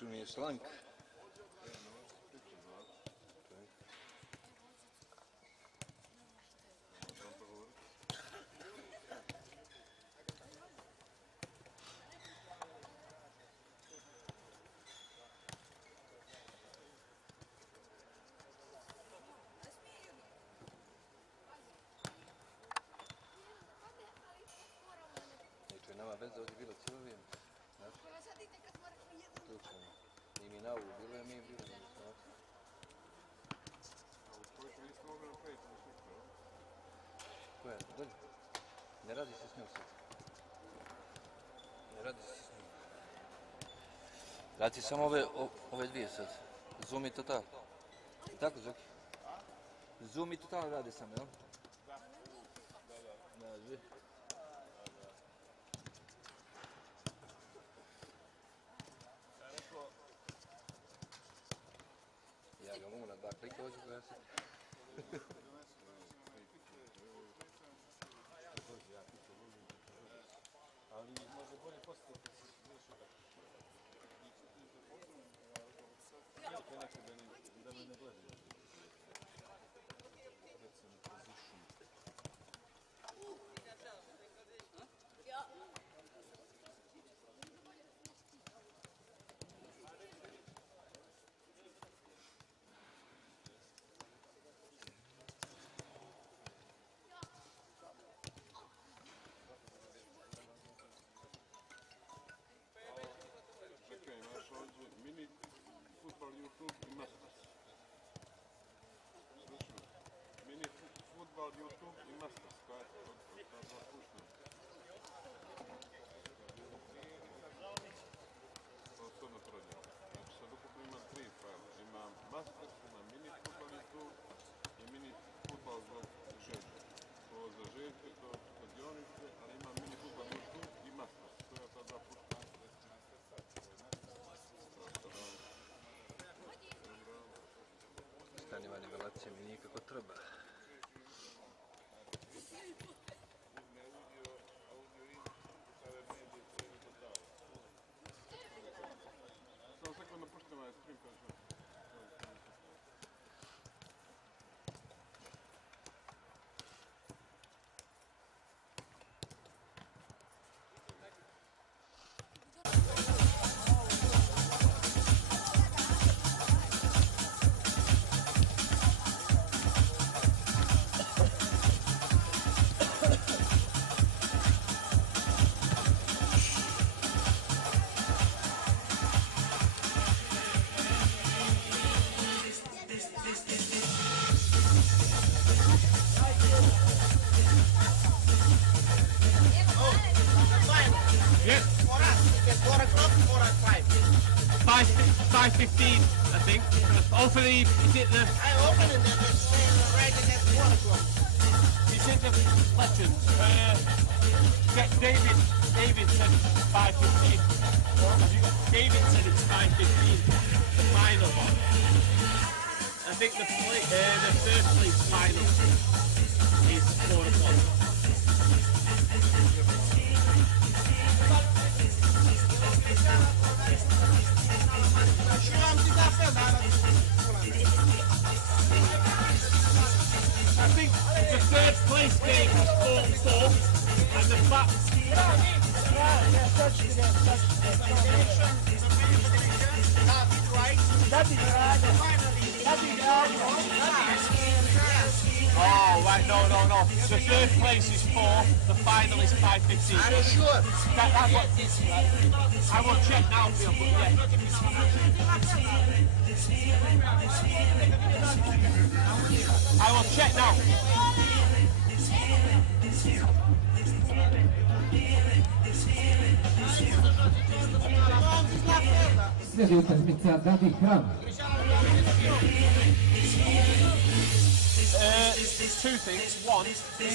Su mi je slank. Neće nama veze, ovdje je bilo cijelo vrijeme. Slučajno. I mi na ovu bilo je, mi je bilo. Koja? Dolje? Ne radi se s njom sad. Ne radi se s njom. Radi samo ove dvije sad. Zoom i total. I tako, Zoki? Zoom i total radi samo, jel? Da, dvije. Ja ga mogu na dva klika hoću gasiti. Ali može bolje postaviti kad se zviješi tako. Da me ne gledaju. Recimo position. Minifootball YouTube E.M.F. Minifootball YouTube E.M.F. To na prodjel. Znači sad ukupno imam 3 fajla. Imam Masters, imam Minifootball YouTube i Minifootball za željke. To za željke, to kladionice, ali imam Minifootball YouTube i Masters. To je ta dva puta. Stanima nivelacija mi nije kako treba. Samo sekundu puštam ovaj stream kao što. Yes. For us, it's 4 o'clock or at 5? 5:15, I think. Hopefully, is it the... I open it and it's right at 4 o'clock. Is it the legends? David said 5:15. David said it's 5:15. The final one. I think the third place final is 4 o'clock. I think the third place game is 4-4 and the back. Oh, right, no. The third place is 4, the final is 5:15. Are you sure? That's what, I will check now for you, but yeah. I will check now. Slijedi utakmica Dadi Hram. Two things. One is the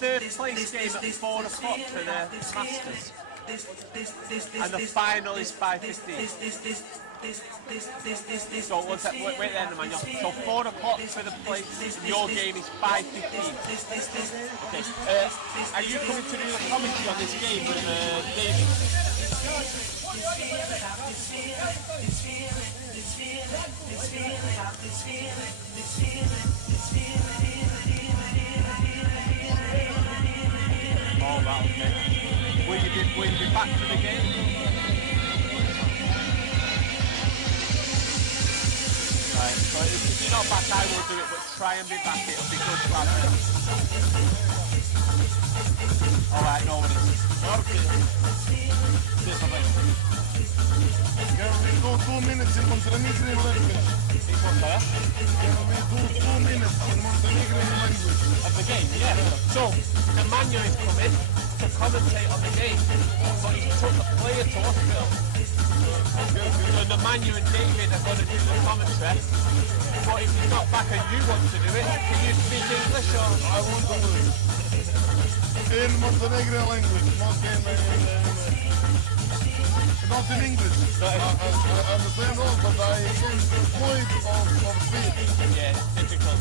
third place game at 4 o'clock for the Masters, and the final is 5:15. So wait there, man. So 4 o'clock for the place. Your game is 5:15. Okay. Are you coming to do the commentary on this game with David? Oh, right, okay. Will you be back for the game? Right, so if you're not back, I will do it, but try and be back. It'll be good to have it. Alright, no worries. Okay. Cheers, bye-bye. Can we do 2 minutes in Montenegrin language? What's that? Can we do 2 minutes in Montenegrin language? Of the game, yeah. So, the manager is coming to commentate on the game, but he took the player to hospital. So the manager and David are going to do the commentary. But if he's not back and you want to do it, can you speak English or? I want to do it. In Montenegrin language, not in English. I understand all, but I can't point of speech. Yeah, it's difficult.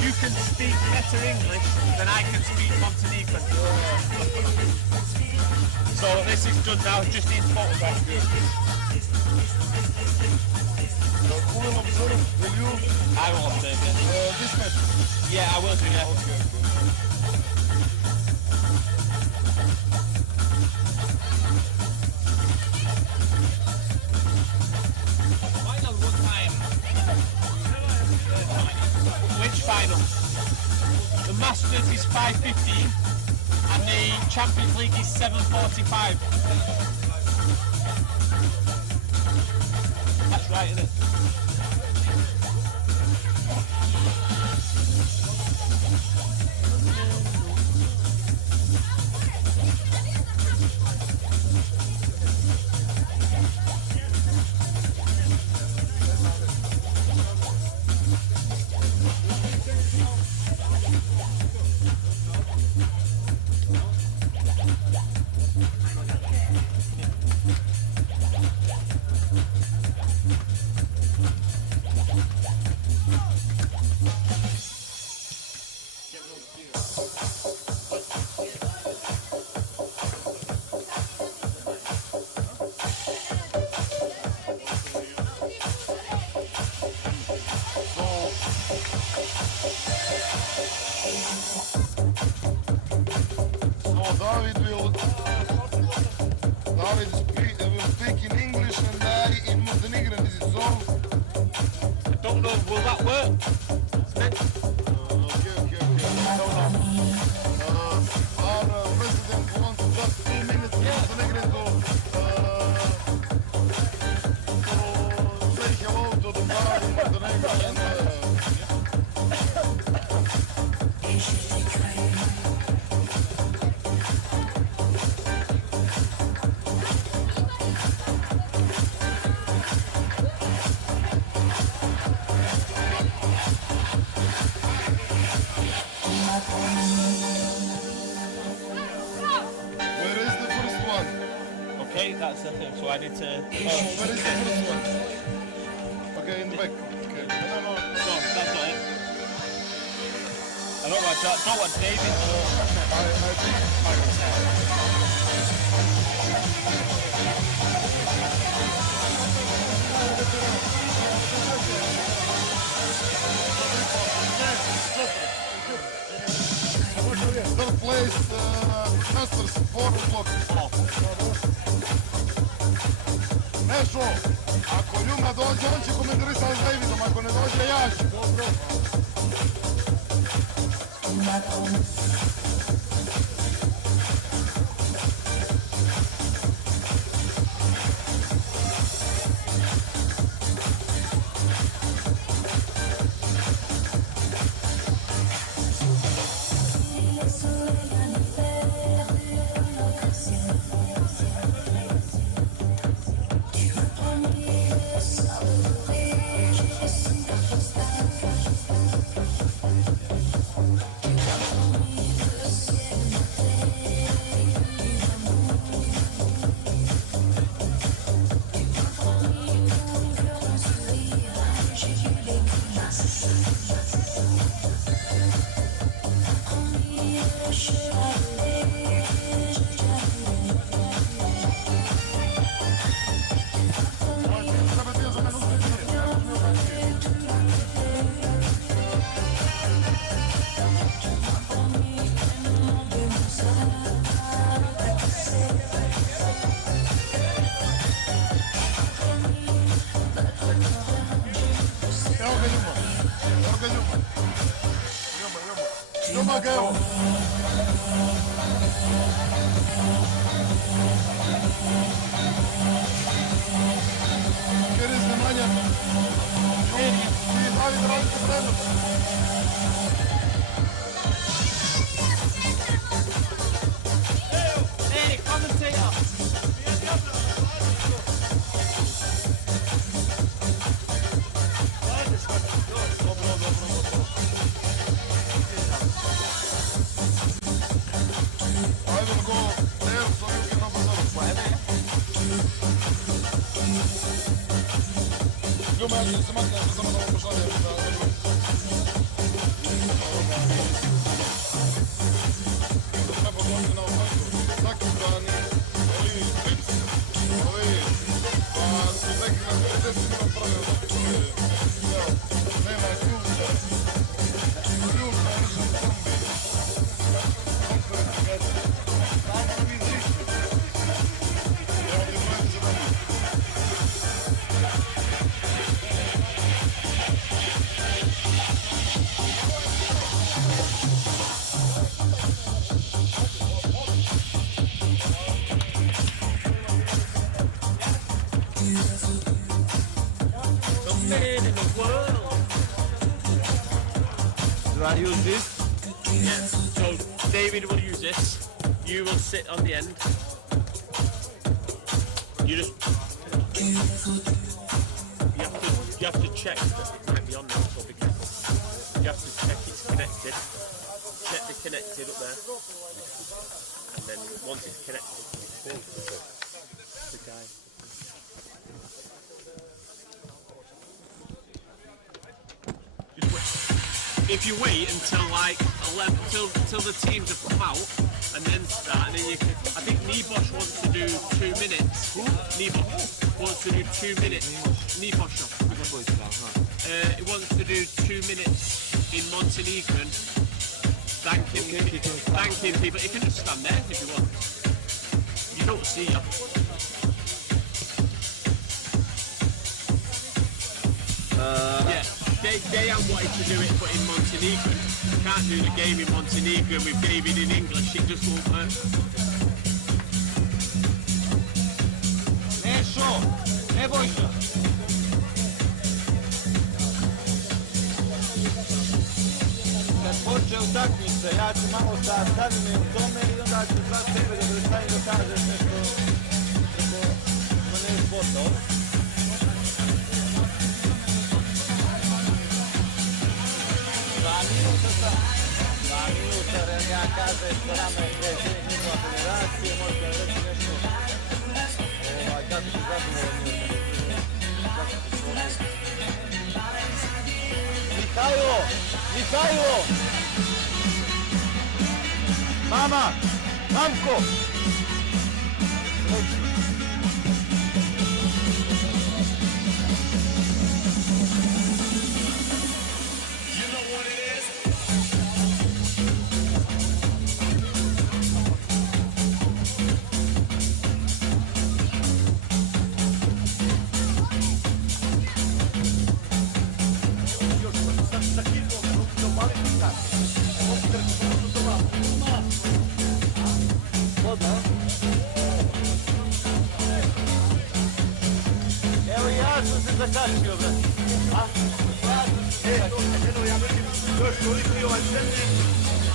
You can speak better English than I can speak Montenegrin. So this is done now, just need photographs. Who will observe? Will you? I will observe it. This match? Yeah, I will do, yeah. Okay. Final, what time? Which final? The Masters is 5:15 and the Champions League is 7:45. That's right, isn't it? David will speak in English and I in Montenegrin. Is it so? I don't know, will that work? Okay. Our president wants just 2 minutes in Montenegrin to say hello to the crowd in Montenegrin. Where is the first one? Okay, that's the thing, so I need to... Where is the first one? Okay, in the back. Okay. No, that's not it. I don't want David. I think third place, Masters, 4 o'clock. Nešto, ako Ljuma dođe, on će komentarisati s Davidom, ako ne dođe, ja ću. Evo ga Ljuma. Evo ga Ljuma. Ljuma ga evo. Kjer je Nemanja? Ti pravi da radite prenos. Hey, commentator! I will go there so you can observe. Ljuma, ja se makne, samo da vam pošaljem na grupu. Treba govoriti na ovojku. Svaki strani, ovi strips, ovi, pa su neki na 50 minut pravio zato što je, evo, nema ključa. Ključa je više u Srbiji. Do I use this? Yes. So David will use this. You will sit on the end. You just you have to check that it might be on now, so be careful. You have to check it's connected. Check the connected up there. And then once it's connected, the guy. Just wait. If you wait until like 11, till the teams have come out, and then start, and then you can. I think Nibosh wants to do 2 minutes. Who? Nibosh wants to do 2 minutes. Nibosh. He wants to do 2 minutes in Montenegrin. Thanking people. You can just stand there if you want. You don't see you. Yeah. Dejan wanted to do it, but in Montenegrin. Can't do the game in Montenegrin with David in English, it just won't work. Nešo, ne boj se. Kad počne utakmica, ja ću malo stavim me u tome i onda ću zvat tebe da prestani da kažeš nešto ne je posao. Dva minuta, ja kažem što nama je njegova federacija, možete reći nešto, kako se zadnije Mihajlo! Mama! Mamko! Evo ja sam se zakačio, brate. Eno, ja vidim još toliki ovaj zemlji,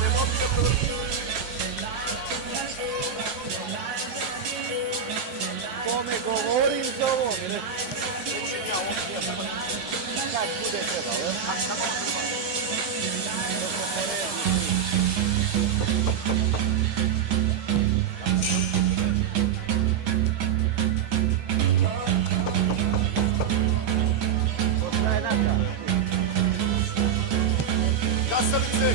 ne mogu da provršio. Kome govorim za ovo, mi ne? Kad bude trebao, jel? Kasalice!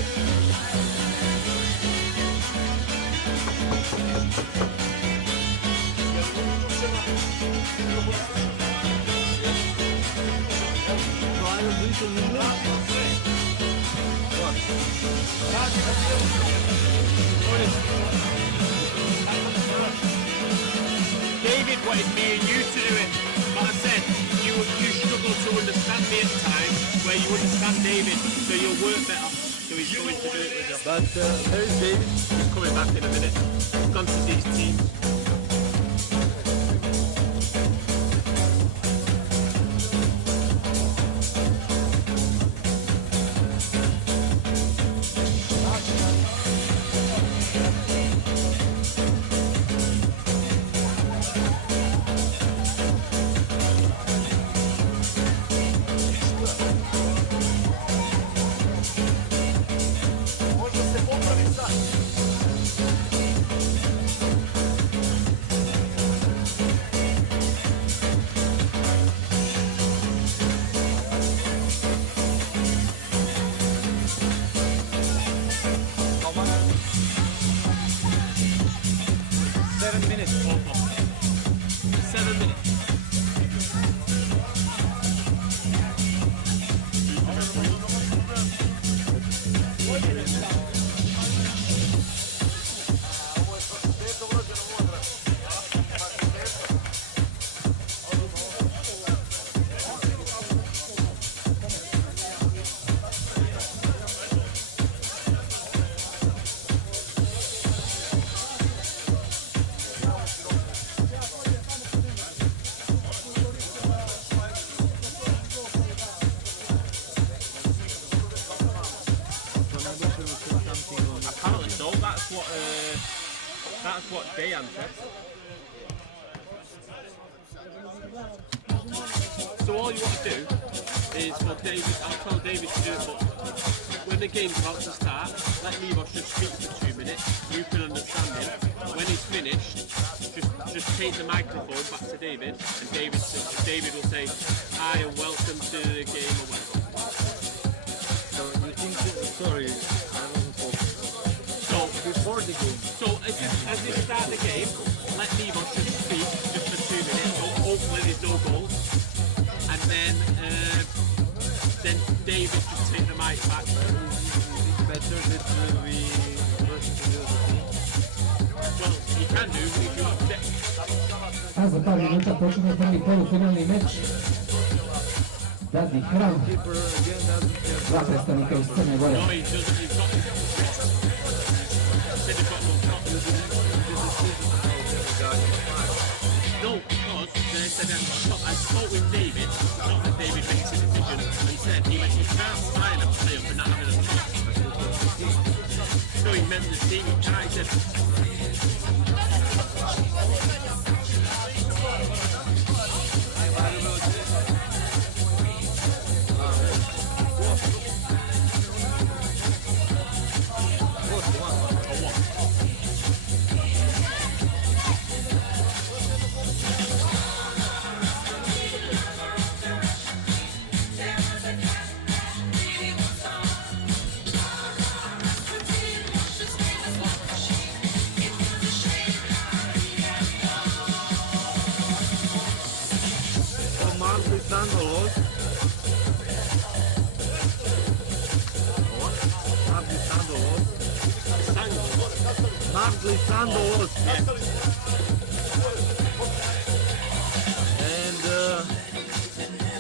David wanted me and you to do it, but I said you struggle to understand me at times. where you understand David, so you'll work better. So he's going to do it with you. But where is David? He's coming back in a minute. He's gone to see his team. That's what Dayan said. So all you want to do is for David, I'll tell David to do it, but when the game's about to start, let Levos just speak for 2 minutes. You can understand him. When he's finished, just take the microphone back to David, and David will say, "Hi and welcome to the game," or whatever. So you think, sorry, I wasn't focused. So before the game. So as you start the game, let Levos just speak just for 2 minutes. So hopefully there's no goals, and then David just take the mic back. Is it better that we first do the thing? Well, you can do if you want to. A za par minuta počinje prvi polufinalni meč. Daddy Hram, Keeper again doesn't have. dva predstavnika iz Crne Gore. No, he doesn't. He's got. He said he's got no shot. No, because they said I spoke with David, not that David makes a decision, and he said you can't sign a player for not having a shot. So he meant the team, he can't, he said. Sandolos.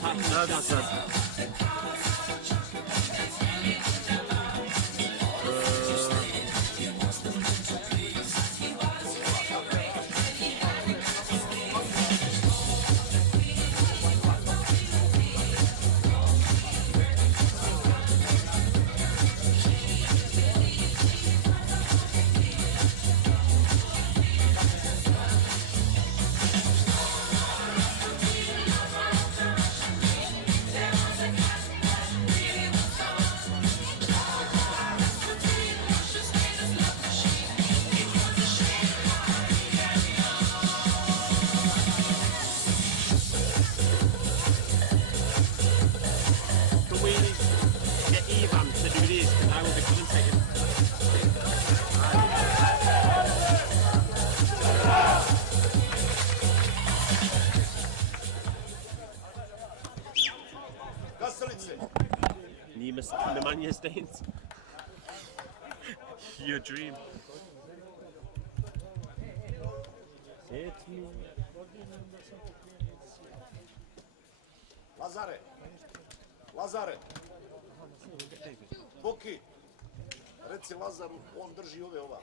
And that's it. Stains. Your dream. Lazare, Lazare. Boki. Reci Lazaru, on drži ove ova.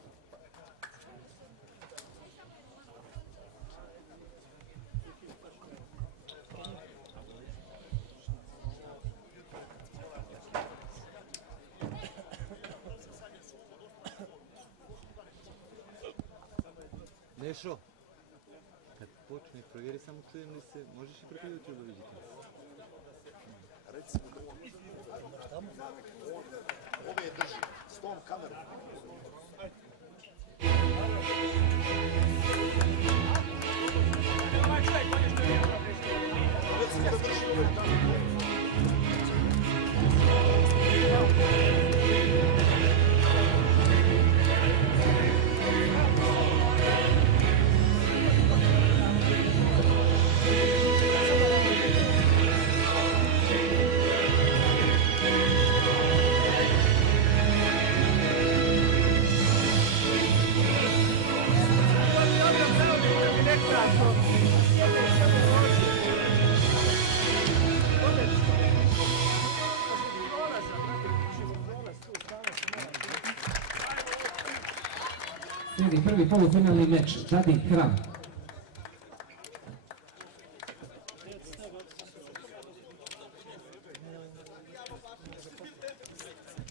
Nešo, kad počne, provjeri samo čujem li se, možeš i preko YouTube vidjeti nas. Recimo da on ove drži s tom kamerom. Recimo da drži ove kamerom. Slijedi prvi polufinalni meč, Dadi Hram.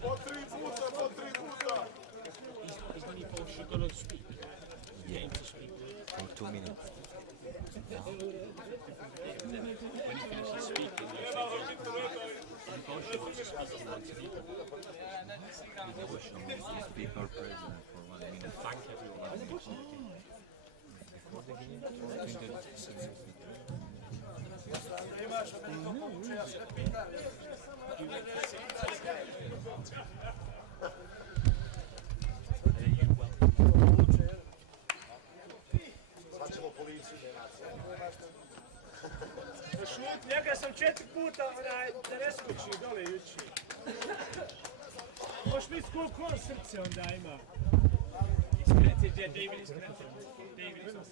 Po tri puta! Is Minifootball she gonna speak? Yeah, to speak. For 2 minutes. When he finishes speaking, Minifootball wants to speak, he wants to speak. Speak our president for 1 minute. Thank everyone. Sad ćemo policiju. Šut, njega sam 4 puta da ne skoči dole juči. Možeš vidjeti koliko on srce onda ima. Disconnected, yeah, David is connected. David is off.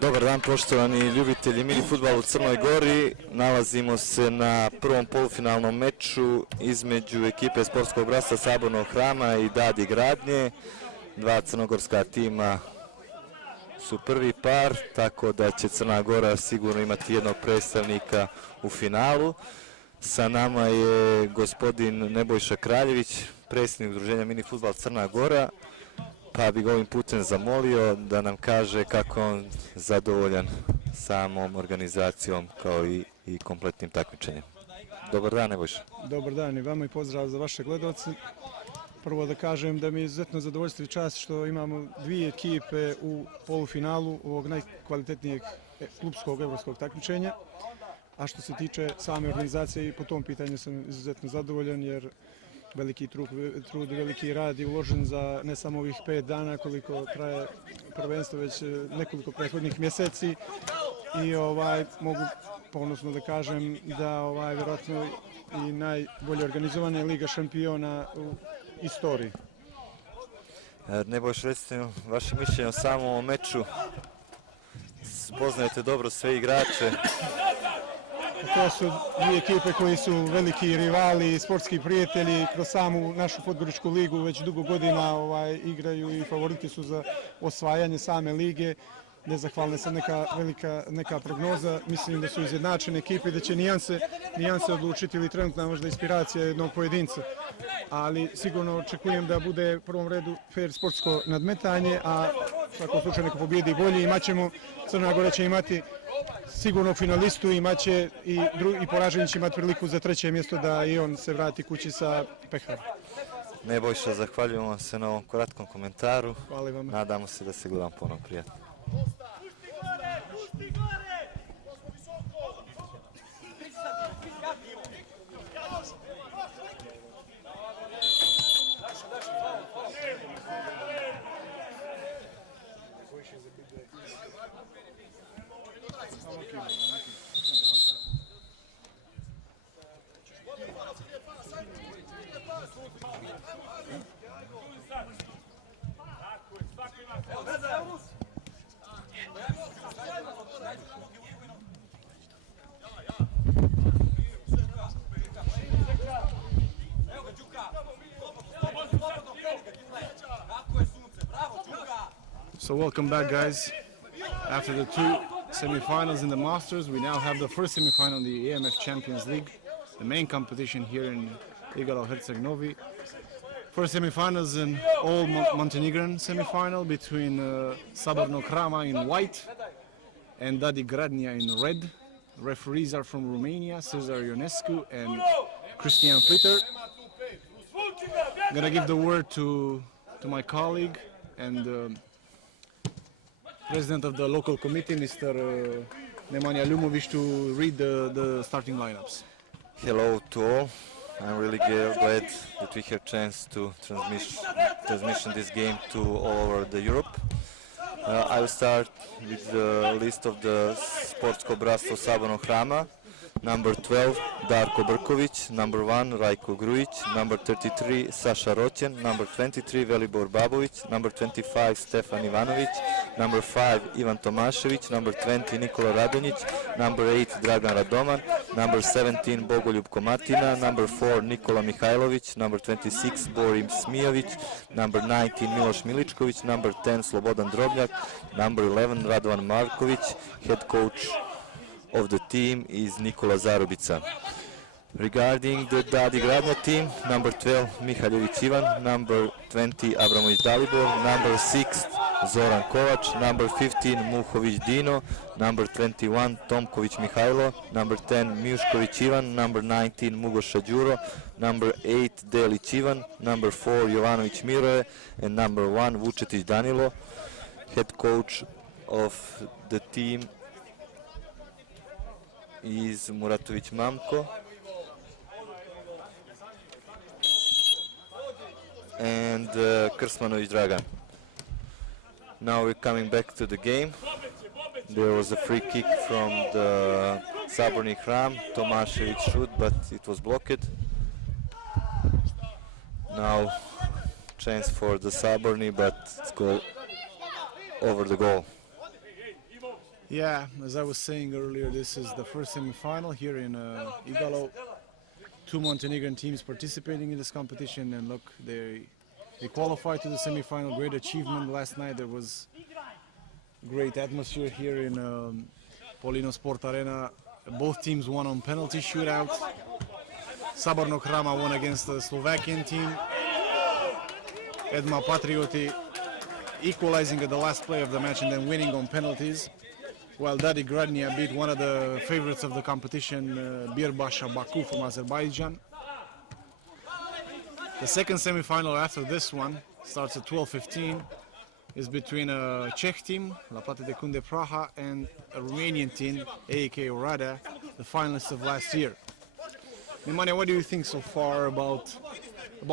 Dobar dan poštovani ljubitelji minifutbala u Crnoj Gori. Nalazimo se na prvom polufinalnom meču između ekipe sportskog brasta Sabornog Hrama i Dadi Gradnje. Dva crnogorska tima su prvi par, tako da će Crna Gora sigurno imati jednog predstavnika u finalu. Sa nama je gospodin Nebojša Kraljević, predsjednik udruženja Minifutbal Crna Gora, pa bih ga ovim putem zamolio da nam kaže kako on zadovoljan samom organizacijom kao i kompletnim takmičenjem. Dobar dan, Nebojša. Dobar dan i vama i pozdrav za vaše gledalce. Prvo da kažem da mi je izuzetno zadovoljstvo i čast što imamo dvije ekipe u polufinalu ovog najkvalitetnijeg klupskog evropskog takmičenja. A što se tiče same organizacije i po tom pitanju sam izuzetno zadovoljan jer veliki trud i veliki rad je uložen za ne samo ovih 5 dana koliko traje prvenstvo, već nekoliko prethodnih mjeseci i mogu ponosno da kažem da vjerojatno i najbolje organizovana je Liga šampiona u istoriji. Nebojša, recite vaše mišljenje o samom meču. Poznajete dobro sve igrače. To su dvije ekipe koji su veliki rivali, sportski prijatelji, kroz samu našu podgoričku ligu već dugo godina igraju i favoriti su za osvajanje same lige. Nezahvalna se neka prognoza, mislim da su izjednačene ekipe i da će nijanse odlučiti ili trenutna možda inspiracija jednog pojedinca. Ali sigurno očekujem da bude u prvom redu fair sportsko nadmetanje, a u svakom slučaju neko pobijedi bolji. Imaćemo, Crna Gora će imati sigurno finalistu, imaće i poraženi će imati priliku za 3. mjesto da i on se vrati kući sa peharom. Nebojša, zahvaljujemo se na ovom kratkom komentaru. Hvala i vama. Nadamo se da se gledamo ponovno. Prijatno. So welcome back, guys. After the two semi-finals in the Masters, we now have the first semi-final in the E.M.F. Champions League, the main competition here in Igalo Herceg-Novi. First semi-finals in all Montenegrin semi-final between Saborno Krama in white and Dadi Gradnja in red. Referees are from Romania, Cezar Ionescu and Christian Flitter. I'm gonna give the word to my colleague and President of the local committee, Mr. Nemanja Ljumovic, to read the starting lineups. Hello to all. I'm really glad that we have chance to transmission this game to all over the Europe. I will start with the list of the Sportsko bratstvo Sabornog Hrama. Number 12, Darko Brković. Number 1, Rajko Grujić. Number 33, Saša Roćen. Number 23, Velibor Babović. Number 25, Stefan Ivanović. Number 5, Ivan Tomašević. Number 20, Nikola Radonjić. Number 8, Dragan Radoman. Number 17, Bogoljub Komatina. Number 4, Nikola Mihajlović. Number 26, Boris Smijović. Number 19, Miloš Miličković. Number 10, Slobodan Drobnjak. Number 11, Radovan Marković. Head coach of the team is Nikola Zarubica. Regarding the Dadi Gradnja team, number 12, Mihaljević Ivan. Number 20, Abramović Dalibor. Number 6, Zoran Kovač. Number 15, Muhović Dino. Number 21, Tomković Mihajlo. Number 10, Miušković Ivan. Number 19, Mugoša Đuro. Number 8, Delić Ivan. Number 4, Jovanović Miroje. And number 1, Vučetić Danilo. Head coach of the team is Muratović Mamko. And Krsmanović Dragan. Now we're coming back to the game. There was a free kick from the Saborni Hram. Tomašević shoot, but it was blocked. Now chance for the Saborni, but it's go over the goal. Yeah, as I was saying earlier, this is the first semi-final here in Igalo. Two Montenegrin teams participating in this competition, and look, they qualified to the semi-final. Great achievement last night. There was great atmosphere here in Polino Sport Arena. Both teams won on penalty shootout. Sabornog Hrama won against the Slovakian team. Edma Patrioti equalizing at the last play of the match and then winning on penalties, while Dadi Gradnja beat one of the favorites of the competition, Birbasha Baku from Azerbaijan. The second semi-final after this one starts at 12:15, is between a Czech team, La Plata de Cunde Praha, and a Romanian team, AEK Oradea, the finalists of last year. Nemanja, what do you think so far about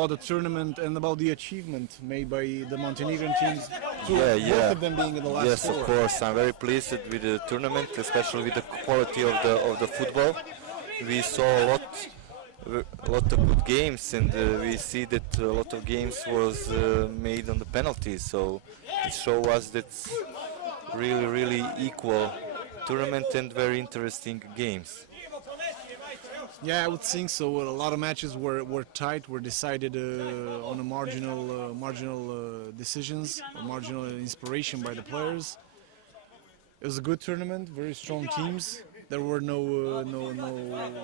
the tournament and about the achievement made by the Montenegrin teams? Both of them being in the last Yes, four. of course. I'm very pleased with the tournament, especially with the quality of the football. We saw a lot of good games, and we see that a lot of games was made on the penalties. So it shows us that's really equal tournament and very interesting games. Yeah, I would think so. A lot of matches were tight, were decided on a marginal decisions, or marginal inspiration by the players. It was a good tournament, very strong teams. There were no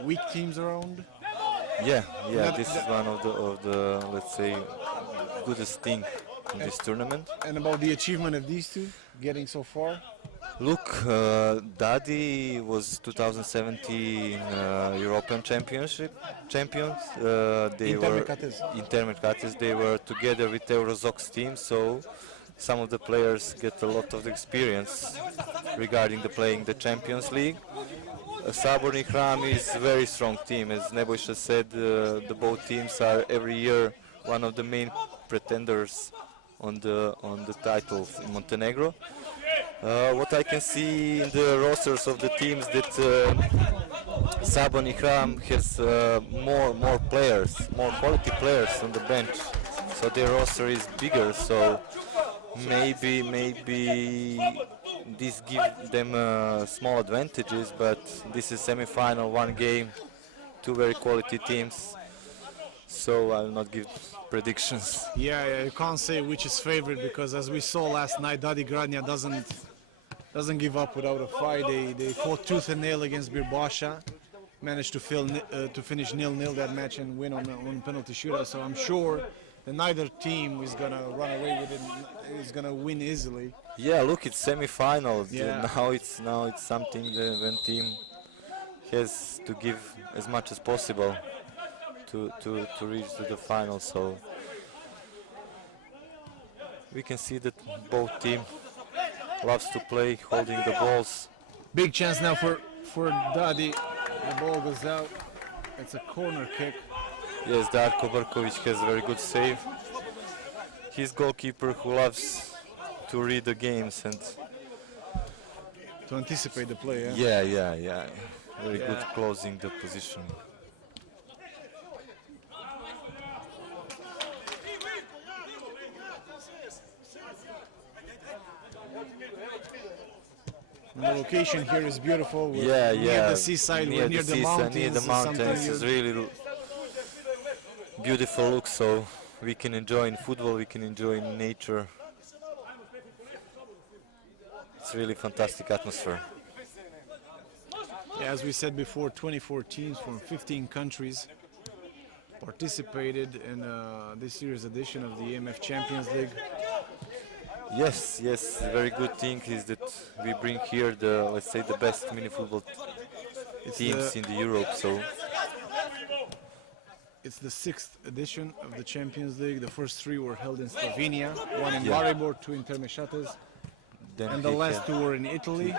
weak teams around. Yeah. This is one of the let's say goodest thing in this tournament. And about the achievement of these two, getting so far. Look, Dadi was 2017 European champions. They were Intermercates. They were together with Eurozox team, so some of the players get a lot of experience regarding playing the Champions League. Saborni Hram is a very strong team. As Nebojša said, the both teams are every year one of the main pretenders on the titles in Montenegro. What I can see in the rosters of the teams that Saborni Hram has more players, more quality players on the bench, so their roster is bigger. So maybe this gives them small advantages, but this is semi-final, one game, two very quality teams. so I'll not give predictions. Yeah, you can't say which is favorite because as we saw last night, Dadi Gradnja doesn't give up without a fight. They fought tooth and nail against Birbasha, managed to finish 0-0 that match and win on penalty shootout. So I'm sure that neither team is gonna run away with it. Is gonna win easily. Yeah, look, it's semi-final. Yeah. Now it's something that when team has to give as much as possible to reach to the final. So we can see that both team loves to play, holding the balls. Big chance now for Dadi. The ball goes out. It's a corner kick. Yes, Darko Brkovic has a very good save. He's goalkeeper who loves to read the games and To anticipate the play, yeah? yeah. Very good closing the position. The location here is beautiful. We're Yeah, near the seaside, we're near the mountains. Near the It's something mountains. It's really beautiful look. So we can enjoy in football. We can enjoy in nature. It's really fantastic atmosphere. Yeah, as we said before, 24 teams from 15 countries participated in this year's edition of the E.M.F. Champions League. Yes, the very good thing is that we bring here the, let's say, the best mini football teams in the Europe. So it's the 6th edition of the Champions League. The first 3 were held in Slovenia, one in Yeah. Maribor, 2 in Termeshates, then and the last 2 were in Italy,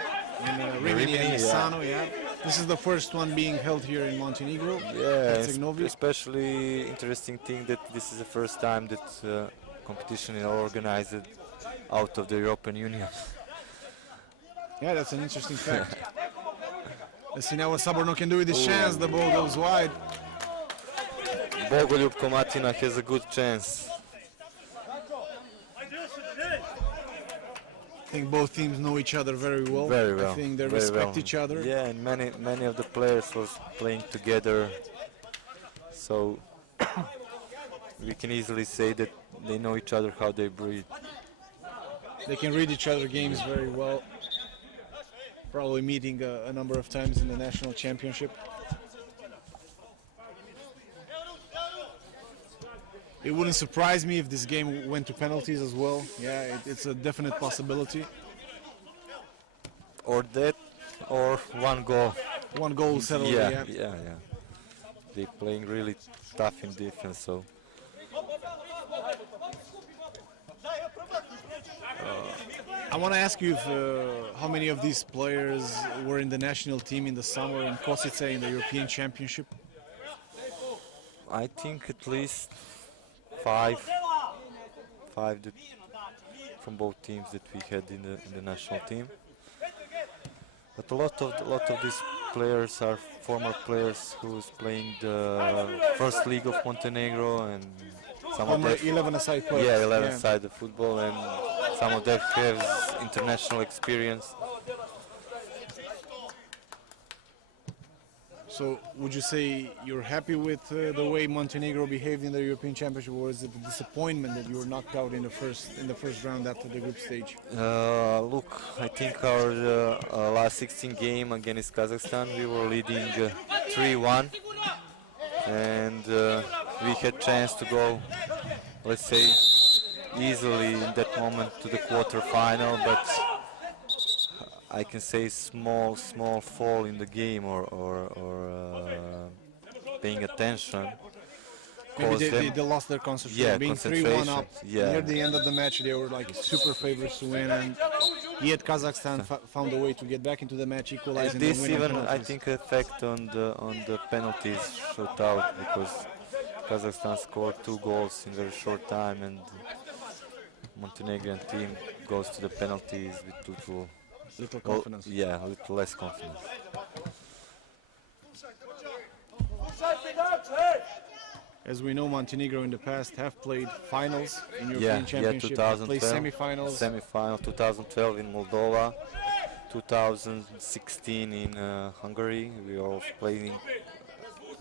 in Rimini and Misano. Yeah, this is the first one being held here in Montenegro. Herzegovina. Especially interesting thing that this is the first time that competition is organized out of the European Union. Yeah, that's an interesting fact. Let's see now what Saborno can do with his chance. The ball goes wide. Bogoljub Komatina has a good chance. I think both teams know each other very well. Very well. I think they very respect well. each other. Yeah, and many of the players was playing together. So we can easily say that they know each other, how they breathe. They can read each other's games very well. Probably meeting a number of times in the national championship. It wouldn't surprise me if this game went to penalties as well. Yeah, it's a definite possibility. Or that, or one goal. One goal will settle it, yeah. They're playing really tough in defense, so. I want to ask you if, how many of these players were in the national team in the summer in Kosice in the European Championship? I think at least five that from both teams that we had in the national team. But a lot of these players are former players who's playing the first league of Montenegro, and some of them 11-a-side players. Yeah, 11-side of football, and some of them have international experience. So would you say you're happy with the way Montenegro behaved in the European Championship, or is it a disappointment that you were knocked out in the first round after the group stage? Look, I think our last 16 game against Kazakhstan, we were leading 3-1, and we had chance to go, let's say, easily in that moment to the quarter-final, but I can say small fall in the game or paying attention. Maybe they lost their concentration. Yeah, being 3-1 up near the end of the match, they were like super favorites to win, and yet Kazakhstan found a way to get back into the match, equalizing. This even I think affect on the penalties shootout, because Kazakhstan scored 2 goals in very short time, and Montenegrin team goes to the penalties with little confidence. Yeah, a little less confidence. As we know, Montenegro in the past have played finals in European Championship. 2012, played semi-finals. Semi-final 2012 in Moldova, 2016 in Hungary. We are playing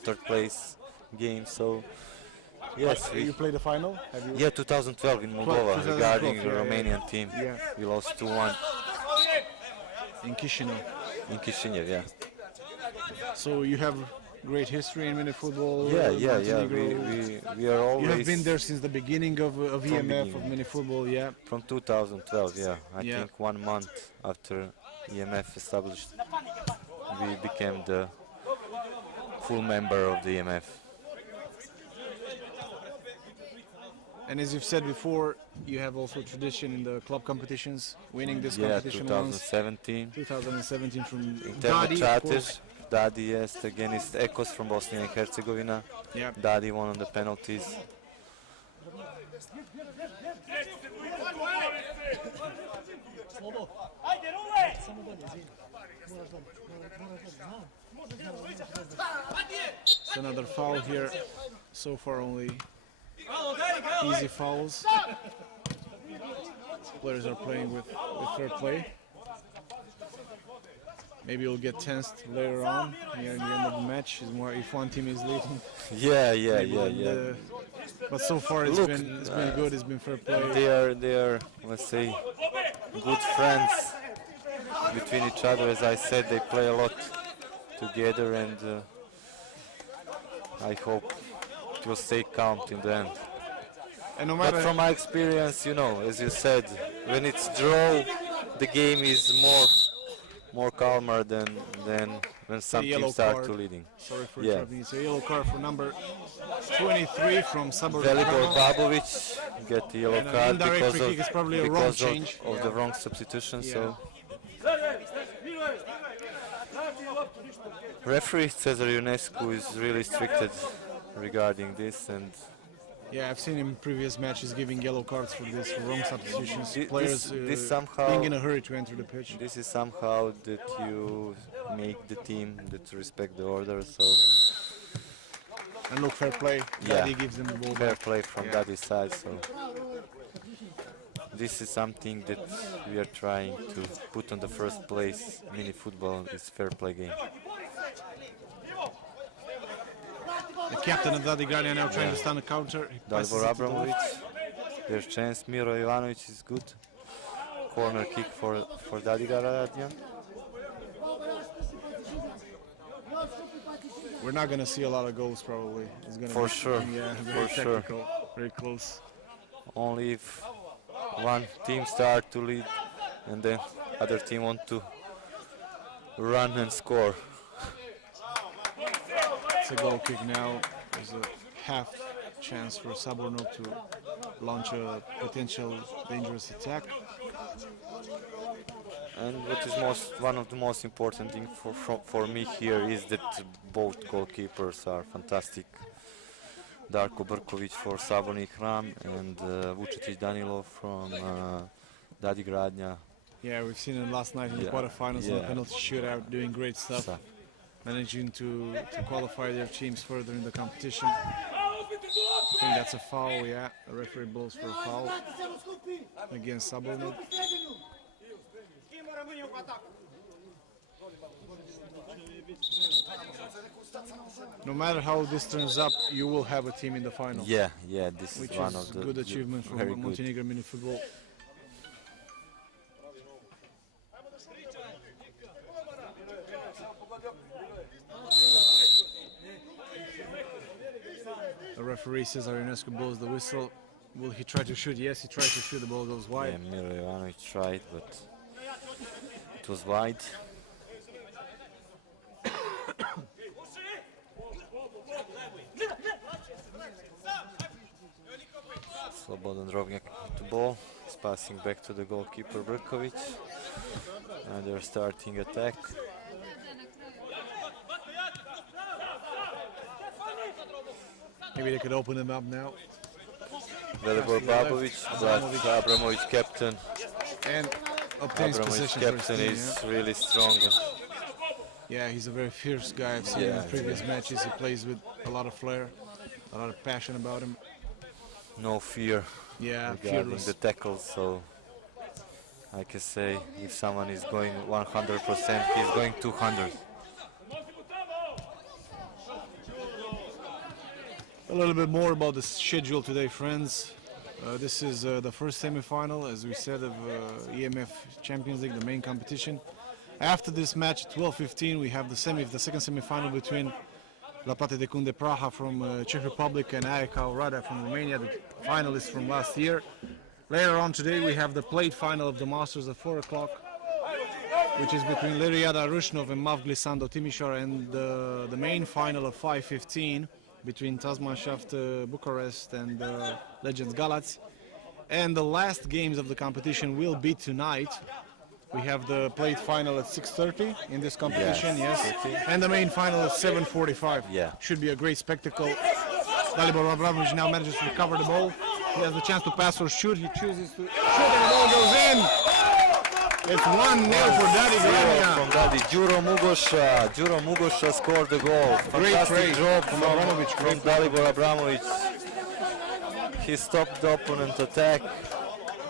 third place game, so Yes, You played the final? Have you? yeah, 2012 in Moldova 2012, regarding the yeah, Romanian team. Yeah. We lost 2-1 In Chisinau. in Chisinau, yeah. So you have great history in Minifootball. Yeah. Montenegro. We are always. You have been there since the beginning of E.M.F. of beginning. Minifootball, yeah. From 2012, yeah. I Yeah. think 1 month after E.M.F. established, we became the full member of the E.M.F. And as you've said before, you have also tradition in the club competitions, winning this Yeah, competition once. 2017. 2017 from Interno Dadi, of Čatež, course. Dadi jest against Ekos from Bosnia and Herzegovina. Yeah. Dadi won on the penalties. It's another foul here. So far only easy fouls. Players are playing with fair play. Maybe it'll get tensed later on, near the end of the match, is more if one team is leading. Yeah. But so far it's Look, been good. It's been fair play. They are, let's say, good friends between each other. As I said, they play a lot together, and I hope it will stay calm in the end. And no But matter from my experience, you know, as you said, when it's draw, the game is more calmer than when some yellow teams start card. to leading. sorry for Yeah. interrupting. It's a yellow card for number 23 from Sabor. Velibor Babovic get the yellow And an card indirect because free kick is probably a wrong because change. of the wrong substitution. Yeah. So referee Cezar Ionescu is really stricted regarding this, and Yeah, I've seen him in previous matches giving yellow cards for this, for wrong substitutions. Thi- Players this somehow- being in a hurry to enter the pitch. this is somehow that you make the team that respect the order. So And look, fair play. Yeah. Daddy gives them the ball fair back. play from Yeah. Daddy's side. So this is something that we are trying to put on the first place. Mini football is fair play game. The captain of Dadi Granja now trying to stand a counter. He passes Dalibor it to the Abramovic, left. there's chance. Miro Ivanovic is good. Corner kick for Dadiga Radjan. We're not going to see a lot of goals probably. It's gonna For be, sure, Yeah, for very sure. technical, very close. Only if one team start to lead and then other team want to run and score. It's a goal kick now. There's a half chance for Saborno to launch a potential dangerous attack. And what is one of the most important things for me here is that both goalkeepers are fantastic. Darko Brkovic for Saborni Hram and Vučetić Danilo from Dadi Gradnja. Yeah, we've seen him last night in the Yeah, quarterfinals in the yeah. penalty shootout, doing great stuff, Stuff. managing to qualify their teams further in the competition. I think that's a foul, yeah. The referee blows for a foul against Saborno. No matter how this turns up, you will have a team in the final. Yeah, this Which is one is of the good achievement from very good. Montenegro Minifootball. The referee says Ionescu blows the whistle. Will he try to shoot? Yes, he tries to shoot. The ball goes wide. Yeah, Miro Ivanovic tried, but it was wide. Slobodan Drobnjak with the ball. He's passing back to the goalkeeper Brkovic. And they're starting attack. Maybe they could open them up now. Velibor Babovic, but Abramovic captain. And obtains Abramovic possession for his captain team, is yeah. really strong. Yeah, he's a very fierce guy. I've seen him Yeah, in previous matches. He plays with a lot of flair, a lot of passion about him. No fear Yeah, regarding fearless. the tackles, so I can say if someone is going 100%, he's going 200. A little bit more about the schedule today, friends. This is the first semi-final, as we said, of E.M.F. Champions League, the main competition. After this match, at 12:15, we have the second semi-final between Lapate de Kunde Praha from Czech Republic and AEK Oradea from Romania, the finalists from last year. Later on today, we have the plate final of the Masters at 4 o'clock, which is between Leriada Rushnov and Mav Glissando Timișoara, and the main final of 5:15 between Tasmanshaft Bucharest and Legends Galați. And the last games of the competition will be tonight. We have the plate final at 6:30 in this competition, yes. And the main final at 7:45. Yeah. Should be a great spectacle. Dalibor Abramovic now manages to recover the ball. He has the chance to pass or shoot. He chooses to shoot and the ball goes in. It's 1-0 for Dadi Gradnja. From Dadi. Đuro Mugosha scored the goal. Fantastic job from Dalibor Abramovic. He stopped the opponent attack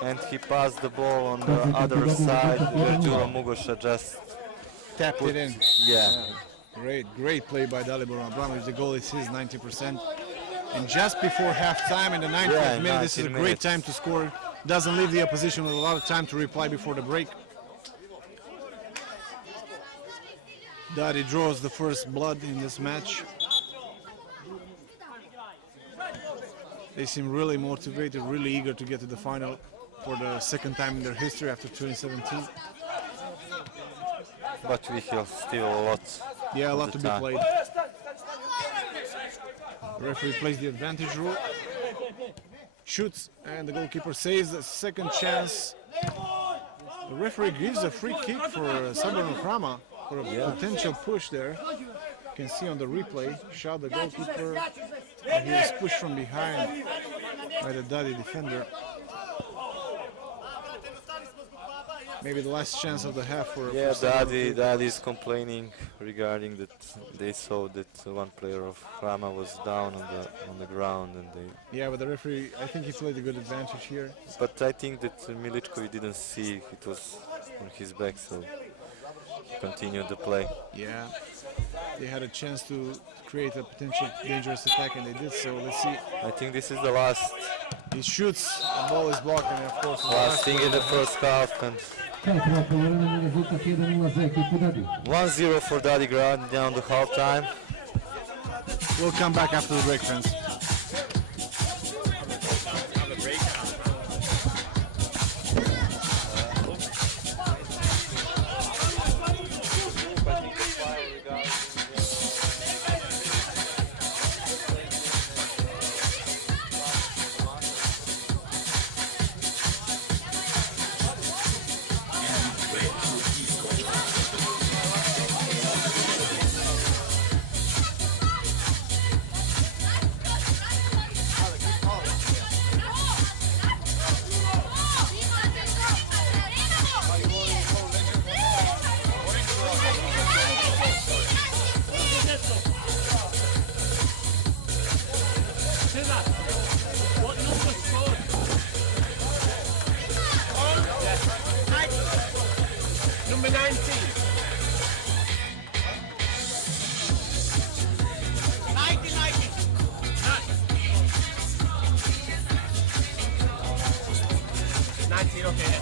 and he passed the ball on the other side where Đuro Mugosha just Tapped it in. Yeah. Great play by Dalibor Abramovic. The goal is his 90%. And just before half-time in the 90th minute, this is a great time to score. Doesn't leave the opposition with a lot of time to reply before the break. Dadi draws the first blood in this match. They seem really motivated, really eager to get to the final for the second time in their history after 2017. But we have still a lot. Yeah, a lot to be played. The referee plays the advantage rule. Shoots, and the goalkeeper saves a second chance. The referee gives a free kick for Sabano Krama for a potential push there. You can see on the replay, shot the goalkeeper, and he was pushed from behind by the Dadi defender. Maybe the last chance of the half for Dadi is complaining regarding that they saw that one player of Krama was down on the ground and they. Yeah, but the referee, I think he played a good advantage here. But I think that Miličković didn't see it was on his back, so he continued the play. Yeah, they had a chance to create a potential dangerous attack and they did so. Let's see. I think this is the last. He shoots, the ball is blocked, and of course last thing in the first half. And 1-0 for Dadi Gradnja on the half time. We'll come back after the break, friends. Number 19. 19, okay.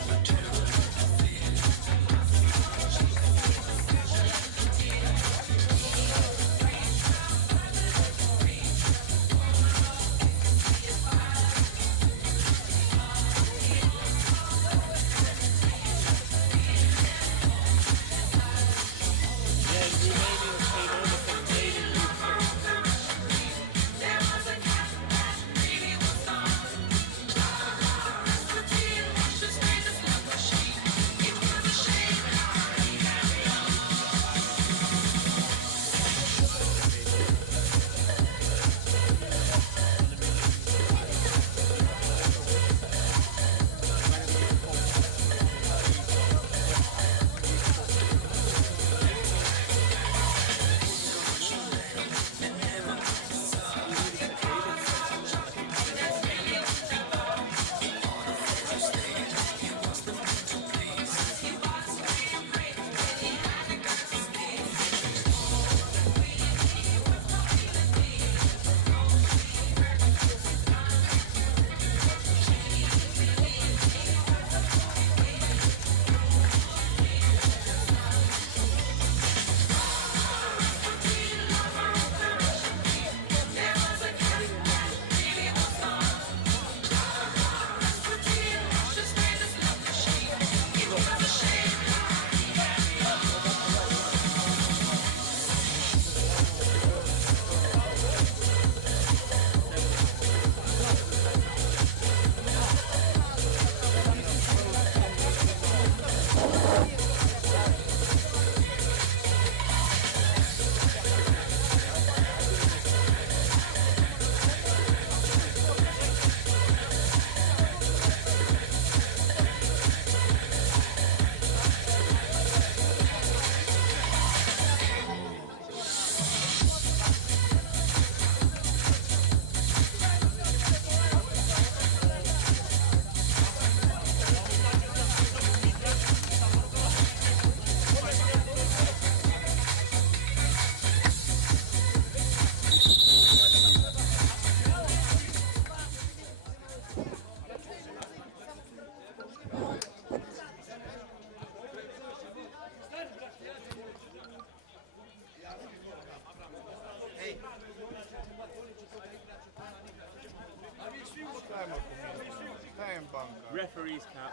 referee's cap.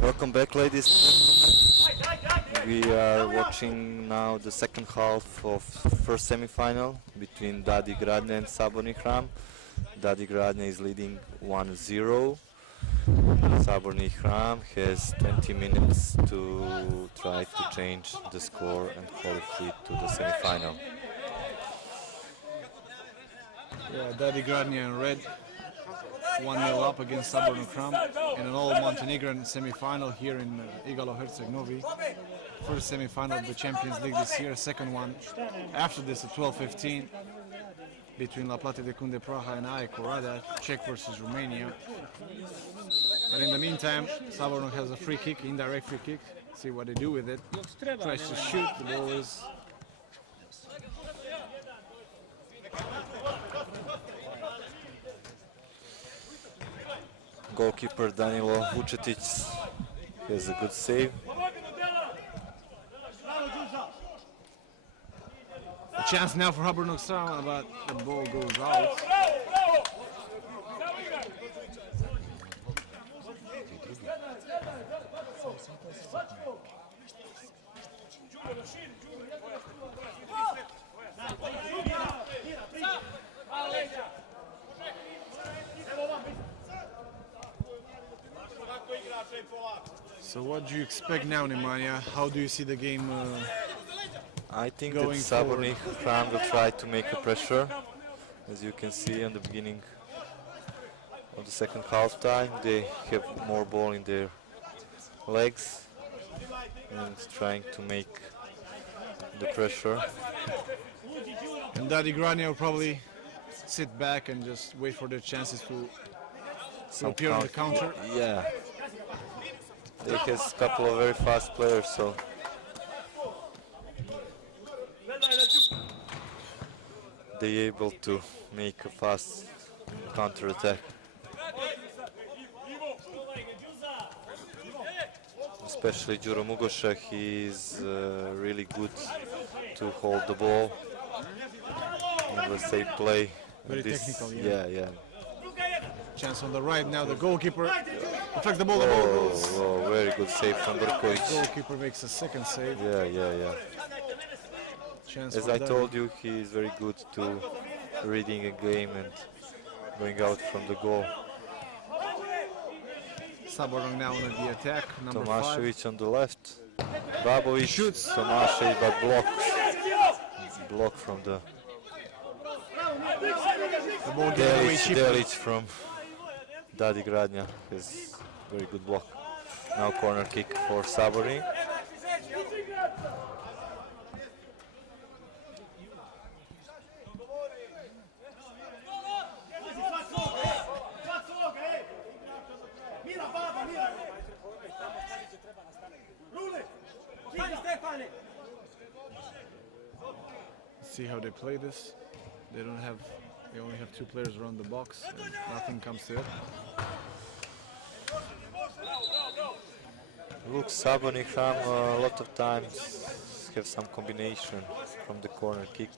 Welcome back, ladies. We are watching now the second half of first semi-final between Dadi Gradne and Saborni Hram. Dadi Gradne is leading 1-0. Saborni Hram has 20 minutes to try to change the score and qualify to the semi-final. Yeah, Dadi Gradne in red, 1-0 up against Saborni Hram in an all-Montenegrin semi-final here in Igalo Novi. First semi-final of the Champions League this year, second one after this at 12:15 between La Plata de Cunde Praha and AEK Rada, Czech versus Romania. But in the meantime, Saborni has a free kick, indirect free kick. See what they do with it. Tries to shoot, the ball is Goalkeeper Danilo Vučetić has a good save. a chance now for Habernock Sarma, but the ball goes out. So what do you expect now, Nemanja? How do you see the game I think that going Saborni Hram will try to make a pressure. As you can see in the beginning of the second half time, they have more ball in their legs and trying to make the pressure. And Dadi Gradne will probably sit back and just wait for their chances to appear on the counter. Yeah. They have a couple of very fast players, so they're able to make a fast counter attack. Especially Đuro Mugoša, he is really good to hold the ball. And let's say play. Very this, technical, yeah. Chance on the right now, the goalkeeper affects the ball goes. Oh, very good save from Brković. Goalkeeper makes a second save. Yeah. Chance As for I Dadi. told you, he is very good to reading a game and going out from the goal. Saborni now on the attack, number 5. Tomašević on the left. Babović Shoots. Tomašević, but blocked from the The ball gave away cheaply. Delić from Dadi Gradne has very good block. Now corner kick for Saborni. See how they play this. They only have 2 players around the box and nothing comes to it. Look, Saborni Hram a lot of times have some combination from the corner kick.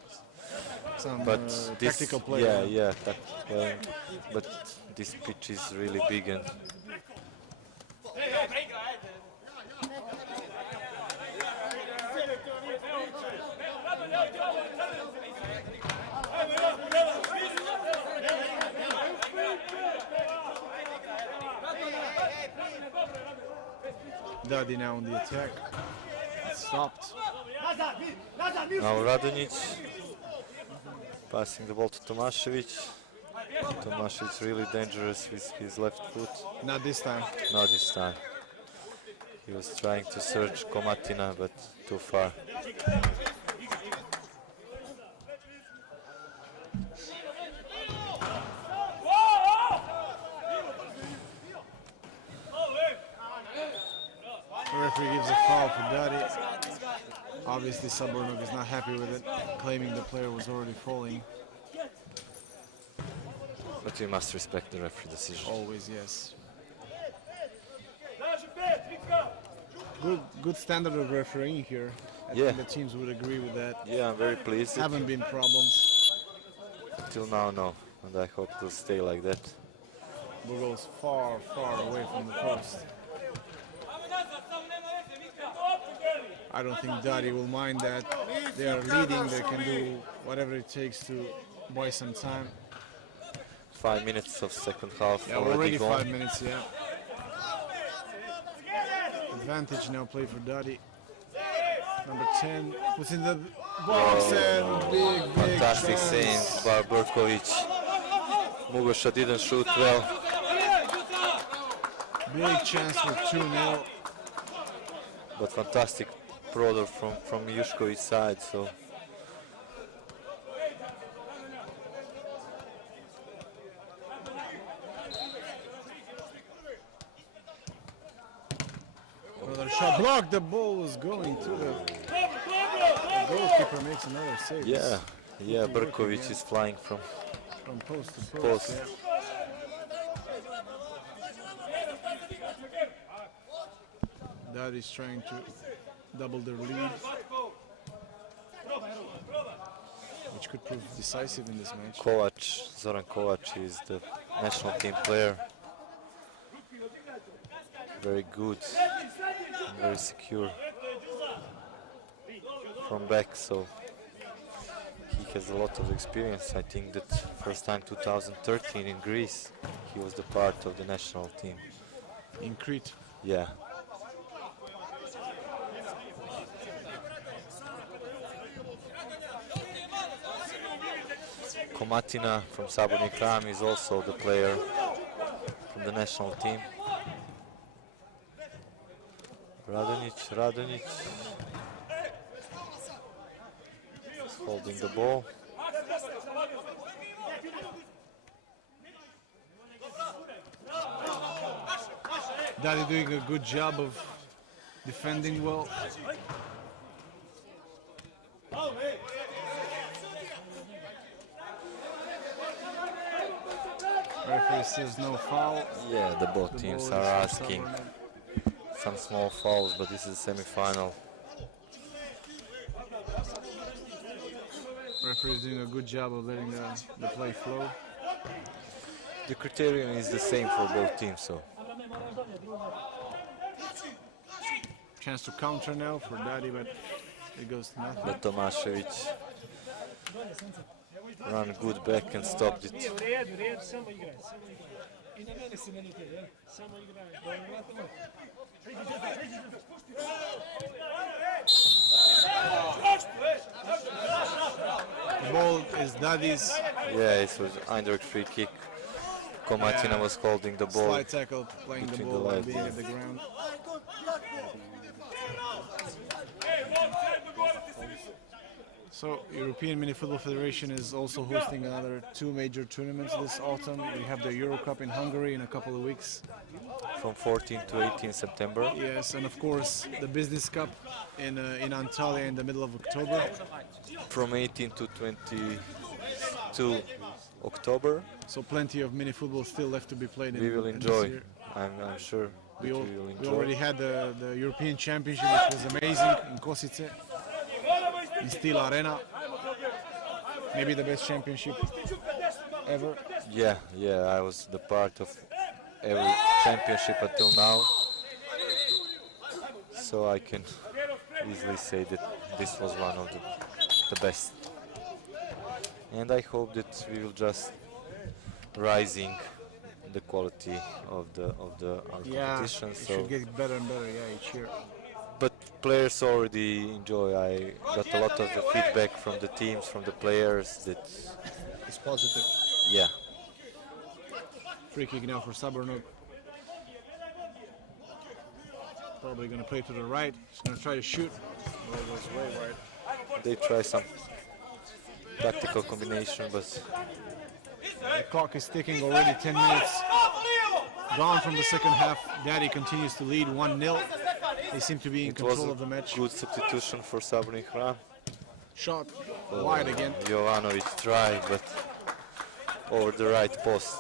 Some But this, tactical play. yeah, tactical play. But this pitch is really big and Dadi now on the attack. It's stopped. now Radonjić passing the ball to Tomašević. Tomašević really dangerous with his left foot. Not this time. Not this time. He was trying to search Komatina, but too far. The referee gives a foul for Daddy. Obviously, Sabornov is not happy with it, claiming the player was already falling. But we must respect the referee decision. Always, yes. Good standard of refereeing here. I think the teams would agree with that. Yeah, I'm very pleased. Haven't been problems. Till now, no. And I hope it will stay like that. Ball goes far, far away from the post. I don't think Daddy will mind that. They are leading, they can do whatever it takes to buy some time. 5 minutes of second half. Yeah, already 5 minutes, yeah. Advantage now play for Daddy. Number 10 puts in the box and big Fantastic chance. save by Berkovic. Mugosha didn't shoot well. Big chance for 2-0. But fantastic prodor from Jušković's side. So another shot blocked. The ball was going to the goalkeeper. Makes another save. yeah, Berkovic is flying from post to post. post. Yeah. That is trying to double their lead, which could prove decisive in this match. Zoran Kovac is the national team player. Very good, and very secure from back, so he has a lot of experience. I think that first time 2013 in Greece, he was the part of the national team. In Crete. Yeah. Komatina from Saborni Kram is also the player from the national team. Radonjić is holding the ball. Daddy doing a good job of defending well. Referee says no foul. Yeah, both teams are asking some small fouls, but this is a semi-final. Referee is doing a good job of letting the play flow. The criterion is the same for both teams, so. Chance to counter now for Daddy, but it goes to nothing. But Tomašević ran good back and stopped it. The ball is Daddy's. Yeah, it was indirect free kick. Komatina was holding the ball. Slide tackle, playing the ball and being at the ground. So, European Minifootball Federation is also hosting another 2 major tournaments this autumn. We have the Euro Cup in Hungary in a couple of weeks. From 14 to 18 September. Yes, and of course the Business Cup in Antalya in the middle of October. From 18 to 22 October. So plenty of mini football still left to be played. We will enjoy. I'm sure we will enjoy. We already had the European Championship, which was amazing in Kosice, in Steel Arena. Maybe the best championship ever. Yeah, I was the part of every championship until now. So I can easily say that this was one of the best. And I hope that we will just rising the quality of our competition. It So should get better and better, each year. but players already enjoy. I got a lot of the feedback from the teams, from the players that It's positive. yeah. Free kick now for Sabornog. Probably going to play to the right. He's going to try to shoot. Ball goes way wide. They try some tactical combination, but The clock is ticking already. 10 minutes gone from the second half. Daddy continues to lead 1-0. They seem to be in it was control a of the match. good substitution for Saborni Hram. Shot wide again. Jovanovic tried, but over the right post.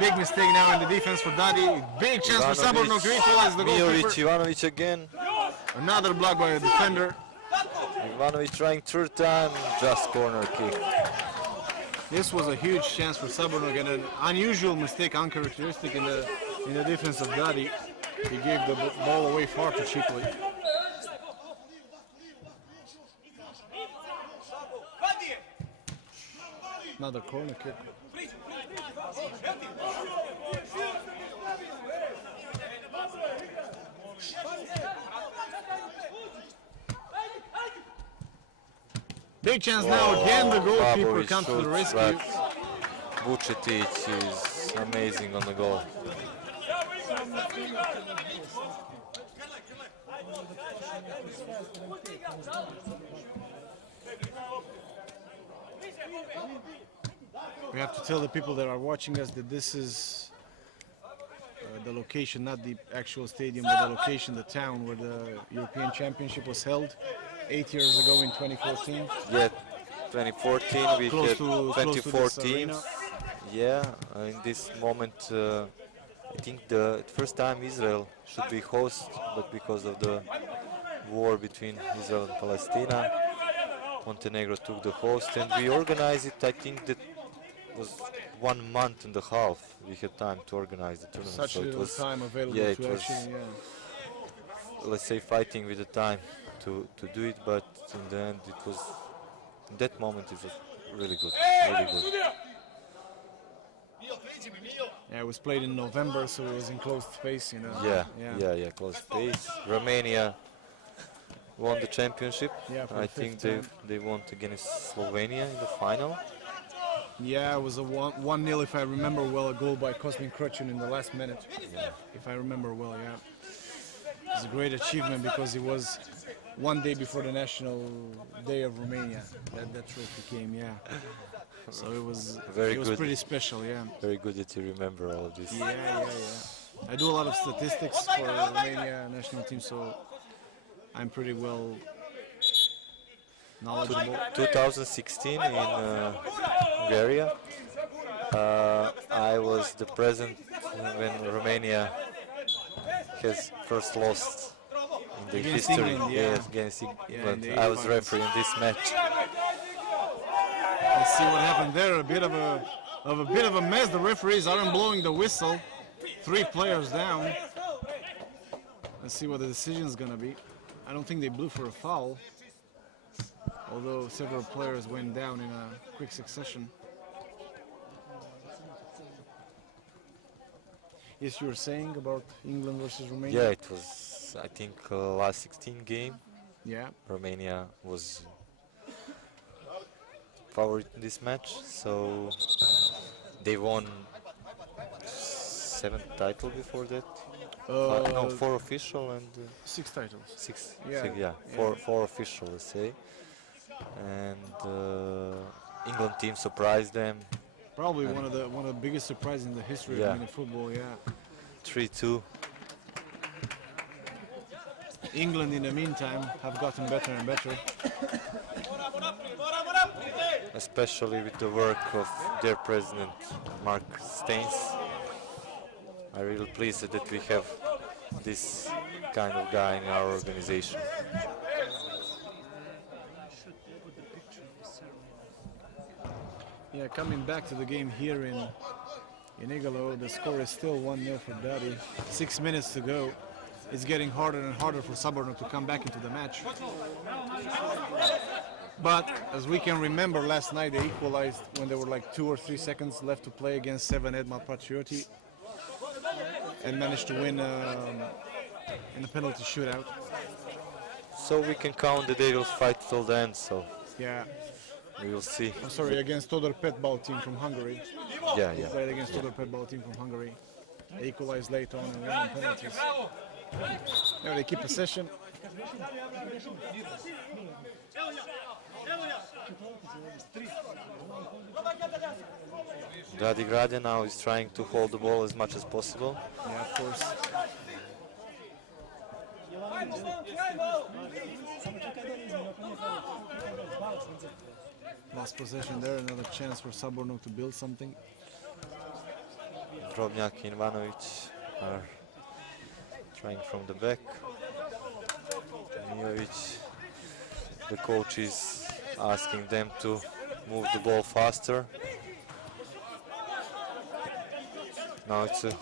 Big mistake now in the defense for Daddy. Big chance for Saborno to equalize the goalkeeper. Ivanovic again. Another block by a defender. Ivanovic trying third time, just corner kick. This was a huge chance for Saborno and an unusual mistake, uncharacteristic in the defense of Daddy. He gave the ball away far too cheaply. Another corner kick. Big chance now again. The goalkeeper comes to the rescue. Vucetic is amazing on the goal. We have to tell the people that are watching us that this is the location, not the actual stadium, but the location, the town where the European Championship was held 8 years ago in 2014. Yeah, 2014 we Close had to 24 this teams. arena. Yeah, in this moment I think the first time Israel should be host, but because of the war between Israel and Palestine, Montenegro took the host, and we organized it. I think that was 1 month and a half we had time to organize the tournament. Such so it little was, time available yeah, to it was, actually, yeah. let's say, fighting with the time to do it, but in the end it was, in that moment it was really good, really good. Yeah, it was played in November, so it was in closed space, you know. Yeah, close space. Romania won the championship. Yeah, for I the think fifth they won against Slovenia in the final. Yeah, it was a 1-0, if I remember well, a goal by Kosmin Krochun in the last minute. If I remember well, yeah. It's a great achievement because it was 1 day before the national day of Romania that trophy came, yeah. So it was pretty special, yeah. Very good that you remember all of this. Yeah. I do a lot of statistics for Romania national team, so I'm pretty well knowledgeable. 2016 in Hungary, I was the present when Romania has first lost in the Against history. England, yeah. Yes, against England. in the I was finals. referee in this match. Let's see what happened there. A bit of a mess. The referees aren't blowing the whistle. 3 players down. Let's see what the decision is gonna be. I don't think they blew for a foul, although several players went down in a quick succession. Yes, you were saying about England versus Romania? Yeah, it was, I think, last 16 game. Yeah. Romania was favorite in this match, so they won 7th title before that. No, 4 official and 6 titles. 6. Yeah. Four official, let's say. And England team surprised them. Probably one of the biggest surprises in the history of Minifootball. Yeah. 3-2. England, in the meantime, have gotten better and better. Especially with the work of their president, Mark Steins. I'm really pleased that we have this kind of guy in our organization. Yeah, coming back to the game here in Igalo, the score is still 1-0 for Daddy. 6 minutes to go. It's getting harder and harder for Saborno to come back into the match. But as we can remember, last night they equalized when there were like 2 or 3 seconds left to play against 7 Edmal Patrioti and managed to win in a penalty shootout. So we can count that they will fight till the end, so Yeah, we will see. I'm sorry, against Todor Petbal team from Hungary. Yeah, Played against Todor Petbal team from Hungary. They equalized late on and won on penalties. Now they keep possession. Radi Gradja now is trying to hold the ball as much as possible. Yeah, of course. Last possession there, another chance for Sabornog to build something. Drobnjak and Ivanovic are trying from the back. Mijovic, the coach is asking them to move the ball faster. Now it's a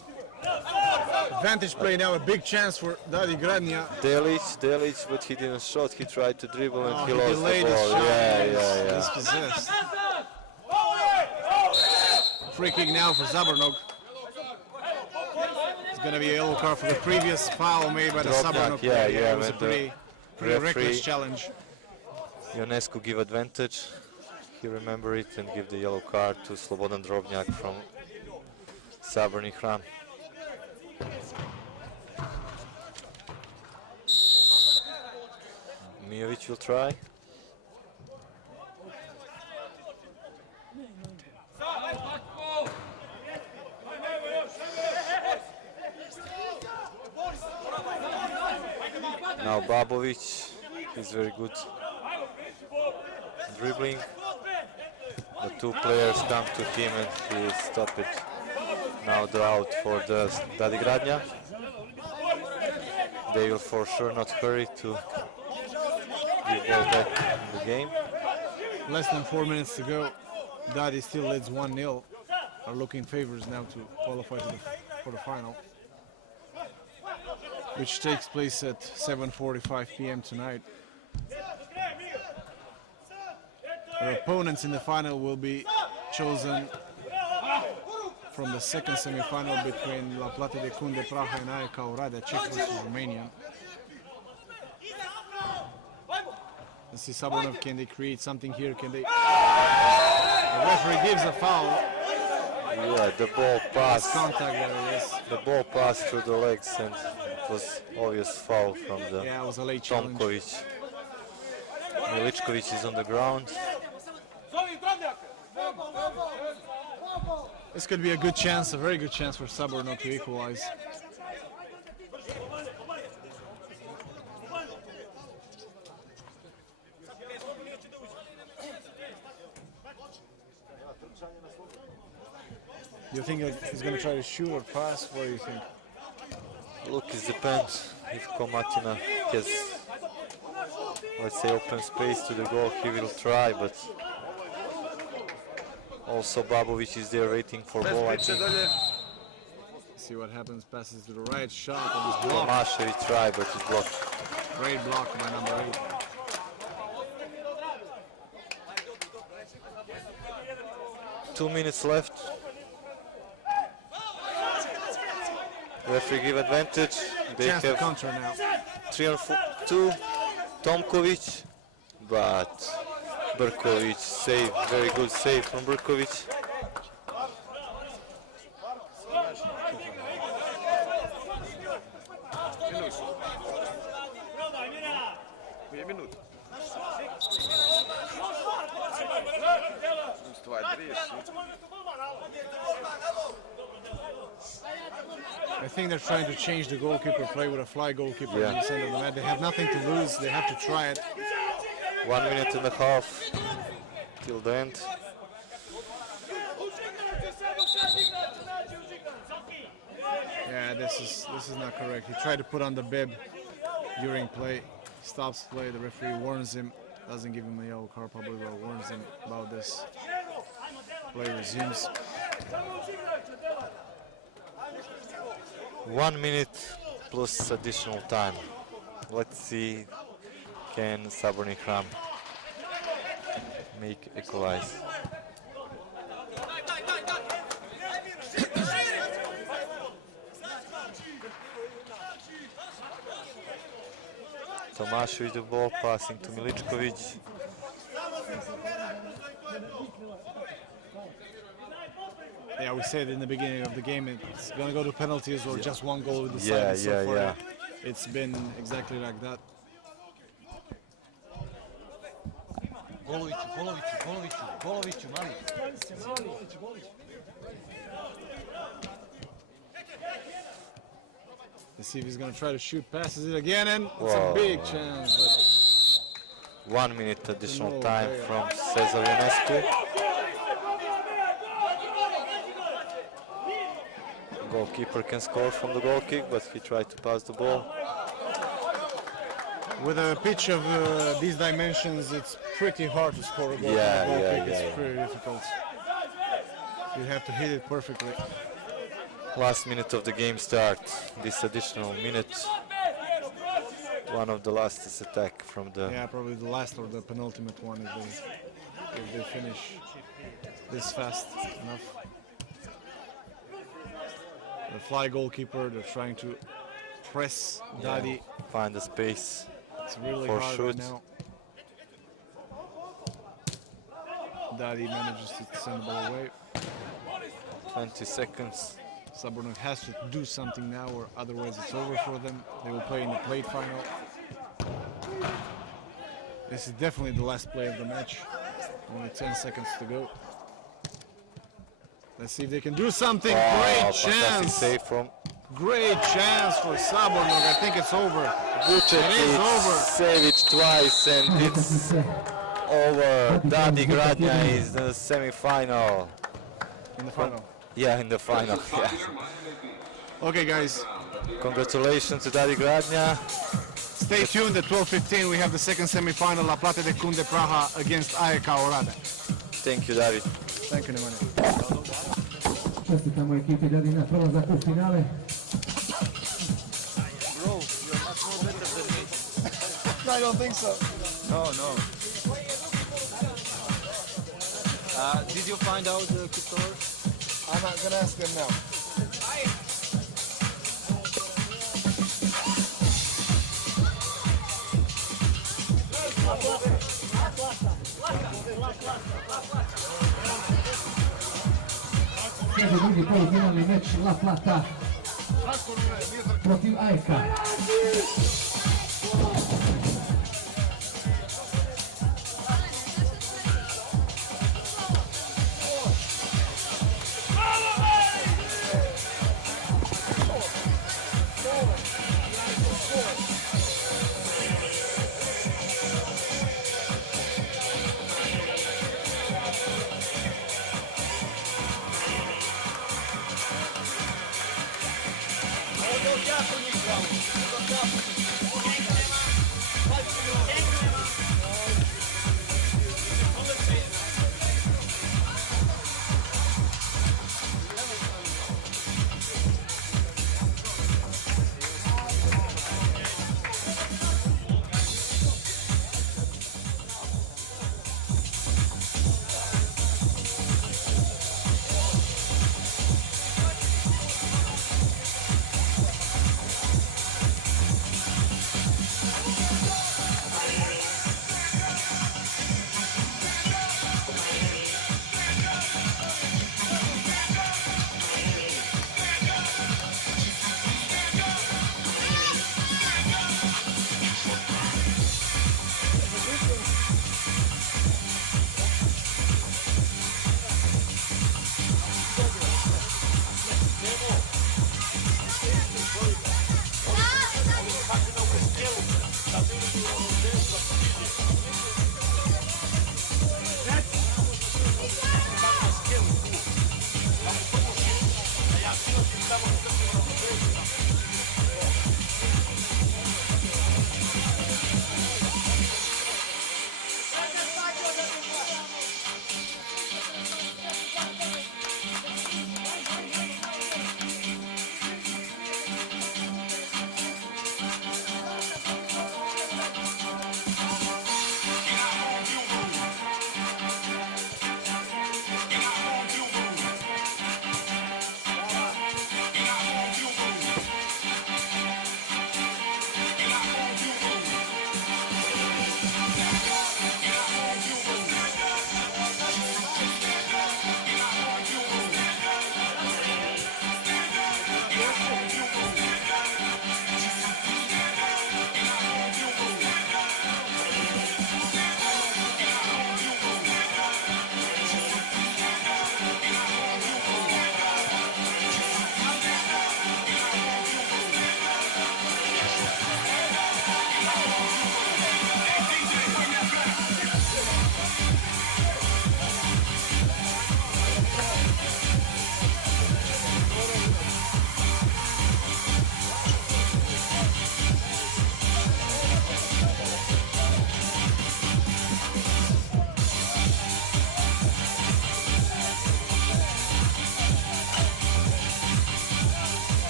Advantage play now, a big chance for Dadi Gradnja. Delic, but he didn't shot. He tried to dribble and he He lost the delayed his ball. shot. Yeah. Dispossessed. Free kick now for Zabornog. It's going to be a yellow card for the previous foul made by the Drobnjak, Zabornog yeah, player. yeah, It was a when the pretty referee- reckless challenge. Ionescu give advantage. He remember it and give the yellow card to Slobodan Drobnjak from Saborni Hram. Mijovic will try. Now Babovic is very good dribbling. The two players come to him and he stopped it. Now the out for the Dadi Gradnja. They will for sure not hurry to give ball back in the game. Less than 4 minutes to go. Dadi still leads 1-0. Are looking favors now to qualify for the final, which takes place at 7:45 p.m. tonight. Their opponents in the final will be chosen from the second semi-final between La Plata de Cunde Praha and AEK Oradea, Czech versus Romania. Let's see, Sabornov, can they create something here? Can they? The referee gives a foul. Yeah, the ball passed. Contact there it is. The ball passed through the legs and it was obvious foul from the Yeah, it was a late challenge. Tomkovic. Miličković is on the ground. This could be a good chance, a very good chance for Sabornov to equalize. Do you think he's going to try to shoot or pass? What do you think? Look, it depends. If Komatina has, let's say, open space to the goal, he will try, but also Babovic is there waiting for ball, I think. See what happens, passes to the right, shot, and it's blocked. Tomašević tried, but it's blocked. Great block by number 8. Two minutes left. Referee give advantage. They Chance to have counter now. 3 on 2. Tomkovic, but Brkovic save, very good save from Brkovic. I think they're trying to change the goalkeeper, play with a fly goalkeeper Yeah. in the center of the mat. They have nothing to lose, they have to try it. 1 minute and a half till the end. Yeah, this is not correct. He tried to put on the bib during play, stops play, the referee warns him, doesn't give him a yellow card probably, but warns him about this. Play resumes. 1 minute plus additional time. Let's see, can Saborni Hram make equalize? Tomašević the ball, passing to Miličković. Yeah, we said in the beginning of the game it's gonna go to penalties or just one goal with the Yeah, side. So yeah, far, yeah. it's been exactly like that. Goloviću, mali. Let's see if he's gonna try to shoot, passes it again, and it's Whoa. a big chance. 1 minute additional No time way. from Cesar Ionescu. Goalkeeper can score from the goal kick, but he tried to pass the ball. With a pitch of these dimensions, it's pretty hard to score a goal. Yeah, from a goal yeah, kick. yeah, It's yeah. pretty difficult. You have to hit it perfectly. Last minute of the game start. This additional minute. One of the last attack from the... Yeah, probably the last or the penultimate one if they finish this fast enough. The fly goalkeeper, they're trying to press Dadi. Find the space. It's really for hard shoot. right now. Dadi manages to send the ball away. 20 seconds. Sabornog has to do something now or otherwise it's over for them. They will play in the plate final. This is definitely the last play of the match. Only 10 seconds to go. Let's see if they can do something. Great fantastic chance. save from Great chance for Sabornog. I think it's over. Vučetić. It is over. Save it twice and it's over. Dadi Gradnja is the semi-final. In the final. Yeah, in the final. Yeah. Okay, guys. Congratulations to Dadi Gradnja. Stay tuned at 12:15. We have the second semi-final, La Plata de Kunde Praha against AEK Orada. Thank you, David. Thank you, Nemanja. Čestitamo ekipi Dadi na prolazak u finale. Bro, you're much more better than me. I don't think so. No. Did you find out the Couture? I'm not gonna ask them now. Slijedi drugi polufinalni meč La Plata protiv AEK.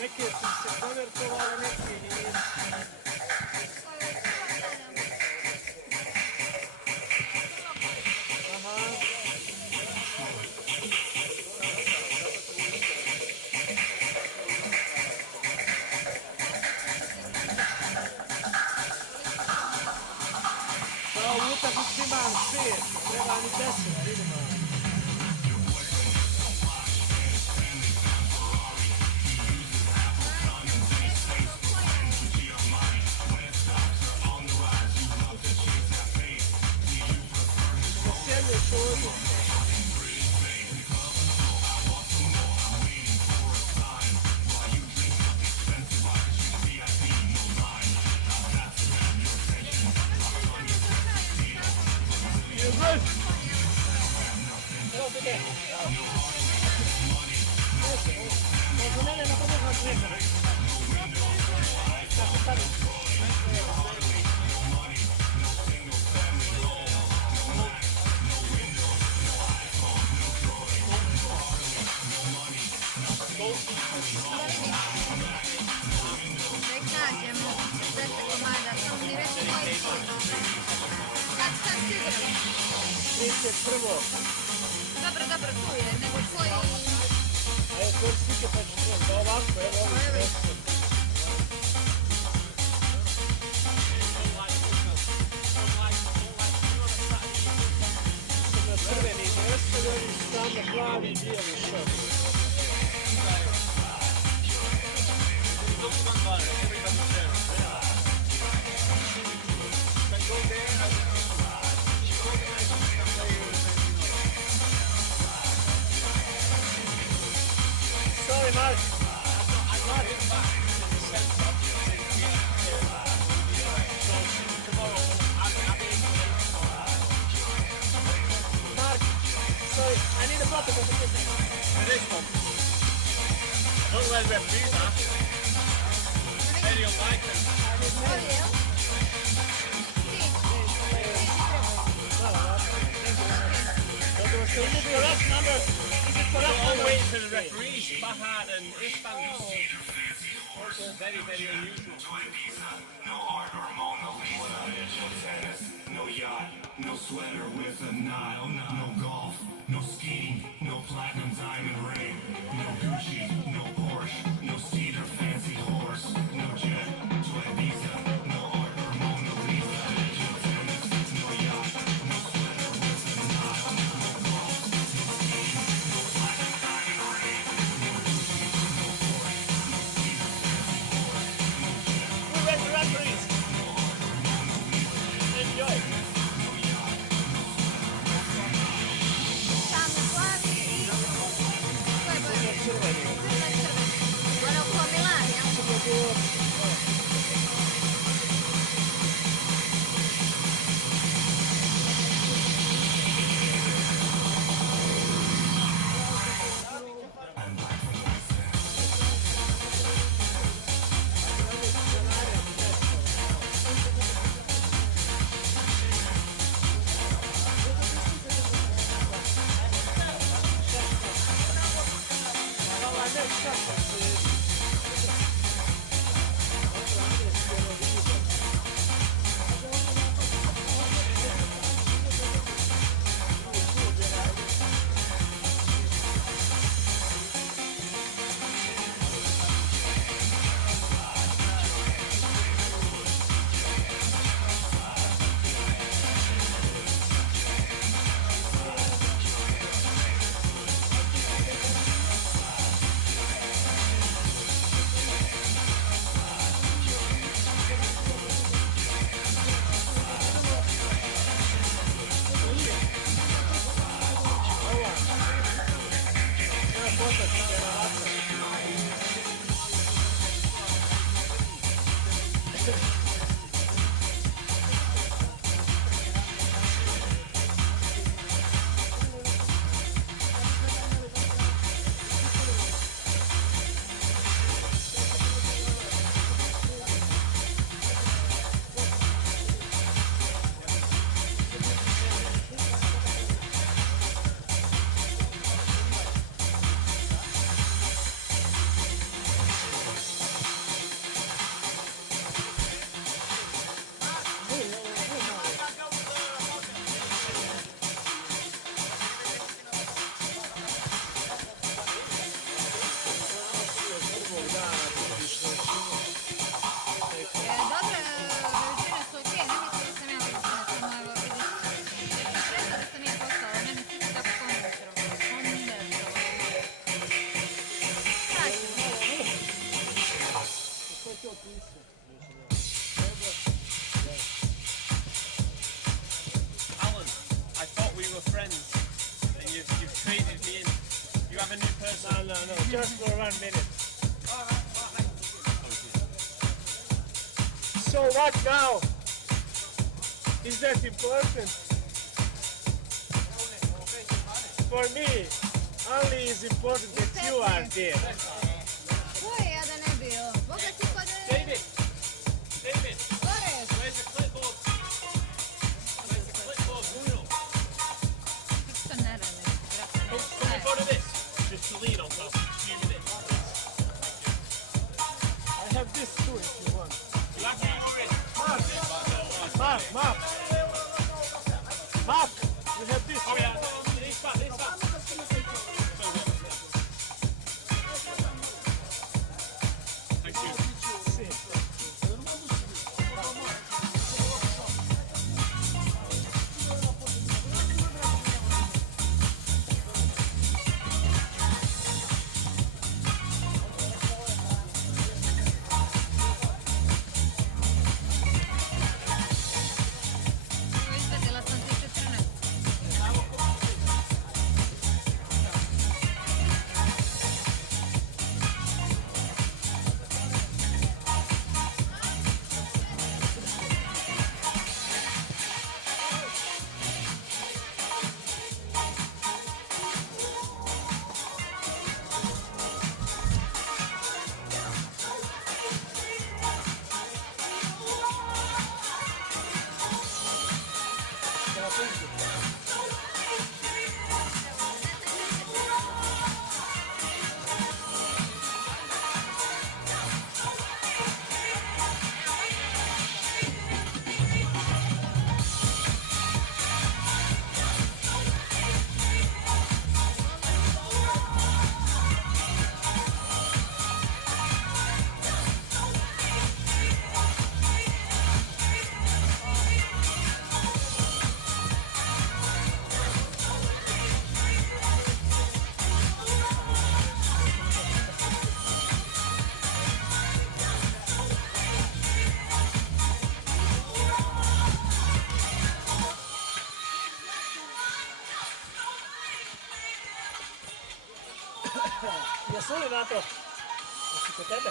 Neke su se konvertovale, neke nisu. Kao u utakmici imam 6, treba mi 10, vidimo. Nek nađemo 10 komada, samo mi reći koji su. Kad si igrali? 31. Dobro, tu je, nego koji... A je koji slike pa ću sve, da ovako, evo ovi sve. Sam na crveni dres, i ovi sam na plavi i bijeli šok. Sorry, Mark. Mark, sorry, I need a bottle of this. This one. Don't let them do that. They don't like them. Correct number. All waiting for the referees, Bahad and Ispan. Very, very unusual. No art or Mona Lisa, no tennis, no yacht, no sweater with a Nile, no golf, no skiing, no platinum diamond ring, no Gucci, no Porsche, no steed or fancy horse, no jet to Ibiza, no art or Mona Lisa, no tennis, no yacht, no sweater with a Nile, no golf, no skiing, no platinum diamond ring, no Gucci, no Porsche, no steed or fancy horse, no jet. Who read the referees? Enjoy. Tamo plavi i... Ko je boja? Crveni. Ono ko Milani, ja? just for 1 minute. So what now? Is that important? For me, only is important that you are there. Ko je ja da ne bio? Boga ti kod... David! David! Gore! Where's the clipboard? Where's the clipboard, Bruno? Što ne rane? Can we go to this? Just delete on top. Few minutes. I have this too if you want. You actually already... Mark! Mark! You have this. Oh yeah, this one. Thank you. Izvedela sam ti 14. Jesu li na to? Jesu kod tebe?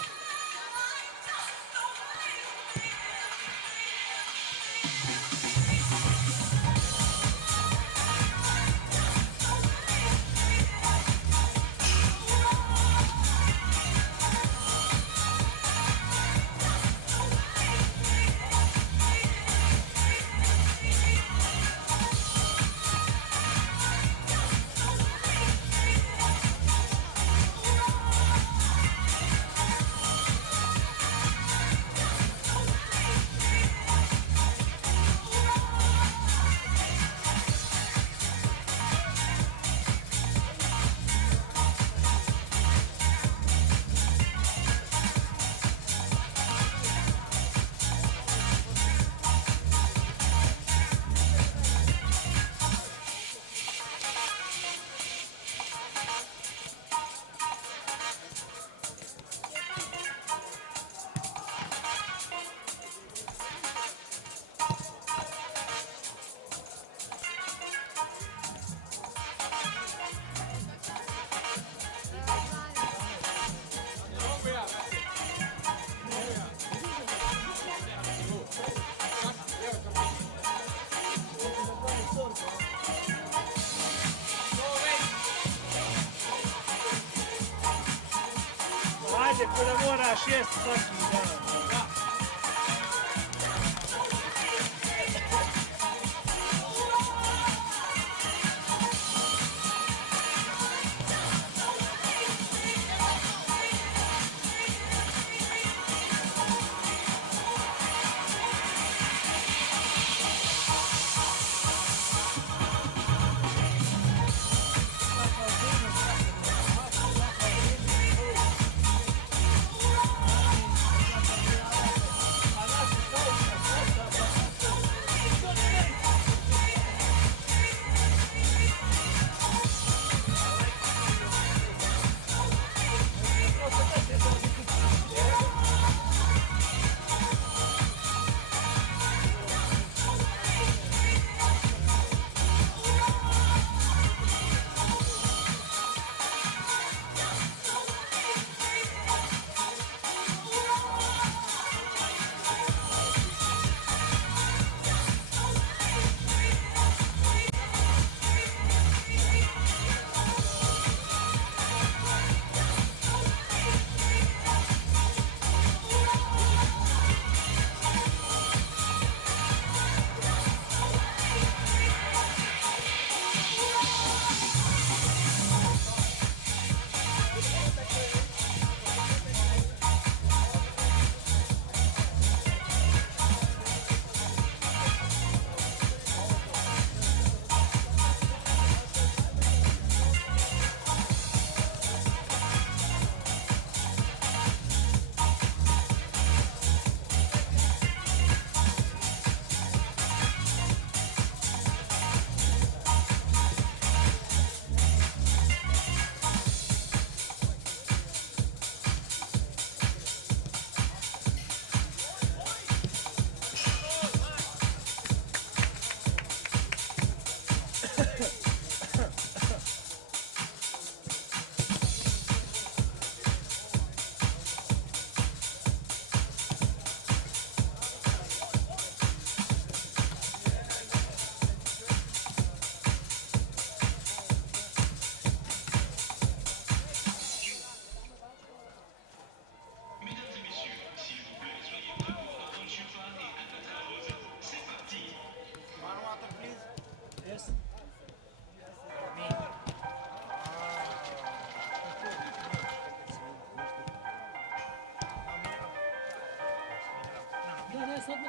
Ajde, kada moraš jest svaki dan.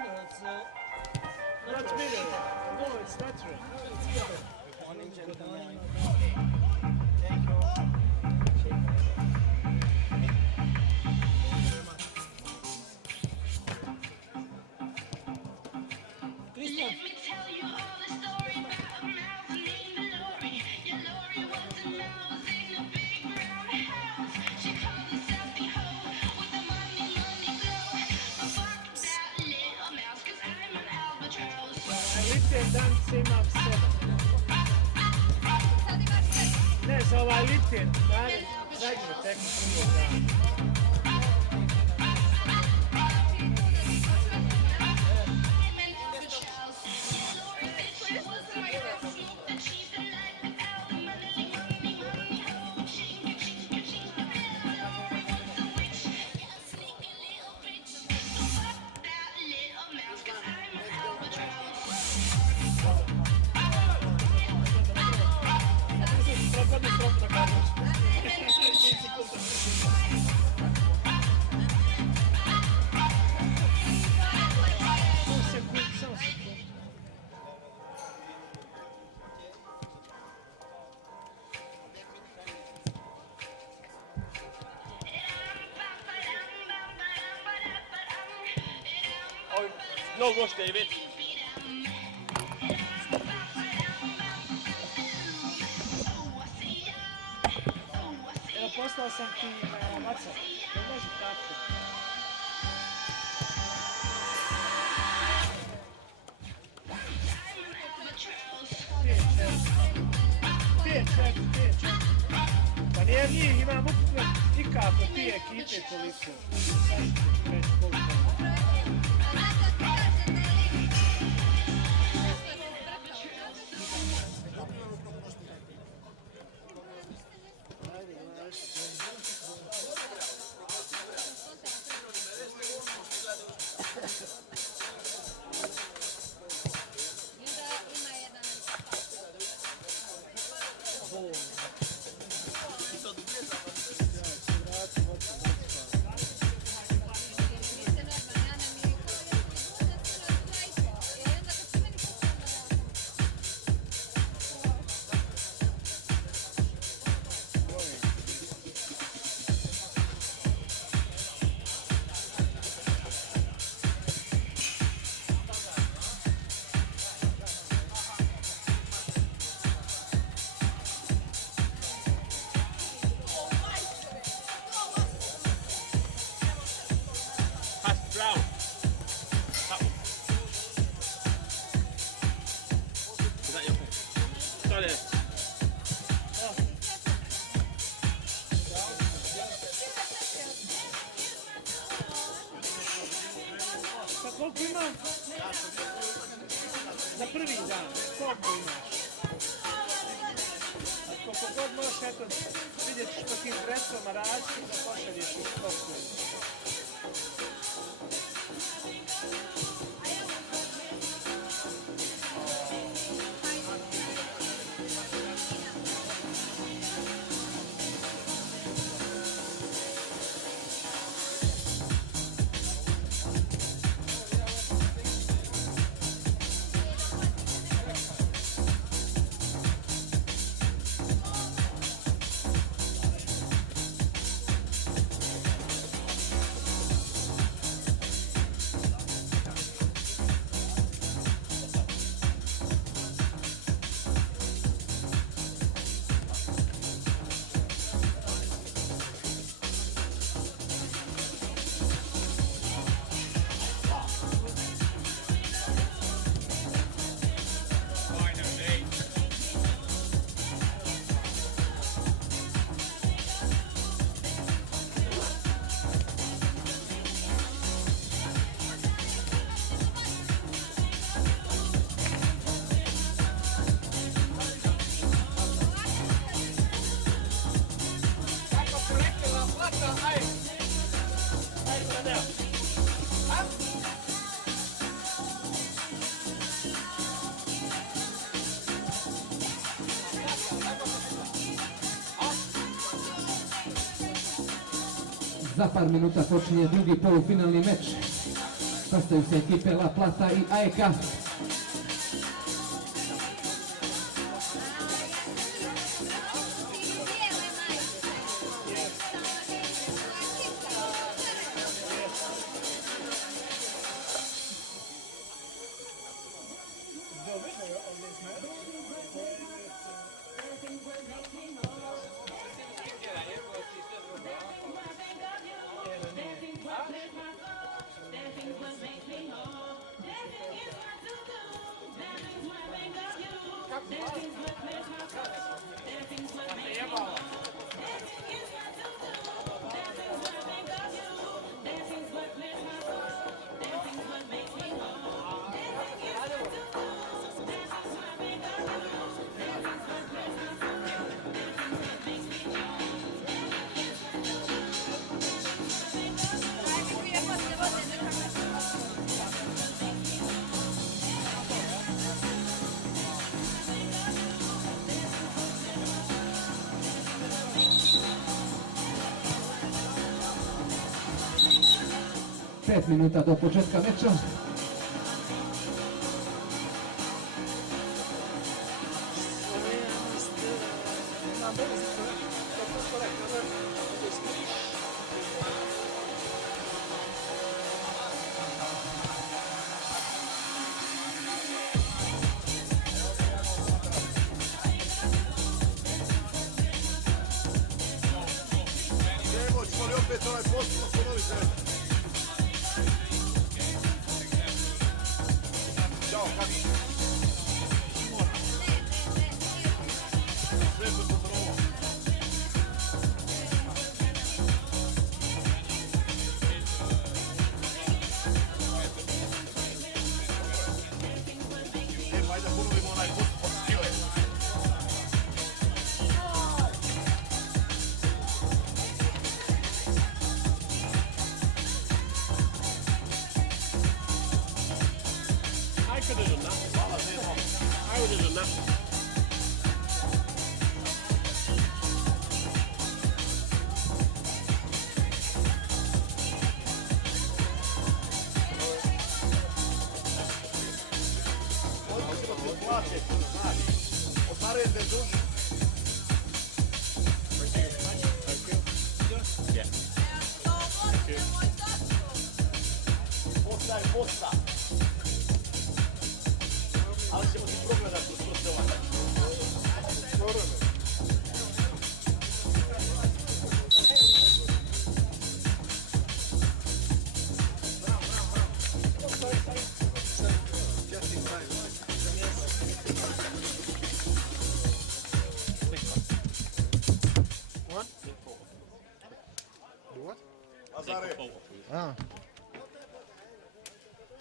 Not bitter. No, it's natural. Morning, gentlemen. Christian. Dan se imam 7. Ne, za ovaj litir, zadnji tek prvog dana. No rush, David. Evo, poslao sam ti na WhatsApp. Ne može tako. Pa nije njih, imam ukupno nikako ti ekipe toliko. Već koliko. Koliko imam? Za prvi dan, koliko imaš? A koliko god možeš, eto, vidjet ćeš po tim dresovima različiti da pošalješ u koliko imaš. Za par minuta počinje drugi polufinalni meč. Sastaju se ekipe La Plata i AEK. Pet minuta do početka meča. Hoćemo li opet ovaj postupak ponoviti? Ćao, kako? Sve su po prvo. Ajde da ponovimo onaj postupak stile. I could have done that. I would have done that. Posta. Ali ćemo ti progledati uz postovanje. Lazare.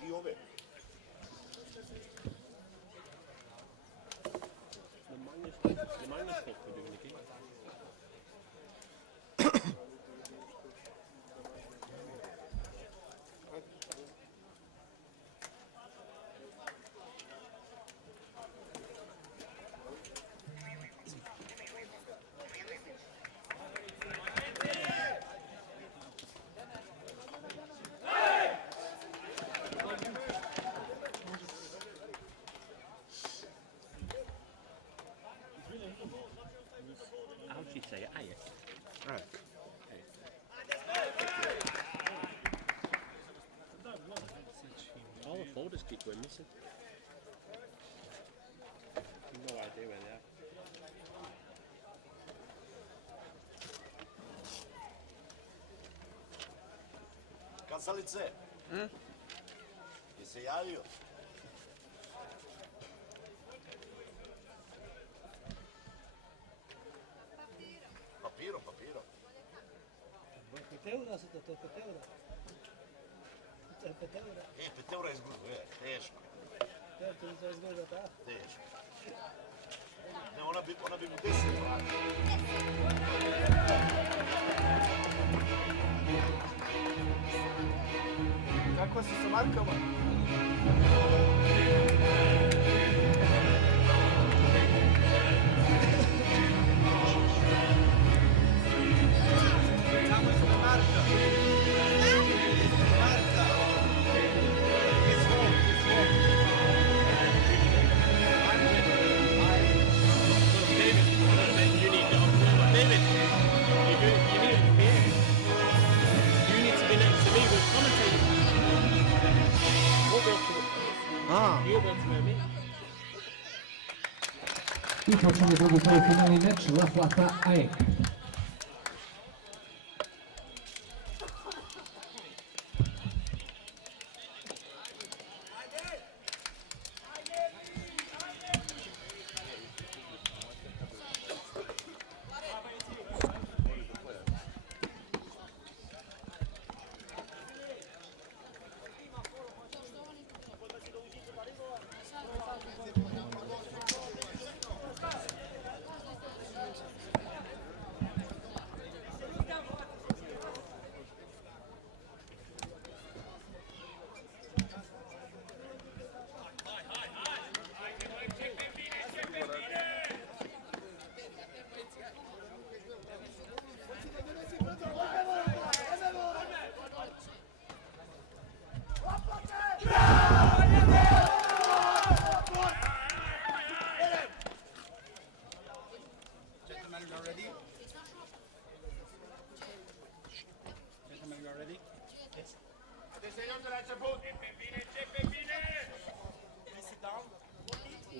I ove. The minus stuff we're doing again. How do you say it? Ayak. All the folders keep going missing. No idea where they are. Kazalice. Je se javio? Papirom. 5 eura se to je 5 eura. To je 5 eura. 5 eura izgubio, teško. To je izgubio, tako? Teško. Ne, ona bi mu 10 vratila. Kako si sa markama? Samo ispod marka. Marka. I počinje drugi polufinalni meč, La Plata AEK.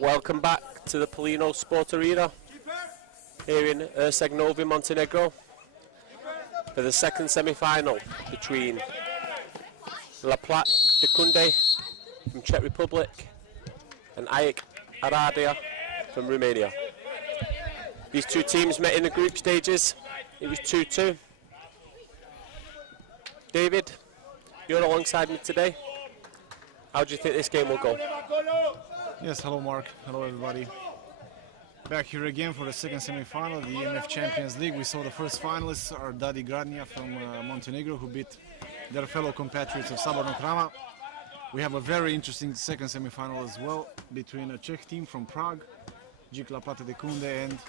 Welcome back to the Polino Sport Arena here in Novi, Montenegro for the second semi-final between La Plata de Cunde from Czech Republic and AEK Aradia from Romania. These two teams met in the group stages. It was 2-2. David, you're alongside me today. How do you think this game will go? Yes, hello Mark, hello everybody. Back here again for the second semi-final of the E.M.F Champions League. We saw the first finalists are Dadi Gradnja from Montenegro, who beat their fellow compatriots of Sabornog Hrama. We have a very interesting second semi-final as well between a Czech team from Prague, GIC La Plata de Cunde, and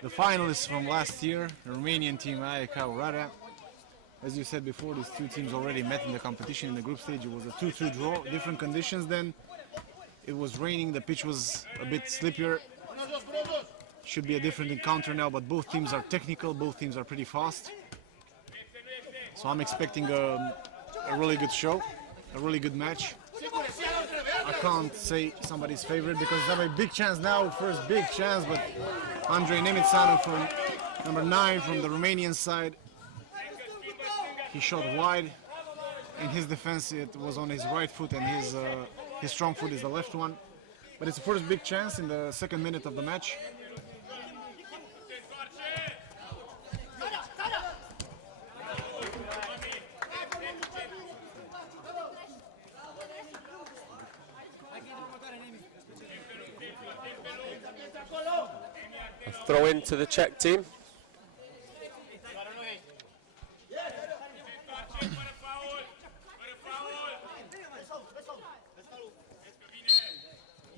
the finalists from last year, the Romanian team AEK Oradea. As you said before, these two teams already met in the competition in the group stage. It was a 2-2 draw, different conditions then. It was raining, the pitch was a bit slippier. Should be a different encounter now, but both teams are technical, both teams are pretty fast. So I'm expecting a really good show, a really good match. I can't say somebody's favorite because they have a big chance now, first big chance, but Andrei Nemitsanu from number 9 from the Romanian side. He shot wide. In his defense, it was on his right foot, and his strong foot is the left one. But it's the first big chance in the second minute of the match. A throw in to the Czech team.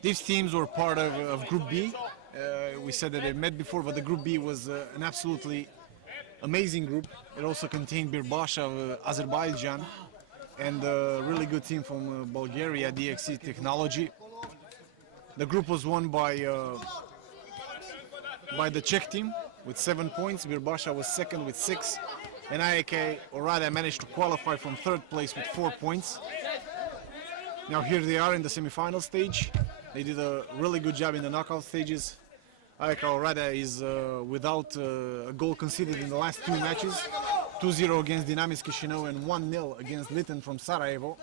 These teams were part of Group B. We said that they met before, but the Group B was an absolutely amazing group. It also contained Birbasha of Azerbaijan and a really good team from Bulgaria, DXC Technology. The group was won by the Czech team with 7 points. Birbasha was second with 6, and AEK Oradea managed to qualify from third place with 4 points. Now here they are in the semi-final stage. They did a really good job in the knockout stages. AEK Oradea is without a goal conceded in the last 2 matches. 2-0 against Dinamis Chisinau and 1-0 against Litten from Sarajevo.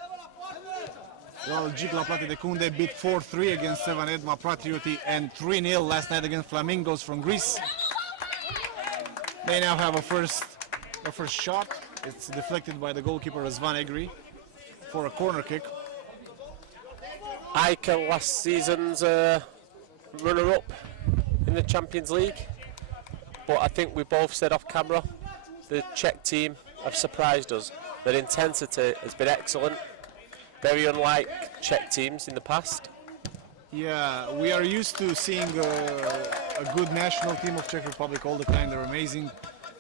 While GIC La Plata de Cunde beat 4-3 against Sevan Edma Patrioti and 3-0 last night against Flamingos from Greece. They now have a first shot. It's deflected by the goalkeeper Razvan Egri for a corner kick. AEK last season's runner-up in the Champions League, but I think we both said off camera the Czech team have surprised us. Their intensity has been excellent, very unlike Czech teams in the past. Yeah, we are used to seeing a good national team of Czech Republic all the time. They're amazing,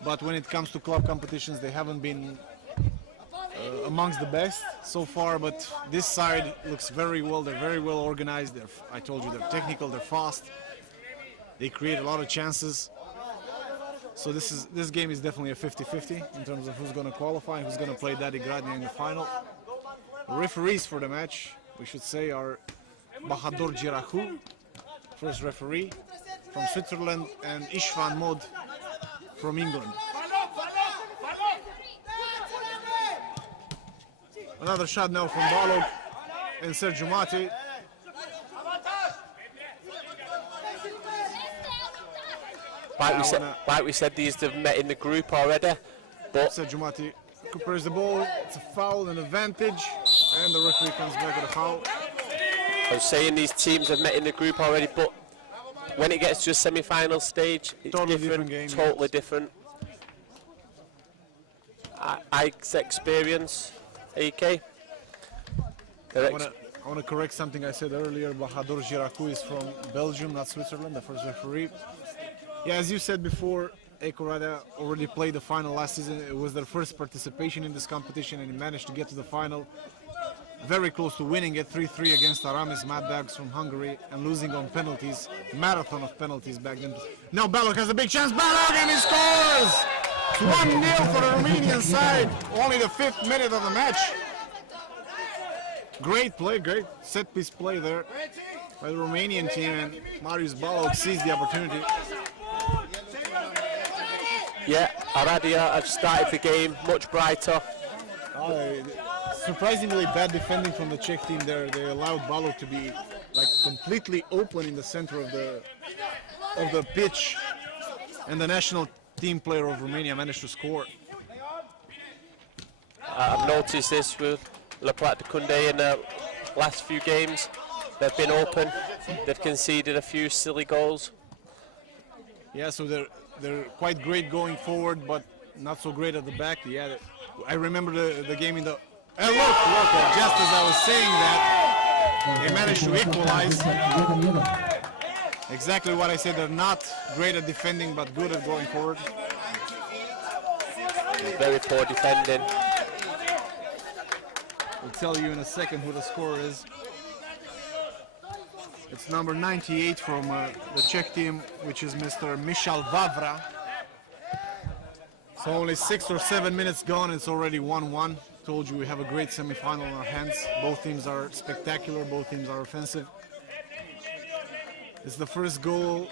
but when it comes to club competitions, they haven't been amongst the best so far. But this side looks very well. They're very well organized. I told you, they're technical, they're fast. They create a lot of chances. So this game is definitely a 50-50 in terms of who's going to qualify and who's going to play Dadi Gradnja in the final. The referees for the match, we should say, are Bahadur Girahu, first referee from Switzerland, and Ishvan Mod from England. Another shot now from Balog and Sergio Mate. Like we said, these have met in the group already. But Sergio Mate recuperates the ball. It's a foul, an advantage, and the referee comes back with a foul. I was saying these teams have met in the group already, but when it gets to a semi-final stage, it's Totally different, different game, totally different. Ike's experience, AK. I want to correct something I said earlier. Bahadur Girakou is from Belgium, not Switzerland, the first referee. Yeah, as you said before, Ekorada already played the final last season. It was their first participation in this competition, and he managed to get to the final. Very close to winning it, 3-3 against Aramis Mad Dogs from Hungary, and losing on penalties, marathon of penalties back then. Now Balog has a big chance, Balog, and he scores! It's 1-0 for the Romanian side, only the 5th minute of the match. Great play, great set-piece play there by the Romanian team, and Marius Balog seized the opportunity. Yeah, Aradia have started the game much brighter. Surprisingly bad defending from the Czech team there. They allowed Balog to be like completely open in the center of the pitch, and the national team player of Romania managed to score. I've noticed this with La Plata de Cunde in the last few games. They've been open. They've conceded a few silly goals. Yeah, so they're quite great going forward, but not so great at the back. Yeah, I remember the game in the. And look, just as I was saying that, they managed to equalize. Exactly what I said, they're not great at defending, but good at going forward. Very poor defending. I'll tell you in a second who the scorer is. It's number 98 from the Czech team, which is Mr. Michal Vavra. So only 6 or 7 minutes gone, it's already 1-1. Told you we have a great semi-final in our hands. Both teams are spectacular, both teams are offensive. It's the first goal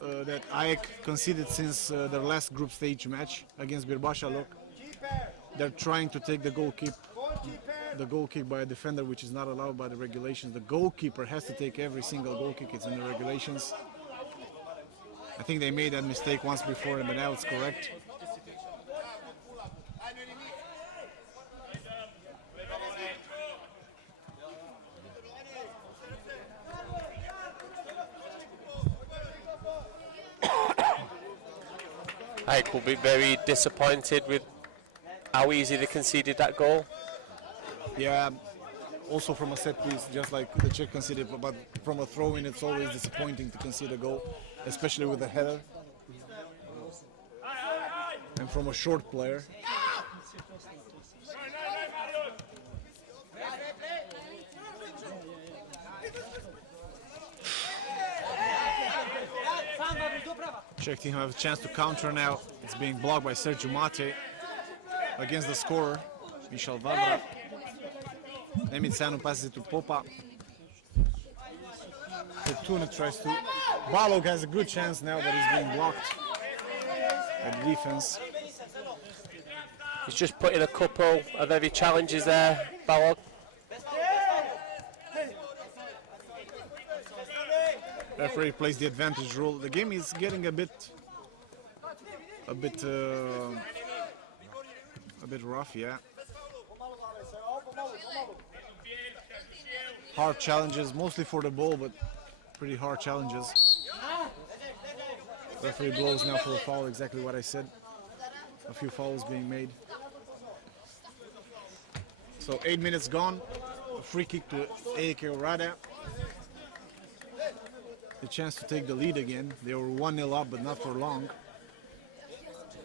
that AEK conceded since their last group stage match against Birbașalok. They're trying to take the goal kick by a defender, which is not allowed by the regulations. The goalkeeper has to take every single goal kick, it's in the regulations. I think they made that mistake once before, but now it's correct. I will be very disappointed with how easy they conceded that goal. Yeah, also from a set piece, just like the Czech conceded, but from a throw-in, it's always disappointing to concede a goal, especially with a header. And from a short player. Czech team have a chance to counter now. It's being blocked by Sergio Mate against the scorer, Michal Vavra. Nemitsanu passes it to Popa. Fortuna tries to. Balog has a good chance now, but he's being blocked by the defense. He's just put in a couple of heavy challenges there, Balog. Referee plays the advantage rule. The game is getting a bit rough, yeah. Hard challenges, mostly for the ball, but pretty hard challenges. Referee blows now for a foul, exactly what I said. A few fouls being made. So 8 minutes gone. A free kick to AEK Orada. The chance to take the lead again. They were 1-0 up, but not for long.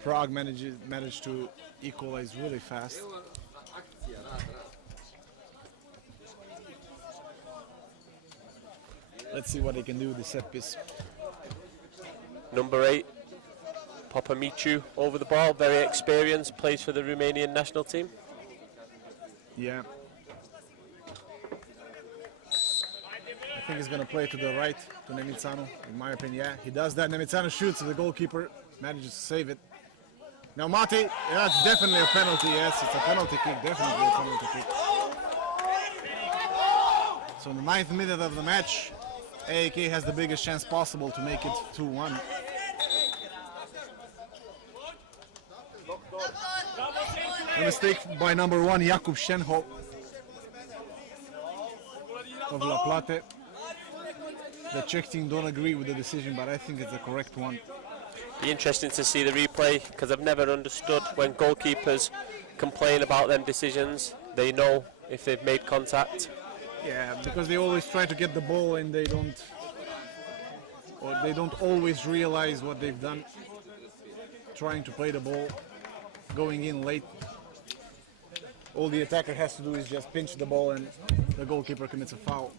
Prague managed to equalize really fast. Let's see what they can do with the set piece. Number 8, Popamichu over the ball, very experienced, plays for the Romanian national team. Yeah. I think he's going to play to the right, to Nemitsano, in my opinion. Yeah, he does that. Nemitsano shoots, the goalkeeper manages to save it. Now Mate, yeah, it's definitely a penalty. Yes, it's a penalty kick, definitely a penalty kick. So in the 9th minute of the match, AEK has the biggest chance possible to make it 2-1. A mistake by number 1, Jakub Šenho of La Plate. The Czech team don't agree with the decision, but I think it's the correct one. Be interesting to see the replay, because I've never understood when goalkeepers complain about them decisions. They know if they've made contact. Yeah, because they always try to get the ball and they don't always realize what they've done. Trying to play the ball, going in late. All the attacker has to do is just pinch the ball and the goalkeeper commits a foul.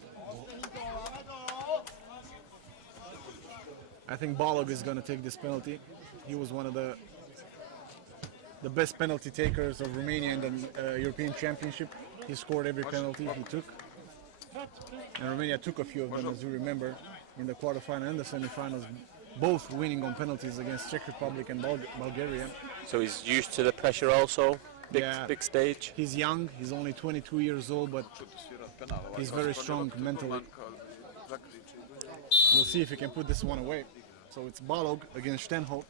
I think Balog is going to take this penalty. He was one of the best penalty takers of Romania in the European Championship. He scored every penalty he took. And Romania took a few of them, as you remember, in the quarterfinal and the semifinals, both winning on penalties against Czech Republic and Bulgaria. So he's used to the pressure also, big stage. He's young, he's only 22 years old, but he's very strong mentally. We'll see if he can put this one away. So it's Balog against Štenho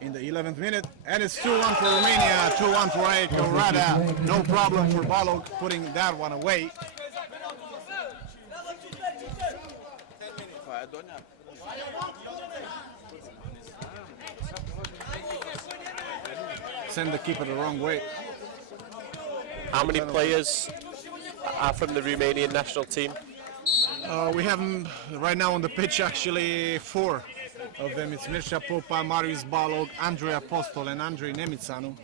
in the 11th minute, and it's 2-1 for Romania, 2-1 for AEK Rada. No problem for Balog putting that one away. Send the keeper the wrong way. How many players are from the Romanian national team? We have right now on the pitch actually 4 of them. It's Mircea Popa, Marius Balog, Andrei Apostol and Andrei Nemitsanu.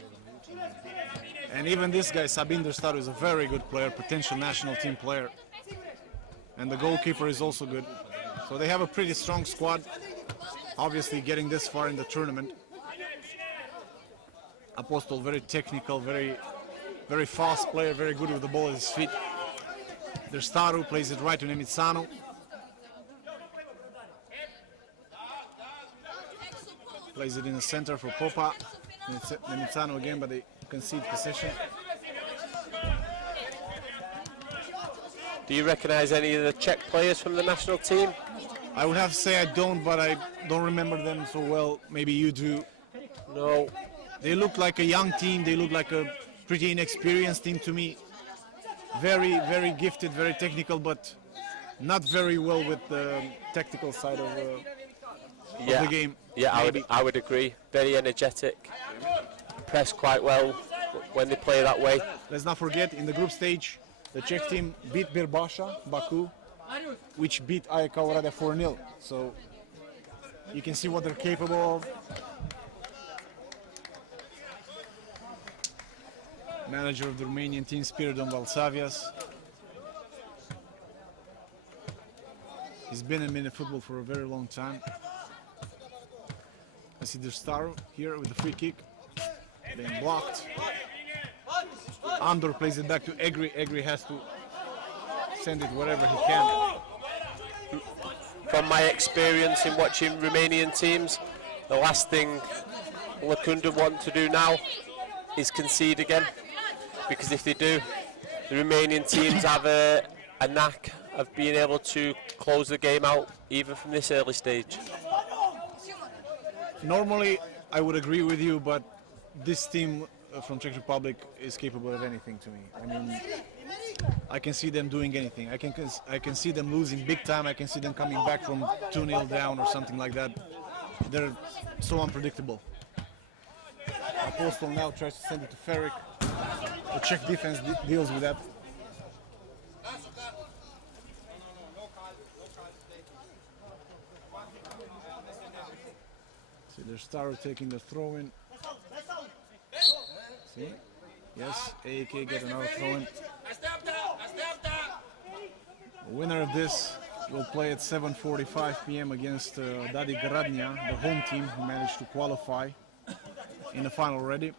And even this guy, Sabin Drstaru, is a very good player, potential national team player. And the goalkeeper is also good. So they have a pretty strong squad, obviously getting this far in the tournament. Apostol, very technical, very fast player, very good with the ball at his feet. Drstaru plays it right to Nemitsano. Plays it in the center for Popa. Nemitsano again, but they concede possession. Do you recognize any of the Czech players from the national team? I would have to say I don't, but I don't remember them so well. Maybe you do. No. They look like a young team. They look like a pretty inexperienced team to me. Very gifted, very technical, but not very well with the tactical side of the game. Yeah, I would agree. Very energetic, press quite well when they play that way. Let's not forget, in the group stage, the Czech team beat Birbasha, Baku, which beat AEK Oradea 4-0. So you can see what they're capable of. Manager of the Romanian team, Spiridon Valsavias. He's been in Minifootball for a very long time. I see Drstaru here with the free kick. Being blocked. Andor plays it back to Egri. Egri has to send it wherever he can. From my experience in watching Romanian teams, the last thing Lacunda want to do now is concede again. Because if they do, the Romanian teams have a knack of being able to close the game out, even from this early stage. Normally, I would agree with you, but this team from Czech Republic is capable of anything to me. I mean, I can see them doing anything. I can see them losing big time. I can see them coming back from 2-0 down or something like that. They're so unpredictable. Apostol now tries to send it to Ferik. The Czech defense deals with that. See, there's Drstaru taking the throw in. See? Yes, AEK get another throw in. The winner of this will play at 7:45 p.m. against Dadi Gradnia, the home team who managed to qualify in the final already.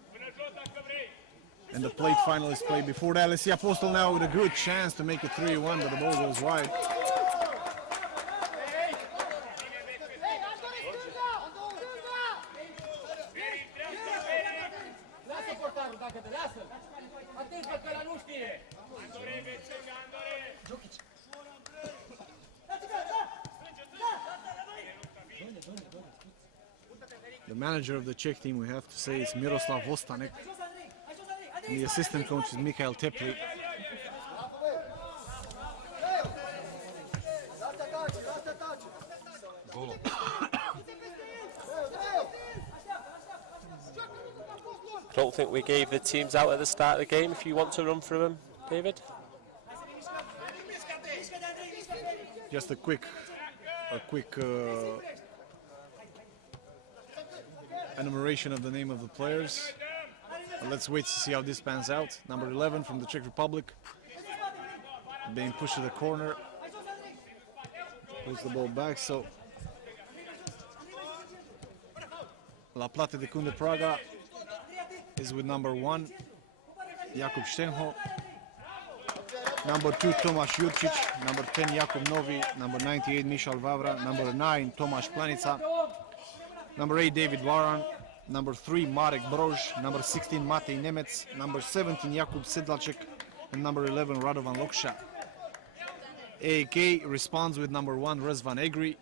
And the plate final is played before that. Let's see Apostol now with a good chance to make it 3-1, but the ball goes wide. manager of the Czech team, we have to say, is Miroslav Vostanek. And the assistant coach is Mikhail Tepli. I don't think we gave the teams out at the start of the game. If you want to run through them, David. Just a quick enumeration of the name of the players. Let's wait to see how this pans out. Number 11 from the Czech Republic, being pushed to the corner, pulls the ball back. So La Plata de Kunde Praga is with number 1, Jakub Štenho. Number 2, Tomaš Jurčić. Number 10, Jakub Novi. Number 98, Mišal Vavra. Number 9, Tomaš Planica. Number 8, David Varan. Number 3, Marek Brož. Number 16, Matej Nemec. Number 17, Jakub Sedlacek. And number 11, Radovan Lokša. AEK responds with number 1, Rezvan Egri.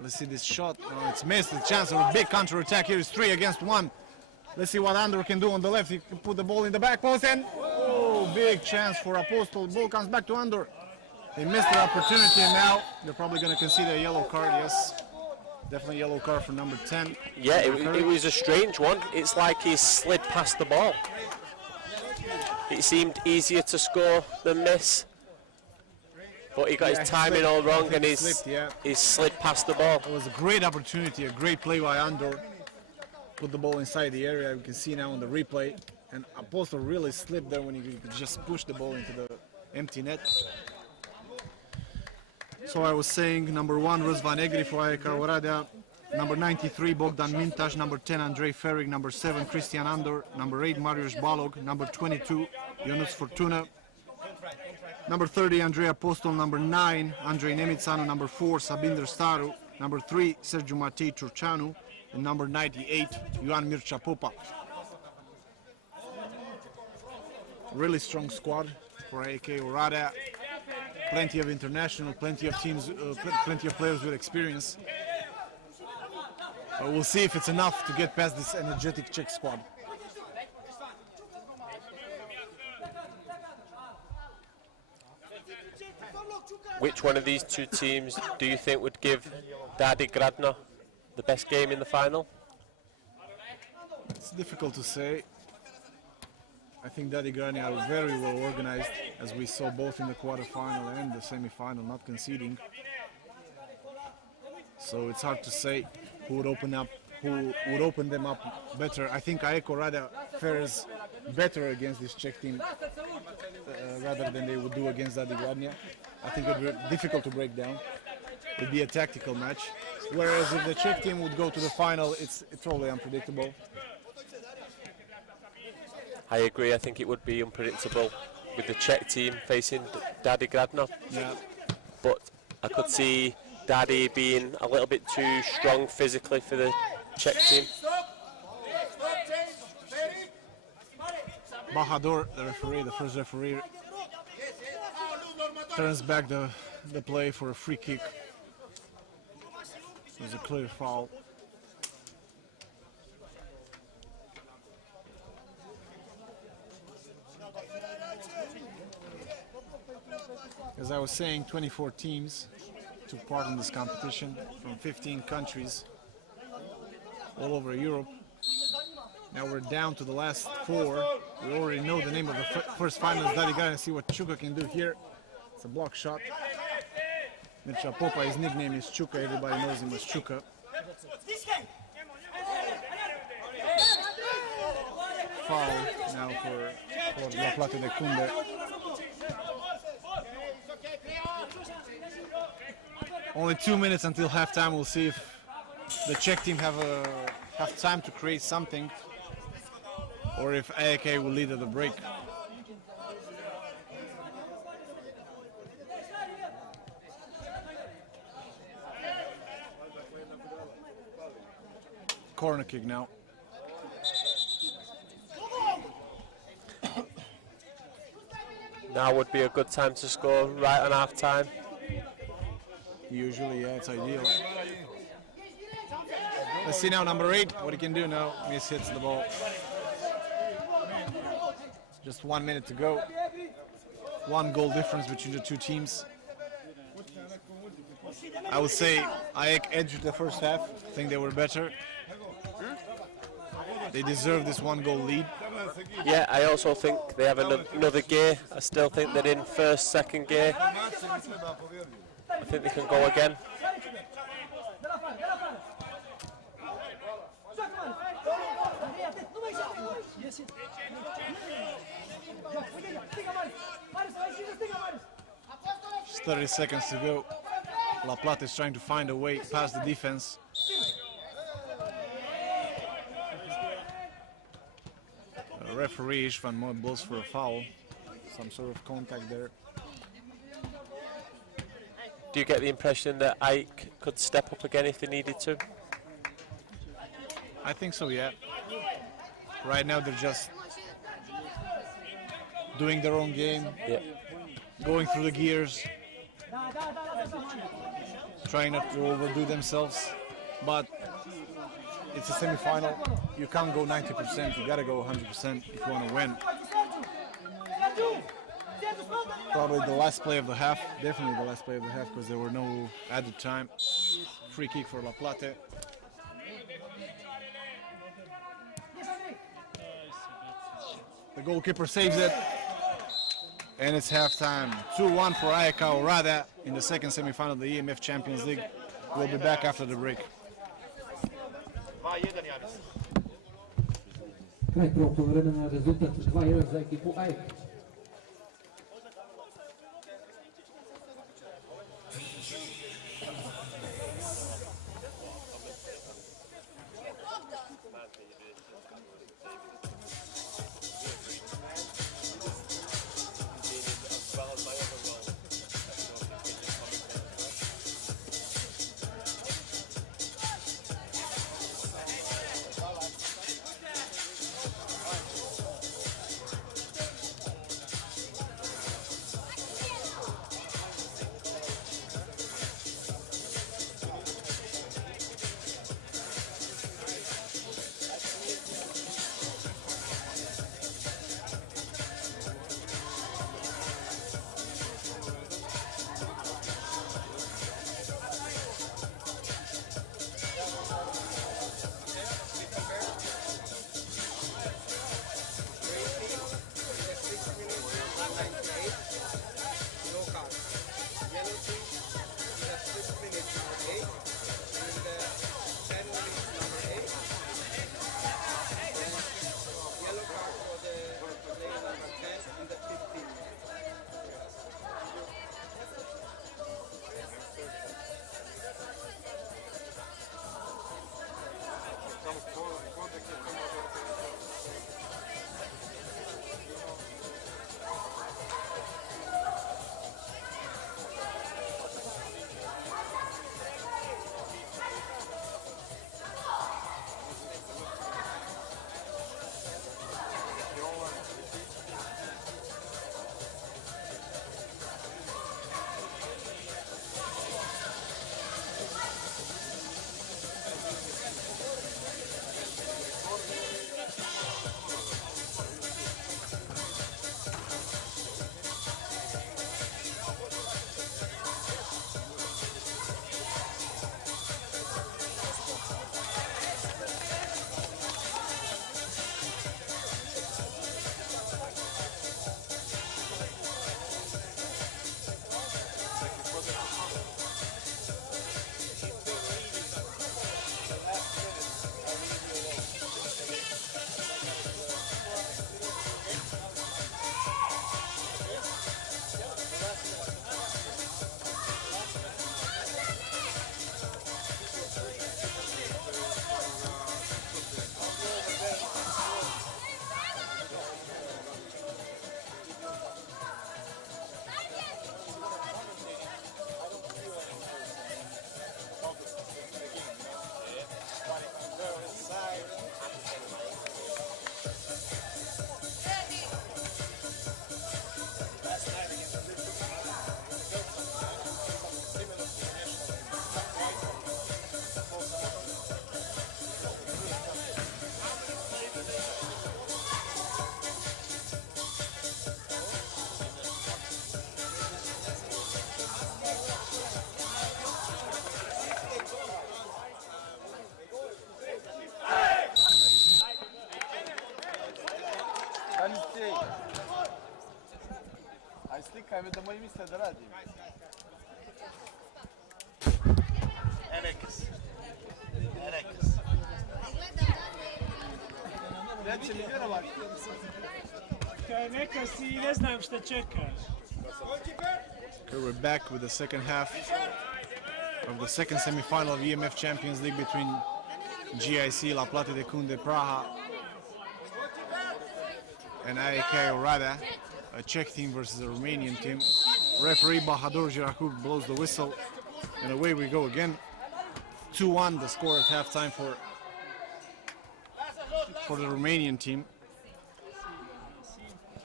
Let's see this shot. Oh, it's missed. The chance of a big counter-attack here is 3 against 1. Let's see what Andor can do on the left. He can put the ball in the back post and oh, big chance for Apostol. Ball comes back to Andor. They missed their opportunity and now they're probably going to concede a yellow card. Yes, definitely yellow card for number 10. Yeah, it was a strange one. It's like he slid past the ball. It seemed easier to score than miss. But he got his timing all wrong and he slid past the ball. It was a great opportunity, a great play by Andor. Put the ball inside the area. We can see now on the replay. And Apostol really slipped there when he could just push the ball into the empty net. So I was saying number 1, Rezvan Egri for AEK Oradea. Number 93, Bogdan Mintaš. Number 10, Andrei Ferig. Number 7, Christian Andor. Number 8, Mariusz Balog. Number 22, Ionuț Fortuna. Number 30, Andrei Apostol. Number 9, Andrei Nemitsanu. Number 4, Sabinder Staru. Number 3, Sergiu Matei Ciurceanu. And number 98, Ioan Mircea Popa. Really strong squad for AEK Oradea. Plenty of international, plenty of teams, plenty of players with experience. But we'll see if it's enough to get past this energetic Czech squad. Which one of these two teams do you think would give Dadi Gradno the best game in the final? It's difficult to say. I think Dadi Gradno are very well organized, as we saw both in the quarterfinal and the semi-final, not conceding. So it's hard to say who would open them up better. I think AEK Oradea fares better against this Czech team rather than they would do against Dadi Gradno. I think it would be difficult to break down. It would be a tactical match. Whereas if the Czech team would go to the final, it's totally unpredictable. I agree. I think it would be unpredictable with the Czech team facing Dadi Gradno. Yeah. But I could see Dadi being a little bit too strong physically for the Czech team. Bahadur, the referee, the first referee, turns back the play for a free kick. There's a clear foul. As I was saying, 24 teams took part in this competition from 15 countries all over Europe. Now we're down to the last 4. We already know the name of the first finalist, Dadi Gradno. See what Chuka can do here. It's a block shot. Mircea Popa, his nickname is Chuka. Everybody knows him as Chuka. Foul now for La Plata de Kunde. Only 2 minutes until halftime. We'll see if the Czech team have time to create something, or if AEK will lead at the break. Corner kick now. Now would be a good time to score right on half time. Usually, yeah, it's ideal. Let's see now, number 8, what he can do now. Miss hits the ball. Just 1 minute to go. 1 goal difference between the two teams. I would say AEK edged the first half. I think they were better. They deserve this 1 goal lead. Yeah, I also think they have another gear. I still think they're in first, second gear. I think they can go again. Just 30 seconds to go. La Plata is trying to find a way past the defense. The referee Istvan Moj blows for a foul. Some sort of contact there. Do you get the impression that AEK could step up again if they needed to? I think so, yeah. Right now they're just doing their own game, going through the gears, trying not to overdo themselves, but it's a semi-final. You can't go 90%, you gotta go 100% if you want to win. Probably the last play of the half, definitely the last play of the half, because there were no added time. Free kick for La Plata. The goalkeeper saves it, and it's halftime. 2-1 for AEK Aurada in the second semi-final of the E.M.F. Champions League. We'll be back after the break. Kraj prvog poluvremena, rezultat 2-1 za ekipu AEK. Pustite da radim. Neka se. Neka se. Neće mi vjerovati. Kaj neka si i ne znam šta čekaš. Okay, we're back with the second half of the second semi-final of E.M.F. Champions League between GIC La Plata de Cunde Praha and AEK Orada, a Czech team versus a Romanian team. Referee Bahadur Jirahub blows the whistle, and away we go again. 2-1 the score at halftime for the Romanian team.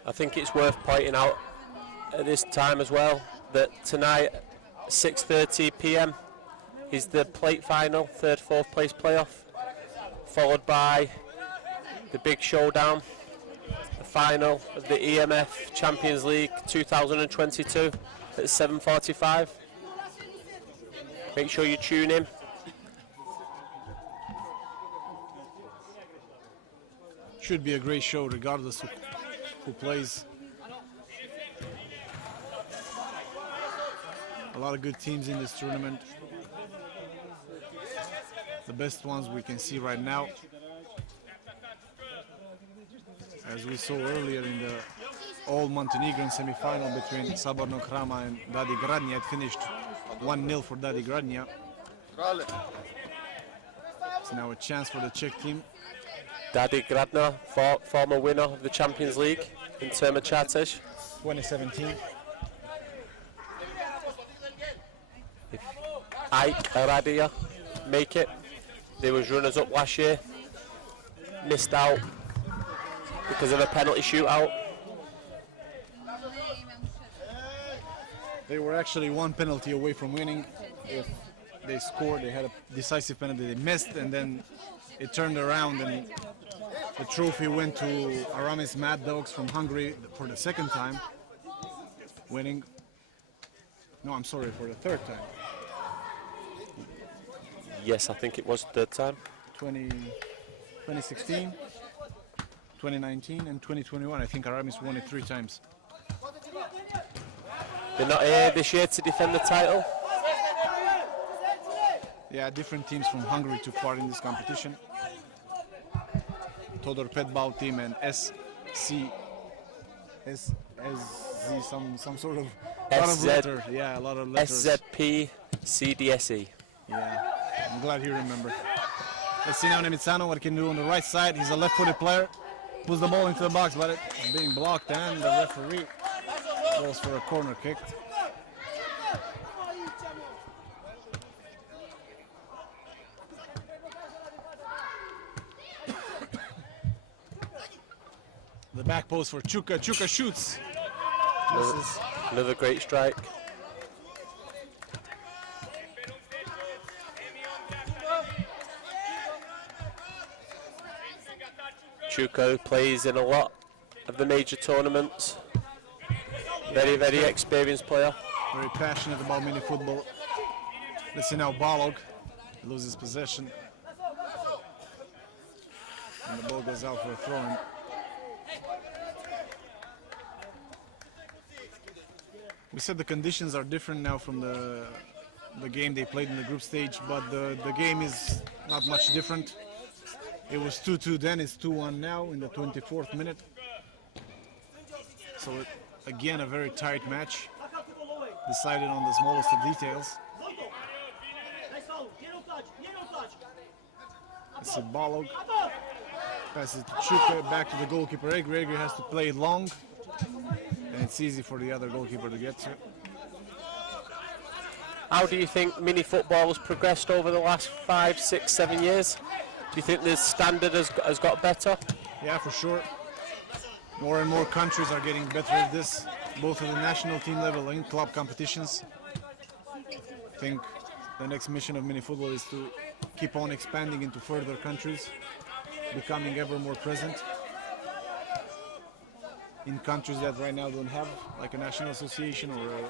I think it's worth pointing out at this time as well that tonight 6:30 p.m. is the plate final, third, fourth place playoff, followed by the big showdown, the final of the E.M.F. Champions League 2022 at 7:45. Make sure you tune in. Should be a great show regardless of who plays. A lot of good teams in this tournament. The best ones we can see right now. As we saw earlier in the all Montenegrin semi-final between Saborno Hrama and Dadi Gradnja, it finished 1-0 for Dadi Gradnja. It's now a chance for the Czech team. Dadi Gradna, former winner of the Champions League in Terma Čatež 2017. If Ike Aradia make it, they was runners up last year, missed out because of a penalty shootout. They were actually one penalty away from winning. If they scored, they had a decisive penalty they missed, and then it turned around and the trophy went to Aramis Mad Dogs from Hungary for the second time, winning. No, I'm sorry, for the third time. Yes, I think it was third time. 2016, 2019 and 2021. I think Aramis won it 3 times. They're not here this year to defend the title. Yeah, different teams from Hungary took part in this competition. Todor Petbal team and SZ, some sort of lot of letter. Yeah, a lot of letters. SZP CDSE. Yeah, I'm glad you remember. Let's see now Nemitsano what he can do on the right side. He's a left-footed player. Puts the ball into the box, but it's being blocked, and the referee goes for a corner kick. The back post for Chuka. Chuka shoots. Another great strike. Chuka plays in a lot of the major tournaments. Very, very experienced player. Very passionate about mini football. Let's see now Balog loses possession. And the ball goes out for a throw-in. We said the conditions are different now from the game they played in the group stage, but the game is not much different. It was 2-2 then, it's 2-1 now in the 24th minute. So again, a very tight match, decided on the smallest of details. Let's see Balog. Passes to Chuka, back to the goalkeeper Egri. Egri has to play it long. And it's easy for the other goalkeeper to get to. How do you think mini football has progressed over the last 5, 6, 7 years? Do you think the standard has got better? Yeah, for sure. More and more countries are getting better at this, both at the national team level and club competitions. I think the next mission of mini football is to keep on expanding into further countries, becoming ever more present in countries that right now don't have like a national association or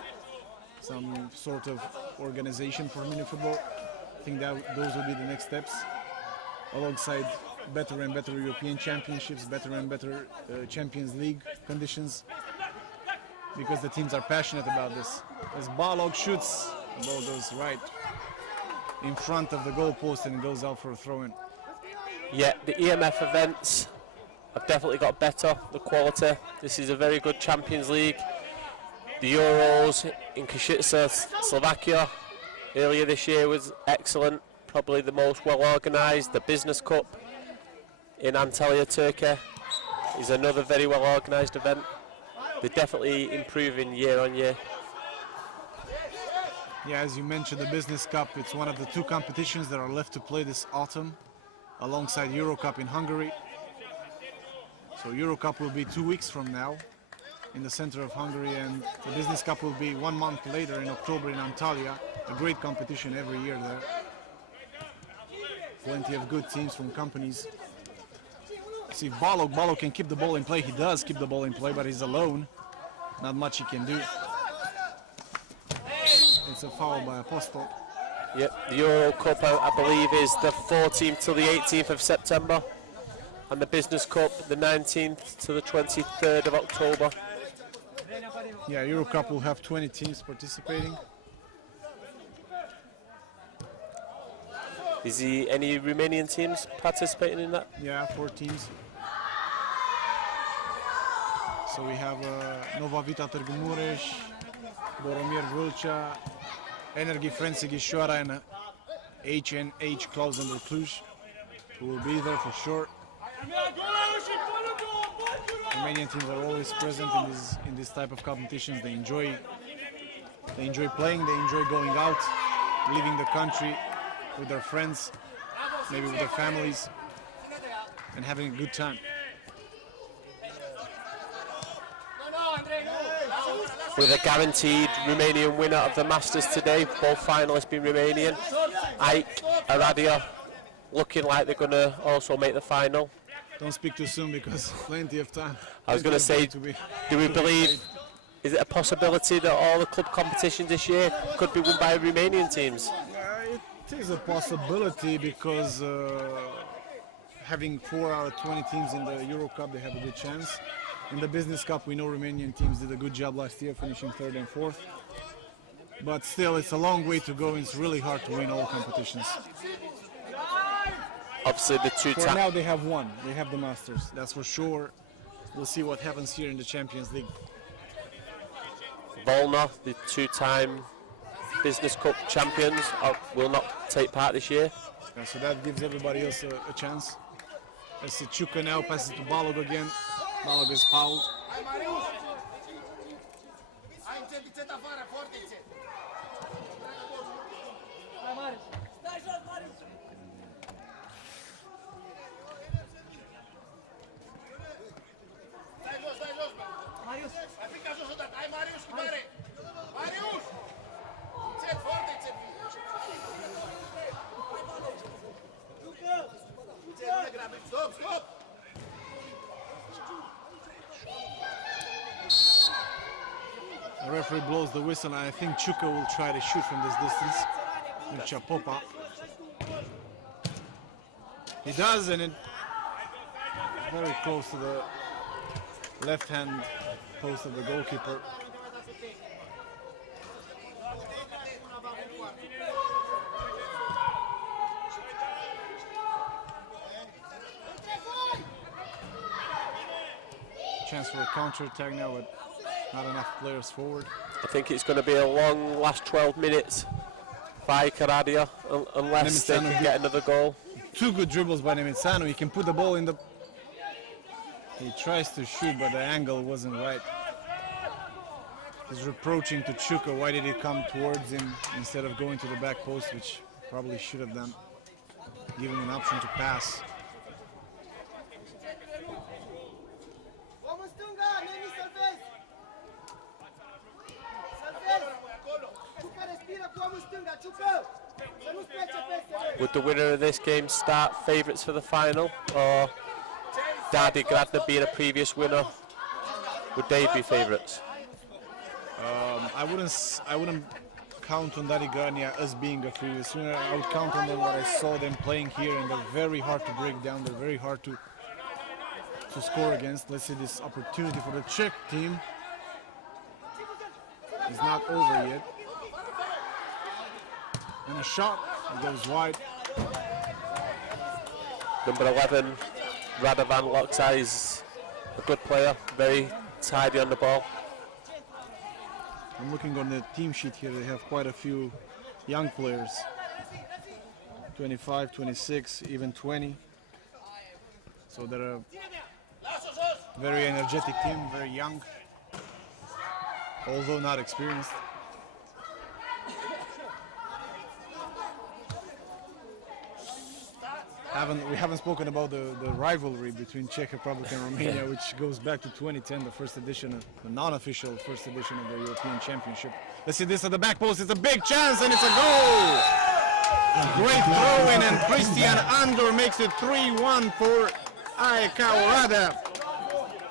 some sort of organization for mini football. I think that those will be the next steps, alongside better and better European championships, better and better Champions League conditions, because the teams are passionate about this. As Balog shoots, the ball goes right in front of the goalpost and it goes out for a throw-in. Yeah, the EMF events have definitely got better, the quality. This is a very good Champions League. The Euros in Košice, Slovakia, earlier this year was excellent, probably the most well organised. The Business Cup in Antalya, Turkey is another very well organised event. They're definitely improving year on year. Yeah, as you mentioned, the Business Cup, it's one of the two competitions that are left to play this autumn, alongside Euro Cup in Hungary. So Euro Cup will be 2 weeks from now in the center of Hungary, and the Business Cup will be 1 month later in October in Antalya. A great competition every year there. Plenty of good teams from companies. See, Balog can keep the ball in play. He does keep the ball in play, but he's alone. Not much he can do. It's a foul by Apostol. Yep, the Euro Cup, I believe, is the 14th to the 18th of September, and the Business Cup, the 19th to the 23rd of October. Yeah, Euro Cup will have 20 teams participating. Is there any Romanian teams participating in that? Yeah, 4 teams. So we have Nova Vita Târgu Mureș, Boromir Vâlcea, Energy Friends Sighișoara, and HNH Klausenberg Cluj, who will be there for sure. Romanian teams are always present in this type of competitions. They enjoy playing, they enjoy going out, leaving the country with their friends, maybe with their families, and having a good time. With a guaranteed Romanian winner of the Masters today, both finalists being Romanian. Ike, Aradia, looking like they're going to also make the final. Don't speak too soon because plenty of time. I was going to say, do we believe, is it a possibility that all the club competitions this year could be won by Romanian teams? It is a possibility because having 4 out of 20 teams in the Euro Cup, they have a good chance. In the Business Cup, we know Romanian teams did a good job last year, finishing 3rd and 4th. But still, it's a long way to go, and it's really hard to win all competitions. Obviously, the two For now, they have won. They have the Masters, that's for sure. We'll see what happens here in the Champions League. Volna, the 2-time Business Cup champions, will not take part this year. Yeah, so that gives everybody else a chance. Let's see, Chuka now passes to Balog again. Balog is fouled. The referee blows the whistle, and I think Chuka will try to shoot from this distance with Chapopa. He does, and it very close to the left-hand post of the goalkeeper. Chance for a counter-attack now, but not enough players forward. I think it's going to be a long last 12 minutes by Karadia, unless they can get another goal. 2 good dribbles by Nemetsano. He can put the ball in the... He tries to shoot, but the angle wasn't right. He's reproaching to Chuka, why did he come towards him instead of going to the back post, which probably should have done, giving him an option to pass. Would the winner of this game start favourites for the final, or Dadi Gradna being a previous winner, would they be favourites? I wouldn't count on Dadi Gradna as being a previous winner. I would count on them what I saw them playing here, and they're very hard to break down. They're very hard to score against. Let's see this opportunity for the Czech team. is not over yet. And a shot goes wide. Number 11, Radovan Loksa, is a good player, very tidy on the ball. I'm looking on the team sheet here, they have quite a few young players. 25, 26, even 20. So they're a very energetic team, very young, although not experienced. We haven't spoken about the rivalry between Czech Republic and Romania, which goes back to 2010, the first edition, the non-official first edition of the European Championship. Let's see this at the back post. It's a big chance and it's a goal! Great throw-in, and Christian Andor makes it 3-1 for AEK Oradea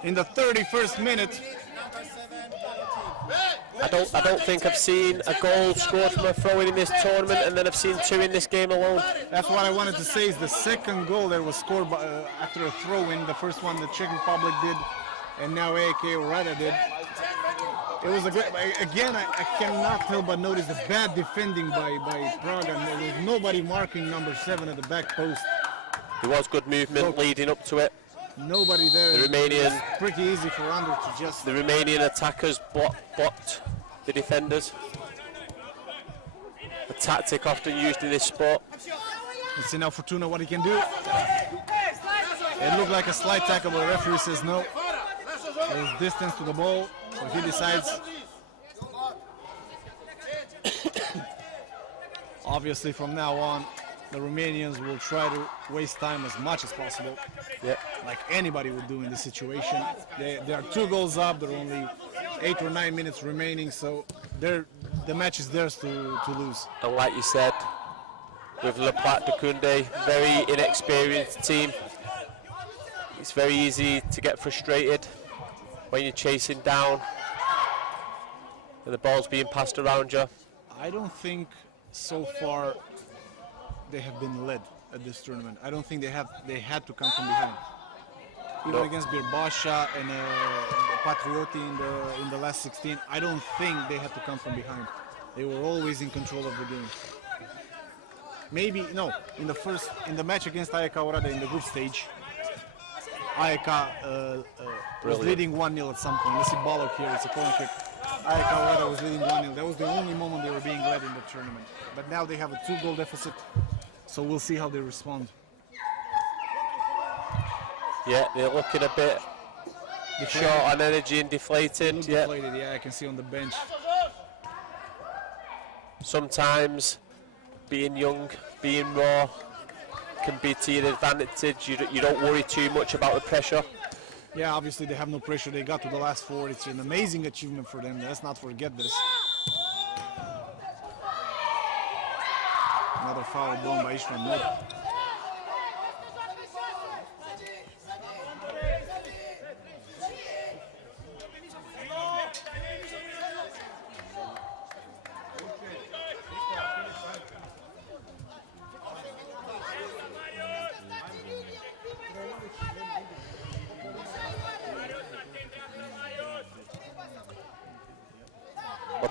in the 31st minute. I don't think I've seen a goal scored from a throw-in this tournament, and then I've seen 2 in this game alone. That's what I wanted to say, is the second goal that was scored by, after a throw-in. The first one the Czech Republic did, and now AEK Oradea did. It was a great, again, I cannot help but notice the bad defending by Prague, and there was nobody marking number 7 at the back post. There was good movement leading up to it. Nobody there. The Romanian, it's pretty easy for Andor to just... The Romanian attackers blocked the defenders. A tactic often used in this sport. Let's see now Fortuna what he can do. It looked like a slight tackle, but the referee says no. There's distance to the ball, so he decides. Obviously from now on, the Romanians will try to waste time as much as possible. Yep. Like anybody would do in this situation. They are 2 goals up, there are only 8 or 9 minutes remaining, so the match is theirs to lose. And like you said, with Le Plat de Cunde, very inexperienced team. It's very easy to get frustrated when you're chasing down and the ball's being passed around you. I don't think so far they have been led at this tournament. I don't think they had to come from behind. Even against Birbasha and Patrioti in the last 16, I don't think they had to come from behind. They were always in control of the game. Maybe no, in the match against AEK Oradea in the group stage, AEK was leading 1-0 at some point. Let's see Balog here, it's a corner kick. AEK Oradea was leading 1-0. That was the only moment they were being led in the tournament. But now they have a 2-goal deficit, so we'll see how they respond. Yeah, they're looking a bit short on energy and deflated. Deflated, yeah, I can see on the bench. Sometimes being young, being raw, can be to your advantage. You don't worry too much about the pressure. Yeah, obviously they have no pressure. They got to the last 4. It's an amazing achievement for them. Let's not forget this. Another foul blown by Ishvan Mud.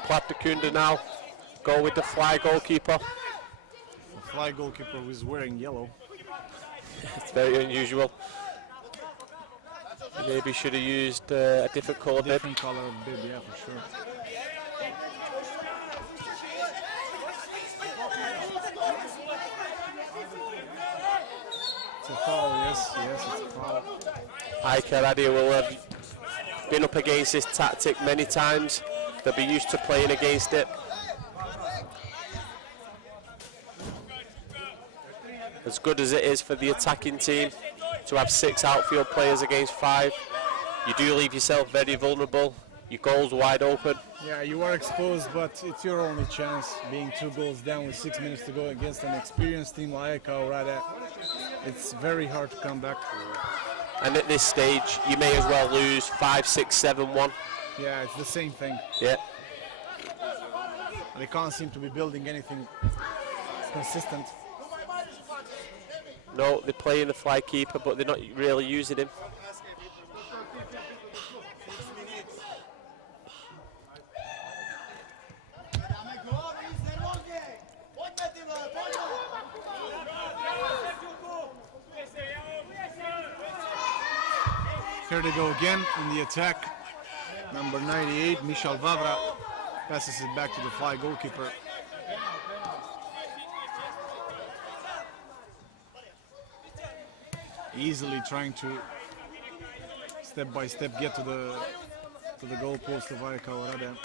Plat de Cunde now go with the fly goalkeeper. The fly goalkeeper was wearing yellow. It's very unusual. Maybe should have used a different colour bib. Different colour bib, yeah, for sure. It's a foul, yes, it's a foul. AEK Oradea will have been up against this tactic many times. They'll be used to playing against it. As good as it is for the attacking team to have 6 outfield players against 5, you do leave yourself very vulnerable. Your goal's wide open. Yeah, you are exposed, but it's your only chance. Being 2 goals down with 6 minutes to go against an experienced team like AEK Oradea, it's very hard to come back. And at this stage, you may as well lose 5, 6, 7-1. Yeah, it's the same thing. Yeah. They can't seem to be building anything consistent. No, they're playing the fly keeper, but they're not really using him. Here they go again in the attack. Number 98, Michal Vavra, passes it back to the fly goalkeeper. Easily trying to step by step get to the goal post of AEK Orada.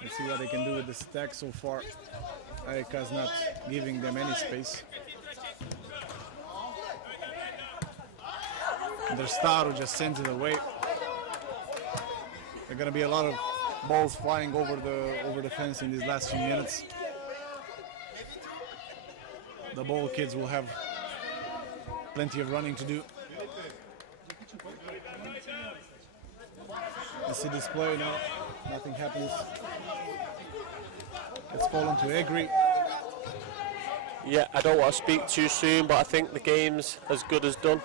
Let's see what they can do with the stack so far. AEK is not giving them any space. Staro just sends it away. There are going to be a lot of balls flying over the fence in these last few minutes. The ball kids will have plenty of running to do. You see this play now, nothing happens. It's fallen to Egri. Yeah, I don't want to speak too soon, but I think the game's as good as done.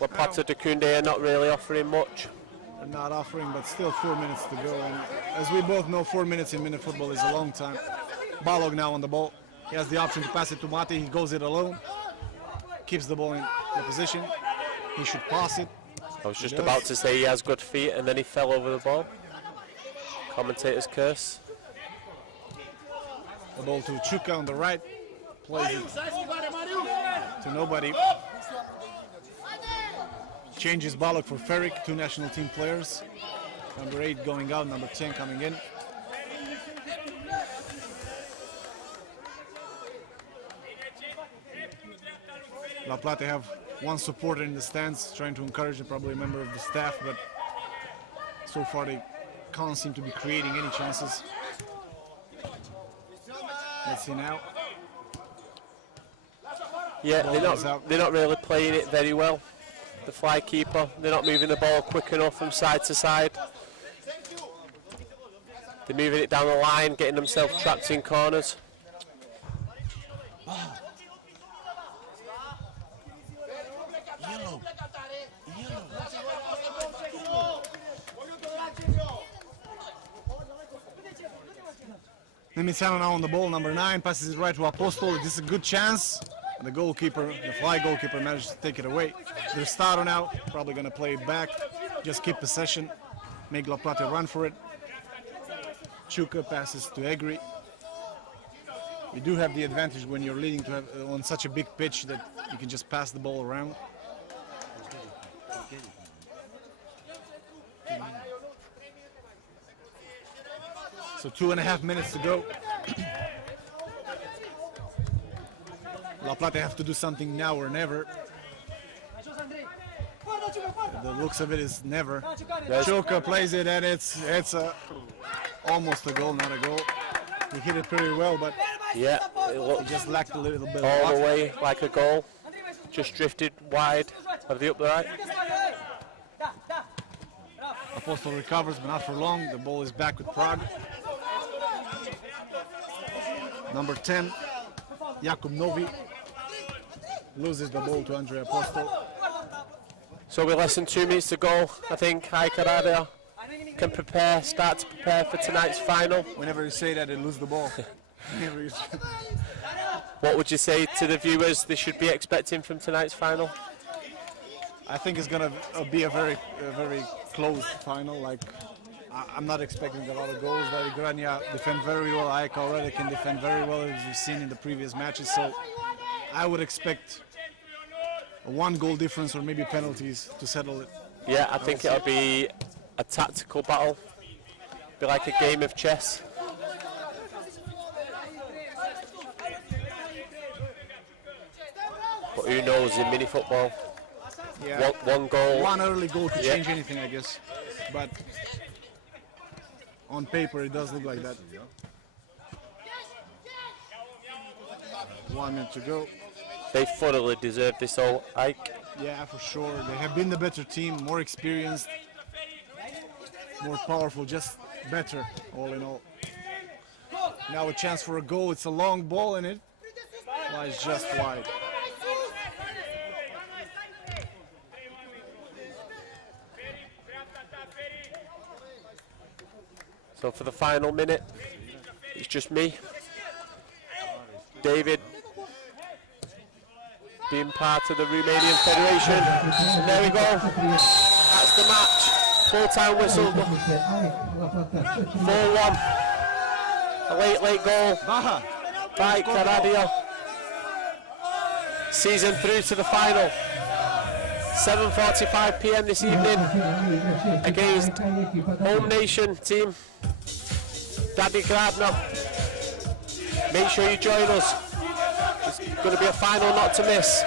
Lapata Dakunde are not really offering much. They're not offering, but still 4 minutes to go. And as we both know, 4 minutes in Minifootball is a long time. Balog now on the ball. He has the option to pass it to Mate. He goes it alone. Keeps the ball in the position. He should pass it. I was just about to say he has good feet, and then he fell over the ball. Commentator's curse. The ball to Chuka on the right. Plays it to nobody. Changes Balog for Ferik, 2 national team players. Number 8 going out, number 10 coming in. La Plata have one supporter in the stands trying to encourage probably a member of the staff, but so far they can't seem to be creating any chances. Let's see now. Yeah, they're not really playing it very well. The fly keeper, they're not moving the ball quick enough from side to side. They're moving it down the line, getting themselves trapped in corners. Nemiciano now on the ball, number 9, passes it right to Apostol. This is a good chance. And the goalkeeper, the fly goalkeeper, managed to take it away. There's Staro now, probably going to play it back. Just keep possession, make La Plata run for it. Chuka passes to Egri. You do have the advantage when you're leading to have on such a big pitch that you can just pass the ball around. So 2.5 minutes to go. La Plata have to do something now or never. The looks of it is never. Chuka plays it and it's almost a goal, not a goal. He hit it pretty well, but yeah, he just lacked a little bit all of the way like a goal. Just drifted wide of the up the right. Apostol recovers, but not for long. The ball is back with Prague. Number 10, Jakub Novi, loses the ball to Andrea Apostol. So with less than 2 minutes to go, I think AEK Orada can start to prepare for tonight's final. Whenever you say that, they lose the ball. What would you say to the viewers they should be expecting from tonight's final? I think it's going to be a very close final. Like, I'm not expecting a lot of goals. Granja defend very well. AEK Orada can defend very well, as we've seen in the previous matches. So I would expect a 1-goal difference or maybe penalties to settle it. Yeah, I think it'll be a tactical battle. Be like a game of chess. But who knows in mini football? Yeah. One goal. One early goal could change anything, I guess. But on paper, it does look like that. 1 minute to go. They thoroughly deserve this all, Ike. Yeah, for sure. They have been the better team, more experienced, more powerful, just better, all in all. Now a chance for a goal. It's a long ball and it lies just wide. So for the final minute, it's just me, David, being part of the Romanian Federation. And there we go. That's the match. Full-time whistle. 4-1. A late goal by Caradio. Season through to the final. 7:45 p.m. this evening against home nation team Daddy Gradno. Make sure you join us. It's going to be a final not to miss.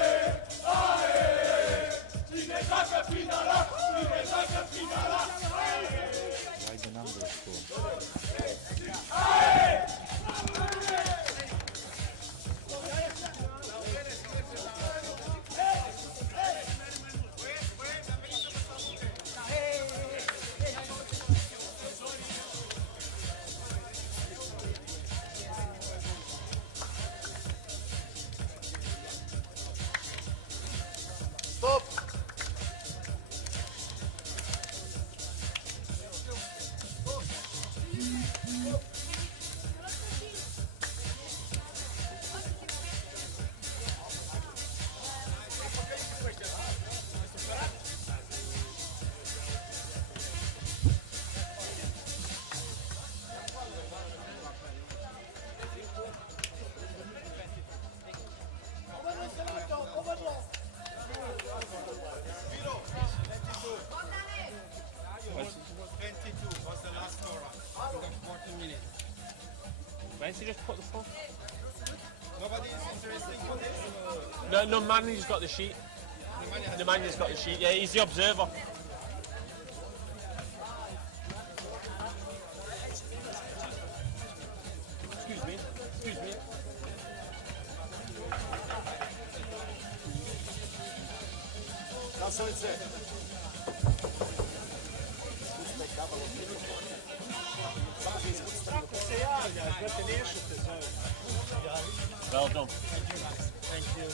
Where's he just put the phone? Nobody is interested in this? No, Manny's got the sheet. The Manny's got the sheet, yeah, he's the observer. Excuse me. Well done. Thank you.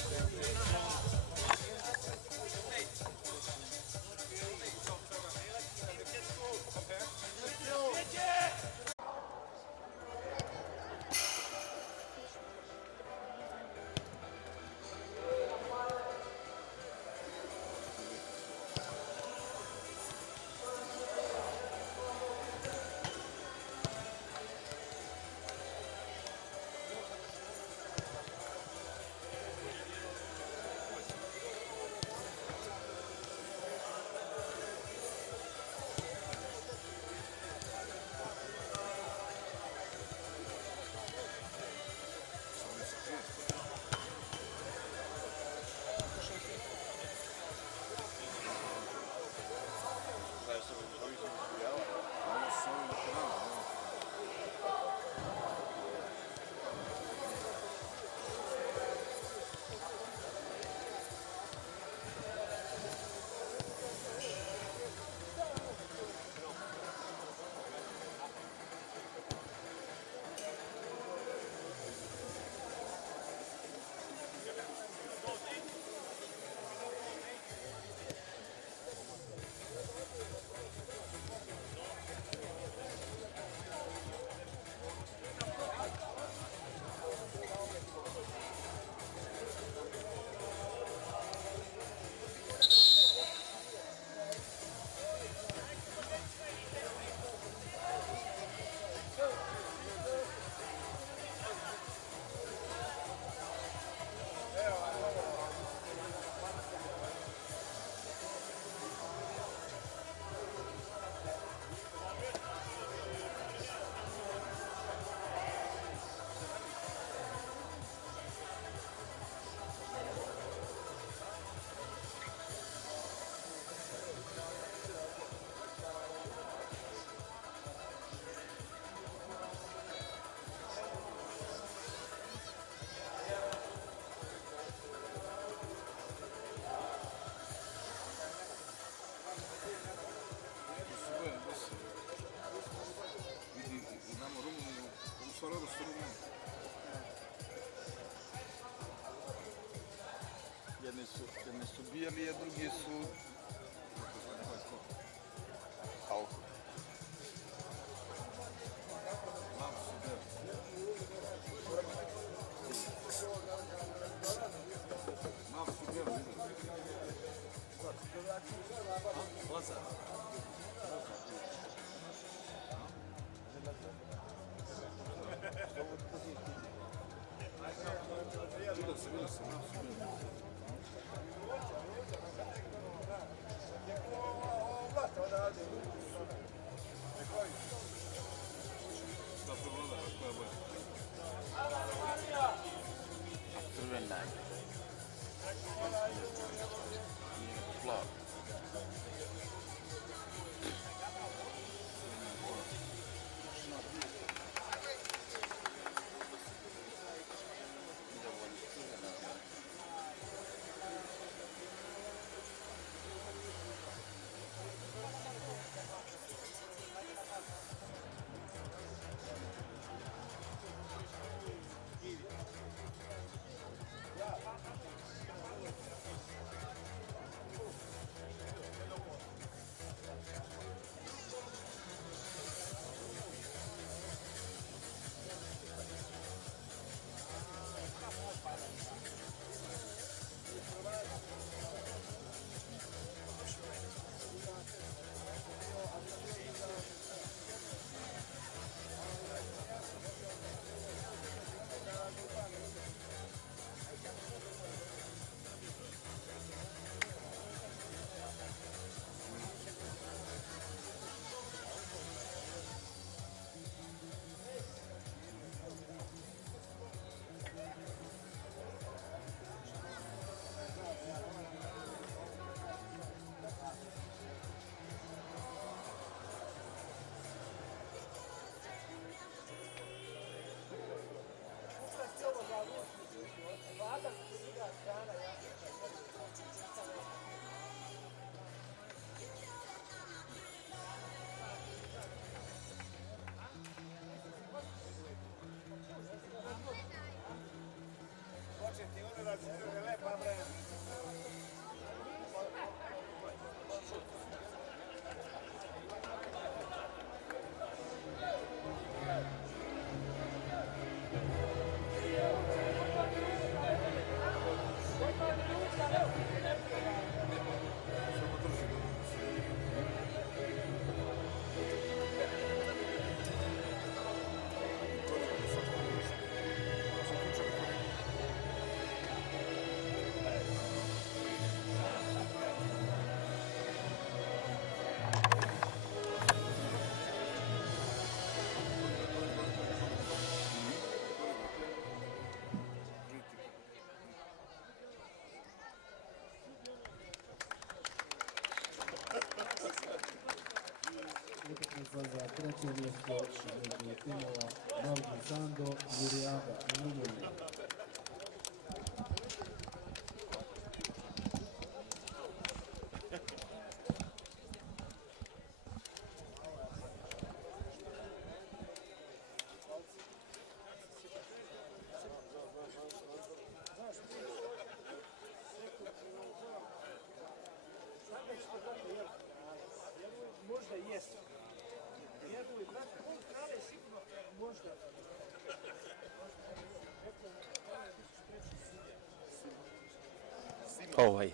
mjesto između timova Malguzando i Rijada u Rumuniji. Možda i jesu. Njegovi brat, on krale sigurno možda. Oh, yeah.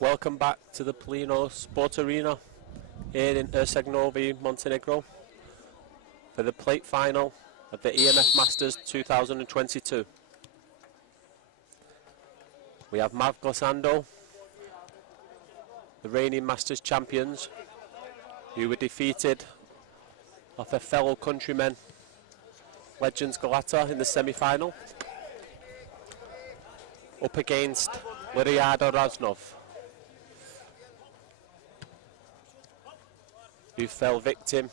Welcome back to the Polino Sport Arena here in Novi, Montenegro for the plate final of the E.M.F Masters 2022. We have E.M.F Glissando, the reigning Masters champions, who were defeated off their fellow countrymen Legends Galata in the semi-final, up against Liriada Raznov, who fell victim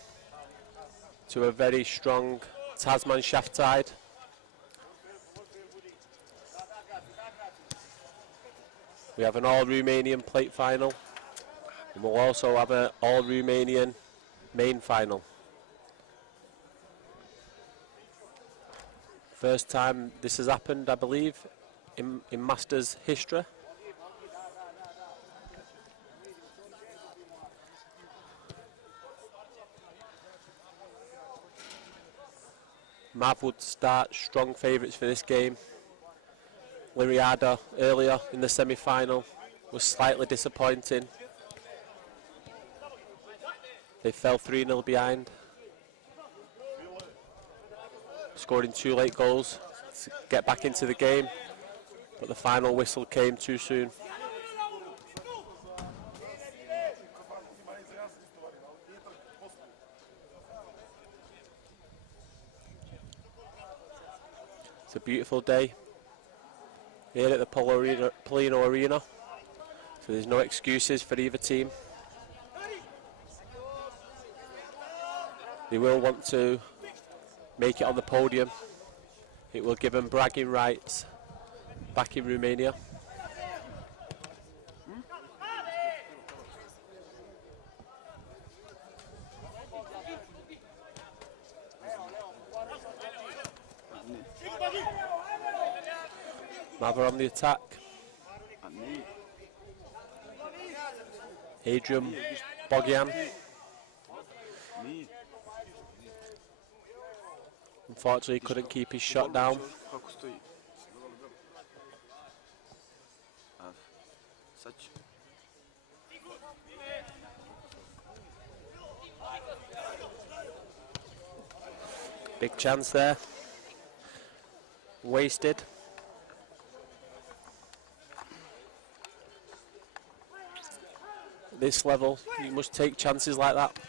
to a very strong Tasman shaft tide. We have an all-Romanian plate final, and we'll also have an all-Romanian main final. First time this has happened, I believe, in Masters history. Mav would start strong favourites for this game. Liriada earlier in the semi-final was slightly disappointing. They fell 3-0 behind, scoring 2 late goals to get back into the game, but the final whistle came too soon. It's a beautiful day here at the Polino Arena, so there's no excuses for either team. They will want to make it on the podium. It will give them bragging rights back in Romania. Mava on the attack. Adrian Bogyan. Unfortunately, couldn't keep his shot down. Big chance there. Wasted. This level, you must take chances like that.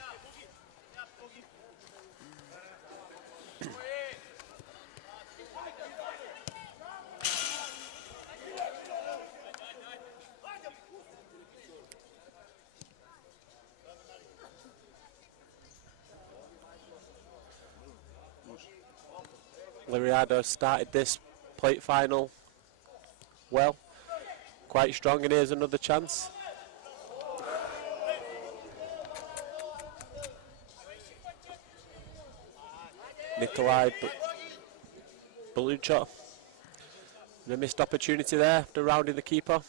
Liriada started this plate final well, quite strong, and here's another chance. Nikolai Belucha, and a missed opportunity there after rounding the keeper.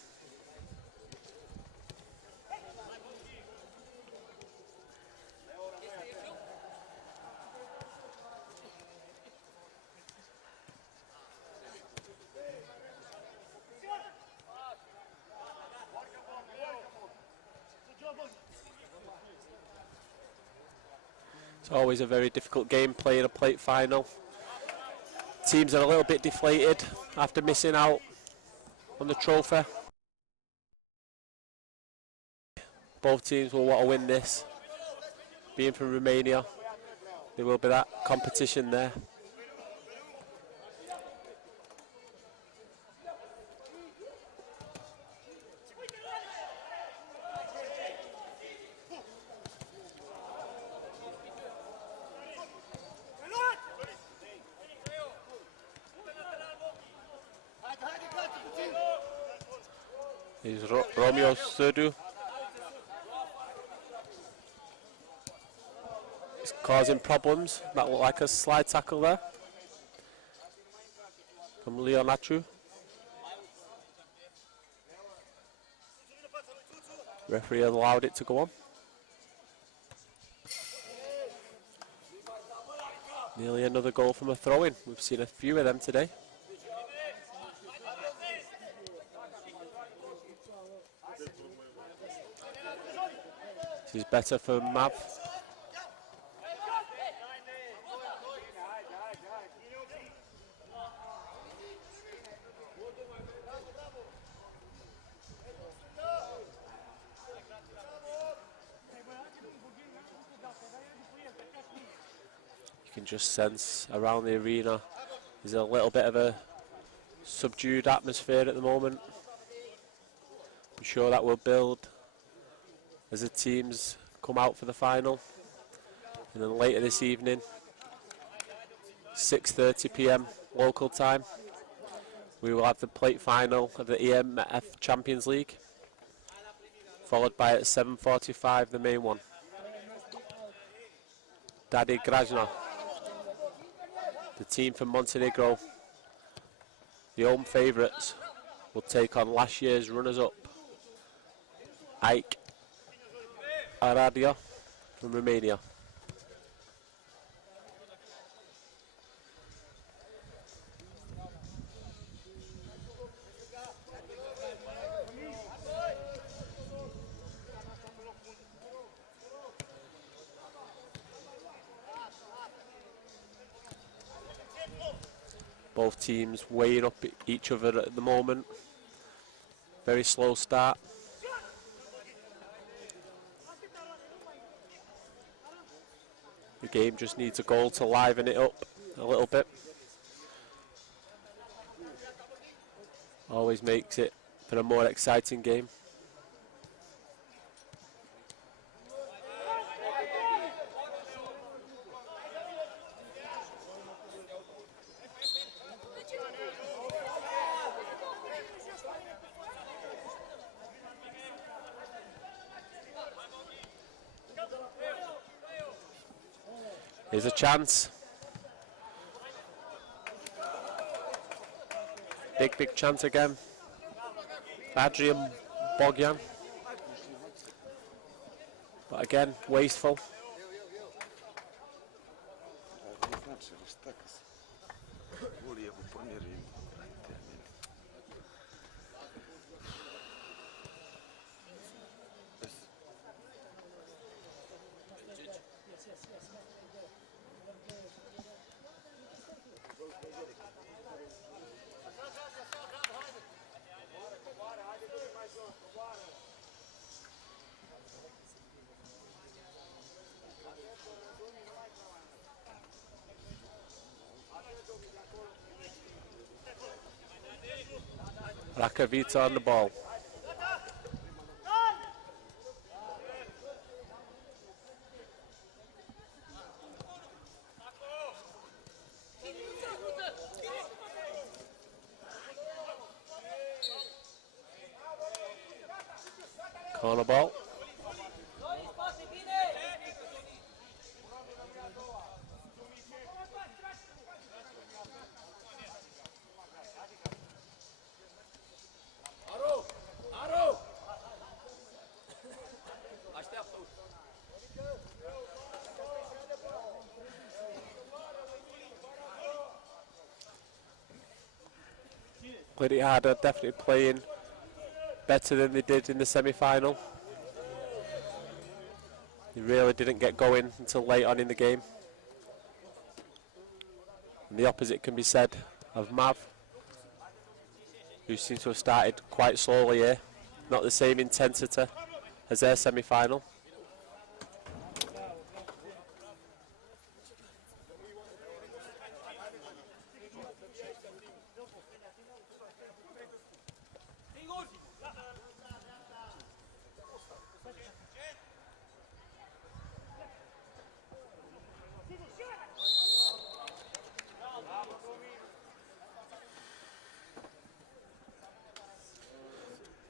It's always a very difficult game playing a plate final. Teams are a little bit deflated after missing out on the trophy. Both teams will want to win this. Being from Romania, there will be that competition there. Here's Romeo Serdu. He's causing problems. That looked like a slide tackle there from Leonatu. Referee allowed it to go on. Nearly another goal from a throw-in. We've seen a few of them today. This is better for Mav. You can just sense around the arena there's a little bit of a subdued atmosphere at the moment. I'm sure that will build as the teams come out for the final. And then later this evening, 6:30 p.m. local time, we will have the plate final of the E.M.F Champions League, followed by at 7:45 the main one. Dadi Grajna, the team from Montenegro, the home favourites, will take on last year's runners-up, Ike Aradia from Romania. Both teams weighing up each other at the moment. Very slow start. The game just needs a goal to liven it up a little bit. Always makes it for a more exciting game. Here's a chance. Big chance again. Adrian Bogyan. But again, wasteful. Rakavica on the ball. Corner ball. Pretty harder, definitely playing better than they did in the semi-final. He really didn't get going until late on in the game. And the opposite can be said of Mav, who seems to have started quite slowly here. Not the same intensity as their semi-final.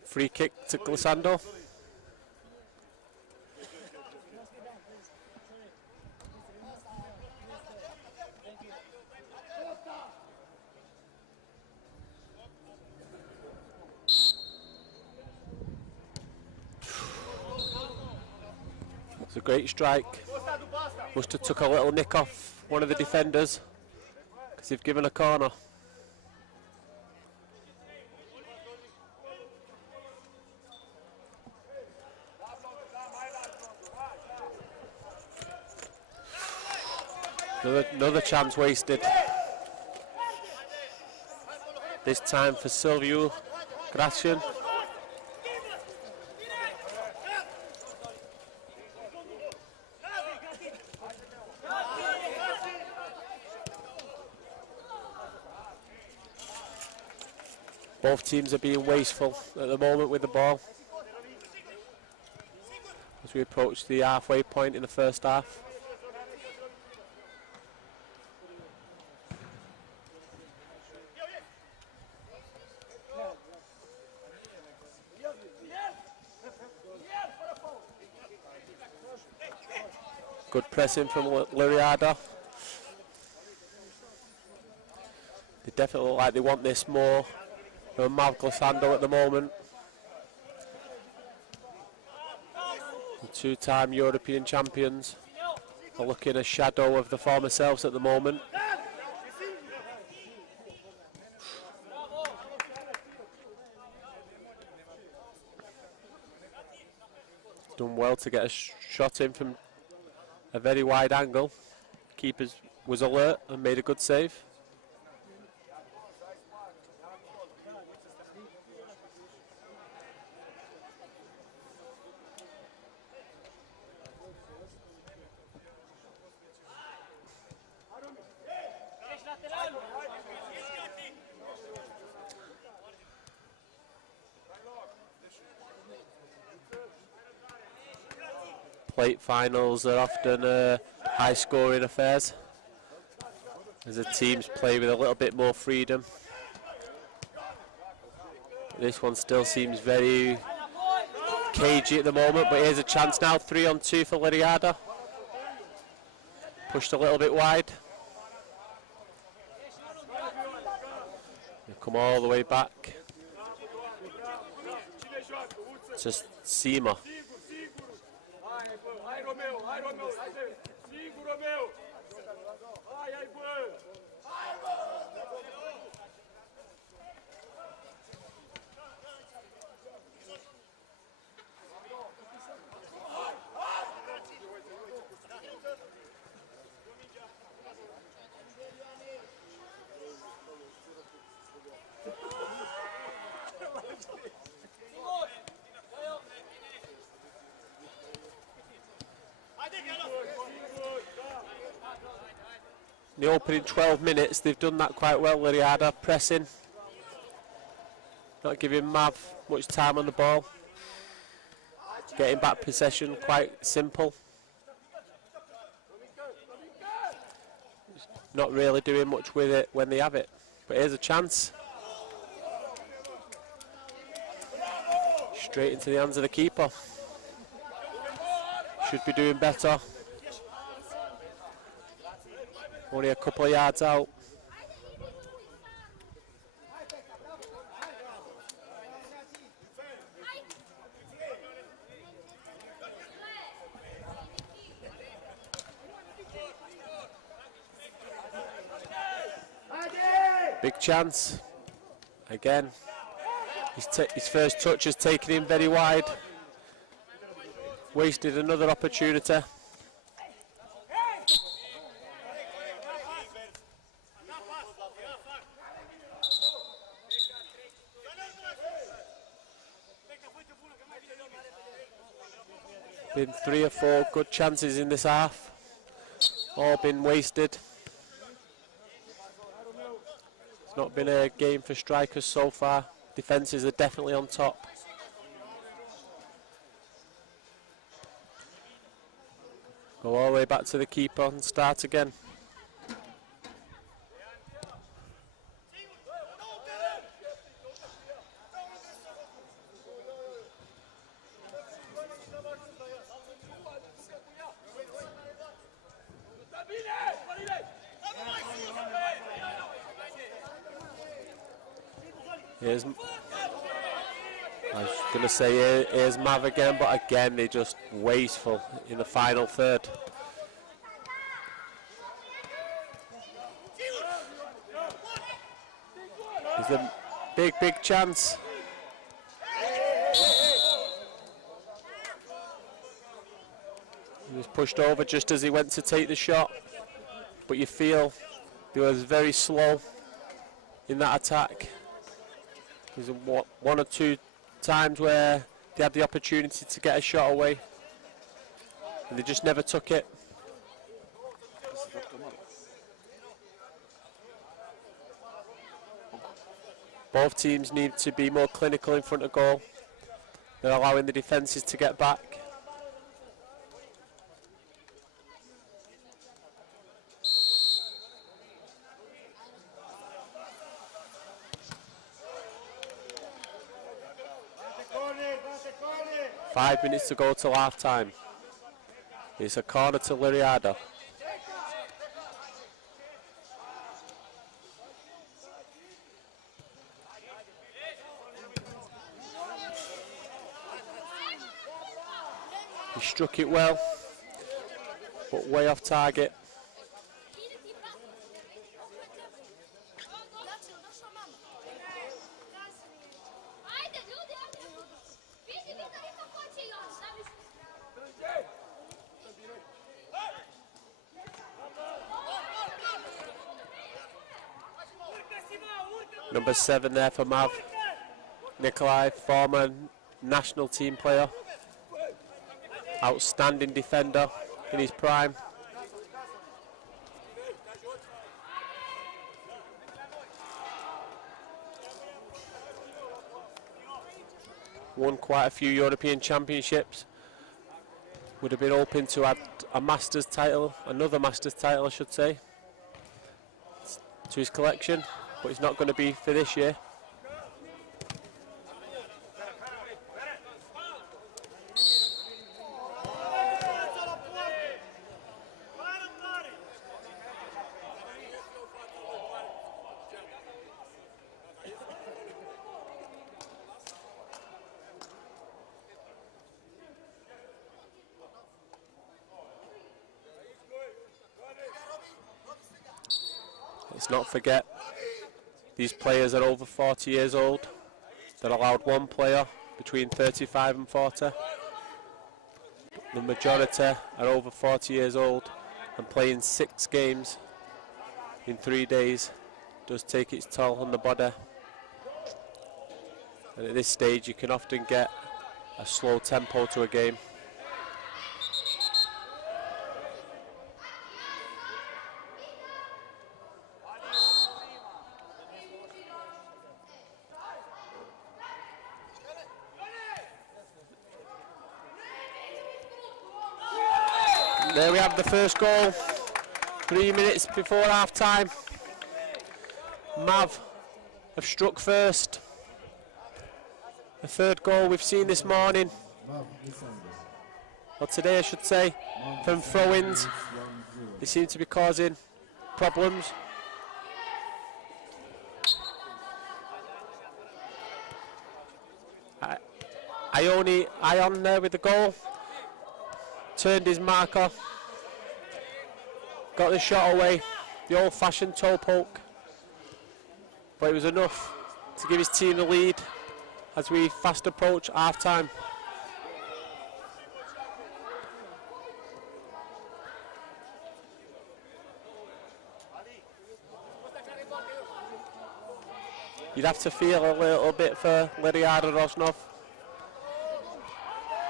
Free kick to Glissando. It's a great strike. Must have took a little nick off one of the defenders because they've given a corner. Another chance wasted. This time for Silvio Gracian. Both teams are being wasteful at the moment with the ball as we approach the halfway point in the first half. Good pressing from Luriada. They definitely look like they want this more than Mav Glissando at the moment. The two-time European champions are looking a shadow of the former selves at the moment. Done well to get a shot in from a very wide angle. Keeper was alert and made a good save. Plate finals are often high-scoring affairs as the teams play with a little bit more freedom. This one still seems very cagey at the moment, but here's a chance now. 3-on-2 for Luriada. Pushed a little bit wide. They come all the way back to Sima. In the opening 12 minutes, they've done that quite well. Luriada pressing, not giving Mav much time on the ball. Getting back possession quite simple. Not really doing much with it when they have it. But here's a chance. Straight into the hands of the keeper. Should be doing better. Only a couple of yards out. Big chance. Again, his first touch has taken him very wide. wasted another opportunity. Been 3 or 4 good chances in this half, all been wasted. It's not been a game for strikers so far. Defences are definitely on top. Go all the way back to the keeper and start again. Here's, I was going to say here's E.M.F again, but again they're just wasteful in the final third. There's a big chance. He was pushed over just as he went to take the shot, but you feel he was very slow in that attack. There's one or two times where they had the opportunity to get a shot away and they just never took it. Both teams need to be more clinical in front of goal. They're allowing the defences to get back. Five minutes to go till half time. It's a corner to Liriado. He struck it well, but way off target. Number 7 there for Mav. Nikolai, former national team player. Outstanding defender in his prime. Won quite a few European Championships. Would have been hoping to add a Masters title, another Masters title I should say, to his collection, but it's not going to be for this year. Let's not forget, these players are over 40 years old. They're allowed one player between 35 and 40. The majority are over 40 years old, and playing 6 games in 3 days does take its toll on the body. And at this stage you can often get a slow tempo to a game. There we have the first goal, 3 minutes before half time. Mav have struck first. The third goal we've seen this morning, or today I should say, from throw-ins. They seem to be causing problems. Ion there with the goal. Turned his marker, got the shot away, the old-fashioned toe poke, but it was enough to give his team the lead as we fast approach half-time. You'd have to feel a little bit for Lyriada Roznov.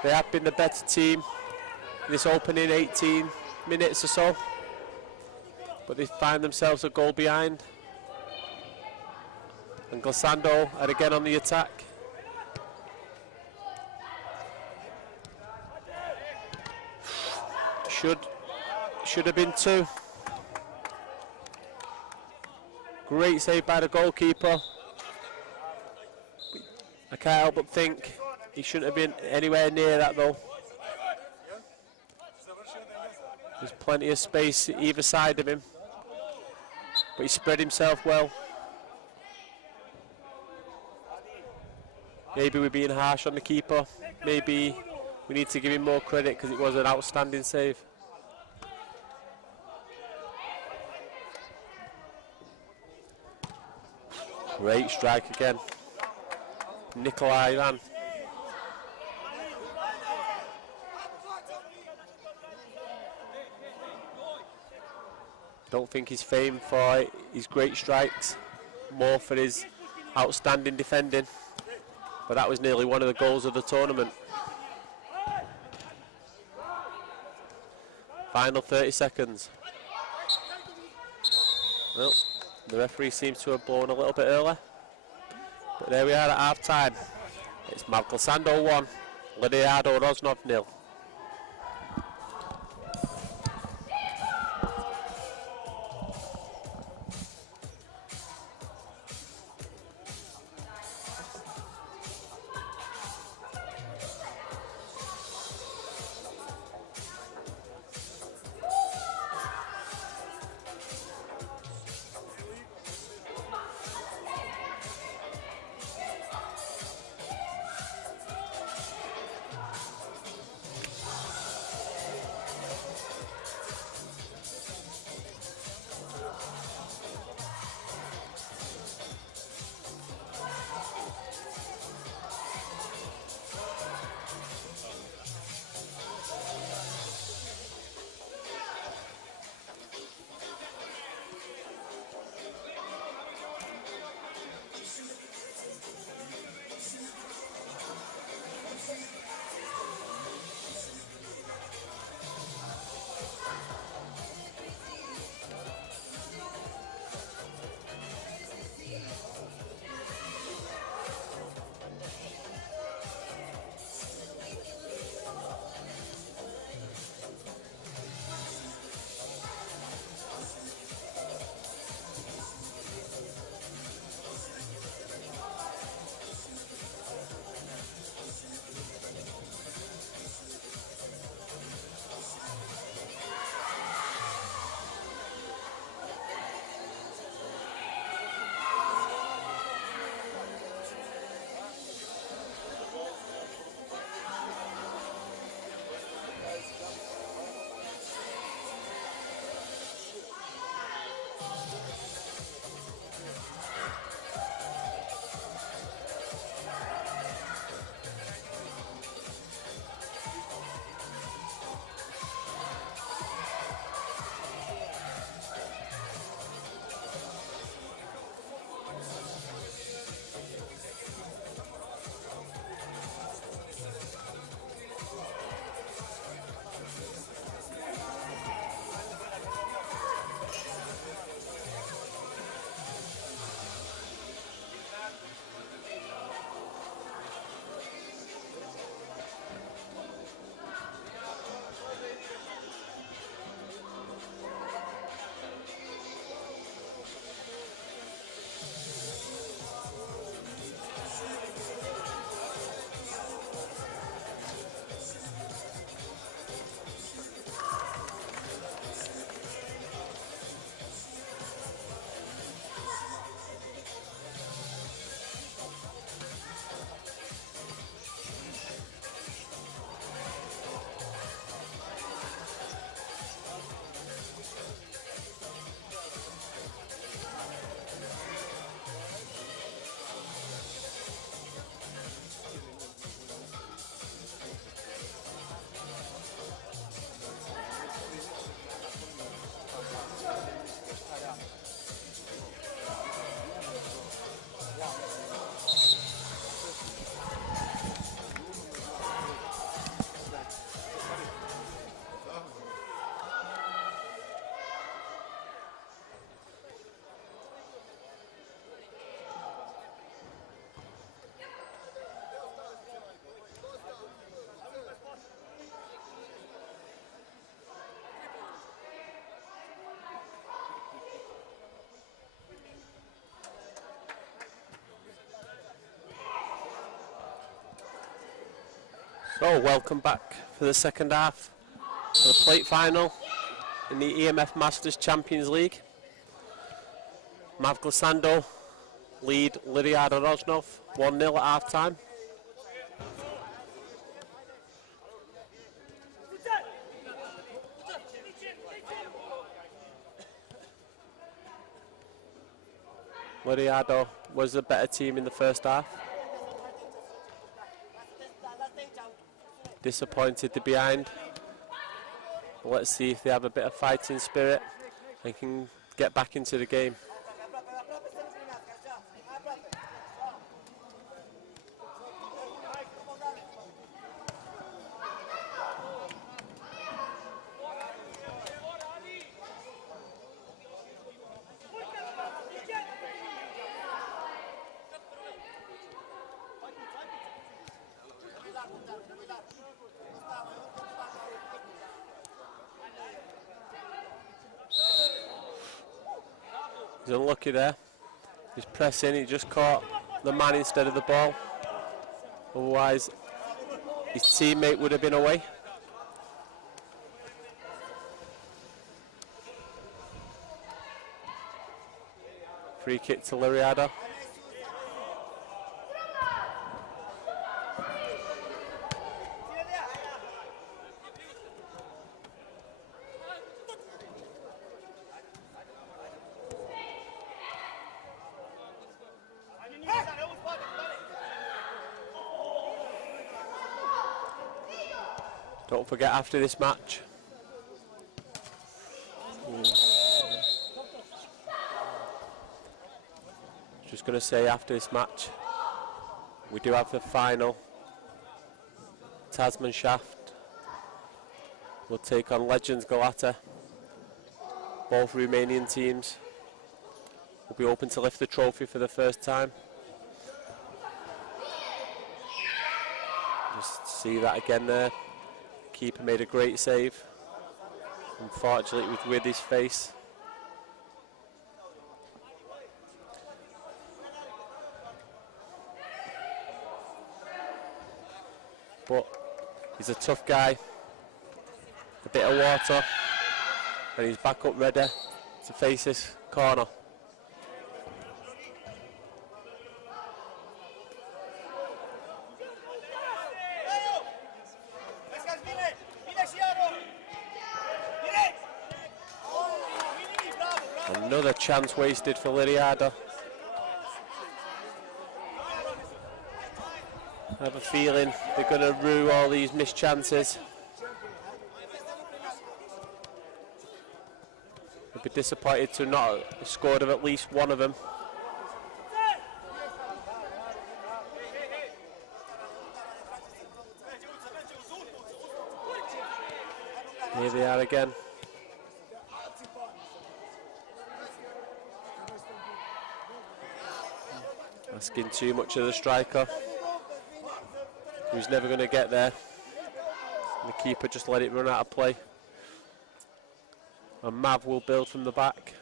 They have been the better team in this opening 18 minutes or so, but they find themselves a goal behind. And Glissando are again on the attack. Should have been 2. Great save by the goalkeeper. I can't help but think he shouldn't have been anywhere near that though. There's plenty of space either side of him, but he spread himself well. Maybe we're being harsh on the keeper. Maybe we need to give him more credit because it was an outstanding save. Great strike again. Nikolai Ivan. Don't think he's famed for his great strikes, more for his outstanding defending. But that was nearly one of the goals of the tournament. Final 30 seconds. Well, the referee seems to have blown a little bit early. But there we are at half time. It's Glissando 1, Lyriada Roznov 0. So welcome back for the second half of the plate final in the E.M.F Masters Champions League. Mav Glissando lead Liriada Rosnov 1-0 at half time. Liriado was the better team in the first half. Disappointed they're behind. But let's see if they have a bit of fighting spirit and can get back into the game. He's unlucky there. He's pressing, he just caught the man instead of the ball. Otherwise, his teammate would have been away. Free kick to Liriada. Don't forget, after this match, just going to say, after this match, we do have the final. Tasman Shaft will take on Legends Galata. Both Romanian teams will be open to lift the trophy for the first time. Just see that again there. Keeper made a great save. Unfortunately, it was with his face. But he's a tough guy. A bit of water, and he's back up ready to face this corner. Another chance wasted for Liriada. I have a feeling they're going to rue all these missed chances. They'll be disappointed to not have scored of at least one of them. Here they are again. Asking too much of the striker, who's never going to get there. The keeper just let it run out of play. And Mav will build from the back.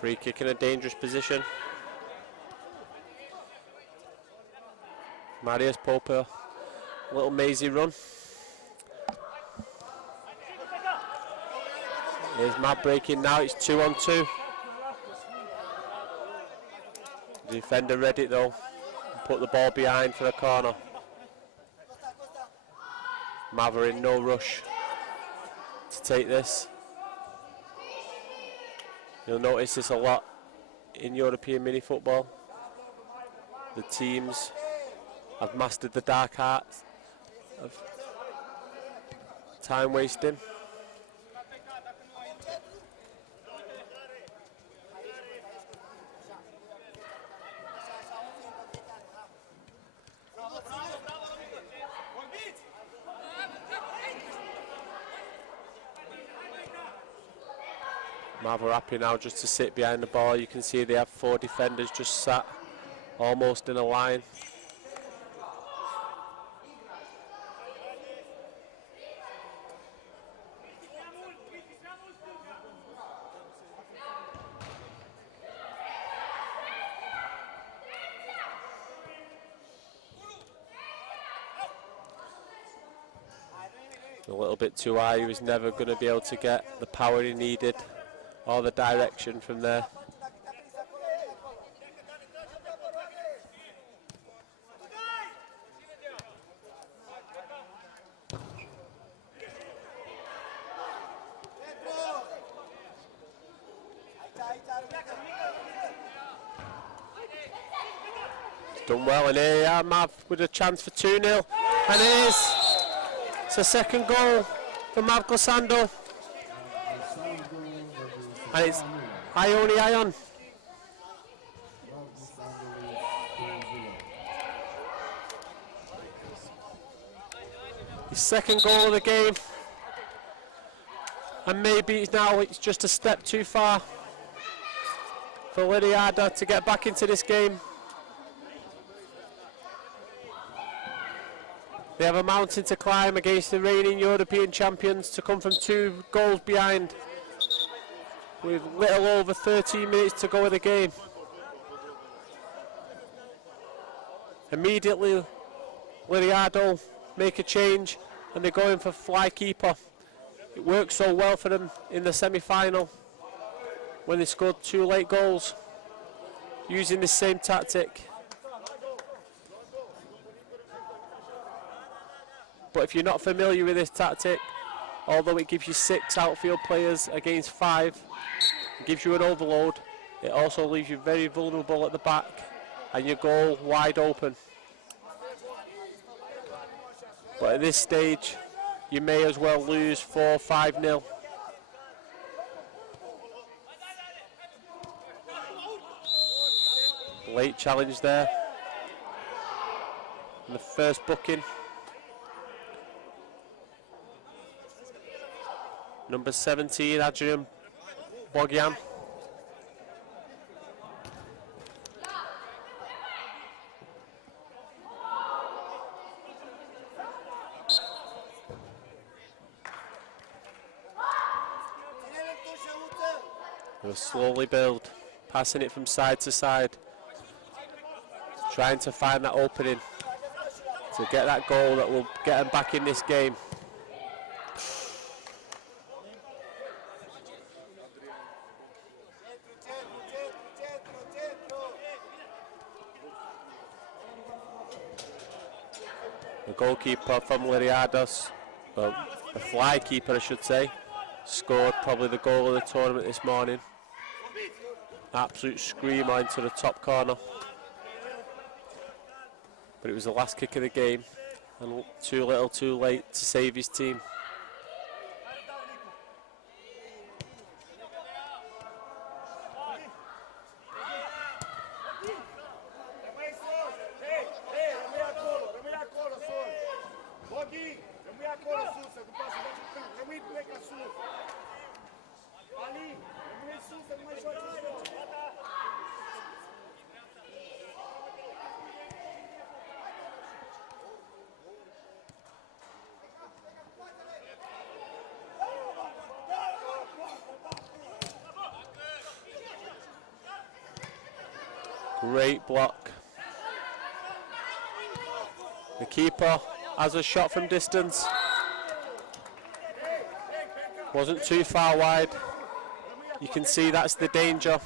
Free kick in a dangerous position. Marius Pope, little mazy run. Here's Mav breaking now, it's 2-on-2. The defender read it though, and put the ball behind for the corner. Mav are in no rush to take this. You'll notice this a lot in European mini football. The teams have mastered the dark arts of time wasting. Mav are happy now just to sit behind the ball. You can see they have 4 defenders just sat almost in a line. A little bit too high. He was never going to be able to get the power he needed or the direction from there. Done well, and here E.M.F with a chance for 2-0, and it's a second goal for Mav Glissando, and it's Ione Ion. His second goal of the game, and maybe now it's just a step too far for Liriada to get back into this game. They have a mountain to climb against the reigning European champions to come from 2 goals behind with little over 13 minutes to go in the game. Immediately, Liriado make a change and they're going for fly keeper. It worked so well for them in the semi-final when they scored 2 late goals using the same tactic. But if you're not familiar with this tactic, although it gives you 6 outfield players against 5, it gives you an overload, it also leaves you very vulnerable at the back and your goal wide open. But at this stage, you may as well lose 4-5-0. Late challenge there. And the first booking. Number 17, Adrian Bogyan. They'll slowly build, passing it from side to side, trying to find that opening to get that goal that will get them back in this game. The goalkeeper from Liriados, well, the fly keeper I should say, scored probably the goal of the tournament this morning. Absolute screamer into the top corner. But it was the last kick of the game and too little too late to save his team. Great block. The keeper has a shot from distance. Wasn't too far wide. You can see that's the danger,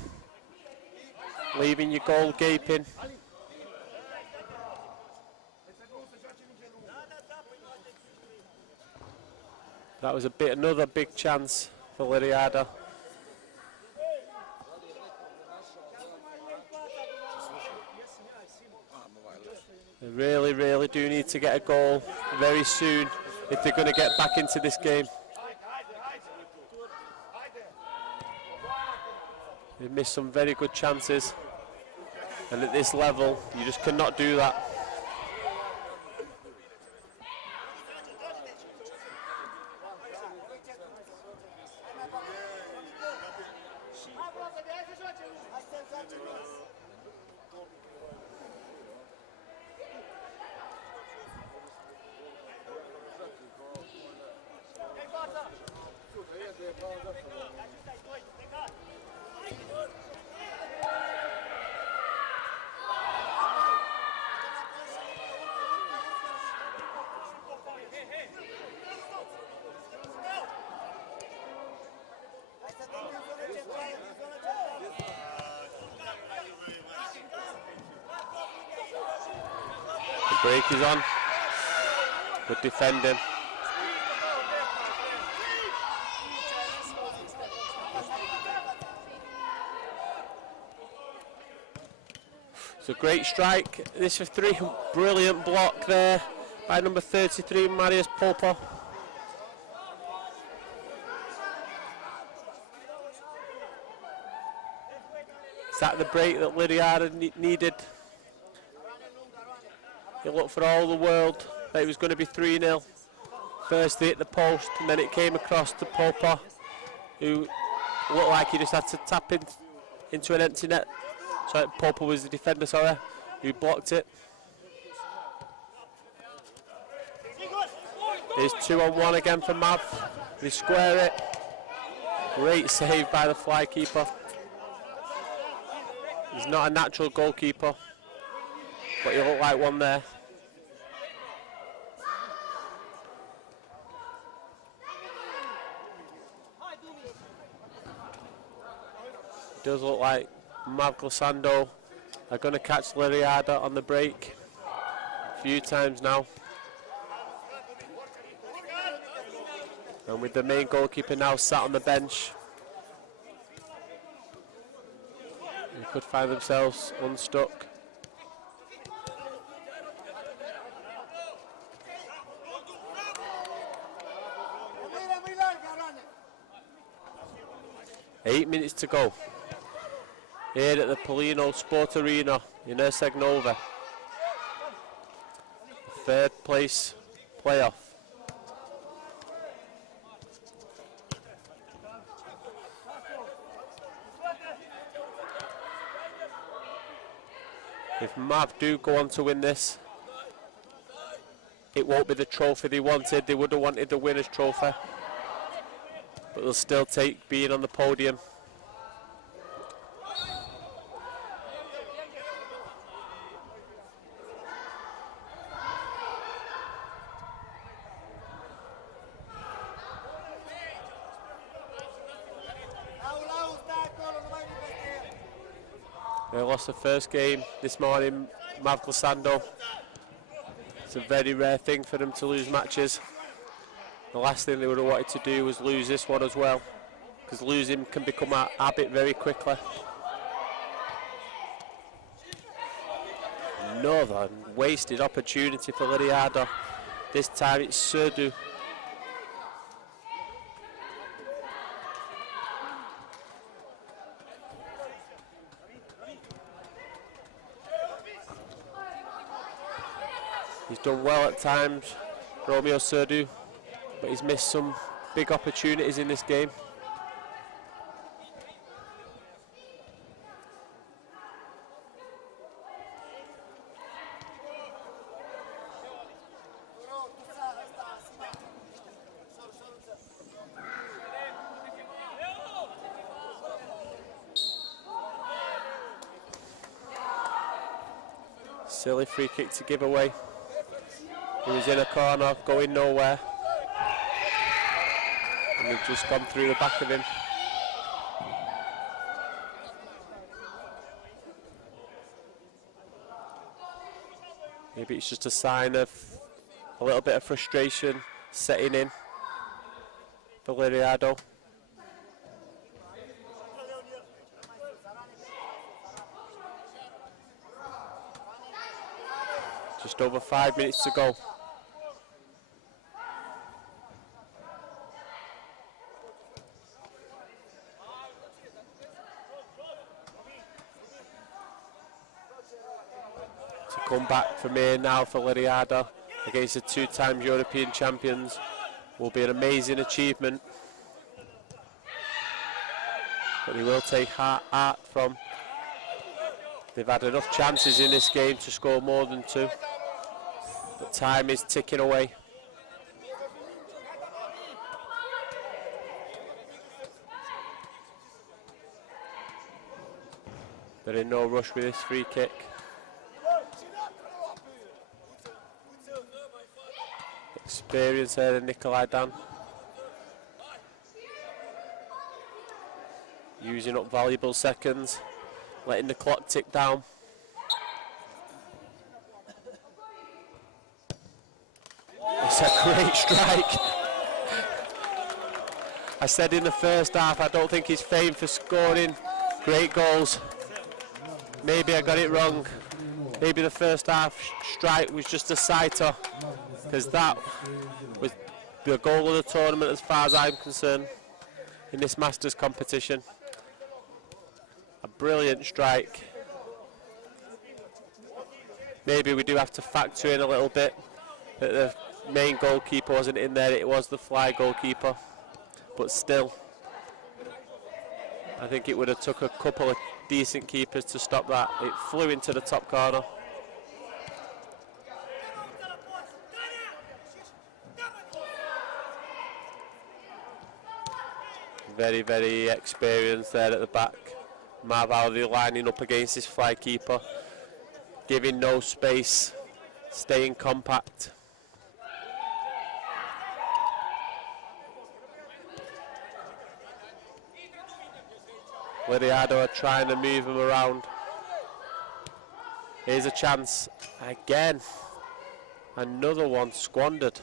leaving your goal gaping. That was another big chance for Liriada. They really, really do need to get a goal very soon if they're going to get back into this game. They've missed some very good chances, and at this level, you just cannot do that. Break is on. Good defending. It's a great strike. This for 3. Brilliant block there by number 33, Marius Pulpo. Is that the break that Lyriada needed? He looked for all the world that it was going to be 3-0. First they hit the post, and then it came across to Pulpo, who looked like he just had to tap into an empty net. So Pulpo was the defender, sorry, who blocked it. Here's 2-on-1 again for Mav. They square it. Great save by the fly keeper. He's not a natural goalkeeper, but he looked like one there. It does look like Mav Glissando are going to catch Lyriada on the break a few times now. And with the main goalkeeper now sat on the bench, they could find themselves unstuck. Eight minutes to go here at the Polino Sport Arena in Herceg-Novi. Third place playoff. If Mav do go on to win this, it won't be the trophy they wanted. They would have wanted the winner's trophy, but they'll still take being on the podium. They lost the first game this morning, Mav Glissando. It's a very rare thing for them to lose matches. The last thing they would have wanted to do was lose this one as well, because losing can become a habit very quickly. Another wasted opportunity for Lyriada. This time it's Serdu. He's done well at times, Romeo Serdu, but he's missed some big opportunities in this game. Silly free kick to give away. He was in a corner, going nowhere. And we've just gone through the back of him. Maybe it's just a sign of a little bit of frustration setting in for Lyriada. Just over 5 minutes to go. To come back from here now for Lyriada against the 2-time European champions will be an amazing achievement. But they will take heart from. They've had enough chances in this game to score more than 2. But time is ticking away. They're in no rush with this free kick. Experience there in Nikolai Dan. Using up valuable seconds, letting the clock tick down. a great strike. I said in the first half, I don't think he's famed for scoring great goals. Maybe I got it wrong. Maybe the first half strike was just a sighter, because that was the goal of the tournament as far as I'm concerned in this Masters competition. A brilliant strike. Maybe we do have to factor in a little bit that the main goalkeeper wasn't in there, it was the fly goalkeeper. But still, I think it would have took a couple of decent keepers to stop that. It flew into the top corner. Very, very experienced there at the back. Marvaldi lining up against his fly keeper, giving no space, staying compact. Liriado are trying to move him around. Here's a chance again. Another one squandered.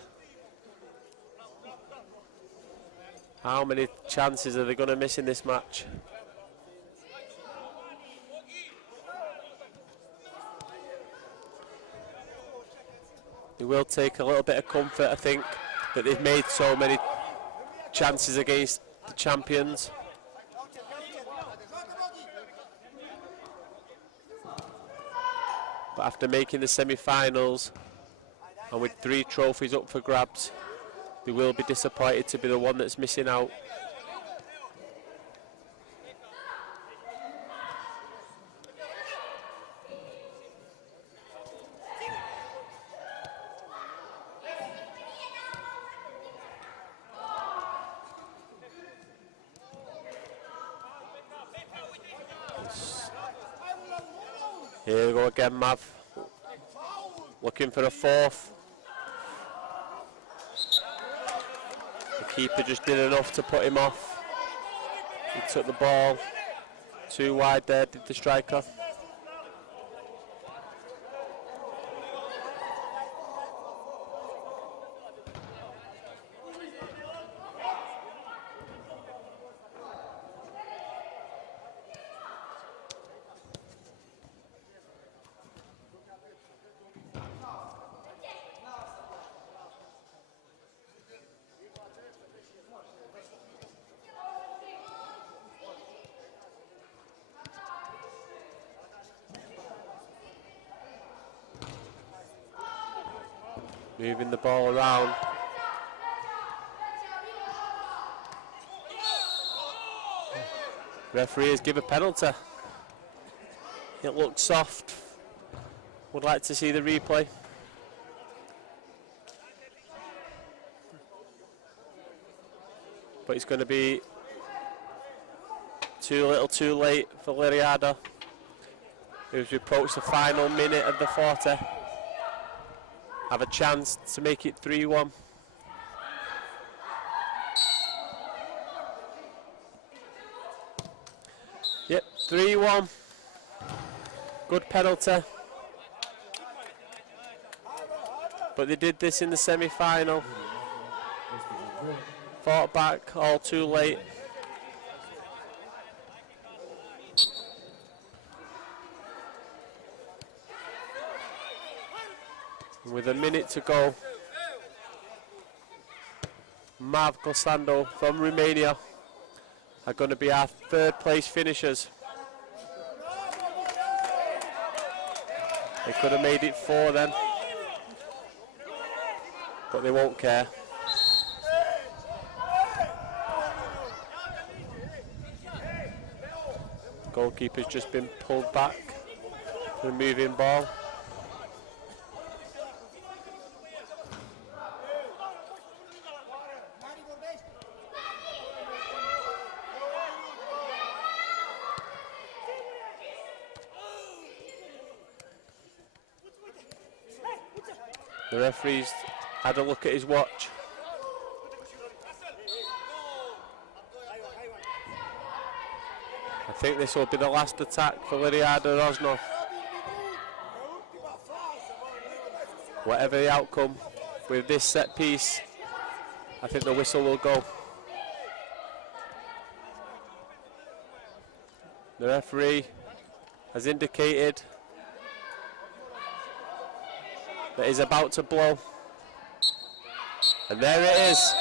How many chances are they going to miss in this match? It will take a little bit of comfort, I think, that they've made so many chances against the champions. But after making the semi-finals and with 3 trophies up for grabs, they will be disappointed to be the one that's missing out. Here we go again, Mav. Looking for a 4th. The keeper just did enough to put him off. He took the ball too wide there, did the striker. Moving the ball around. Referee has given a penalty. It looks soft. Would like to see the replay. But it's going to be too little too late for Liriada, who's approached the final minute of the 40. Have a chance to make it 3-1. Yep, 3-1. Good penalty. But they did this in the semi-final. Fought back, all too late. With a minute to go, Mav Glissando from Romania are going to be our 3rd place finishers. They could have made it 4 then, but they won't care. Goalkeeper's just been pulled back for the moving ball. The referee's had a look at his watch. I think this will be the last attack for Liriada Roznov. Whatever the outcome, with this set piece, I think the whistle will go. The referee has indicated that he's about to blow. And there it is.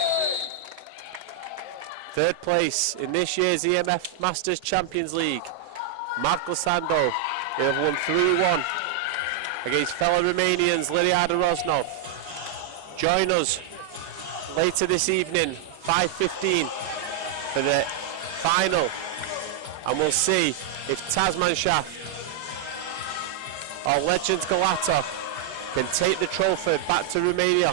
Third place in this year's E.M.F. Masters Champions League. Marco Sando, they have won 3-1 against fellow Romanians Liliada Roznov. Join us later this evening, 5:15, for the final, and we'll see if Tasman Shaft or Legends Galata can take the trophy back to Romania.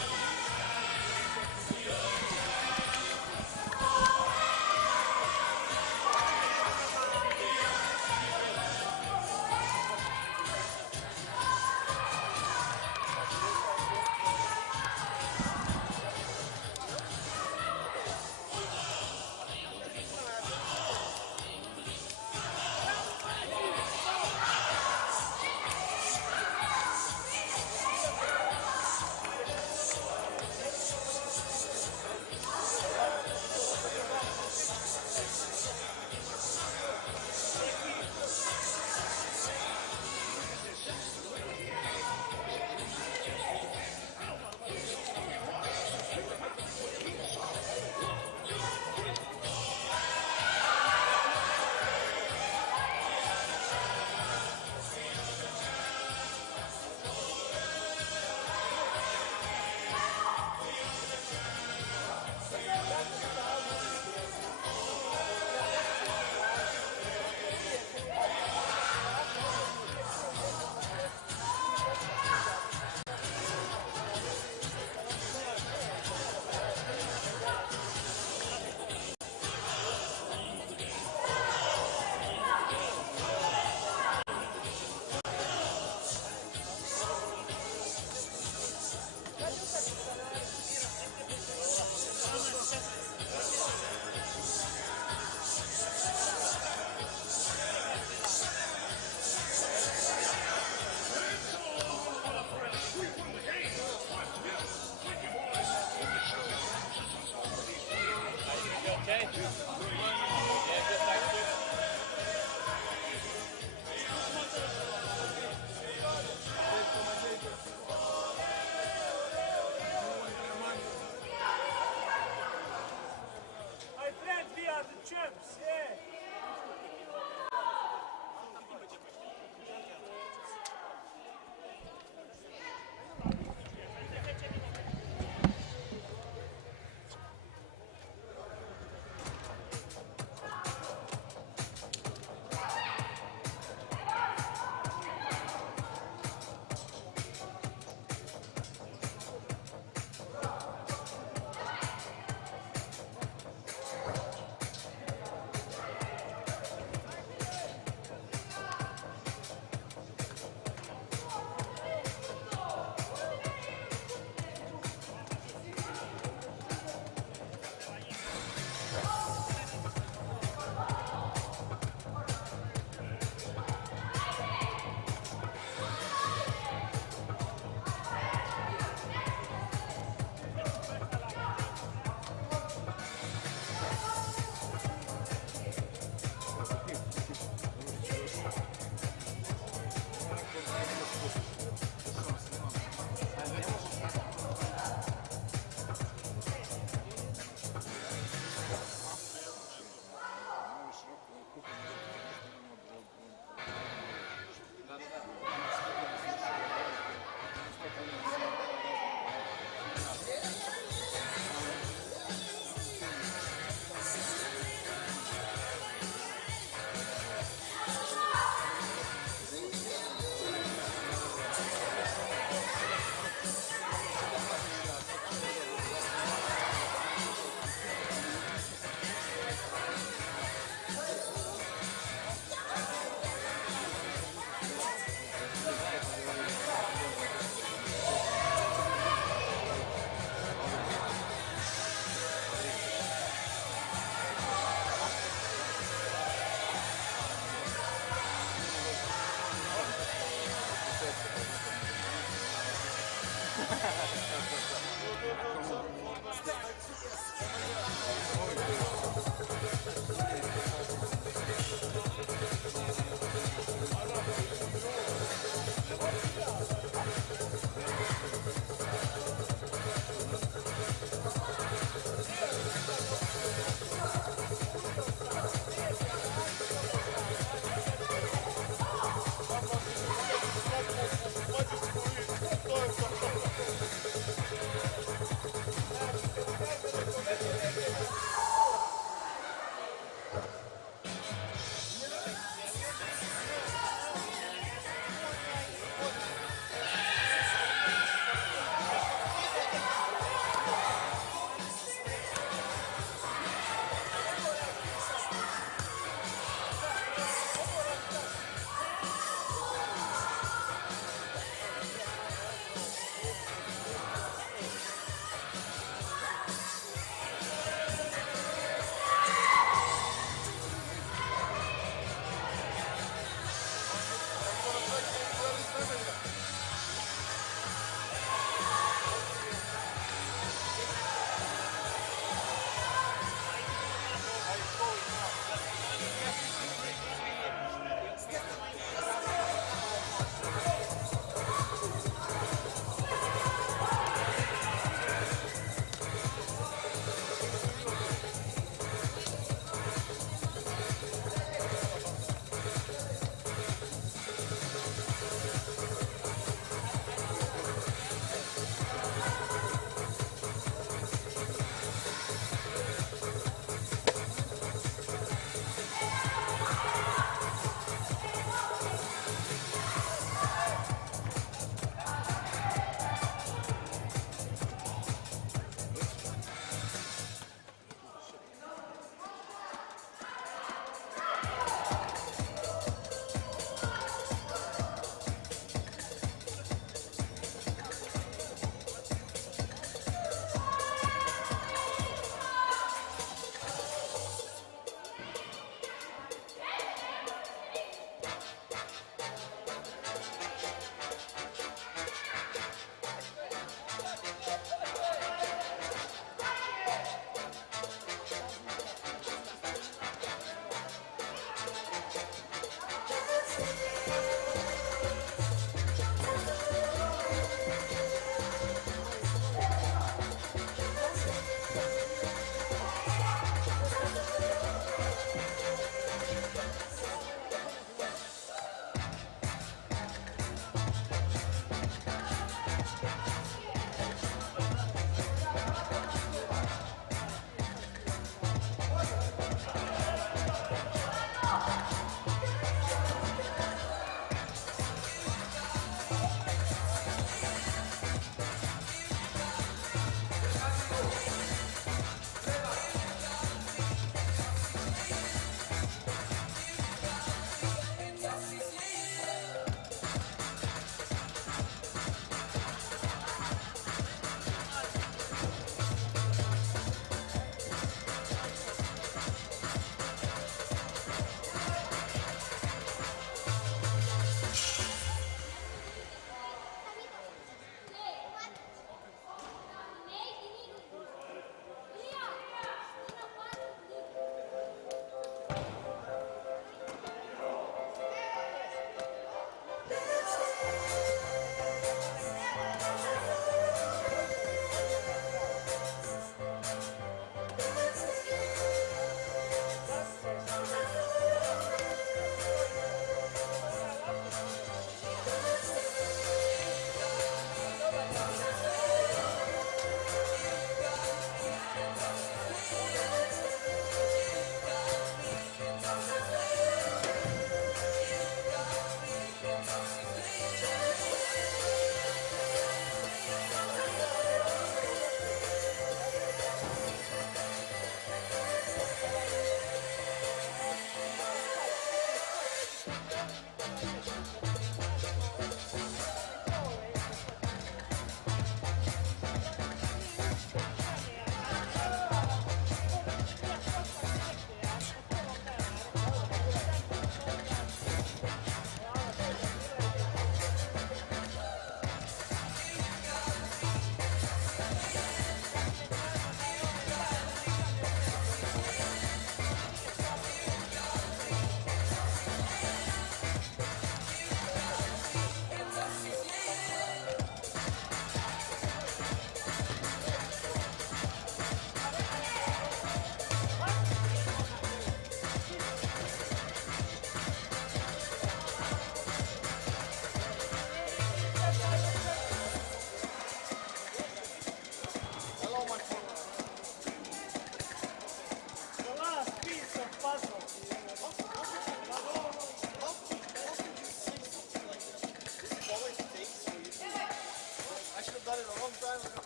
done it a long time ago.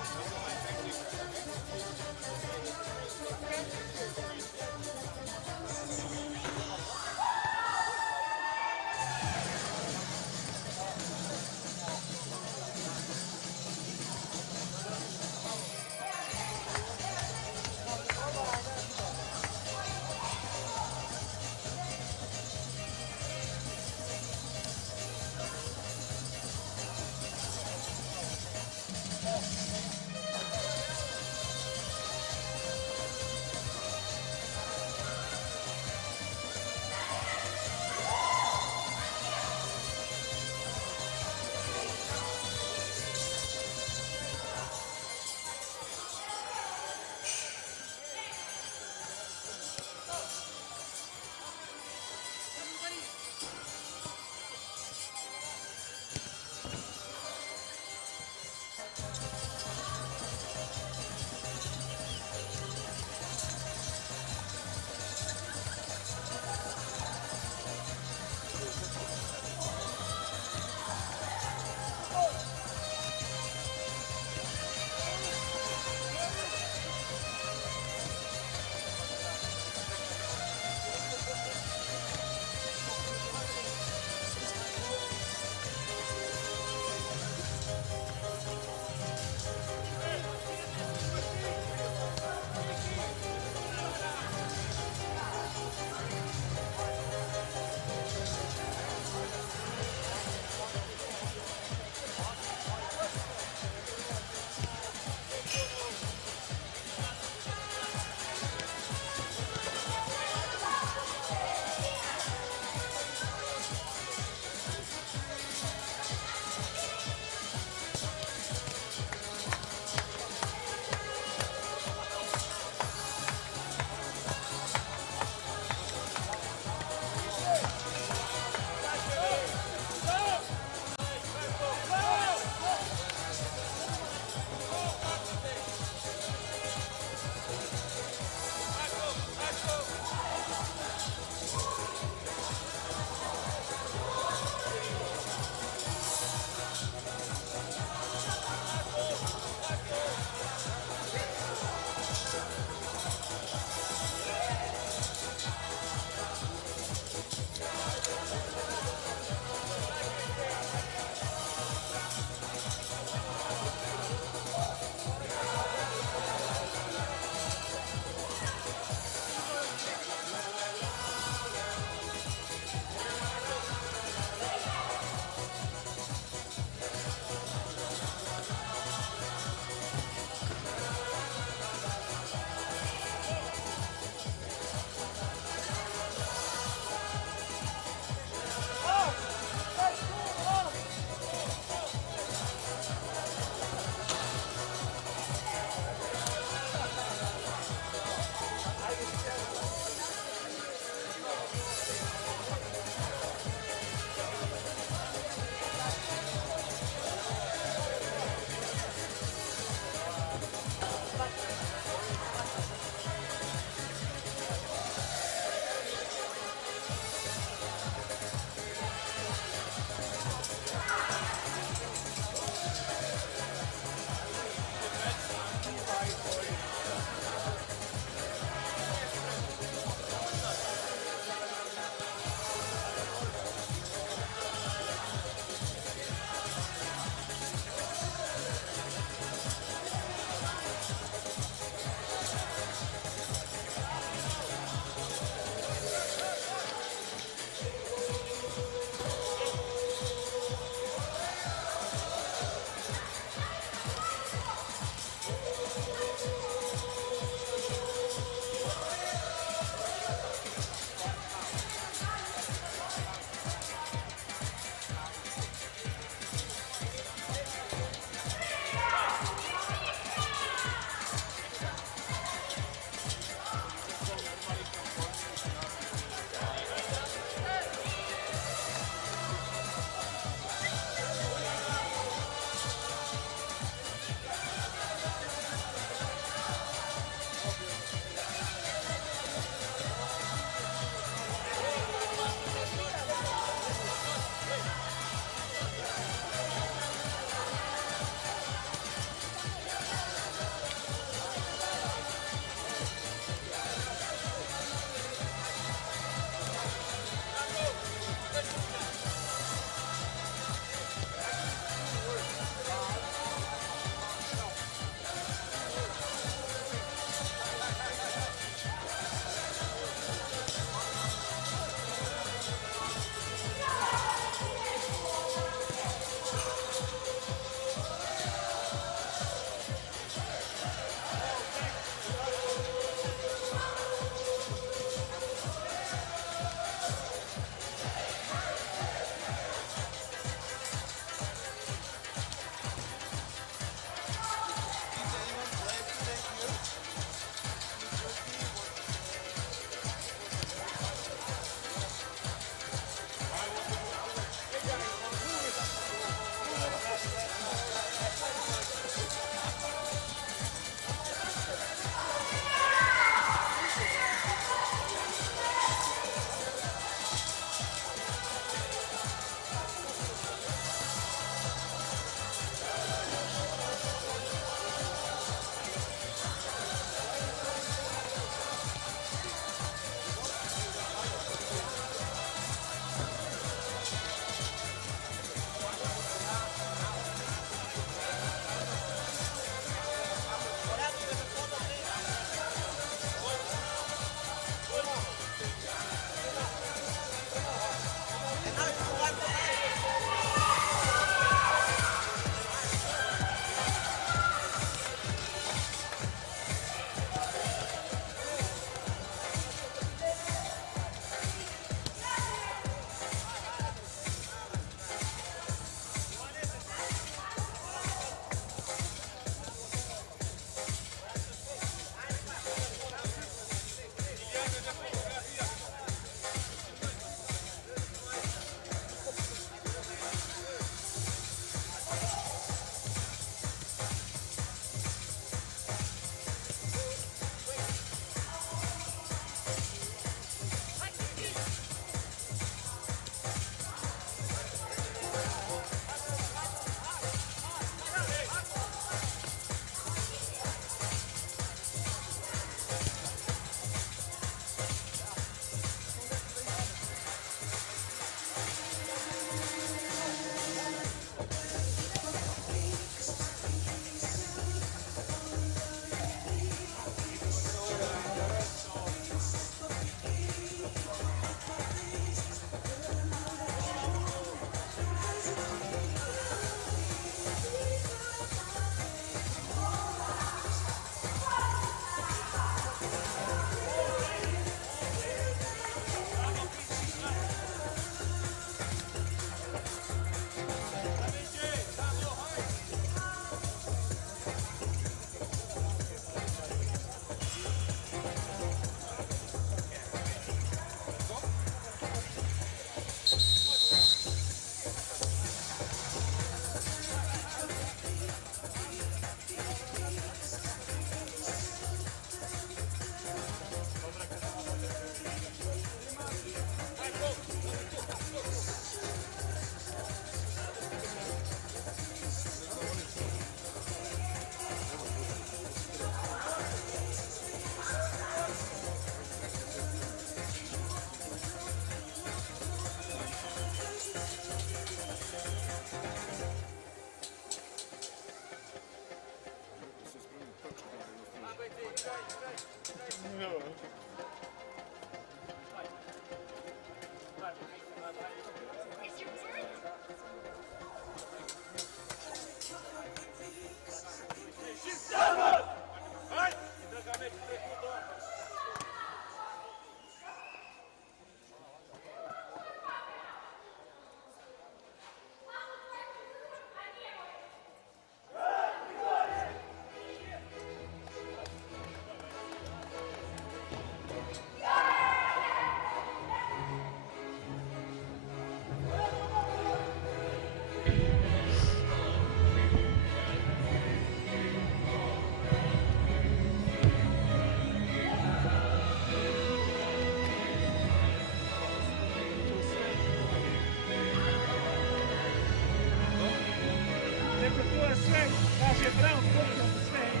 Temperatura sve, kaže Brown, koliko sve je.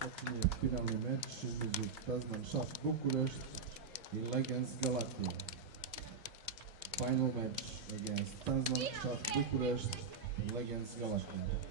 Počinje finalni meč između Tasman Shaft Bukurešt i Legends Galatija. Final match against Tasman Shaft Bukurešt and Legends Galatija.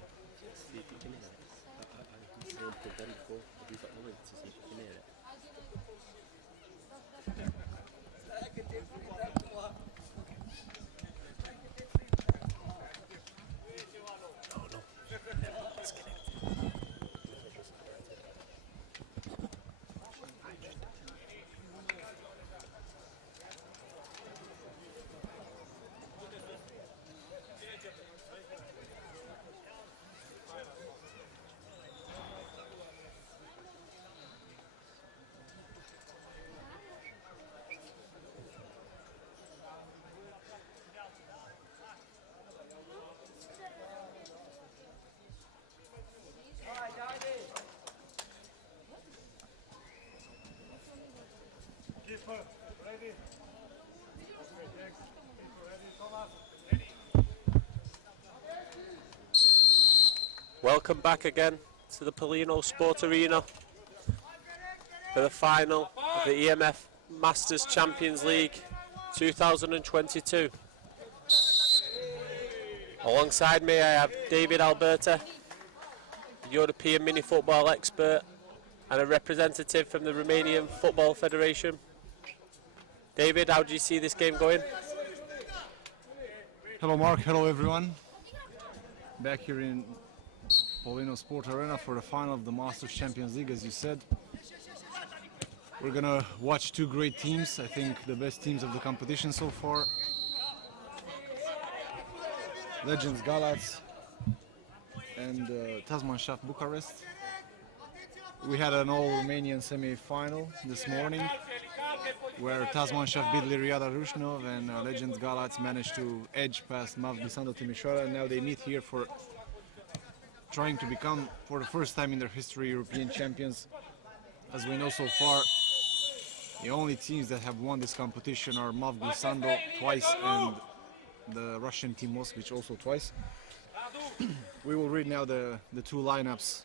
Welcome back again to the Polino Sport Arena for the final of the E.M.F. Masters Champions League 2022. Alongside me I have David Alberta, European mini-football expert and a representative from the Romanian Football Federation. David, how do you see this game going? Hello Mark, hello everyone. Back here in Polino Sport Arena for the final of the Masters Champions League, as you said. We're gonna watch two great teams, I think the best teams of the competition so far. Legends Galats and Tasman Shaft Bucharest. We had an all-Romanian semi-final this morning where Tasman Shaft beat Liriada Rushnov and Legends Galats managed to edge past MAV Glissando Timișoara, and now they meet here for trying to become, for the first time in their history, European champions. As we know so far, the only teams that have won this competition are MAV Glissando twice and the Russian team Moskvich also twice. We will read now the two lineups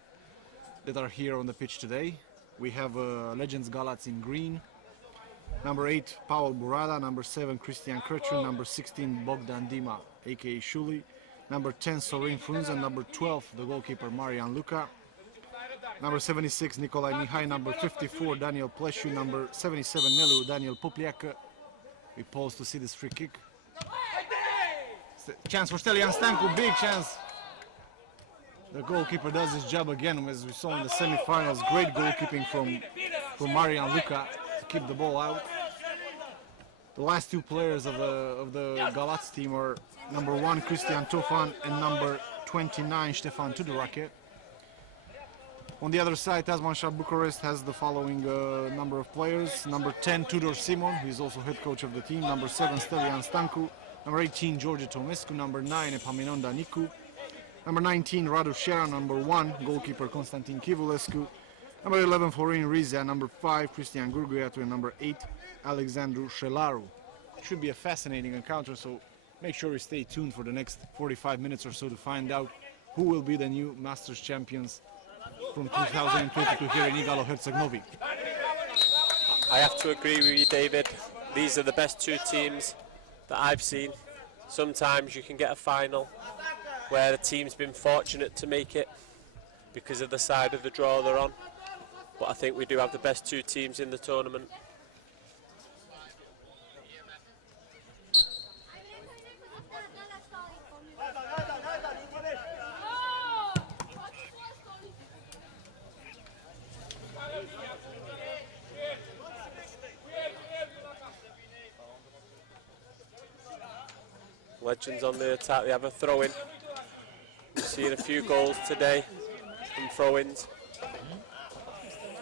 that are here on the pitch today. We have Legends Galats in green. Number 8, Paul Burada. Number 7, Cristian Crăciun. Number 16, Bogdan Dima, aka Shuli. Number 10, Sorin Frunze. Number 12, the goalkeeper Marian Luca. Number 76, Nicolae Mihai. Number 54, Daniel Pleșu. Number 77, Nelu Daniel Popliacă. We pause to see this free kick. Chance for Stelian Stancu, big chance. The goalkeeper does his job again, as we saw in the semi-finals. Great goalkeeping from Marian Luca to keep the ball out. The last two players of the Galats team are number 1, Cristian Tofan, and number 29, Ștefan Tudorache. On the other side, Tasman Shaft Bucharest has the following number of players. Number 10, Tudor Simon, who is also head coach of the team. Number 7, Stelian Stancu. Number 18, George Tomescu. Number 9, Epaminonda Nicu. Number 19, Radu Șera. Number 1, goalkeeper Constantin Chivulescu. Number 11, Florin Rizea. Number 5, Cristian Gurguiatu. And number 8, Alexandru Șelaru. It should be a fascinating encounter, so make sure you stay tuned for the next 45 minutes or so to find out who will be the new Masters champions from 2022 here in Igalo Herceg Novi. I have to agree with you, David. These are the best two teams that I've seen. Sometimes you can get a final where a team's been fortunate to make it because of the side of the draw they're on. But I think we do have the best two teams in the tournament. Legends on the attack, they have a throw-in. We've seen a few goals today from throw-ins.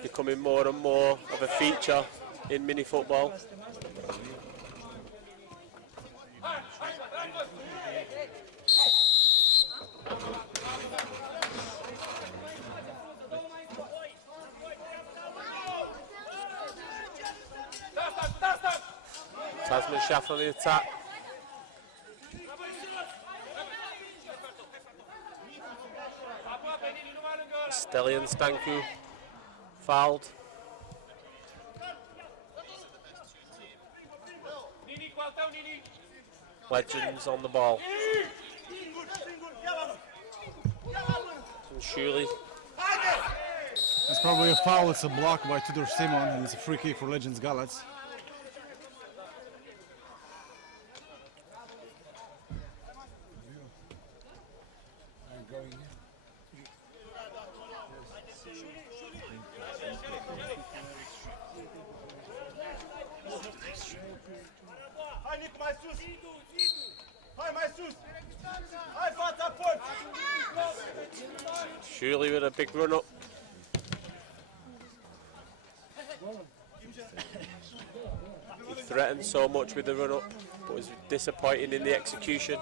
Becoming more and more of a feature in mini football. Tasman Shaft on the attack. Stellian Stanku fouled. Legends on the ball. And Shuley. It's probably a foul. It's a block by Tudor Simon, and it's a free kick for Legends Galats. Shuley with a big run up. He threatened so much with the run up, but was disappointing in the execution.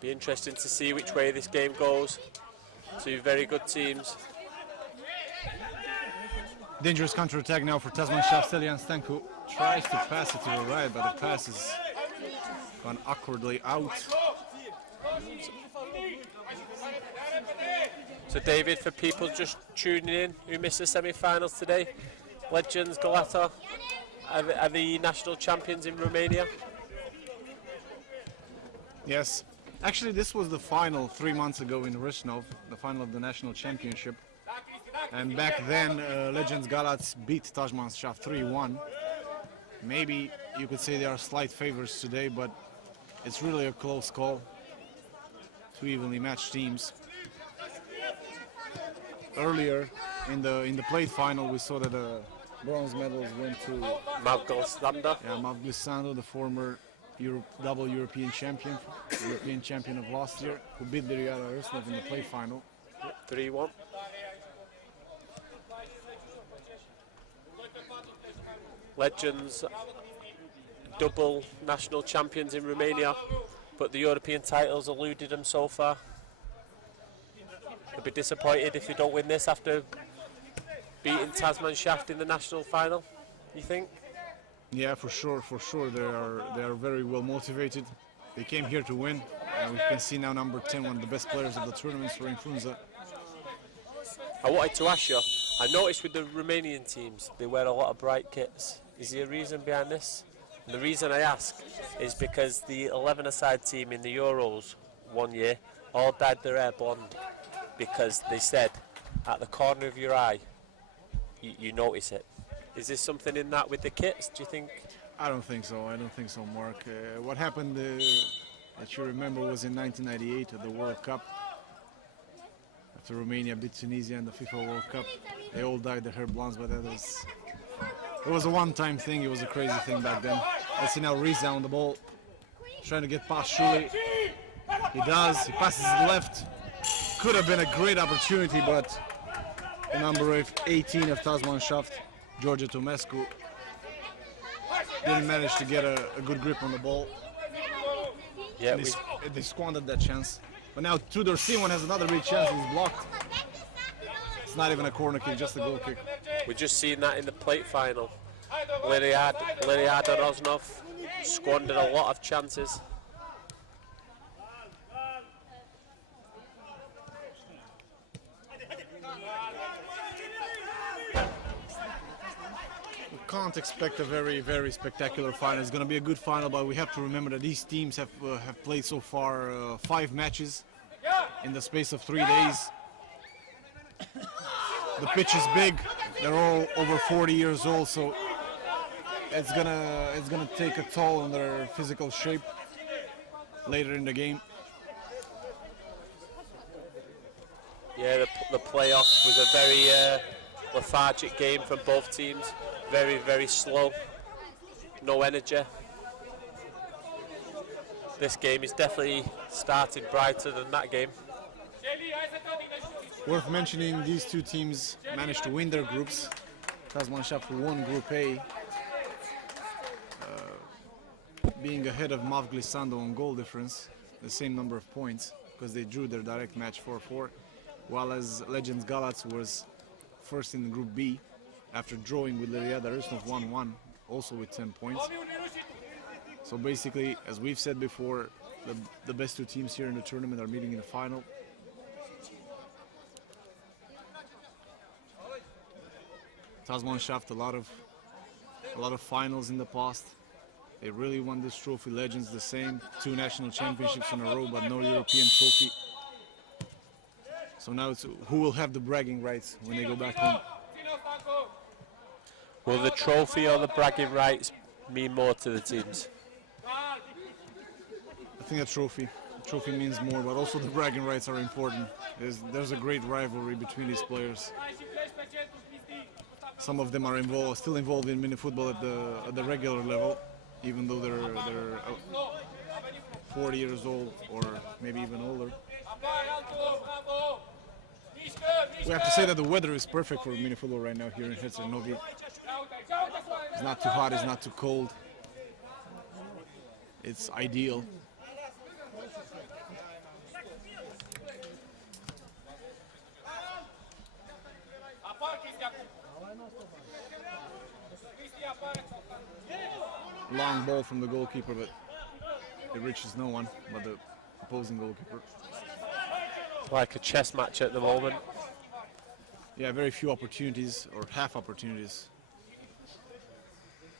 Be interesting to see which way this game goes. Two very good teams. Dangerous counter-attack now for Tasman Shaft. Stellian Stanku tries to pass it to the right, but the pass is gone awkwardly out. So David, for people just tuning in who missed the semi-finals today, Legends Galata are the national champions in Romania. Yes, actually this was the final 3 months ago in Rishnov, the final of the national championship. And back then, Legends Galats beat Tasman Shaft 3-1. Maybe you could say they are slight favorites today, but it's really a close call. Two evenly matched teams. Earlier in the plate final, we saw that the bronze medals went to Mavglisando. Yeah, Mavglisando, the former double European champion of last year, who beat Liriada Rusnov in the plate final. 3-1. Legends, double national champions in Romania, but the European titles eluded them so far. They'll be disappointed if they don't win this after beating Tasman Shaft in the national final, you think? Yeah, for sure. They are very well motivated. They came here to win, and we can see now number 10, one of the best players of the tournament, Sorin Frunze. I wanted to ask you, I noticed with the Romanian teams, they wear a lot of bright kits. Is there a reason behind this? And the reason I ask is because the 11-a-side team in the Euros one year all dyed their hair blonde because they said at the corner of your eye, you notice it. Is there something in that with the kits, do you think? I don't think so, Mark. What happened, that you remember, was in 1998 at the World Cup. After Romania beat Tunisia in the FIFA World Cup, they all dyed their hair blondes, but it was a one-time thing. It was a crazy thing back then. Let's see now Riza on the ball, trying to get past Shuley. He does, he passes it left. Could have been a great opportunity, but the number 18 of Tasman Shaft, George Tomescu, didn't manage to get a good grip on the ball. Yeah, they squandered that chance. But now Tudor Simon has another big chance. He's blocked. It's not even a corner kick, just a goal kick. We've just seen that in the plate final. Liriada Roznov squandered a lot of chances. can't expect a very, very spectacular final. It's going to be a good final, but we have to remember that these teams have played so far 5 matches in the space of 3 days. The pitch is big. They're all over 40 years old, so it's gonna take a toll on their physical shape later in the game. Yeah, the playoff was a very lethargic game from both teams. Very, very slow. No energy. This game is definitely starting brighter than that game. Worth mentioning, these two teams managed to win their groups. Tasmanschaft won Group A, being ahead of MAV Glissando on goal difference, the same number of points, because they drew their direct match 4-4, while as Legends Galați was first in Group B, after drawing with Liriada Rusnov 1-1, also with 10 points. So basically, as we've said before, the best two teams here in the tournament are meeting in the final. Tasmanschaft, a lot of finals in the past. They really won this trophy. Legends the same, 2 national championships in a row, but no European trophy. So now it's who will have the bragging rights when they go back home. Will the trophy or the bragging rights mean more to the teams? I think a trophy. The trophy means more, but also the bragging rights are important. There's a great rivalry between these players. Some of them are still involved in mini-football at the regular level, even though they're 40 years old or maybe even older. We have to say that the weather is perfect for mini-football right now here in Herceg-Novi. It's not too hot, it's not too cold. It's ideal. Long ball from the goalkeeper, but it reaches no one but the opposing goalkeeper. Like a chess match at the moment. Yeah, very few opportunities, or half opportunities.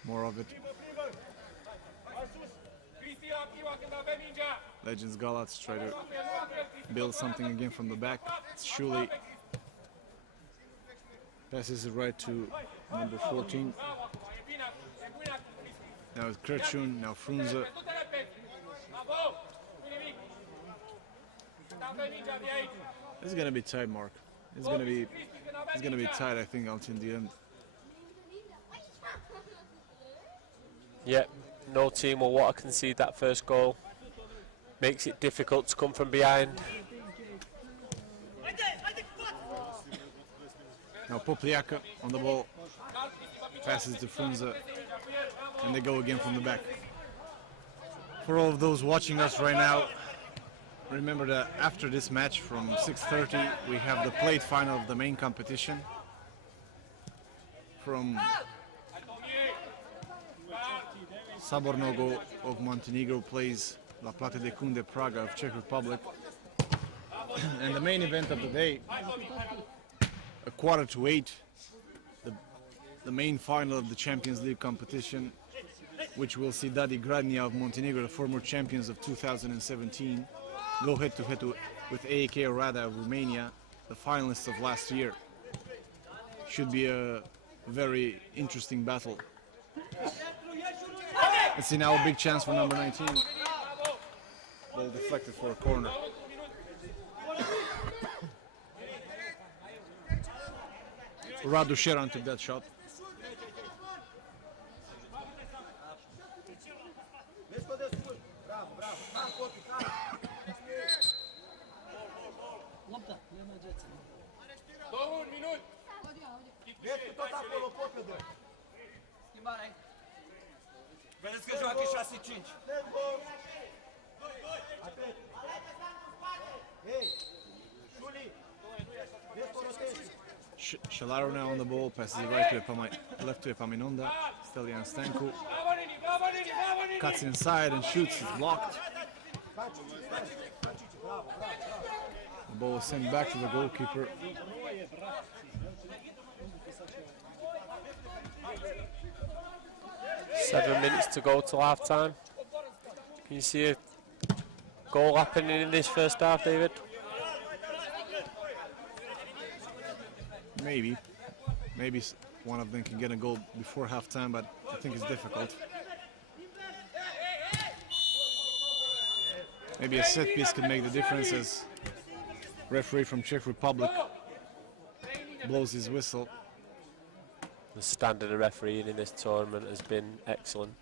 More of it. Legends Galați try to build something again from the back. It's Shuli. Passes it right to number 14. Now it's Krečun, now Frunze. This is gonna be tight, Mark. It's gonna be tight, I think, until the end. Yep, no team will want to concede that first goal. Makes it difficult to come from behind. Now Popliaka on the ball. Passes to Frunze. And they go again from the back. For all of those watching us right now, remember that after this match from 6:30 we have the plate final of the main competition. From Sabornogo of Montenegro plays La Plata de Kunde Praga of Czech Republic. And the main event of the day, a 7:45, the main final of the Champions League competition, which will see Dadi Gradnia of Montenegro, the former champions of 2017, go head-to-head with AEK Oradea of Romania, the finalists of last year. Should be a very interesting battle. Let's see now a big chance for number 19. Ball deflected for a corner. Radu Sheran took that shot. Vedeți că joacă 6-5. Shalaro now on the ball, passes it right to left to Epaminonda. Stelian Stanku cuts inside and shoots, it's blocked. The ball is sent back to the goalkeeper. 7 minutes to go till half time. Can you see a goal happening in this first half, David? Maybe. Maybe one of them can get a goal before halftime, but I think it's difficult. Maybe a set piece can make the difference as referee from Czech Republic blows his whistle. The standard of refereeing in this tournament has been excellent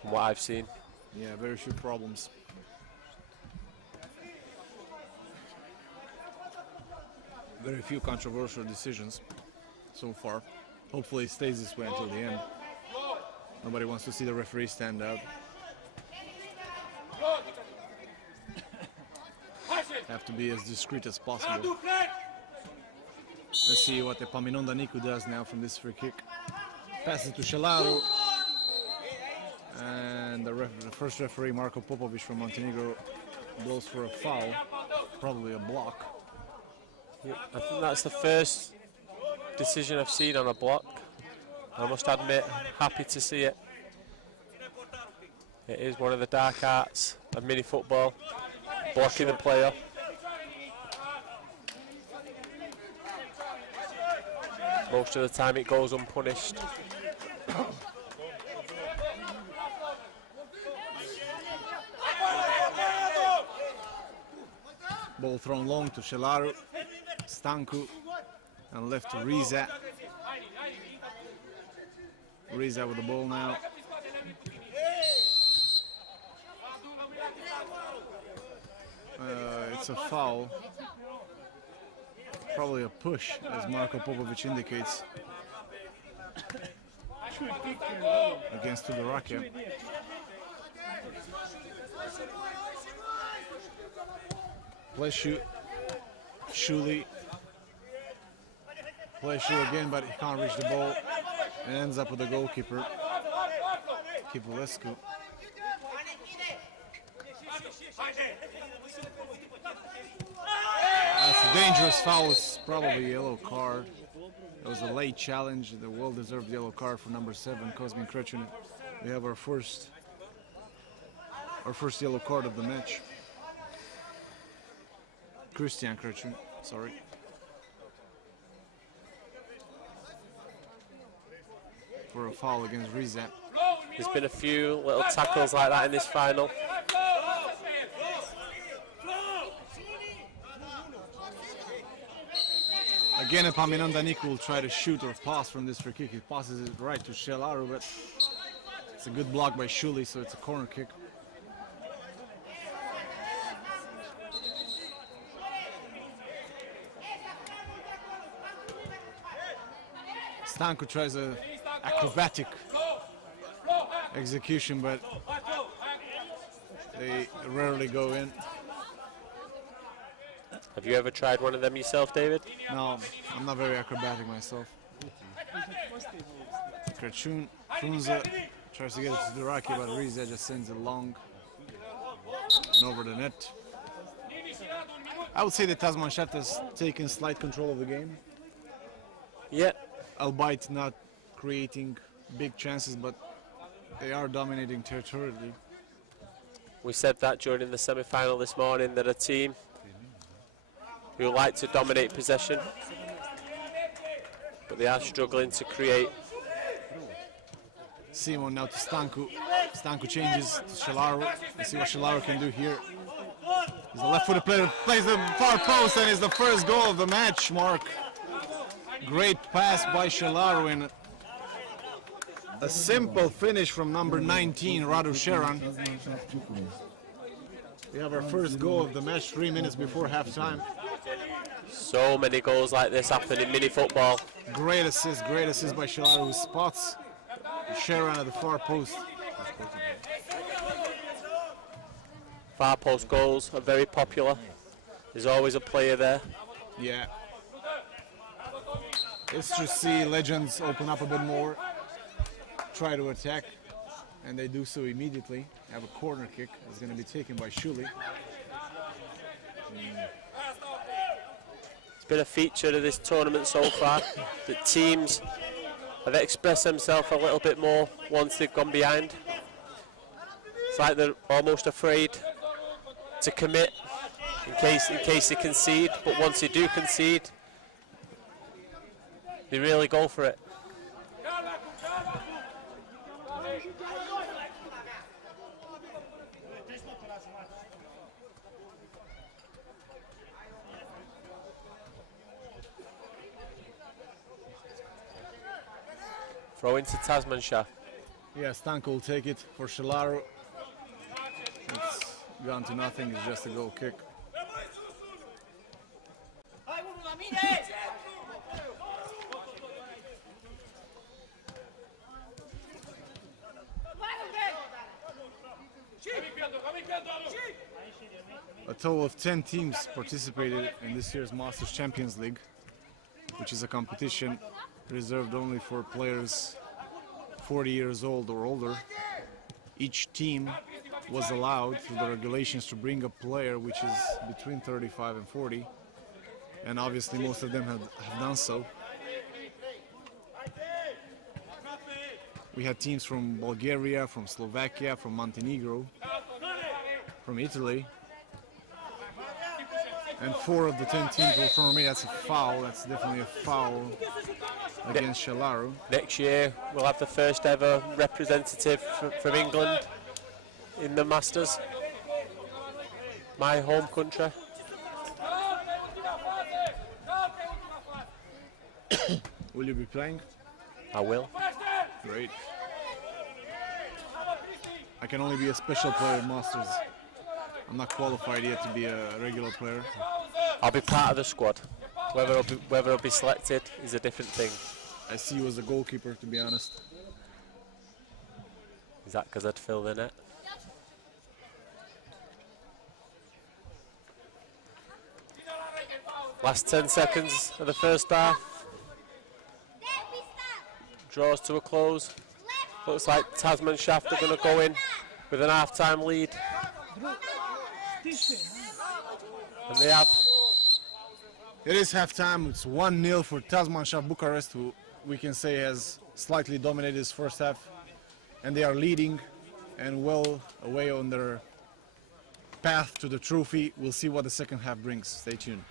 from what I've seen. Yeah, very few problems. Very few controversial decisions so far. Hopefully it stays this way until the end. Nobody wants to see the referee stand out. Have to be as discreet as possible. Let's see what Epaminonda Niku does now from this free kick. Passes to Shelaru. And the first referee, Marko Popovic from Montenegro, blows for a foul. Probably a block. Yeah, I think that's the first decision I've seen on a block. I must admit, happy to see it. It is one of the dark arts of mini football, blocking the player. Most of the time it goes unpunished. Ball thrown long to Shelaru, Stanku, and left to Riza. Riza with the ball now. It's a foul. Probably a push, as Marko Popovic indicates, against Tudorakia. Play shoot, Shuli. Play shoot again, but he can't reach the ball. And ends up with the goalkeeper, Kipulescu. That's a dangerous foul. It's probably a yellow card. It was a late challenge, the well-deserved yellow card for number 7, Kozmin Krečun. We have our first yellow card of the match. Christian Krečun, sorry. For a foul against Riza. There's been a few little tackles like that in this final. Again, Epaminonda Niku will try to shoot or pass from this free kick. He passes it right to Shelaru, but it's a good block by Shuli, so it's a corner kick. Stanko tries a acrobatic execution, but they rarely go in. Have you ever tried one of them yourself, David? No, I'm not very acrobatic myself. Krečun, Frunze tries to get it to Duraki, but Riza just sends it long and over the net. I would say that Tasmanshat has taken slight control of the game. Yeah. Albeit not creating big chances, but they are dominating territorially. We said that during the semi-final this morning, that a team who like to dominate possession, but they are struggling to create. Simon now to Stanku. Stanku changes to Shelaru. Let's see what Shelaru can do here. He's the left-footed player, plays the far post, and is the first goal of the match, Mark. Great pass by Shelaru and a simple finish from number 19, Radu Sheran. We have our first goal of the match 3 minutes before halftime. So many goals like this happen in mini football. Great assist by Shelaru, who spots Sheran at the far post. Far post goals are very popular. There's always a player there. Yeah. It's to see legends open up a bit more, try to attack, and they do so immediately. Have a corner kick that's going to be taken by Shuli. It's been a feature of this tournament so far that teams they express themselves a little bit more once they've gone behind. It's like they're almost afraid to commit in case they concede, but once they do concede, they really go for it. Throw into Tasmanshaft. Yeah, Stanko will take it for Shalaru. It's gone to nothing, it's just a goal kick. A total of 10 teams participated in this year's Masters Champions League, which is a competition reserved only for players 40 years old or older. Each team was allowed through the regulations to bring a player which is between 35 and 40, and obviously most of them have done so. We had teams from Bulgaria, from Slovakia, from Montenegro, from Italy, and 4 of the 10 teams were from Romania. That's a foul, that's definitely a foul against Shalaru. Next year we'll have the first ever representative from England in the Masters, my home country. Will you be playing? I will. Great. I can only be a special player in Masters. I'm not qualified yet to be a regular player. I'll be part of the squad. Whether I'll be selected is a different thing. I see you as a goalkeeper, to be honest. Is that because I'd fill the net? Last 10 seconds of the first half. Draws to a close. Looks like Tasmanshaft are going to go in with an half-time lead. And they have. It is half-time. It's 1-0 for Tasmanshaft Bucharest, who we can say has slightly dominated this first half. And they are leading and well away on their path to the trophy. We'll see what the second half brings. Stay tuned.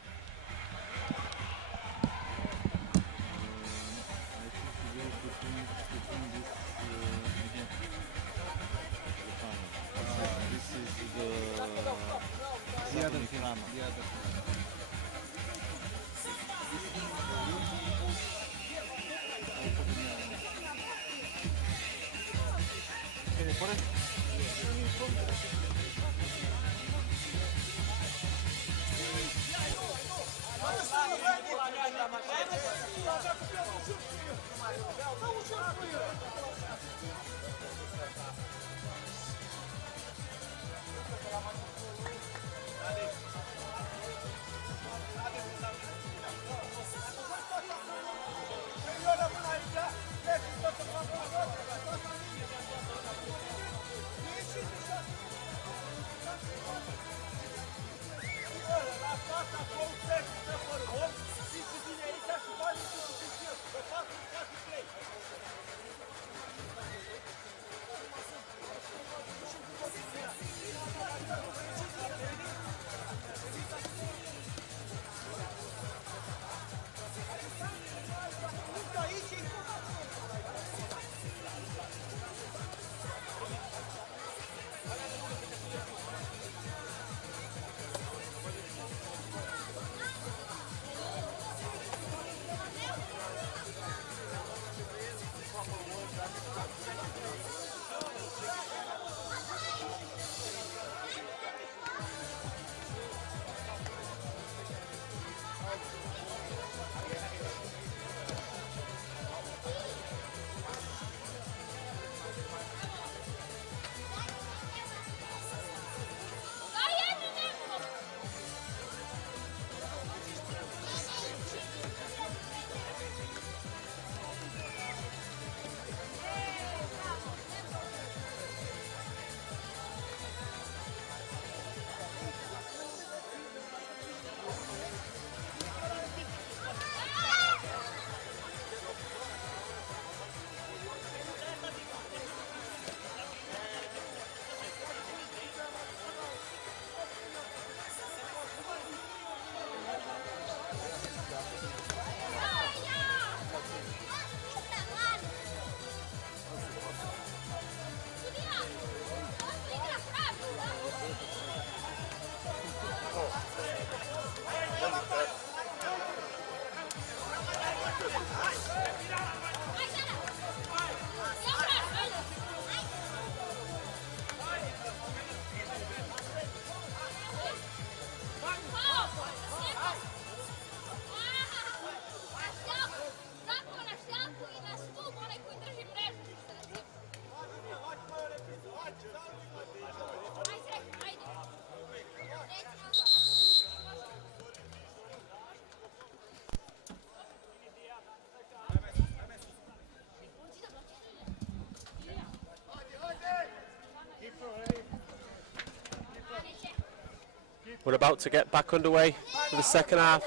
We're about to get back underway for the second half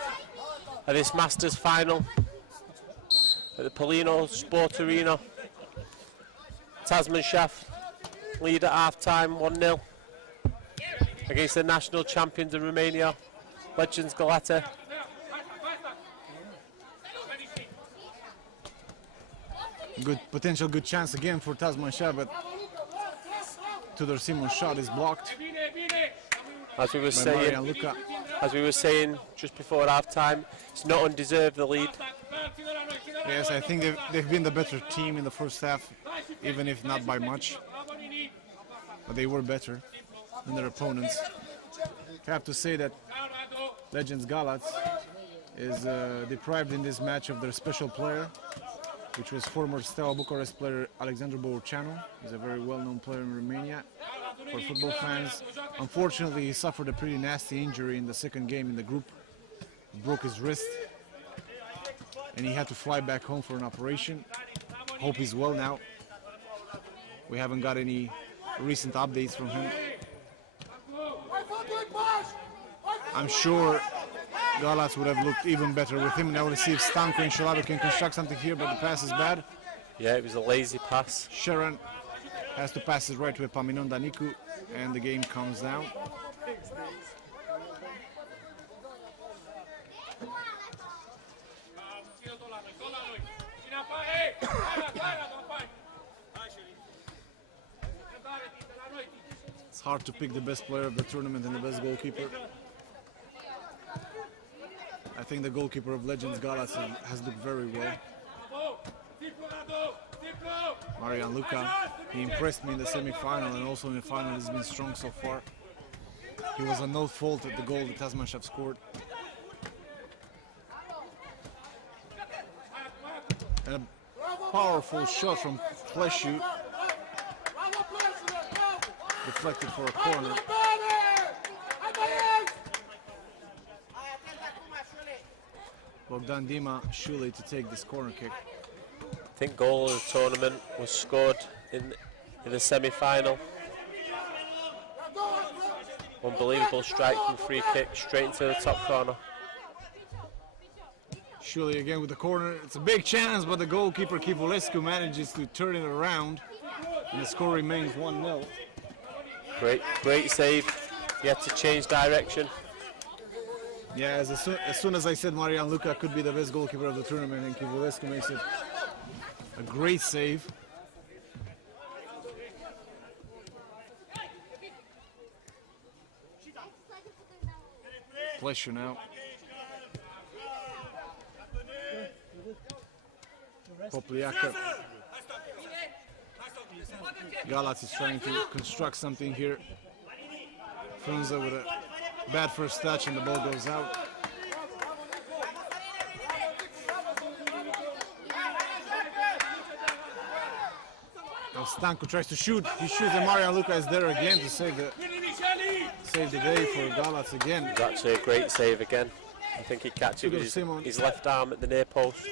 of this Masters final at the Polino Sport Arena. Tasman Shaf lead at half-time, 1-0 against the national champions in Romania, Legends Galata. Potential good chance again for Tasman Shah, but Tudor Simon's shot is blocked. As we were saying just before half-time, it's not undeserved, the lead. Yes, I think they've been the better team in the first half, even if not by much. But they were better than their opponents. I have to say that Legends Galați is deprived in this match of their special player, which was former Steaua Bucharest player Alexandru Bourceanu. He's a very well-known player in Romania for football fans. Unfortunately, he suffered a pretty nasty injury in the second game in the group. He broke his wrist, and he had to fly back home for an operation. Hope he's well now. We haven't got any recent updates from him. I'm sure Galați would have looked even better with him. Now we'll see if Stanko and Shalaru can construct something here, but the pass is bad. Yeah, it was a lazy pass. Sharon has to pass it right to Epaminon Danicu, and the game comes down. It's hard to pick the best player of the tournament and the best goalkeeper. I think the goalkeeper of Legends Galați has looked very well. Marian Luca, he impressed me in the semi-final, and also in the final he's been strong so far. He was a no fault at the goal that Tasman Shaf scored. And a powerful shot from Pleshu, deflected for a corner. Bogdan Dima Shuley to take this corner kick. I think goal of the tournament was scored in the semi-final. Unbelievable strike from free kick straight into the top corner. Shuley again with the corner. It's a big chance, but the goalkeeper Kivulescu manages to turn it around, and the score remains 1-0. Great save. He had to change direction. Yeah, as soon as I said Marian Luca could be the best goalkeeper of the tournament, and Kivulescu makes it a great save. Pleasure now. Popliaka. Galați is trying to construct something here. Frunza with a bad first touch, and the ball goes out. Now Stanko tries to shoot. He shoots, and Marian Luca is there again to save the day for Galați again. It was actually a great save again. I think he catches it with his left arm at the near post.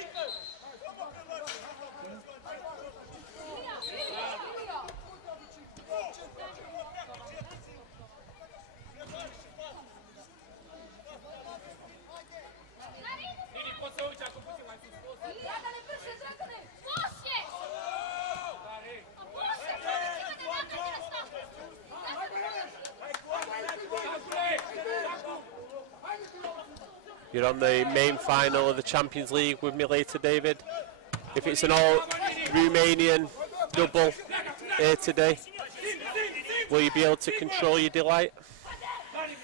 You're on the main final of the Champions League with me later, David. If it's an all-Romanian double here today, will you be able to control your delight?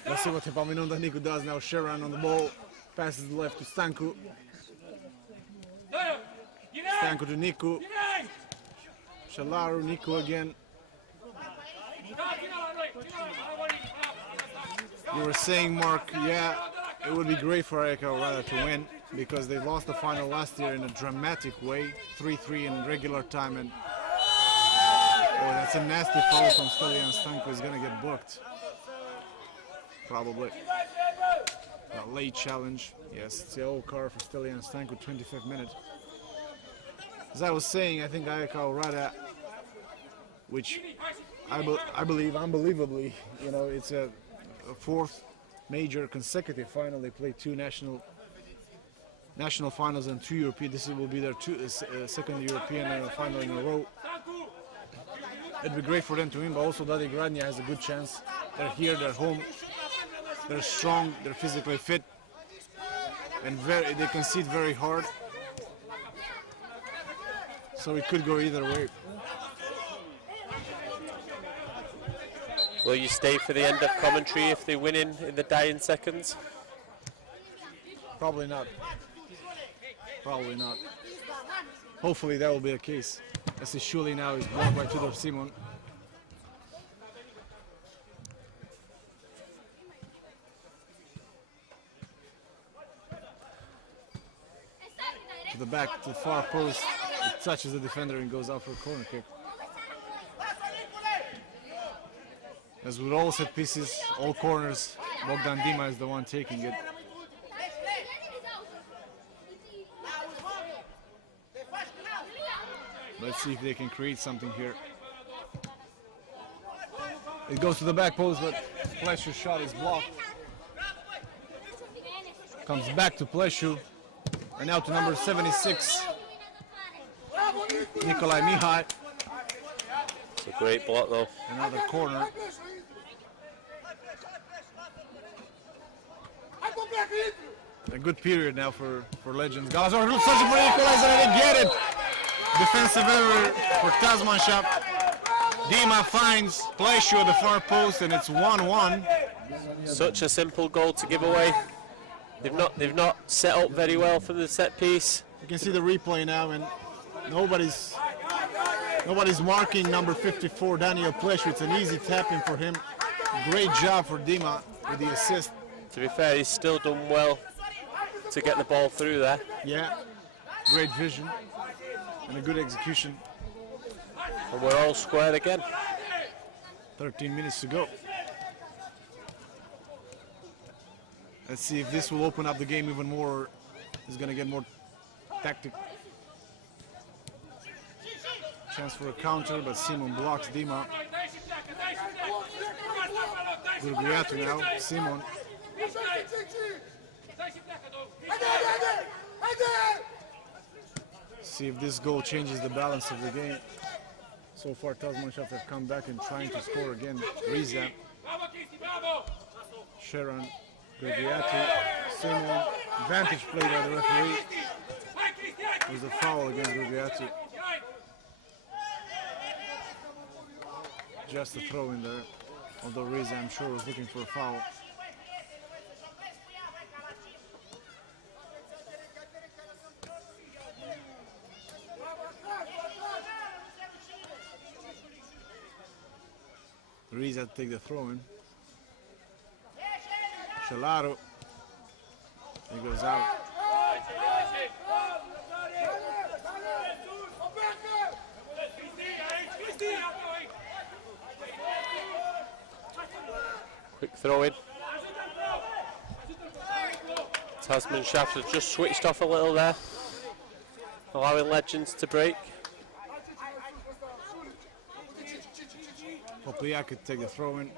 Let's see what Epaminon Danicu does now. Sharon on the ball, passes left to Stanko. Stanko to Niku. Shalaru, Niku again. You were saying, Mark, yeah, it would be great for AEK Oradea to win, because they lost the final last year in a dramatic way, 3-3 in regular time, and oh, that's a nasty foul from Stelian Stanko. He's gonna get booked, probably. A late challenge, yes, it's the old car for Stelian Stanko, 25th minute. As I was saying, I think AEK Oradea, which I believe unbelievably, you know, it's a fourth major consecutive final. They played 2 national finals and 2 European. This will be their second European final in a row. It'd be great for them to win, but also Dadi Gradnja has a good chance. They're here, they're home, they're strong, they're physically fit, and they concede very hard. So it could go either way. Will you stay for the end of commentary if they win in the dying seconds? Probably not. Probably not. Hopefully that will be the case. As Shuli now is blocked by Tudor Simon. To the back, to the far post. It touches the defender and goes out for a corner kick. As with all set pieces, all corners, Bogdan Dima is the one taking it. Let's see if they can create something here. It goes to the back post, but Pleshu's shot is blocked. Comes back to Pleshu. And now to number 76, Nikolai Mihai. It's a great block though. Another corner. A good period now for Legends. Galazar looks searching for the equalizer and they get it. Defensive error for Tasmanschaft. Dima finds Pleshu at the far post and it's 1-1. Such a simple goal to give away. They've not set up very well for the set piece. You can see the replay now and nobody's marking number 54 Daniel Pleshu. It's an easy tap in for him. Great job for Dima with the assist. To be fair, he's still done well to get the ball through there. Yeah, great vision and a good execution. And we're all squared again. 13 minutes to go. Let's see if this will open up the game even more. He's going to get more tactic. Chance for a counter, but Simon blocks Dima. Gurguiatu now, Simon. See if this goal changes the balance of the game. So far, Tasmanschaft have come back and trying to score again. Riza, Sharon, Gurguiatu, Simon. Vantage play by the referee. There's a foul against Gurguiatu. Just a throw in there. Although Riza, I'm sure, was looking for a foul. Riza take the throw in. Shalaro. He goes out. Quick throw in. Tasmanschaft has just switched off a little there, allowing Legends to break. Popliak could take the throw in.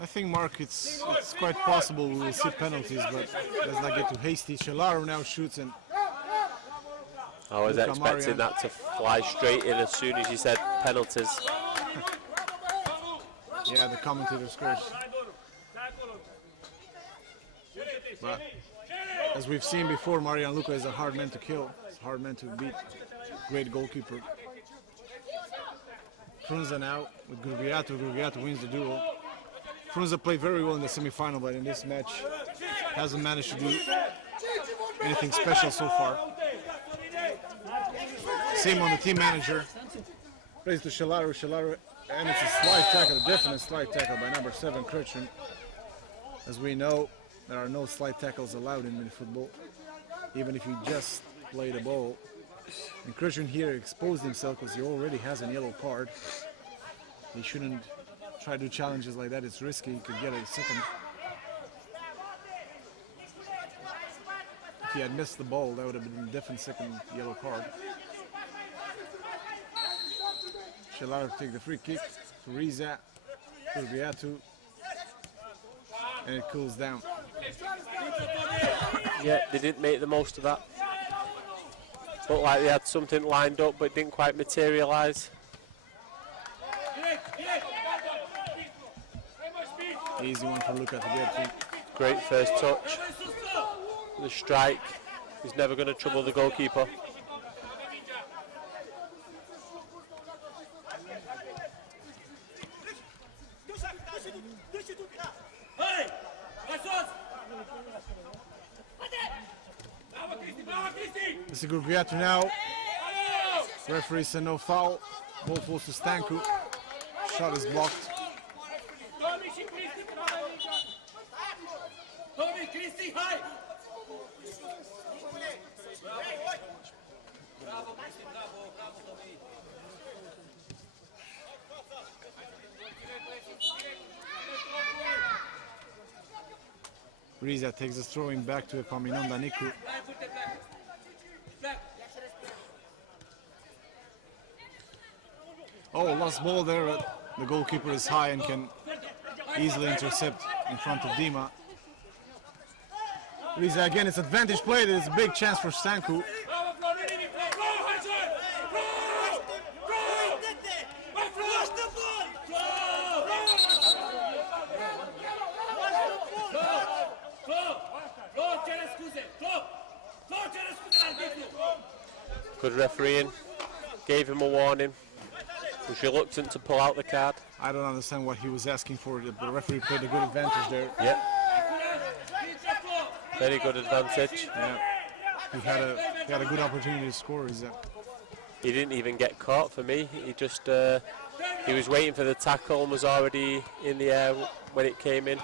I think, Mark, it's quite possible we will see penalties, but let's not get too hasty. Shalaro now shoots and I was expecting that to fly straight in as soon as you said penalties. Yeah, the commentator's curse. But as we've seen before, Marian Luka is a hard man to kill. It's a hard man to beat. Great goalkeeper. Frunze now with Gurguiatu. Gurguiatu wins the duel. Frunze played very well in the semi-final, but in this match hasn't managed to do anything special so far. Simon, the team manager, plays to Shalaro. Shalaro, and it's a slide tackle, a definite slide tackle by number 7, Krichin. As we know, there are no slide tackles allowed in Minifootball, even if you just play the ball. And Krichin here exposed himself because he already has a yellow card. He shouldn't try to do challenges like that. It's risky. He could get a second. If he had missed the ball, that would have been a definite second yellow card. Shelar take the free kick to Riza, Urbiatu, and it cools down. Yeah, they didn't make the most of that. Looked like they had something lined up, but didn't quite materialise. Easy one for Luka to get to. Great first touch. The strike is never going to trouble the goalkeeper. This is Urbiatu now. Referee said no foul. Ball falls to Stanku. Shot is blocked. Riza takes the throwing back to Epaminonda Niku. Oh, lost ball there. The goalkeeper is high and can easily intercept in front of Dima. Riza again, it's advantage play. There's a big chance for Stanku. Good refereeing. Gave him a warning. Was reluctant to pull out the card. I don't understand what he was asking for. The referee played a good advantage there. Yep. Very good advantage. Yeah. He had a good opportunity to score. He didn't even get caught for me. He just he was waiting for the tackle and was already in the air when it came in.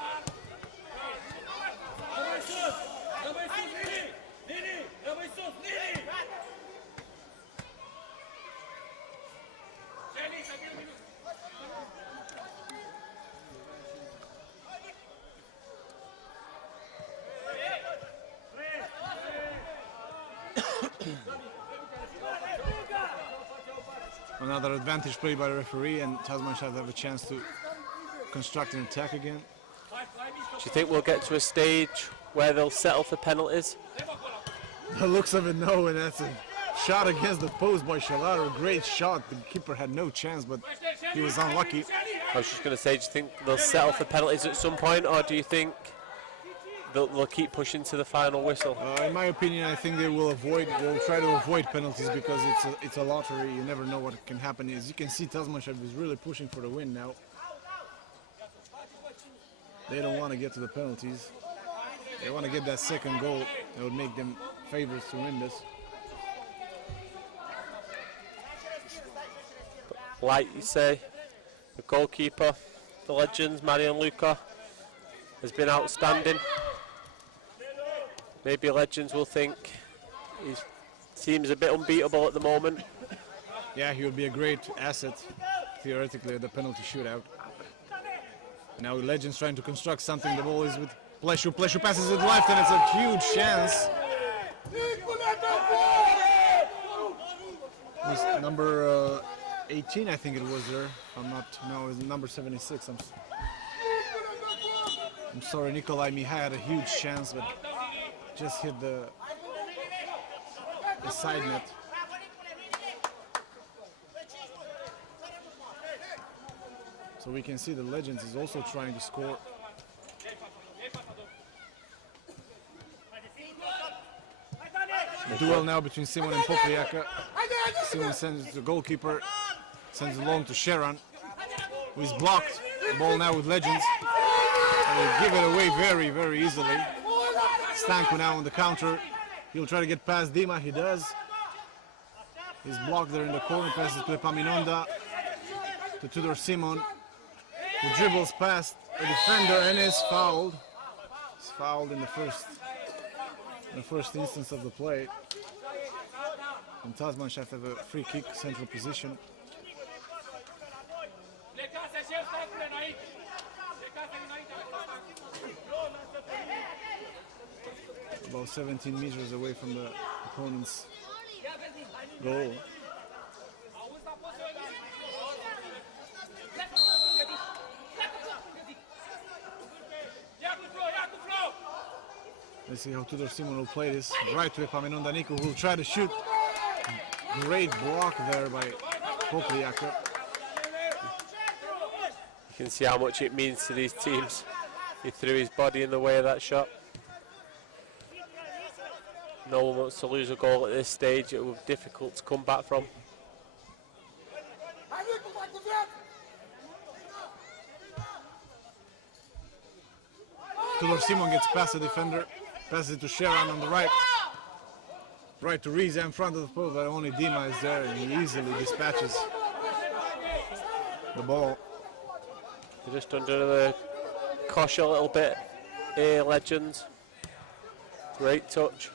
Another advantage play by the referee, and Tasman shall have a chance to construct an attack again. Do you think we'll get to a stage where they'll settle for penalties? The looks of it, no, and that's a shot against the post by Shalaro. Great shot. The keeper had no chance, but he was unlucky. I was just going to say, do you think they'll settle for penalties at some point, or do you think they'll keep pushing to the final whistle? In my opinion, I think they will try to avoid penalties because it's a lottery. You never know what can happen. As you can see, Tasmanshev is really pushing for the win now. They don't want to get to the penalties. They want to get that second goal. That would make them favorites to win this. Like you say, the goalkeeper, the legends, Marian Luka, has been outstanding. Maybe legends will think he seems a bit unbeatable at the moment. Yeah, he would be a great asset, theoretically, at the penalty shootout. Now legends trying to construct something. The ball is with Pleshu. Pleshu passes it left, and it's a huge chance. It was number 18, I think it was there. No, it was number 76. I'm sorry, Nikolai Mihai had a huge chance, but just hit the side net. So we can see the Legends is also trying to score. The duel now between Simon and Popriaka. Simon sends it to the goalkeeper, sends it long to Sharon, who is blocked. The ball now with Legends. And they give it away very, very easily. Stanko now on the counter. He'll try to get past Dima. He does. He's blocked there in the corner. Passes to Epaminonda. To Tudor Simon, who dribbles past a defender and is fouled. He's fouled in the first instance of the play. And Tasman shall have a free kick, central position. About 17 meters away from the opponent's goal. Let's see how Tudor Simon will play this. Right to Epaminonda Niku, who will try to shoot. Great block there by Popliaka. You can see how much it means to these teams. He threw his body in the way of that shot. No one wants to lose a goal at this stage. It will be difficult to come back from. Tudor Simon gets past the defender, passes it to Sharon on the right. Right to Riza in front of the post, but only Dima is there and he easily dispatches the ball. Just under the cosh a little bit here, Legends. Great touch.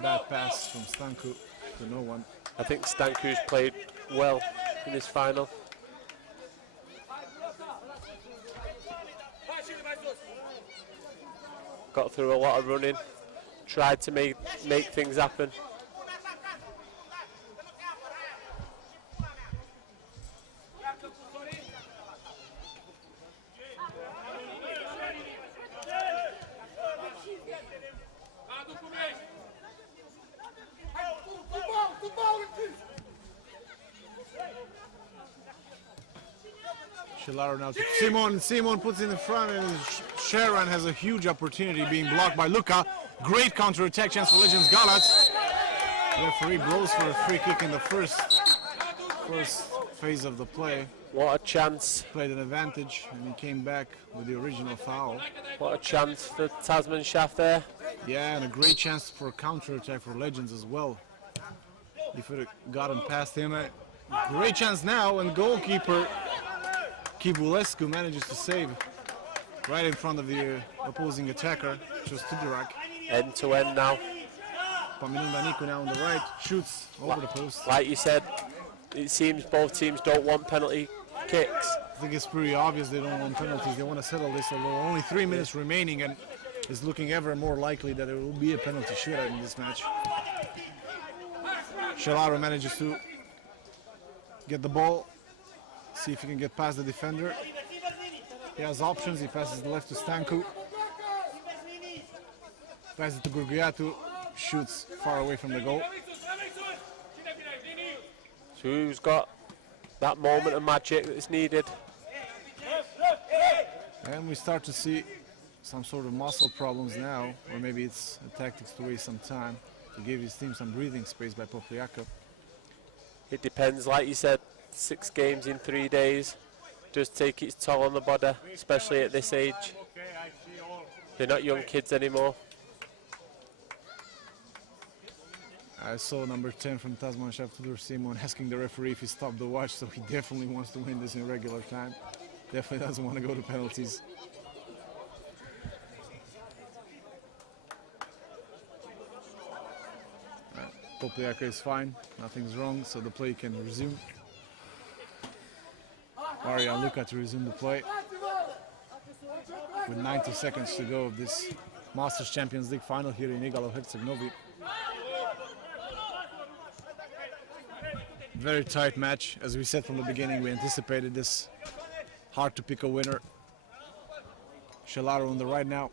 Bad pass from Stanku to no one. I think Stanku's played well in this final. Got through a lot of running, tried to make things happen. Shilaro now to Simon. Simon puts it in front and Sharon has a huge opportunity being blocked by Luka. Great counter-attack chance for Legends Galats. The referee blows for a free kick in the first phase of the play. What a chance. Played an advantage and he came back with the original foul. What a chance for Tasman Shaft there. Yeah, and a great chance for a counter-attack for Legends as well. If it had gotten past him, great chance now, and goalkeeper Kibulescu manages to save right in front of the opposing attacker, which was Tudorak. End to end now. Paminunda Niku now on the right, shoots over the post. Like you said, it seems both teams don't want penalty kicks. I think it's pretty obvious they don't want penalties. They want to settle this, although only 3 minutes remaining, and it's looking ever more likely that there will be a penalty shootout in this match. Shalaro manages to get the ball, see if he can get past the defender. He has options. He passes the left to Stanku. Passes it to Gurgiatu. Shoots far away from the goal. So who's got that moment of magic that's needed? And we start to see some sort of muscle problems now, or maybe it's a tactics to waste some time to give his team some breathing space by Popliaka. It depends, like you said, 6 games in 3 days does take its toll on the body, especially at this age. They're not young kids anymore. I saw number 10 from Tasman Shaft, Tudor Simon, asking the referee if he stopped the watch, so he definitely wants to win this in regular time. Definitely doesn't want to go to penalties. Popliaka is fine, nothing's wrong, so the play can resume. Mario and Luka to resume the play. With 90 seconds to go of this Masters Champions League final here in Igalo-Herceg-Novi. Very tight match. As we said from the beginning, we anticipated this. Hard to pick a winner. Shalaro on the right now.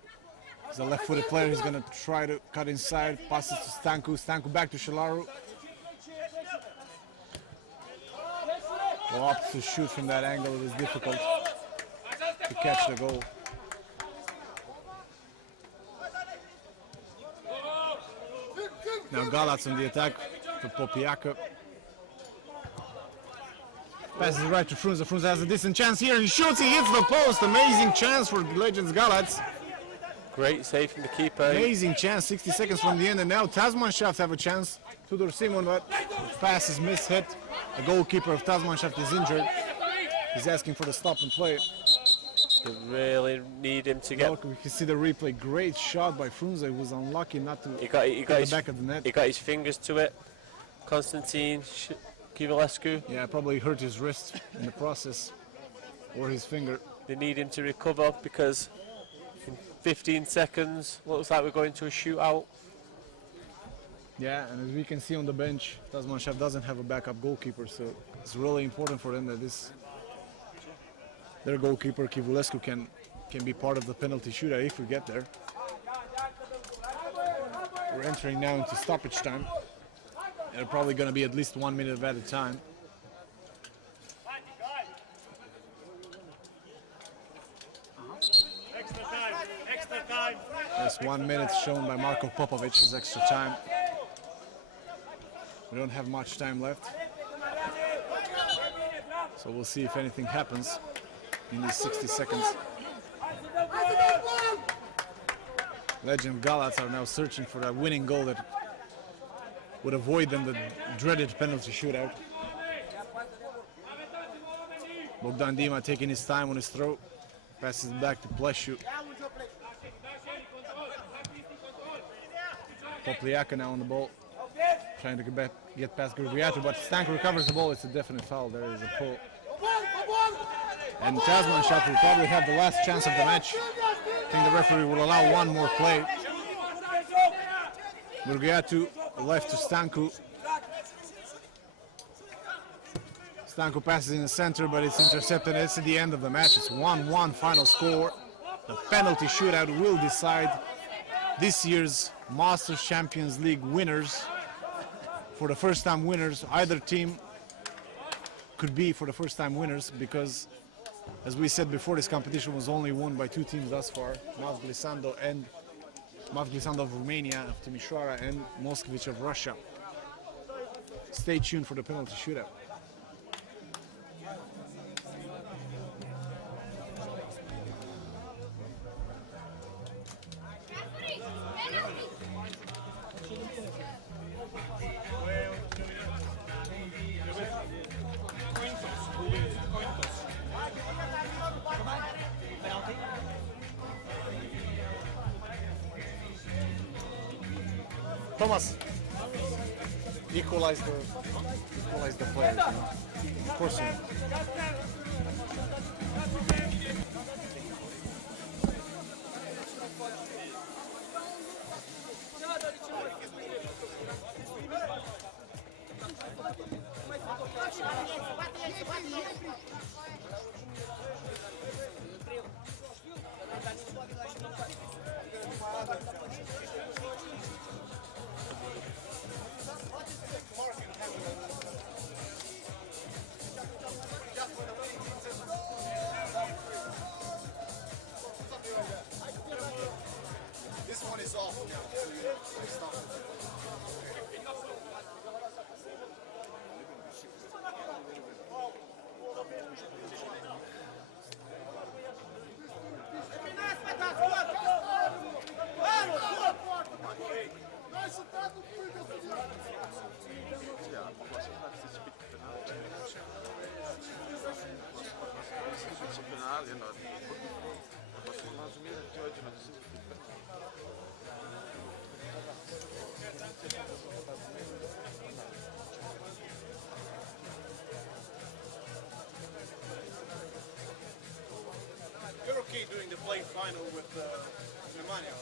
He's a left-footed player. He's going to try to cut inside. Passes to Stanku. Stanku back to Shalaro. Well, opts to shoot from that angle. It is difficult to catch the goal. Now Galats on the attack for Popiaka. Passes it right to Frunze. Frunze has a decent chance here and he shoots. He hits the post. Amazing chance for Legends Galats. Great save from the keeper. Amazing chance. 60 seconds from the end, and now Tasman Shaft have a chance. Tudor Simon, but pass is mishit. The goalkeeper of Tasman Shaft is injured. He's asking for the stop and play. They really need him to get. Look, we can see the replay. Great shot by Frunze, who was unlucky not to He got the back of the net. He got his fingers to it. Konstantin Kivalescu. Yeah, probably hurt his wrist in the process, or his finger. They need him to recover because in 15 seconds, looks like we're going to a shootout. Yeah, and as we can see on the bench, Tasman Shaft doesn't have a backup goalkeeper, so it's really important for them that their goalkeeper Kivulescu can be part of the penalty shootout if we get there. We're entering now into stoppage time. They're probably going to be at least 1 minute at a time. Extra time, extra time. That's 1 minute shown by Marko Popovic as extra time. We don't have much time left. So we'll see if anything happens in these 60 seconds. Legend Galats are now searching for that winning goal that would avoid them the dreaded penalty shootout. Bogdan Dima taking his time on his throw, passes it back to Pleshu. Popliaka now on the ball, trying to get past Grigoriatu, but Stanko recovers the ball. It's a definite foul. There is a pull. And Tasman Shot will probably have the last chance of the match. I think the referee will allow one more play. Grigoriatu left to Stanko. Stanko passes in the center, but it's intercepted. It's at the end of the match. It's 1-1 final score. The penalty shootout will decide this year's Masters Champions League winners. For the first time winners, either team could be for the first time winners, because as we said before, this competition was only won by two teams thus far, MAF Glisando of Romania, of Timișoara, and Moscovic of Russia. Stay tuned for the penalty shootout. Thomas, equalize the players, you know? Of course you know. This one is off now. You're okay doing the play final with Germania.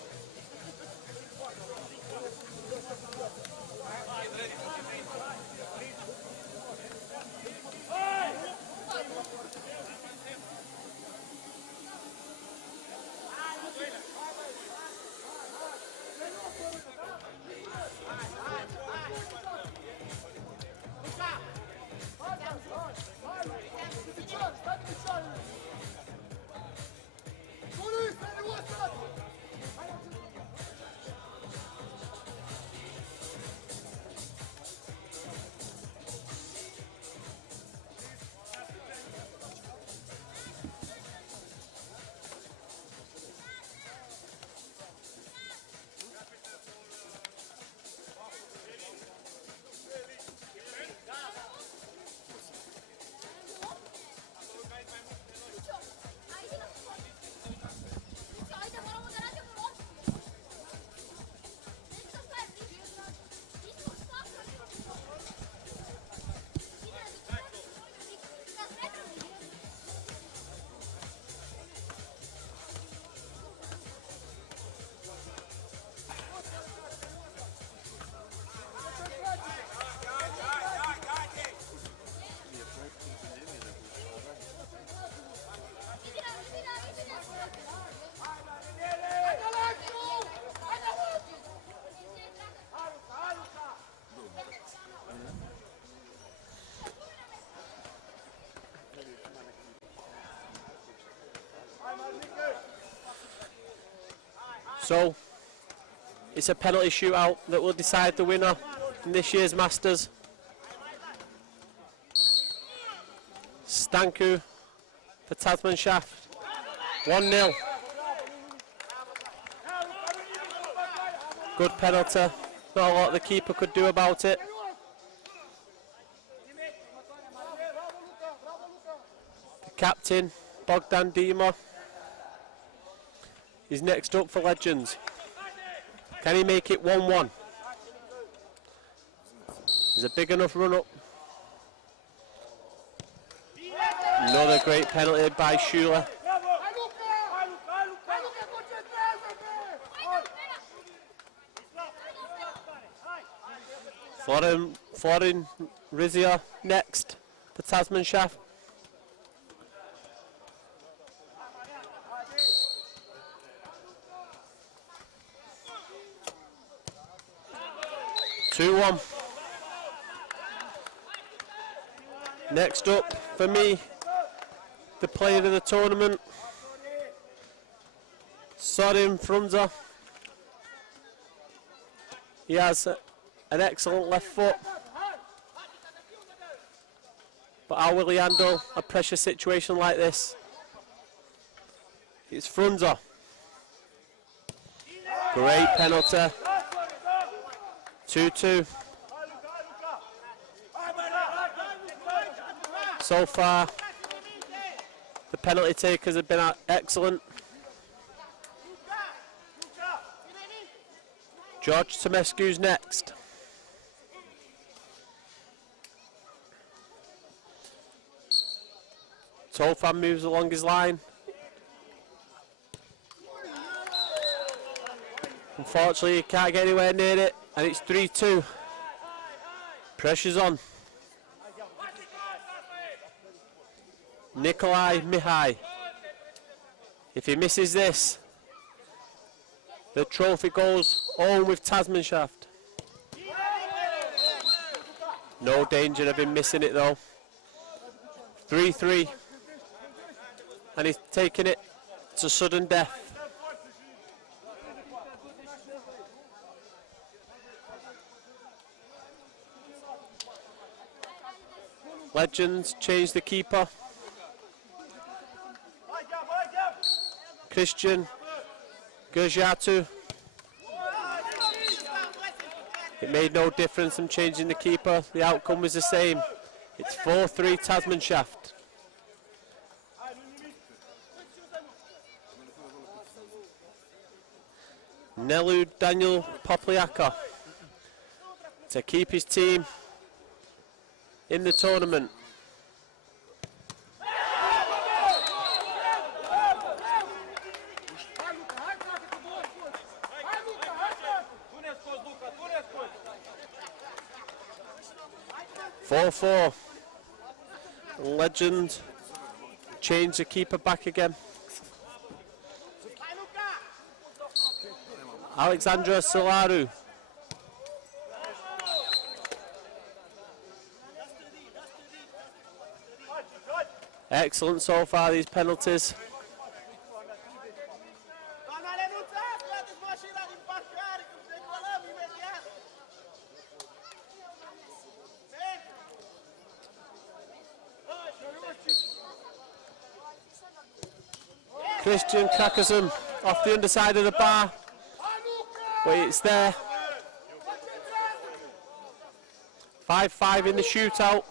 So it's a penalty shootout that will decide the winner in this year's Masters. Stanku for Tasman Shaft. 1-0. Good penalty. Not a lot the keeper could do about it. The captain, Bogdan Dima, is next up for Legends. Can he make it 1-1? There's a big enough run up. Another great penalty by Schuler. Florin Rizia next for Tasman Shaft. Two-1. Next up for me, the player of the tournament, Sorin Frunza. He has an excellent left foot, but how will he handle a pressure situation like this? It's Frunza. Great penalty. 2-2. So far, the penalty takers have been excellent. George Tomescu's next. Tofan moves along his line. Unfortunately, he can't get anywhere near it, and it's 3-2. Pressure's on. Nikolai Mihai. If he misses this, the trophy goes home with Tasman Shaft. No danger of him missing it though. 3-3. And he's taking it to sudden death. Legends change the keeper. Christian Gerjatu. It made no difference in changing the keeper. The outcome was the same. It's 4-3 Tasman Shaft. Nelu Daniel Popliaka to keep his team in the tournament. Four. Legend change the keeper back again. Alexandra Solaru. Excellent so far, these penalties. Christian Kakazum off the underside of the bar. But it's there. 5-5 in the shootout.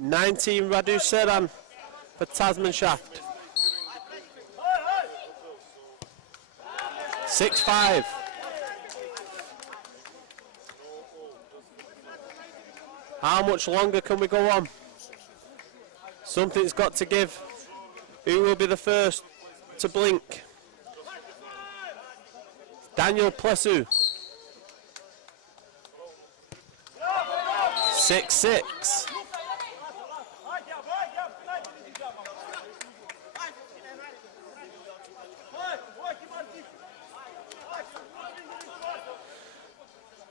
$19 Radu Seran for Tasman Shaft. 6-5. How much longer can we go on? Something's got to give. Who will be the first to blink? Daniel Plesu. 6-6.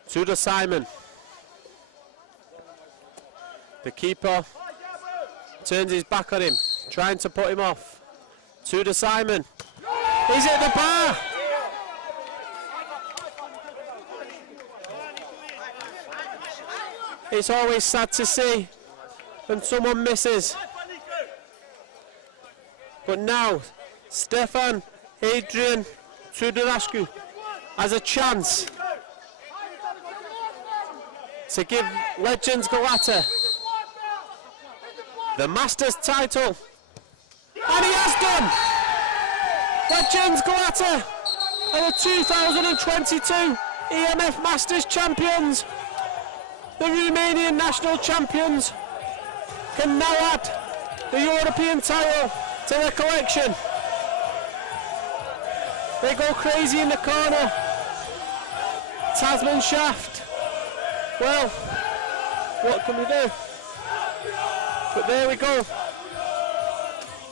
Tudor Simon. The keeper turns his back on him. trying to put him off. To the Simon. He's at the bar. It's always sad to see when someone misses. But now, Stefan Adrian Tudorascu has a chance to give Legends Galata the Masters title. And he has done! Legends Galata are the 2022 E.M.F. Masters champions. The Romanian national champions can now add the European title to their collection. They go crazy in the corner. Tasman Shaft. Well, what can we do? But there we go.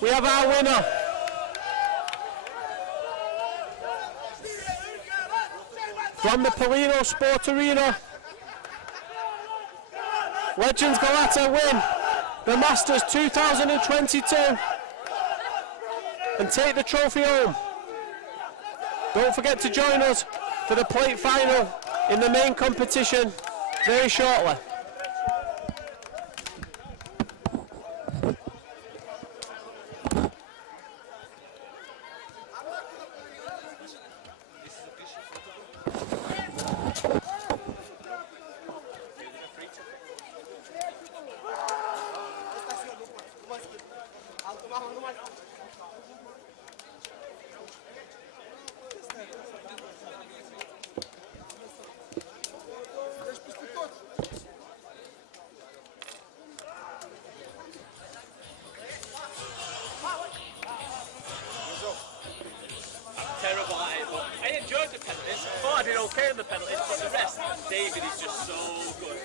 We have our winner. From the Polino Sport Arena, Legends Galata win the Masters 2022 and take the trophy home. Don't forget to join us for the plate final in the main competition very shortly. Terrible at it, but I enjoyed the penalties. I thought I did okay in the penalties, but the rest, David is just so good.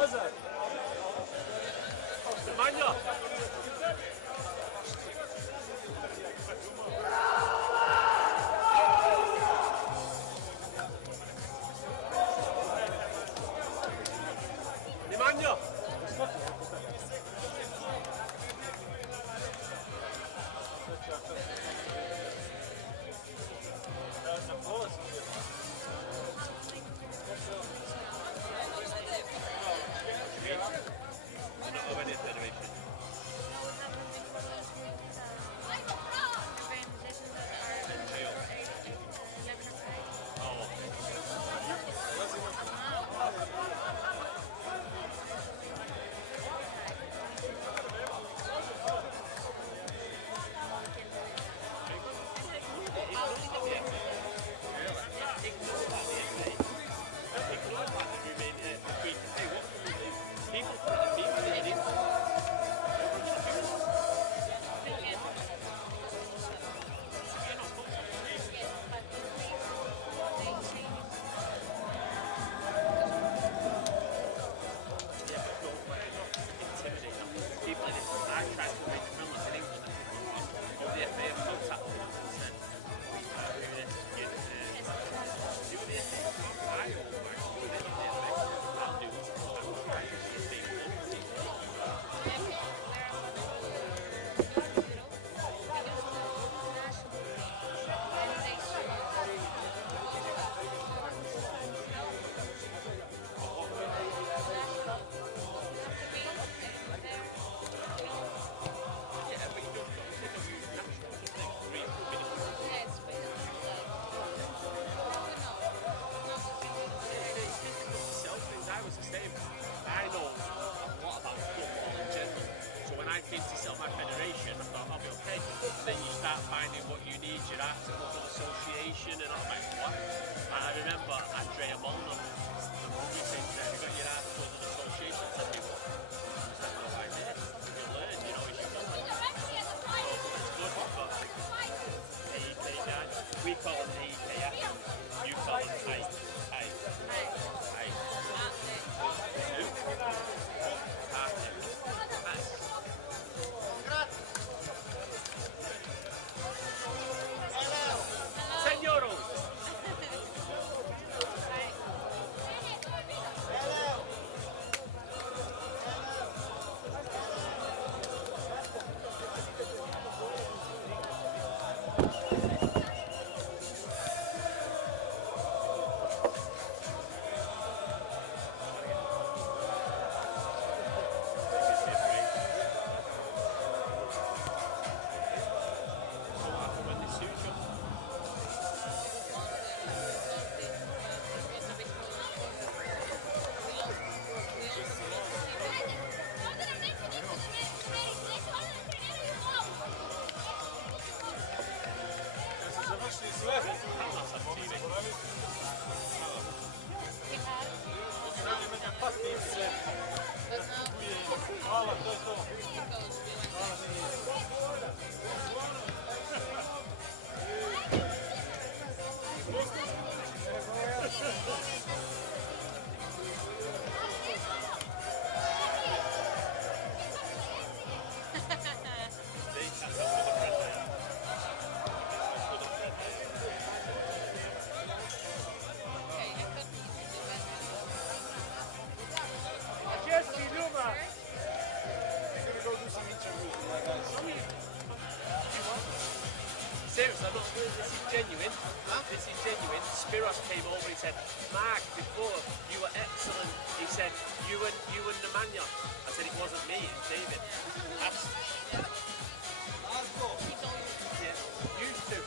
Lazar. Semanja. Nemanja. Andrea Molnar, the movie thing there, you got your ass for an association. I said, what? He said, well, I did. You learn, you know, as you go. So it's good, we've got AEK guys. We call them AEKF. You call them I. Señoros. Seriously, I'm not sure this is genuine. This is genuine. Spiros came over, he said, Mark, before you were excellent. He said, you and Nemanja. I said, it wasn't me, it's David. Yeah, used to.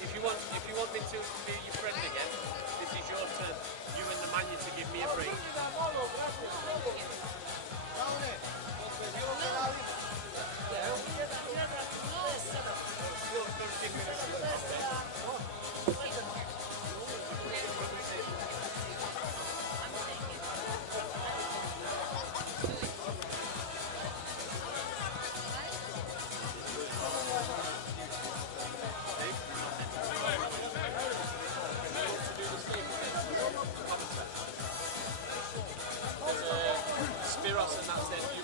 If you want me to be your friend again, this is your turn. You and Nemanja to give me a break. Spiros and that said, he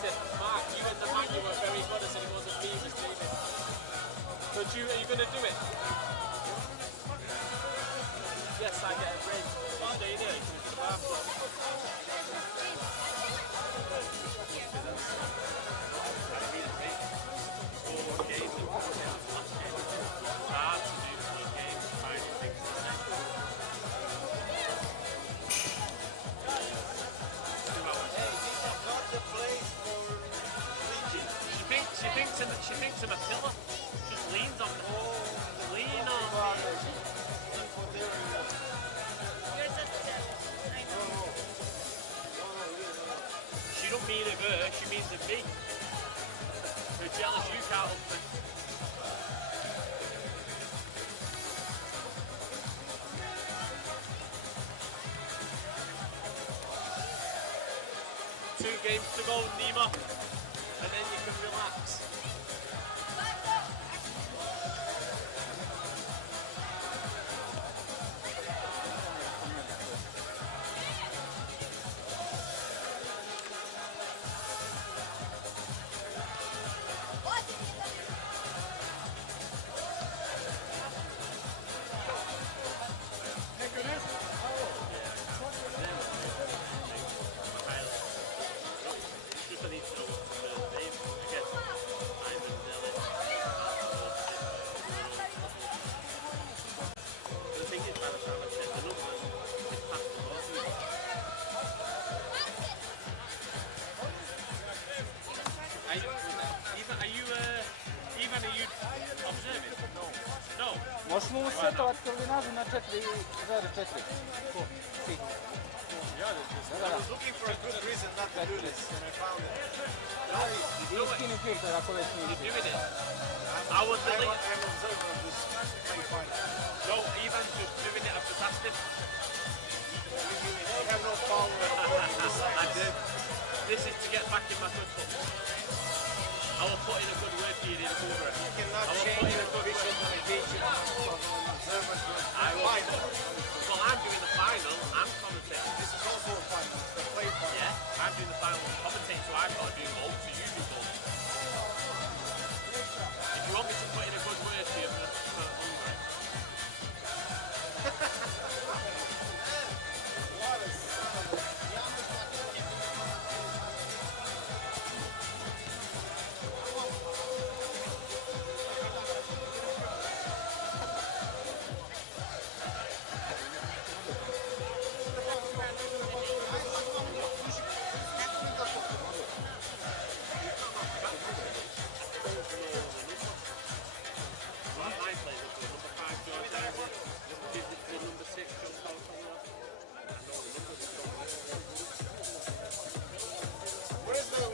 said, Mark, you and Nemanja were very good. I said, it wasn't me, it was David. But are you going to do it? Yes, I get a break. Stay there. She thinks I'm a pillar. Just leans on me. Lean on me. She don't mean of her, she means of me. Her jealous you can't help me. Two games to go, Nima. And then you can relax. 4-0-4. Na 4-0-4. Ko? Ti? I was looking for a good reason not to do this, and I found it. Skini filter ako već nije. You're doing it. I was the lead. I'm observer of this semi-final. No, Ivan's just doing it. have no power. I did. This is to get back in my good book. I will put in a good word for you in Uber. You cannot change your vision and vision from an observer's point. I will. Well, I'm doing the final. I'm commentating. This is also a final. It's the play final. Yeah, I'm doing the final commentating, so I've got to do both, so you do both. If you want me to put in a good word for you for Uber.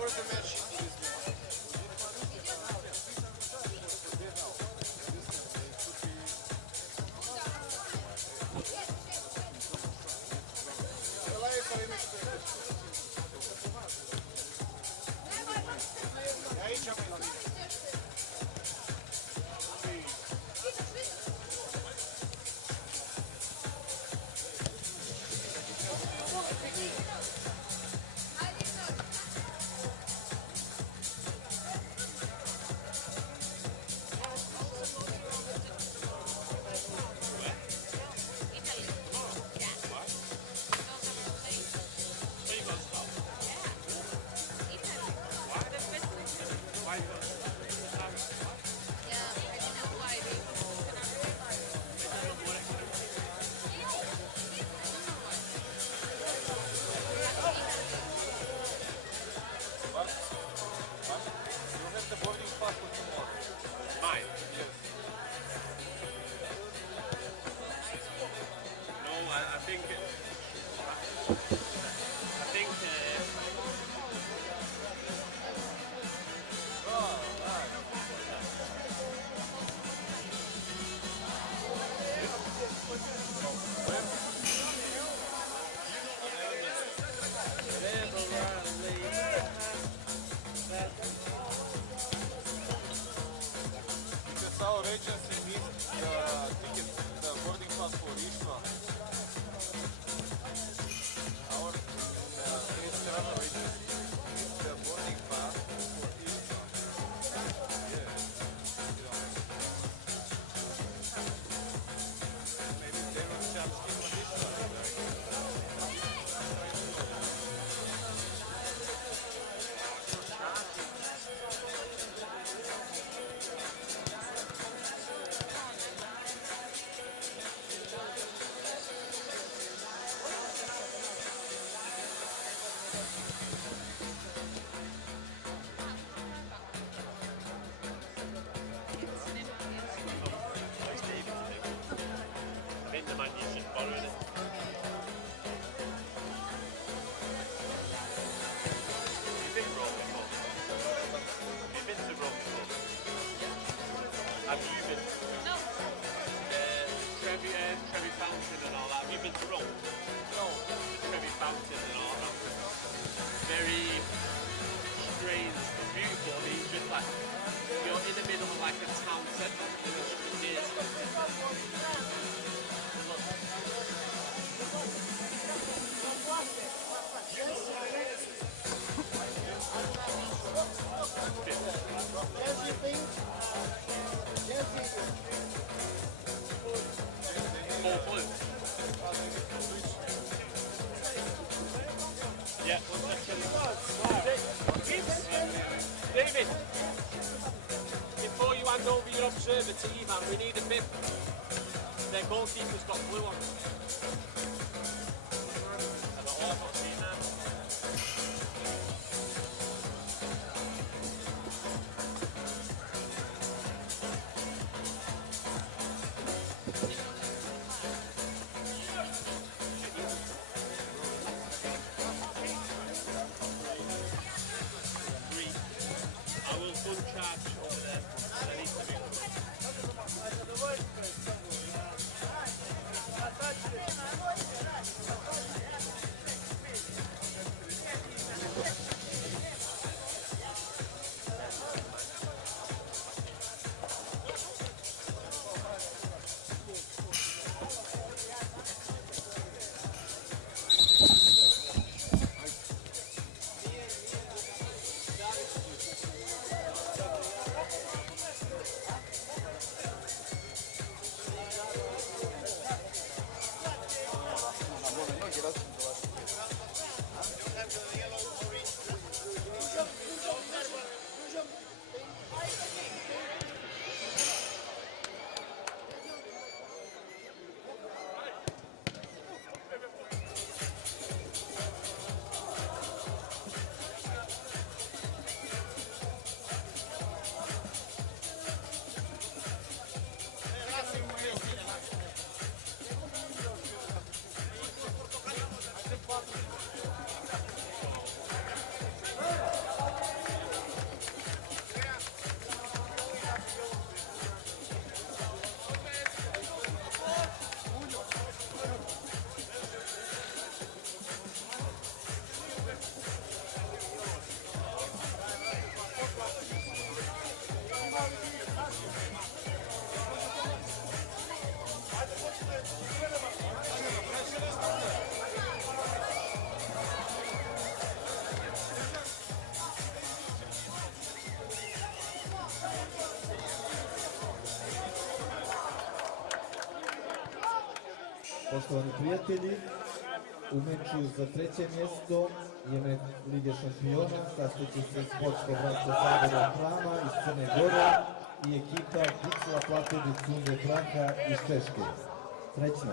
Where's the match sheet for this Our agency missed the ticket, the boarding pass for Ishva. Our travel agency missed the boarding pass for Ishva. Maybe they will charge him David, before you hand over your observer to E.M.F, we need a bib. Their goalkeeper's got blue on. I've not seen that. Poštovani prijatelji, u meču za treće mjesto E.M.F Lige šampiona sastaće se sportsko bratstvo Sabornog Hrama iz Crne Gore i ekipa Pixla Plate de Cunde Praha iz Češke. Srećno!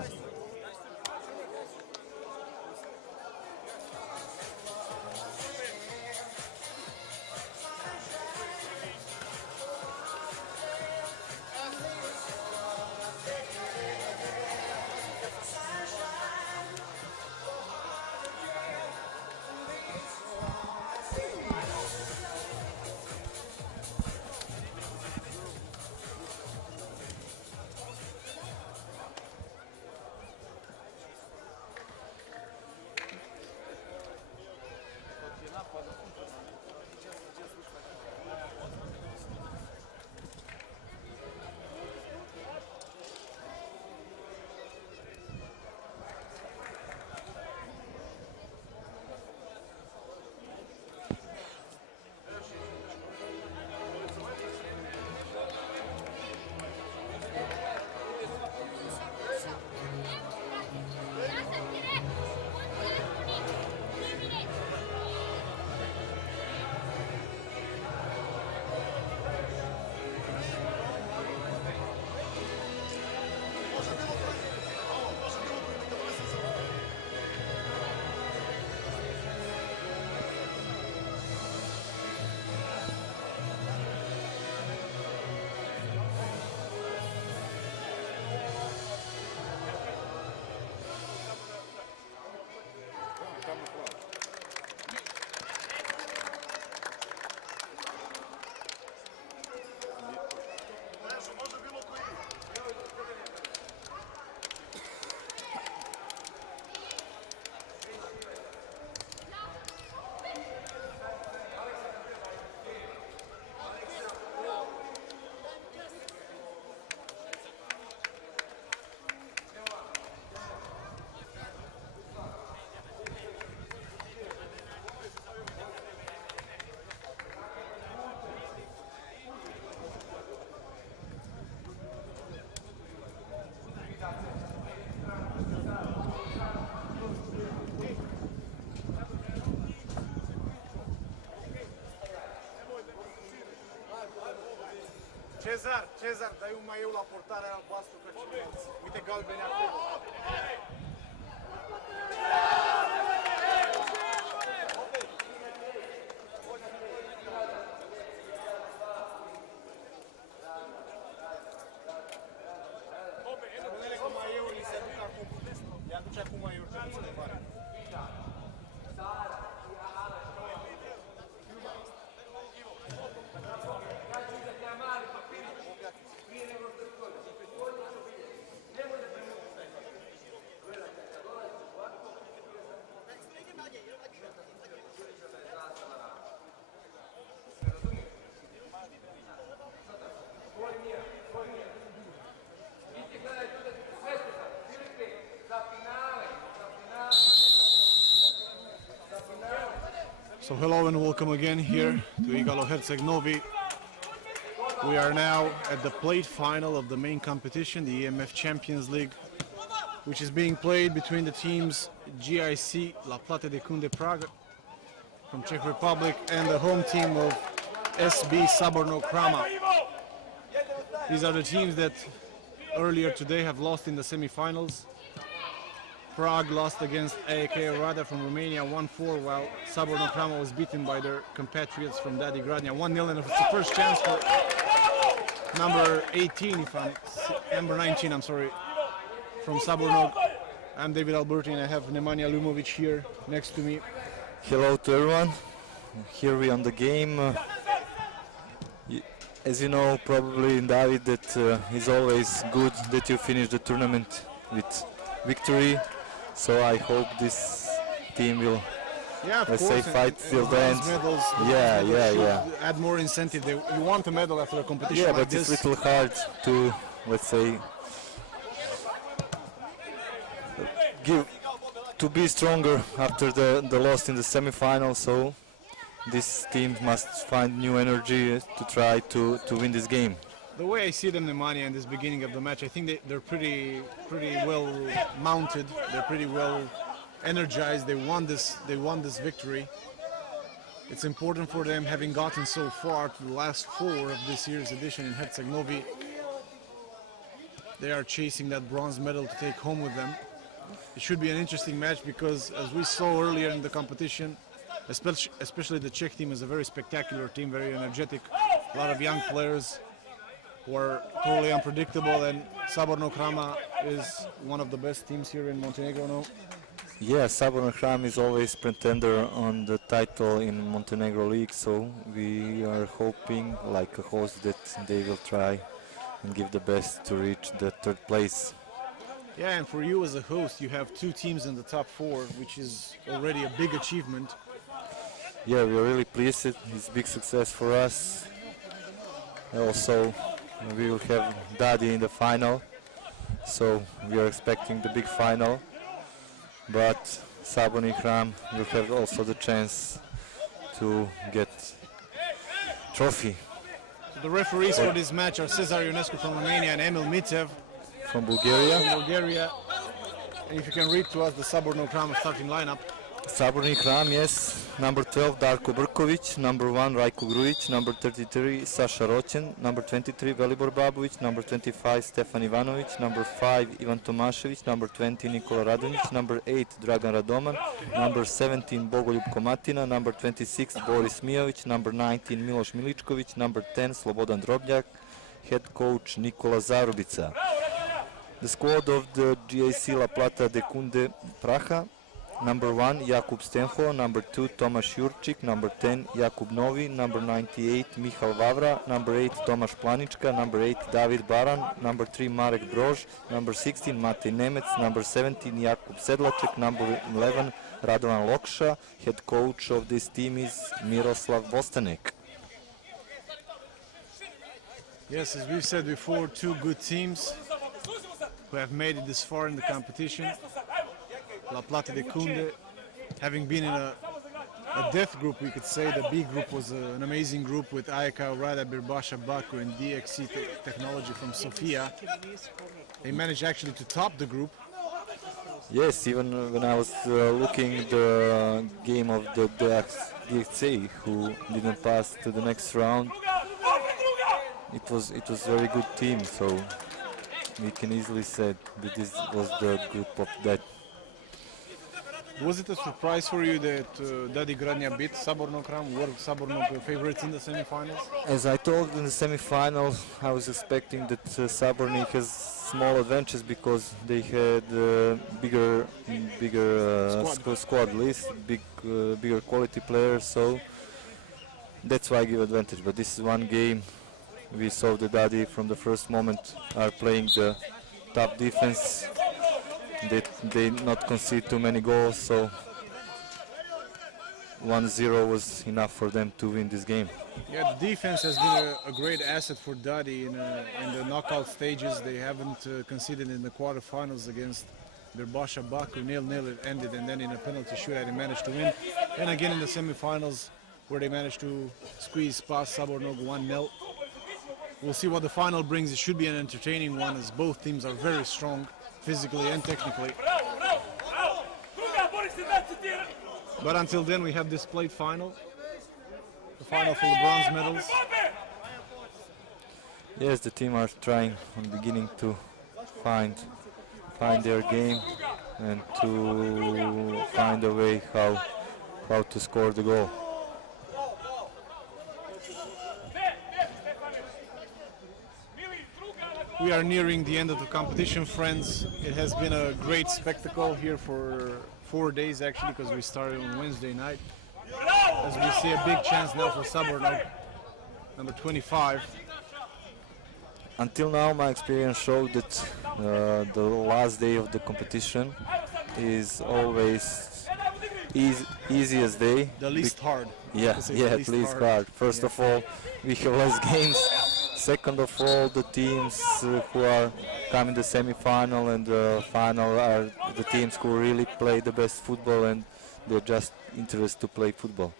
Cezar, dai un mai eu la portarea albastru că ceilalți. Uite galbeni acolo. Spune-le că mai eu li se duc acum. Le aduce acum mai eu, ce nu se pare. So hello and welcome again here to Igalo Herceg Novi. We are now at the plate final of the main competition, the E.M.F Champions League, which is being played between the teams GIC La Plate de Cunde Prague from Czech Republic and the home team of SB Saborno Krama. These are the teams that earlier today have lost in the semi-finals. Prague lost against AEK Rada from Romania 1-4, while Saborno Krama was beaten by their compatriots from Dadi Gradnja 1-0, and it's the first chance for number 19, I'm sorry, from Saborno. I'm David Alberti and I have Nemanja Lumovic here next to me. Hello to everyone. Here we on the game. As you know, probably, David, that it's always good that you finish the tournament with victory. So I hope this team will, let's say, fight till the end. Medals, Yeah. Add more incentive. You want a medal after a competition Yeah, like but this. it's a little hard to, let's say, to be stronger after the loss in the semi-final. So this team must find new energy to try to win this game. The way I see them, Nemanja, in this beginning of the match, I think they're pretty well mounted. They're pretty well energized. They won this victory. It's important for them, having gotten so far to the last 4 of this year's edition in Herceg Novi. They are chasing that bronze medal to take home with them. It should be an interesting match because, as we saw earlier in the competition, especially the Czech team is a very spectacular team, very energetic, a lot of young players who are totally unpredictable, and Saborno Hrama is one of the best teams here in Montenegro now. Yeah, Saborno Hrama is always pretender on the title in Montenegro League, so we are hoping, like a host, that they will try and give the best to reach the 3rd place. Yeah, and for you as a host, you have 2 teams in the top 4, which is already a big achievement. Yeah, we are really pleased. It's a big success for us. Also, we will have Dadi in the final, so we are expecting the big final. But Saborni Hram will have also the chance to get trophy. So the referees for this match are Cezar Ionescu from Romania and Emil Mitev from Bulgaria. And if you can read to us the Saborno Hram starting lineup. Saborni Hram, yes. Number 12, Darko Brkovic. Number 1, Rajko Grujic. Number 33, Sasha Roćen. Number 23, Velibor Babovic. Number 25, Stefan Ivanovic. Number 5, Ivan Tomašević. Number 20, Nikola Radonjić. Number 8, Dragan Radoman. Number 17, Bogoljub Komatina. Number 26, Boris Mijović. Number 19, Miloš Miličković. Number 10, Slobodan Drobnjak. Head coach Nikola Zarubica. The squad of the GAC La Plata de Kunde Praha. Number 1, Jakub Stenho. Number 2, Tomaš Jurčik. Number 10, Jakub Novi. Number 98, Michal Vavra. Number 8, Tomaš Planička. Number 8, David Baran. Number 3, Marek Brož. Number 16, Matej Nemec. Number 17, Jakub Sedlaček. Number 11, Radovan Lokša. Head coach of this team is Miroslav Vostanek. Yes, as we've said before, 2 good teams who have made it this far in the competition. La Plata de Kunde, having been in a death group, we could say. The B group was an amazing group with AEK Rada, Birbasha Baku and DXC Technology from Sofia. They managed actually to top the group. Yes, even when I was looking the game of the DXC, who didn't pass to the next round, it was very good team, so we can easily say that this was the group of that. Was it a surprise for you that Dadi Gradnja beat Saborno Hram? Were Saborno favorites in the semi-finals? As I told in the semi-final, I was expecting that Sabornik has small advantages because they had bigger squad list, bigger quality players, so that's why I give advantage. But this is one game. We saw the Dadi from the first moment are playing the top defense. They not concede too many goals, so 1-0 was enough for them to win this game. Yeah, the defense has been a great asset for Dadi in the knockout stages. They haven't conceded in the quarterfinals against Birbasha Baku. 0-0 it ended, and then in a penalty shootout they managed to win. And again in the semifinals where they managed to squeeze past Sabornog 1-0. We'll see what the final brings. It should be an entertaining one as both teams are very strong, physically and technically. But until then, we have this plate final, the final for the bronze medals. Yes, the team are trying on the beginning to find their game and to find a way how to score the goal. We are nearing the end of the competition, friends. It has been a great spectacle here for 4 days, actually, because we started on Wednesday night. As we see a big chance now for Sabornog, number 25. Until now, my experience showed that the last day of the competition is always easiest day. The least hard. Yeah, least hard. First of all, we have less games. Second of all, the teams who are coming the semi-final and the final are the teams who really play the best football, and they're just interested to play football.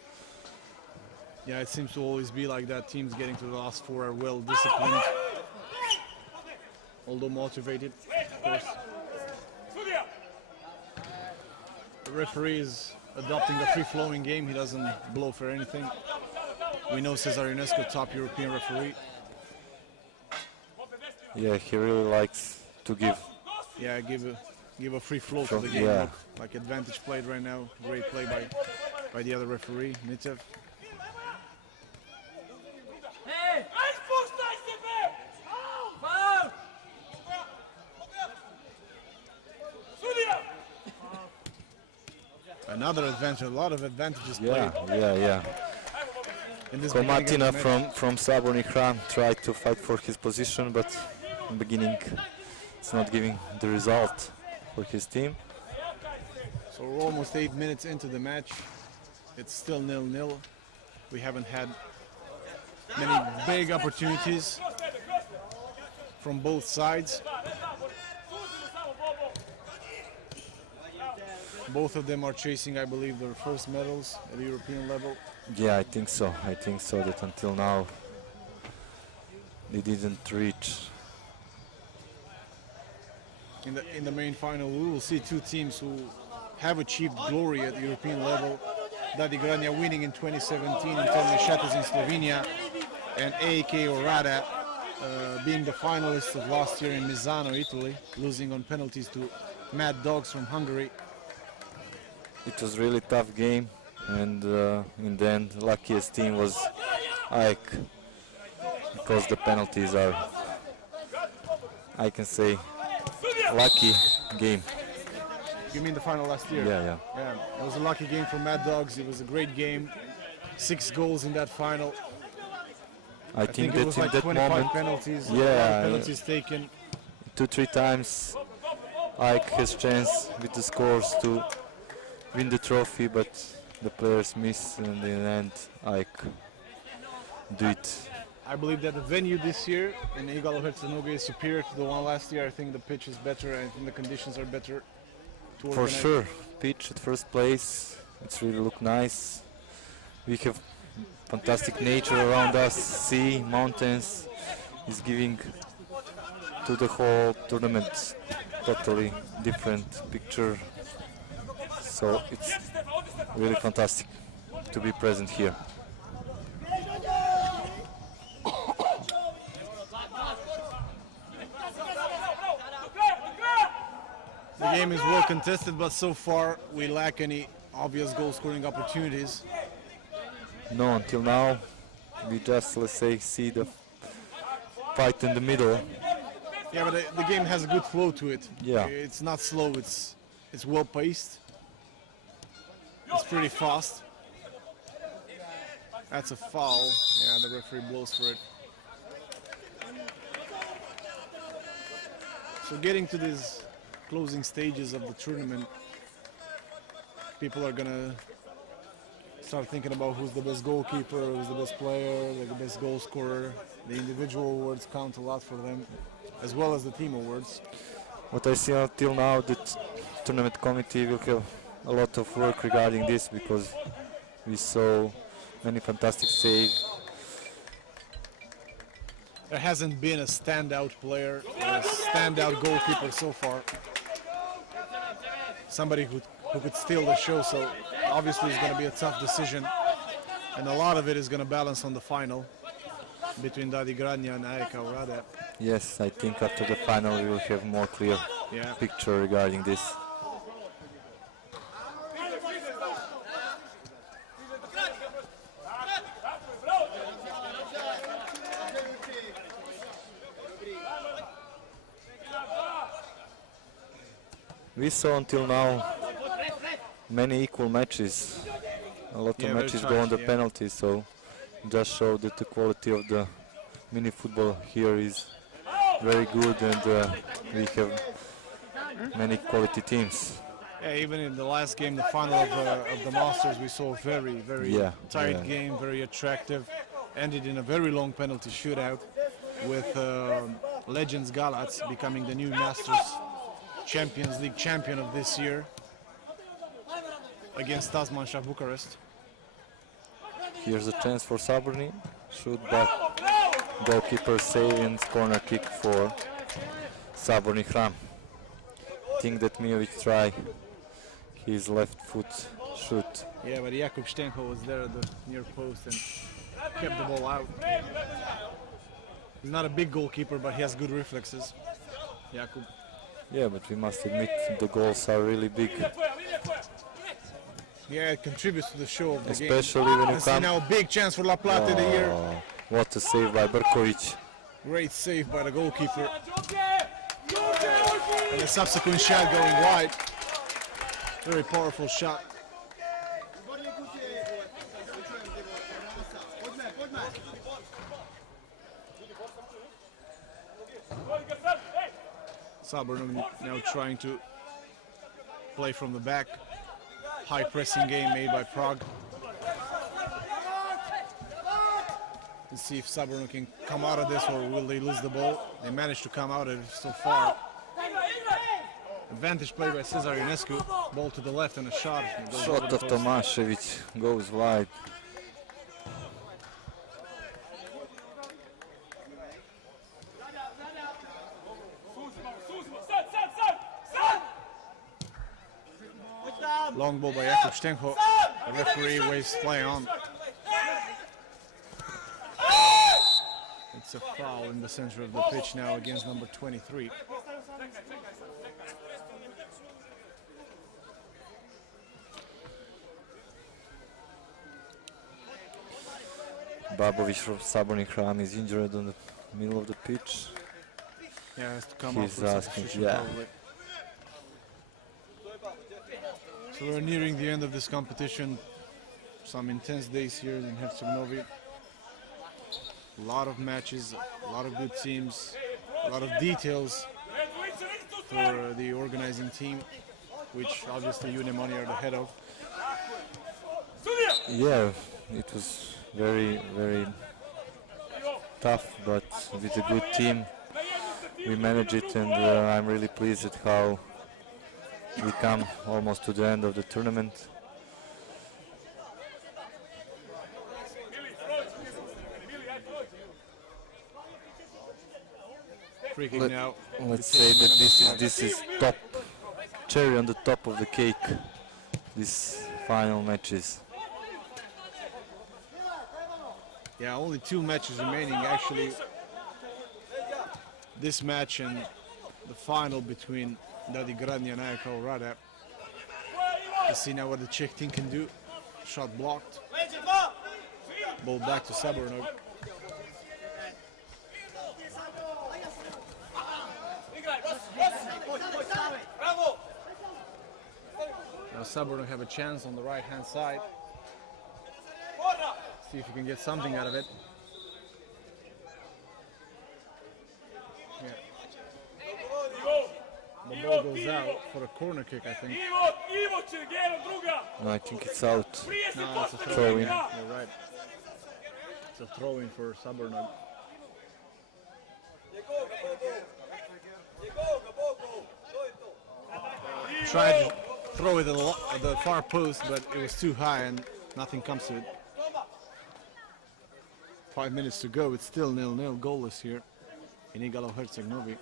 Yeah, it seems to always be like that. Teams getting to the last 4 are well disciplined. although motivated, of course. The referee is adopting a free-flowing game. He doesn't blow for anything. We know Cesar Ionescu, top European referee. Yeah, he really likes to give. Yeah, give a free flow to the game. Yeah. Like advantage played right now. Great play by the other referee, Mitev. Another advantage, a lot of advantages played. Yeah. In this Komatina from Saborni Hram tried to fight for his position, but in the beginning it's not giving the result for his team. So we're almost 8 minutes into the match. It's still 0-0. We haven't had many big opportunities from both sides. Both of them are chasing, I believe, their first medals at the European level. Yeah, I think so. I think so that until now they didn't reach. In the main final, we will see two teams who have achieved glory at the European level. Dadi Granja winning in 2017 in Intermission in Slovenia, and AEK Orada being the finalists of last year in Misano, Italy, losing on penalties to Mad Dogs from Hungary. It was really tough game, and in the end, luckiest team was AEK, because the penalties are, I can say, lucky game. You mean the final last year? Yeah. It was a lucky game for Mad Dogs. It was a great game. 6 goals in that final. I think it that was in like that 25 moment, penalties. yeah, Penalties taken. 2-3 times AEK has chance with the scores to win the trophy, but the players miss, and in the end AEK do it. I believe that the venue this year in Igalo Herceg-Novi is superior to the one last year. I think the pitch is better, and I think the conditions are better to For organize. sure, pitch at first place, it's really look nice. We have fantastic nature around us, sea, mountains, is giving to the whole tournament totally different picture. So it's really fantastic to be present here. The game is well contested, but so far we lack any obvious goal-scoring opportunities. No, until now we just, let's say, see the fight in the middle. Yeah, but the game has a good flow to it. Yeah. It's not slow, it's well-paced. It's pretty fast. That's a foul. Yeah, the referee blows for it. So getting to these closing stages of the tournament, people are gonna start thinking about who's the best goalkeeper, who's the best player, the best goal scorer. The individual awards count a lot for them, as well as the team awards. What I see until now, the tournament committee will have a lot of work regarding this, because we saw many fantastic saves. There hasn't been a standout player or a standout goalkeeper so far. Somebody who could steal the show, so obviously it's going to be a tough decision. And a lot of it is going to balance on the final between Dadi Granja and AEK Orada. Yes, I think after the final we will have more clear picture regarding this. We saw until now many equal matches. A lot of matches go on the penalties, so just show that the quality of the mini football here is very good, and we have many quality teams. Yeah, even in the last game, the final of the Masters, we saw a very tight game, very attractive. Ended in a very long penalty shootout with Legends Galați becoming the new Masters Champions League champion of this year against Tasman Shah Bucharest. Here's a chance for Saborni. Shoot back, goalkeeper save, and corner kick for Saborni Hram. Think that Mijovic try his left foot shoot. Yeah, but Jakub Stenko was there at the near post and kept the ball out. He's not a big goalkeeper, but he has good reflexes. Jakub. Yeah, but we must admit the goals are really big. Yeah, it contributes to the show of the Especially game. when you And come. now a big chance for La Plata here. What a save by Brkovic. Great save by the goalkeeper. And a subsequent shot going wide. Very powerful shot. Sabornog now trying to play from the back. High pressing game made by Prague. Let's see if Sabornog can come out of this or will they lose the ball. They managed to come out of it so far. Advantage play by Cesar Ionescu. Ball to the left and a shot. Shot of Tomašević goes wide. Long ball by Jakub Stenko. The referee waves play on. It's a foul in the center of the pitch now against number 23. Babovic from Saborni Hram is injured on the middle of the pitch. Yeah, has to come He's out asking, substitution yeah. probably. So we're nearing the end of this competition. Some intense days here in Herceg-Novi. A lot of matches, a lot of good teams, a lot of details for the organizing team, which obviously Unemoni are the head of. Yeah, it was very, very tough, but with a good team, we managed it, and I'm really pleased at how we come almost to the end of the tournament. Free kick now. Let's say that this is top cherry on the top of the cake. These final matches. Yeah, only 2 matches remaining actually. This match and the final between Dadi Gradnja and Ajaka Radap. Let's see now what the Czech team can do. Shot blocked. Ball back to Sabornog. Now Sabornog have a chance on the right hand side. See if you can get something out of it. Yeah. The ball goes out for a corner kick, I think. No, I think it's out. No, it's a Throw throw-in. in. You're right. It's a throw-in for Sabornog. Tried to throw it at the far post, but it was too high and nothing comes to it. 5 minutes to go. It's still 0-0, goalless here in Igalo Herceg-Novi.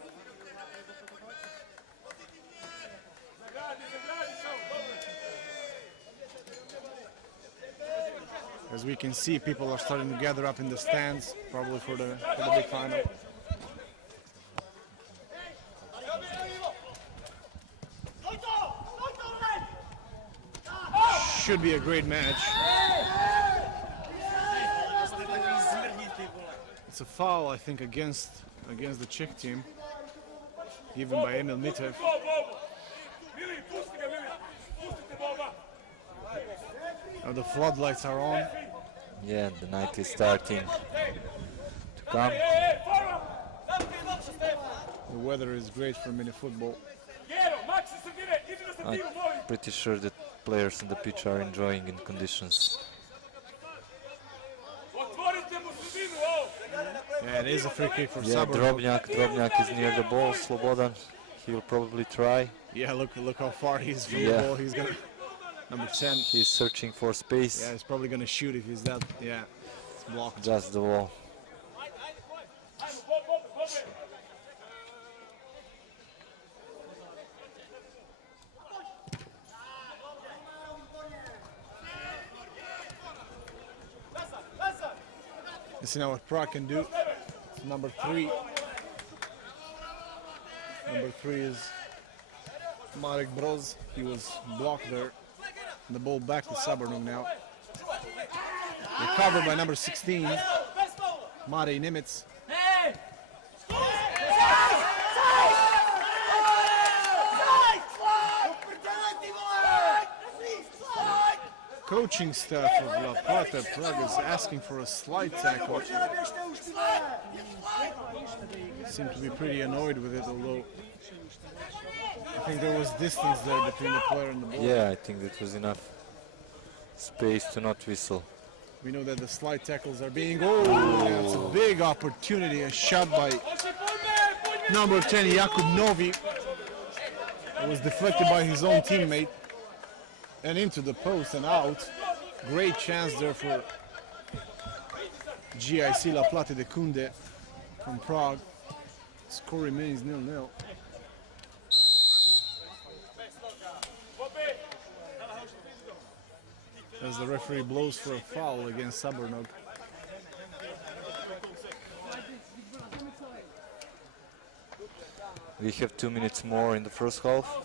As we can see, people are starting to gather up in the stands, probably for the big final. Should be a great match. It's a foul, I think, against the Czech team, given by Emil Mitev. Now the floodlights are on. Yeah, the night is starting to come. The weather is great for Minifootball. I'm pretty sure that players on the pitch are enjoying in conditions. Yeah, it is a free kick for Yeah, Sabornog. Drobnjak is near the ball. Slobodan, he'll probably try. Yeah, look how far he is from Yeah. the ball. He's gonna number 10. He's searching for space. Yeah, he's probably gonna shoot if he's that. Yeah, it's blocked. Just the wall. Let's see now what Prague can do. Number 3. Number 3 is Marek Broz. He was blocked there. And the ball back to Sabernug now. Recovered by number 16, Marij Nimitz. Coaching staff of La Plata Prague is asking for a slide tackle. Seem to be pretty annoyed with it, although I think there was distance there between the player and the ball. Yeah, I think that was enough space to not whistle. We know that the slide tackles are being... Oh, that's a big opportunity. A shot by number 10, Jakub Novi. It was deflected by his own teammate and into the post and out. Great chance there for GIC La Plata de Kunde from Prague. Score remains 0-0. As the referee blows for a foul against Sabernug. We have 2 minutes more in the first half.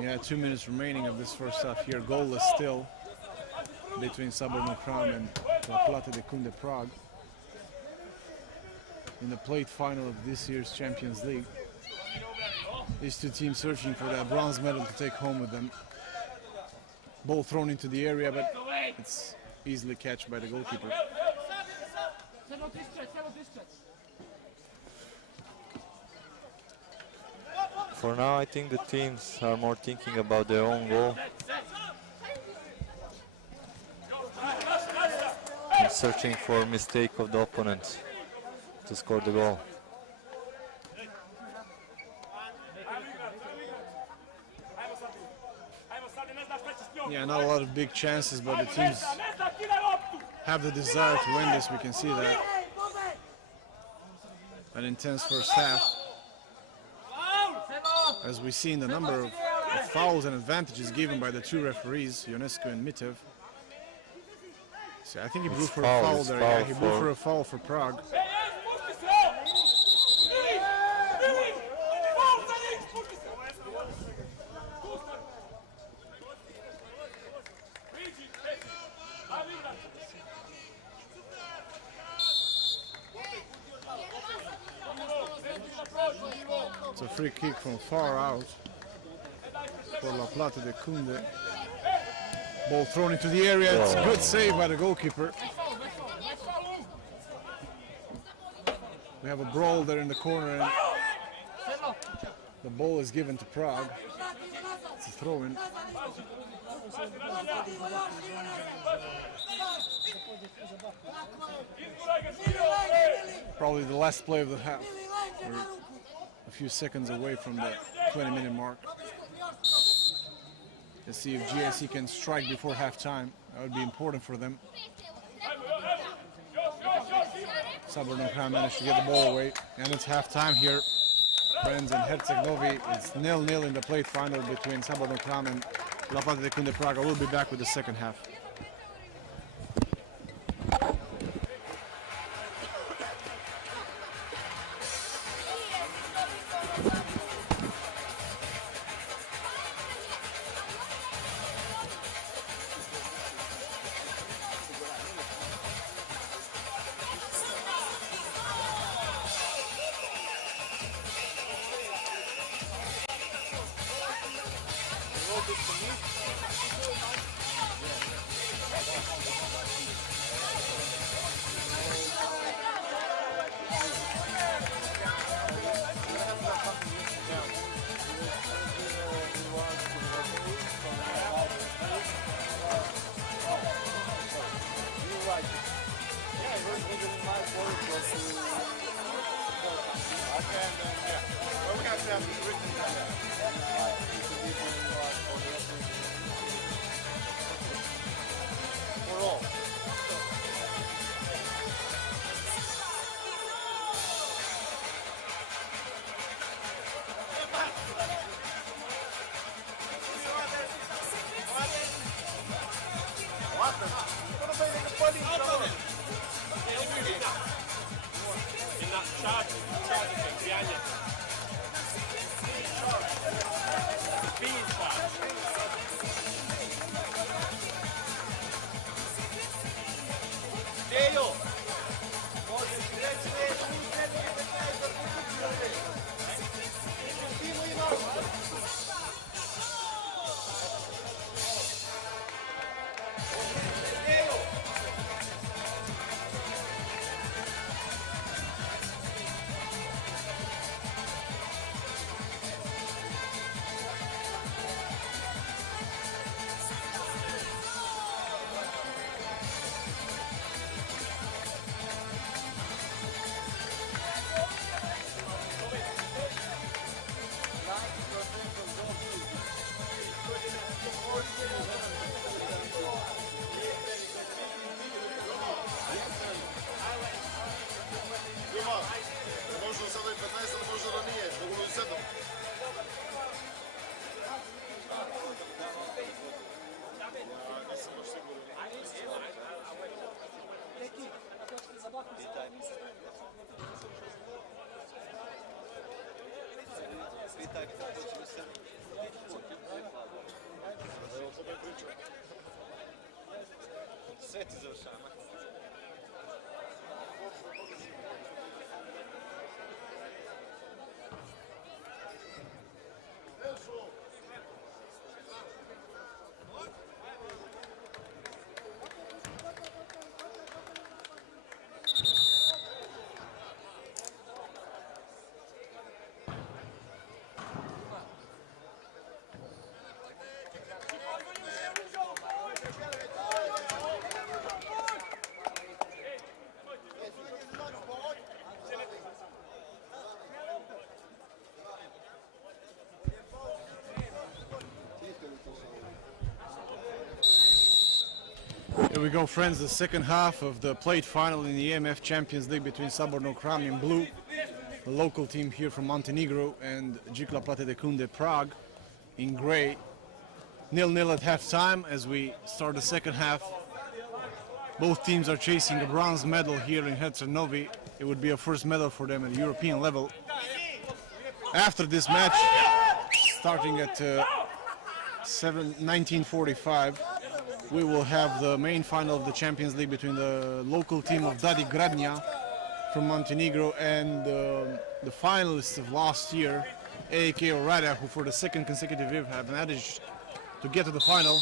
Yeah, 2 minutes remaining of this first half here. Goalless still between Sabernug Kram and La Plata de Kunde Prague in the plate final of this year's Champions League. These two teams searching for that bronze medal to take home with them. Ball thrown into the area, but it's easily catched by the goalkeeper. For now, I think the teams are more thinking about their own goal and searching for a mistake of the opponent to score the goal. Yeah, not a lot of big chances, but the teams have the desire to win this. We can see that. An intense first half. As we see in the number of fouls and advantages given by the two referees, Ionescu and Mitev. So I think he blew for a foul there. Yeah, he blew for a foul for Prague. It's a free kick from far out for La Plata de Kunde. Ball thrown into the area. It's a good save by the goalkeeper. We have a brawl there in the corner, and the ball is given to Prague. It's a throw-in. Probably the last play of the half. We're a few seconds away from the 20-minute mark. Let's see if GIC can strike before halftime. That would be important for them. Sabernug managed to get the ball away, and it's halftime here. Friends and Herceg Novi. It's 0-0 in the plate final between Sabernug and La Plata de Kunde Prague. We'll be back with the second half. Sve ti završava. Here we go, friends, the second half of the plate final in the E.M.F. Champions League between Saborno Kram in blue, the local team here from Montenegro, and Jikla Plate de Kunde Prague in gray. 0-0 at half-time as we start the second half. Both teams are chasing a bronze medal here in Herceg-Novi. It would be a first medal for them at the European level. After this match, starting at 19:45, we will have the main final of the Champions League between the local team of Dadi Gradnja from Montenegro and the finalists of last year, AEK Oradea, who for the second consecutive year have managed to get to the final.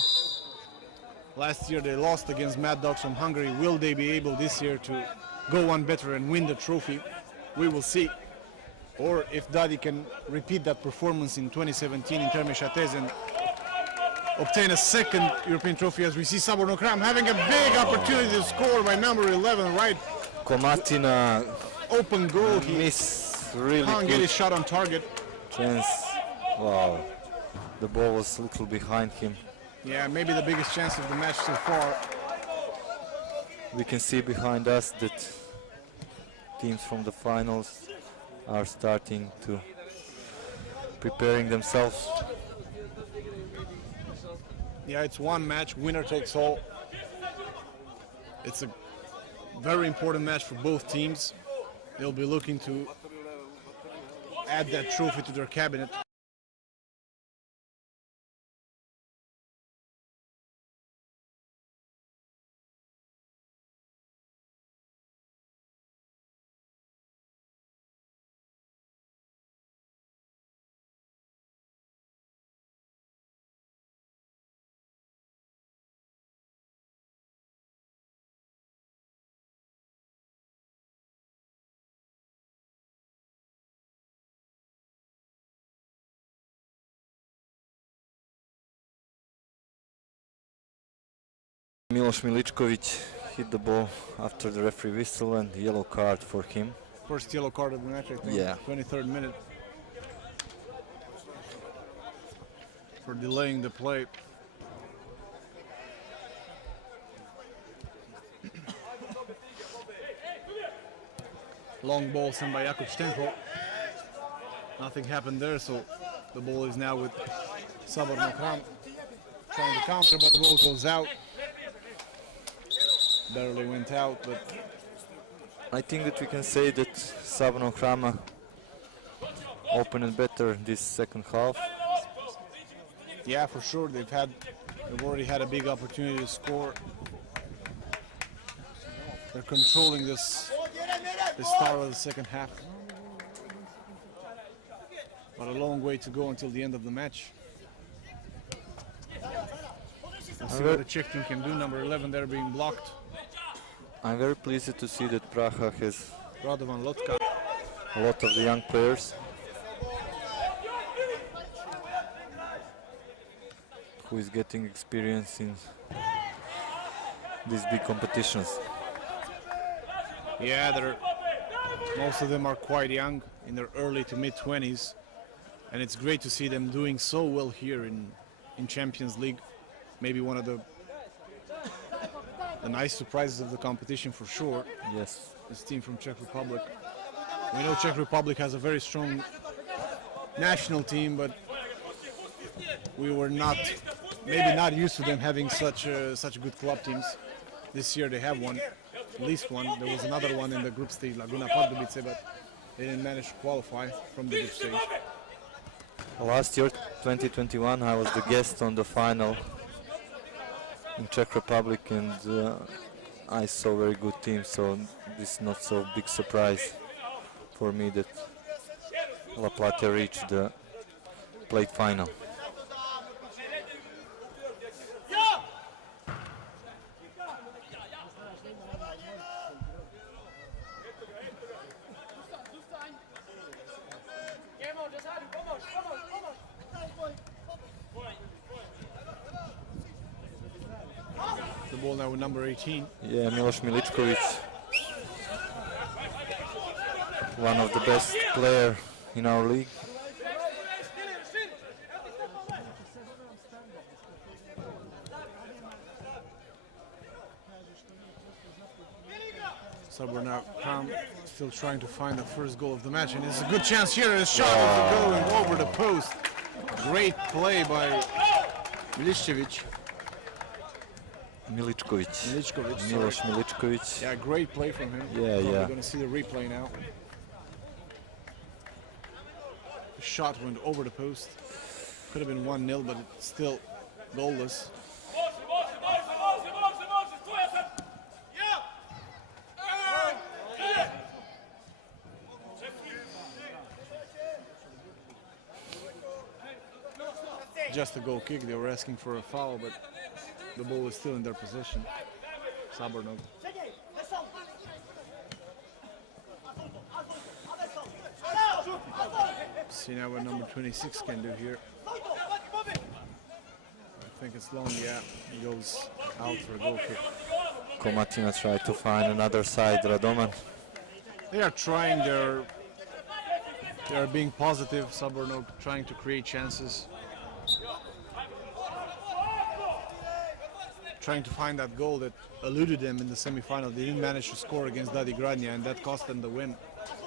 Last year they lost against Mad Dogs from Hungary. Will they be able this year to go one better and win the trophy? We will see. Or if Dadi can repeat that performance in 2017 in Terme Chatez and obtain a second European trophy, as we see Saborno Kram having a big opportunity to score by number 11, right? Komatina Open goal, he miss really can't get his shot on target. chance. Wow, the ball was a little behind him. Yeah, maybe the biggest chance of the match so far. We can see behind us that teams from the finals are starting to preparing themselves. Yeah, it's one match, winner takes all. It's a very important match for both teams. They'll be looking to add that trophy to their cabinet. Miloš Miličković hit the ball after the referee whistle and yellow card for him. First yellow card of the match, I think. Yeah. 23rd minute. For delaying the play. Long ball sent by Jakub Stenko. Nothing happened there, so the ball is now with Saborno Kram. Trying to counter, but the ball goes out. Barely went out, but I think that we can say that Saborno Kram opened better this second half. yeah, for sure, they've already had a big opportunity to score. They're controlling the start of the second half. But a long way to go until the end of the match. We'll see what the Czech team can do. Number 11 there being blocked. I'm very pleased to see that Praha has Radovan Lotka. a lot of the young players who is getting experience in these big competitions. Yeah, most of them are quite young, in their early to mid-20s, and it's great to see them doing so well here in Champions League. Maybe one of the nice surprises of the competition for sure. Yes. This team from Czech Republic. We know Czech Republic has a very strong national team, but we were maybe not used to them having such good club teams. This year they have one, at least one. There was another one in the group stage, Laguna Pardubice, but they didn't manage to qualify from the group stage. Last year, 2021, I was the guest on the final in Czech Republic, and I saw a very good team, so this is not so big surprise for me that La Plata reached the plate final. The ball now with number 18. Yeah, Miloš Miličković, one of the best players in our league. Sabor now calm, still trying to find the first goal of the match, and it's a good chance here. A shot going over the post. Great play by Miličković. Miloš Miličković. Yeah, great play from him. Yeah, Probably yeah. going to see the replay now. The shot went over the post. Could have been 1-0, but it's still goalless. Just a goal kick. They were asking for a foul, but the ball is still in their possession. Sabornog. See now what number 26 can do here. I think it's long, yeah. He goes out for a goal kick. Komatina tried to find another side, Radoman. They are trying, they are being positive. Sabornog trying to create chances. Trying to find that goal that eluded them in the semi-final. They didn't manage to score against Dadi Gradnja, and that cost them the win.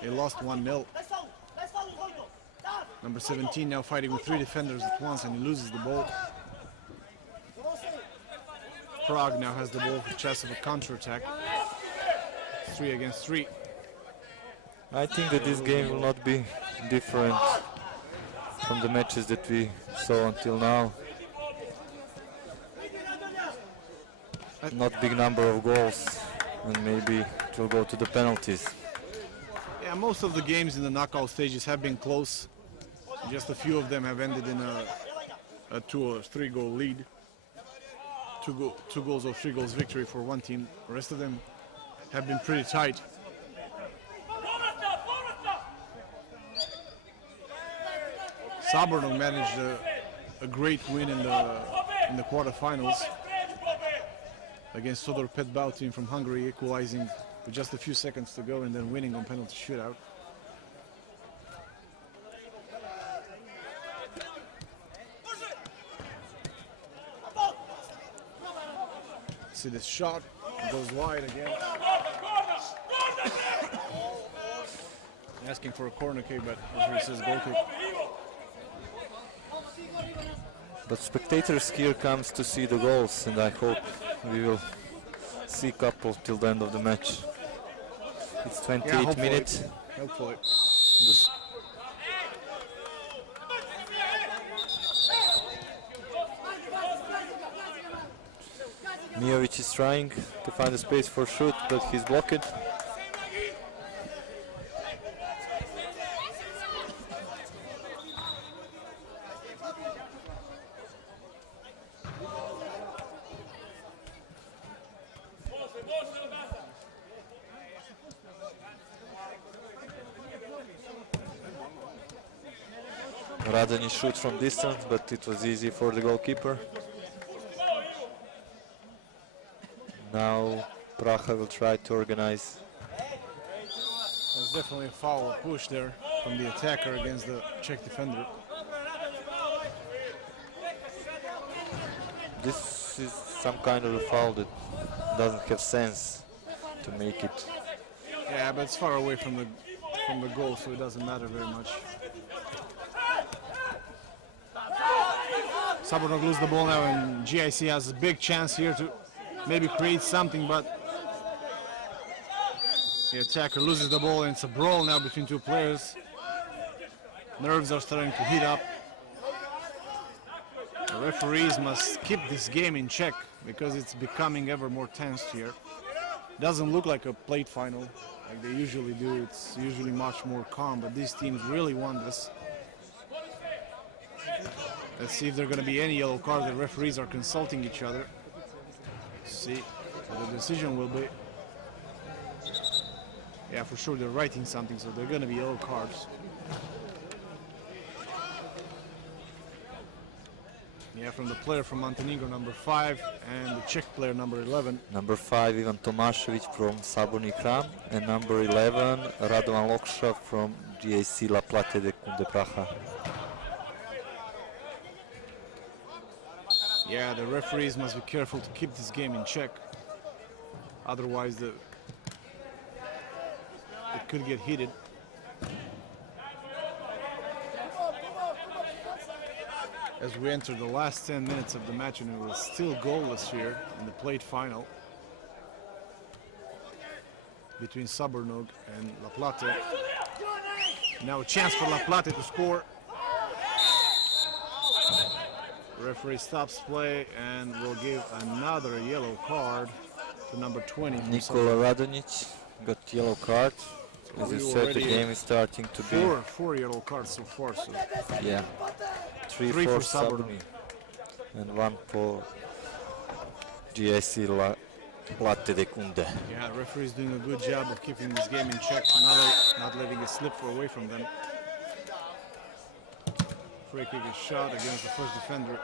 They lost 1-0. Number 17 now fighting with 3 defenders at once, and he loses the ball. Prague now has the ball for chance of a counter-attack. 3 against 3. I think that this game will not be different from the matches that we saw until now. Not big number of goals, and maybe it will go to the penalties. Yeah, most of the games in the knockout stages have been close. Just a few of them have ended in a 2 or 3 goal lead. 2 goals or 3 goals victory for one team. The rest of them have been pretty tight. Sabornog managed a great win in the quarterfinals against Sodor Petbau team from Hungary, equalizing with just a few seconds to go and then winning on penalty shootout. See this shot, goes wide again. Asking for a corner kick, but referee says goal kick. But spectators here comes to see the goals, and I hope we will see a couple till the end of the match. It's 28 minutes. Hopefully. Mijovic is trying to find a space for shoot, but he's blocked. Radonjić shoots from distance, but it was easy for the goalkeeper. Now Praha will try to organize. There's definitely a foul push there from the attacker against the Czech defender. This is some kind of a foul that doesn't have sense to make it. Yeah, but it's far away from the goal, so it doesn't matter very much. Sabornog loses the ball now, and GIC has a big chance here to maybe create something, but the attacker loses the ball, and it's a brawl now between 2 players. Nerves are starting to heat up. The referees must keep this game in check because it's becoming ever more tense here. Doesn't look like a plate final like they usually do. It's usually much more calm, but these teams really want this. Let's see if there are going to be any yellow cards. The referees are consulting each other. Let's see what the decision will be. Yeah, for sure they're writing something, so they're going to be yellow cards. Yeah, from the player from Montenegro, number 5, and the Czech player, number 11. Number 5, Ivan Tomašević from Saborni Hram, and number 11, Radovan Lokša from GAC La Plate de Kunde Praha. Yeah, the referees must be careful to keep this game in check. Otherwise, it could get heated. As we enter the last 10 minutes of the match, and it was still goalless here in the plate final between Sabornog and La Plate. Now a chance for La Plate to score. Referee stops play and will give another yellow card to number 20. Nikola Radonjić got yellow card. As you said, the game is starting to be... Four yellow cards so far. So. Yeah. Three for Saborni and 1 for GAC La Plate de Kunde. Yeah, referee is doing a good job of keeping this game in check, not letting it slip away from them. Free kick is shot against the first defender.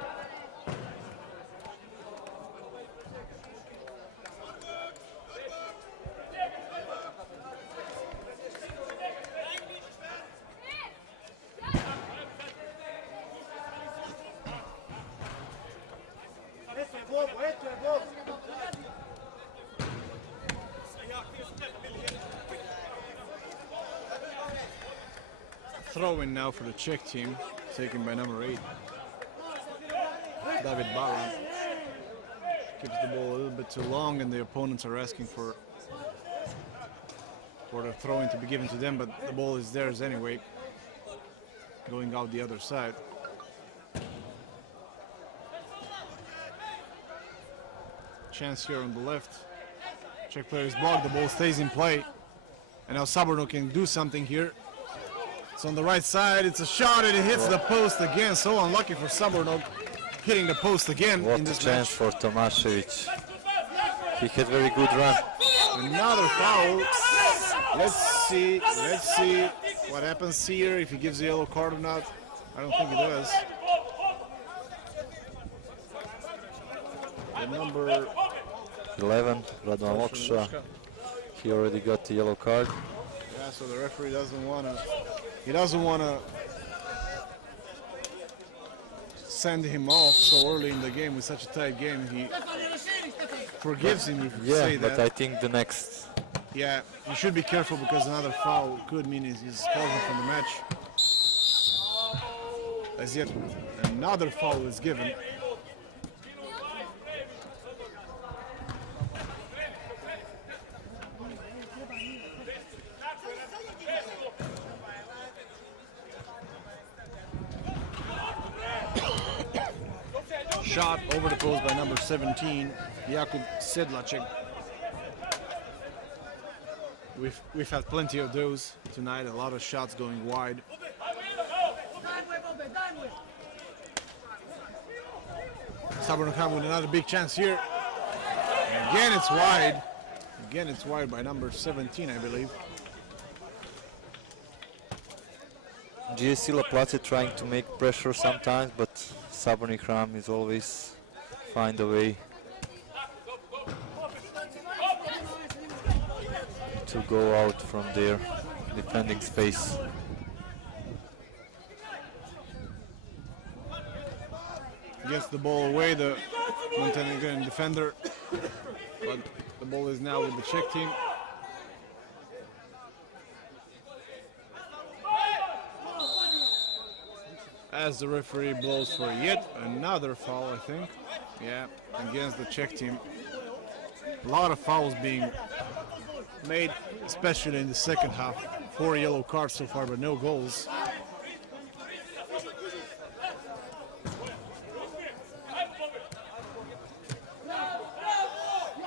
Throw-in now for the Czech team, taken by number 8, David Balan. Keeps the ball a little bit too long, and the opponents are asking for the throw-in to be given to them, but the ball is theirs anyway, going out the other side. Chance here on the left. Czech player is blocked, the ball stays in play, and now Saborno can do something here. It's on the right side, it's a shot and it hits the post again. So unlucky for Sabornog, hitting the post again in this match. What a chance for Tomašević. He had very good run. Another foul. Let's see what happens here, if he gives a yellow card or not. I don't think he does. The number 11, Radovan Lokša. He already got the yellow card. Yeah, so the referee doesn't want to send him off so early in the game with such a tight game. He forgives him, if you say that. Yeah, but I think the next... Yeah, you should be careful because another foul could mean he's expulsion from the match. As yet, another foul is given. Shot over the post by number 17, Jakub Sedlacek. We've had plenty of those tonight, a lot of shots going wide. Saborno with another big chance here. And again it's wide. Again it's wide by number 17, I believe. GAC La Plate trying to make pressure sometimes, but Saborni Hram is always find a way to go out from their defending space. Gets the ball away, the Montenegrin defender, but the ball is now with the Czech team. As the referee blows for yet another foul, I think. Yeah, against the Czech team. A lot of fouls being made, especially in the second half. 4 yellow cards so far, but no goals.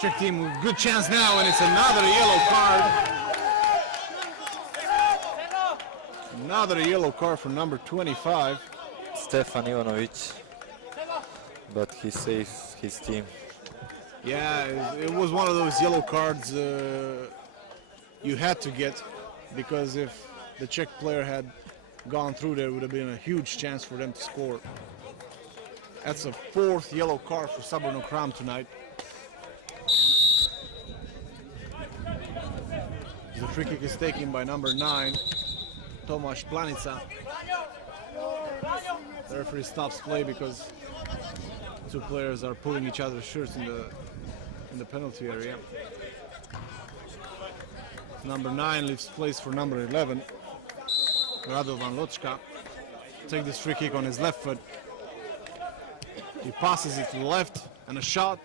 Czech team with good chance now, and it's another yellow card. Another yellow card for number 25. Stefan Ivanovic, but he saved his team. Yeah, it was one of those yellow cards you had to get, because if the Czech player had gone through, there would have been a huge chance for them to score. That's a 4th yellow card for Saborno Kram tonight. The free kick is taken by number 9, Tomasz Planica. The referee stops play because two players are pulling each other's shirts in the penalty area. Number 9 leaves place for number 11, Radovan Lochka. Take this free kick on his left foot. He passes it to the left, and a shot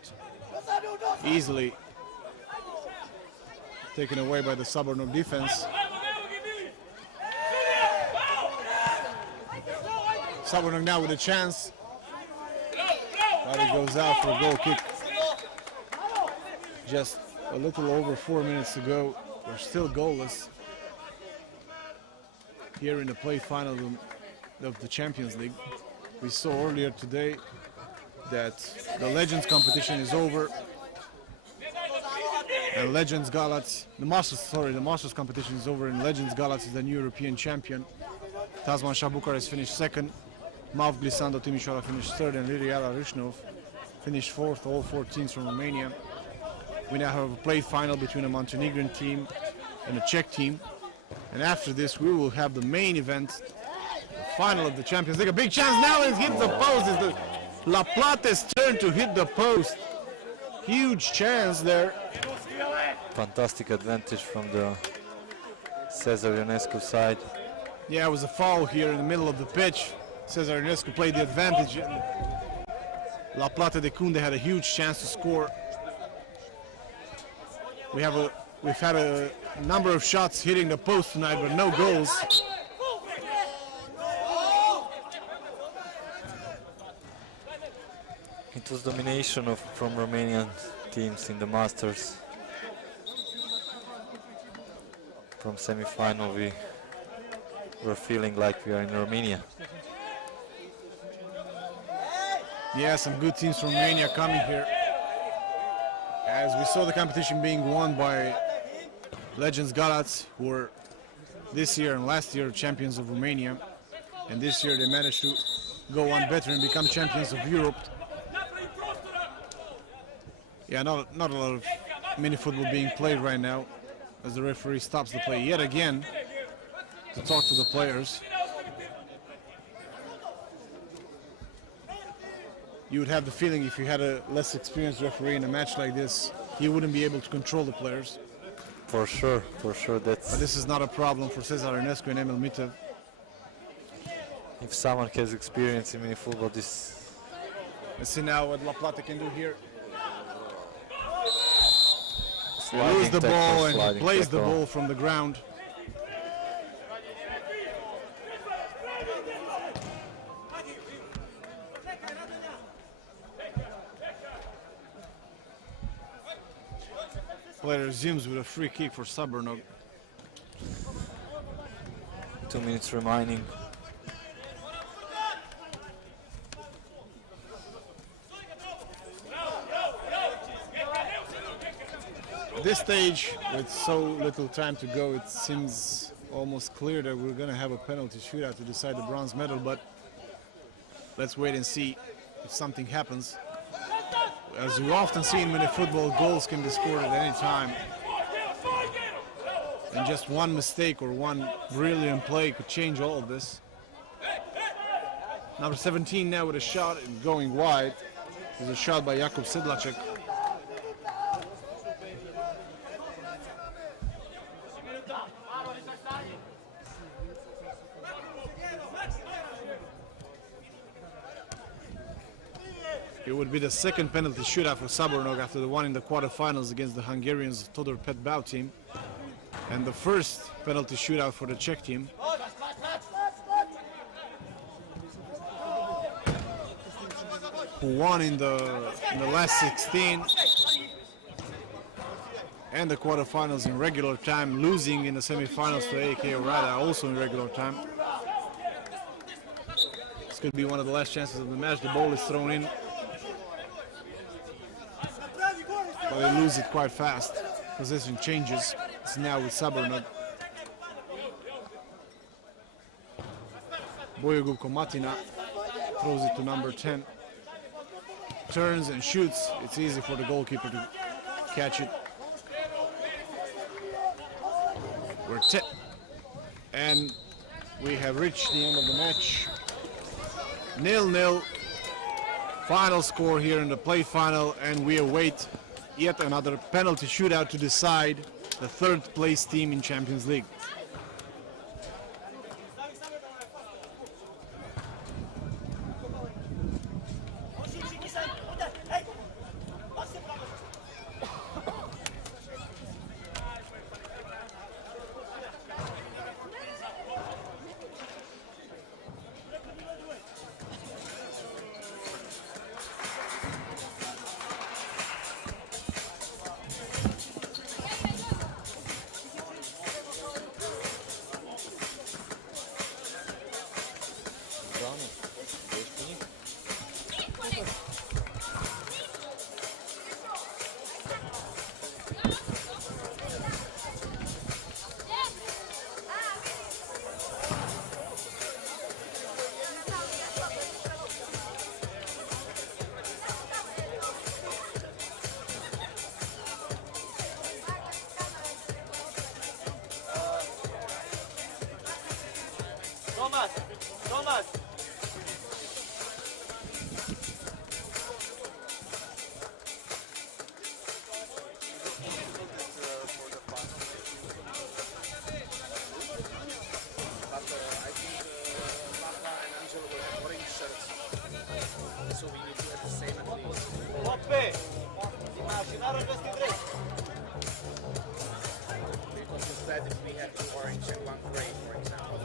easily taken away by the Saborno defense. Saborno now with a chance, but it goes out for a goal kick. Just a little over 4 minutes to go. We're still goalless here in the play final of the Champions League. We saw earlier today that the Legends competition is over, and Legends Galats, the Masters competition is over, and Legends Galats is the new European champion. Tasman Shah Bucharest finished 2nd, Mav Glissando Timișoara finished 3rd, and Liriala Râșnov finished 4th, all 4 teams from Romania. We now have a play final between a Montenegrin team and a Czech team, and after this we will have the main event, the final of the Champions League. A big chance now, and it hits the post. It's the La Plate's turn to hit the post. Huge chance there. Fantastic advantage from the Cezar Ionescu side. Yeah, it was a foul here in the middle of the pitch. Cezar Ionescu played the advantage. La Plata de Cunde had a huge chance to score. We've had a number of shots hitting the post tonight, but no goals. It was domination from Romanian teams in the Masters. From semi-final we were feeling like we are in Romania. Yeah, some good teams from Romania coming here. As we saw the competition being won by Legends Galați, who were this year and last year champions of Romania, and this year they managed to go on better and become champions of Europe. Yeah, not a lot of mini football being played right now, as the referee stops the play yet again to talk to the players. You would have the feeling if you had a less experienced referee in a match like this, he wouldn't be able to control the players. For sure, that's... But this is not a problem for Cezar Ionescu and Emil Mitev. If someone has experience in mini football, this... Let's see now what La Plata can do here. He Sliding loses the tackle, ball and he sliding plays the tackle. ball from the ground. Play resumes with a free kick for Saborno. 2 minutes remaining. At this stage, with so little time to go, it seems almost clear that we're going to have a penalty shootout to decide the bronze medal, but let's wait and see if something happens. As you often see in mini football, goals can be scored at any time. And just one mistake or one brilliant play could change all of this. Number 17 now with a shot and going wide. There's a shot by Jakub Sedlacek. It would be the second penalty shootout for Sabornog after the one in the quarterfinals against the Hungarians' Todor Petbau team, and the first penalty shootout for the Czech team. Who won in the last 16. and the quarterfinals in regular time, losing in the semifinals to AK Rada also in regular time. This could be one of the last chances of the match. The ball is thrown in, but they lose it quite fast. Possession changes. It's now with Sabornog. Bojogub Komatina throws it to number 10. Turns and shoots. It's easy for the goalkeeper to catch it. We're set. And we have reached the end of the match. 0-0. Final score here in the play final, and we await yet another penalty shootout to decide the third place team in Champions League. Thomas! So we need to have the same at least. Because instead if we had two orange and one gray, for example,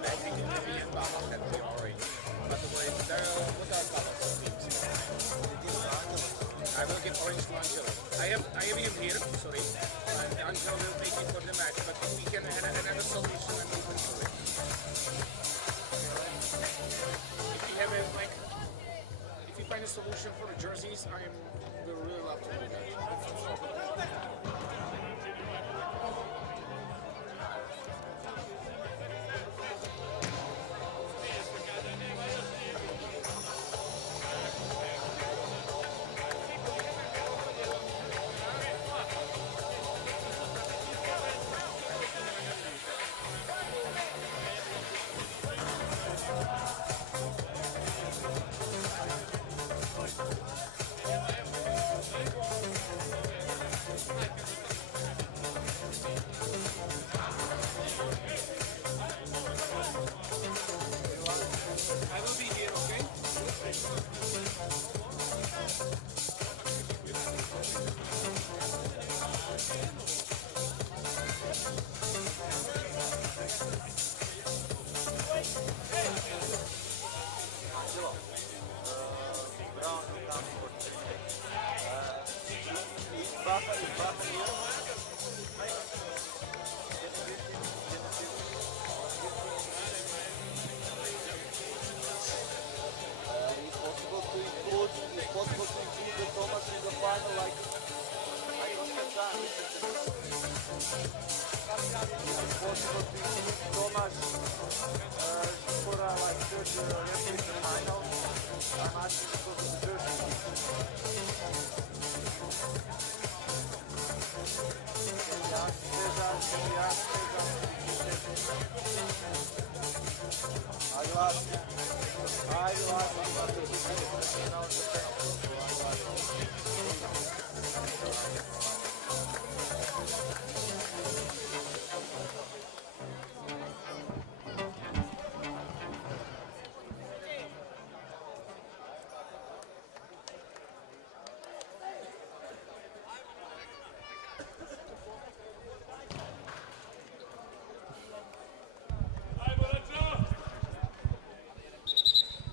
I think it would be in Baja that we orange. But what are colors? I will give orange to Angelo. I have him here, sorry. And Angelo will take it for the match, but if we can have another solution and we can do it. If we have if we find a solution for the jerseys, we really love to do that.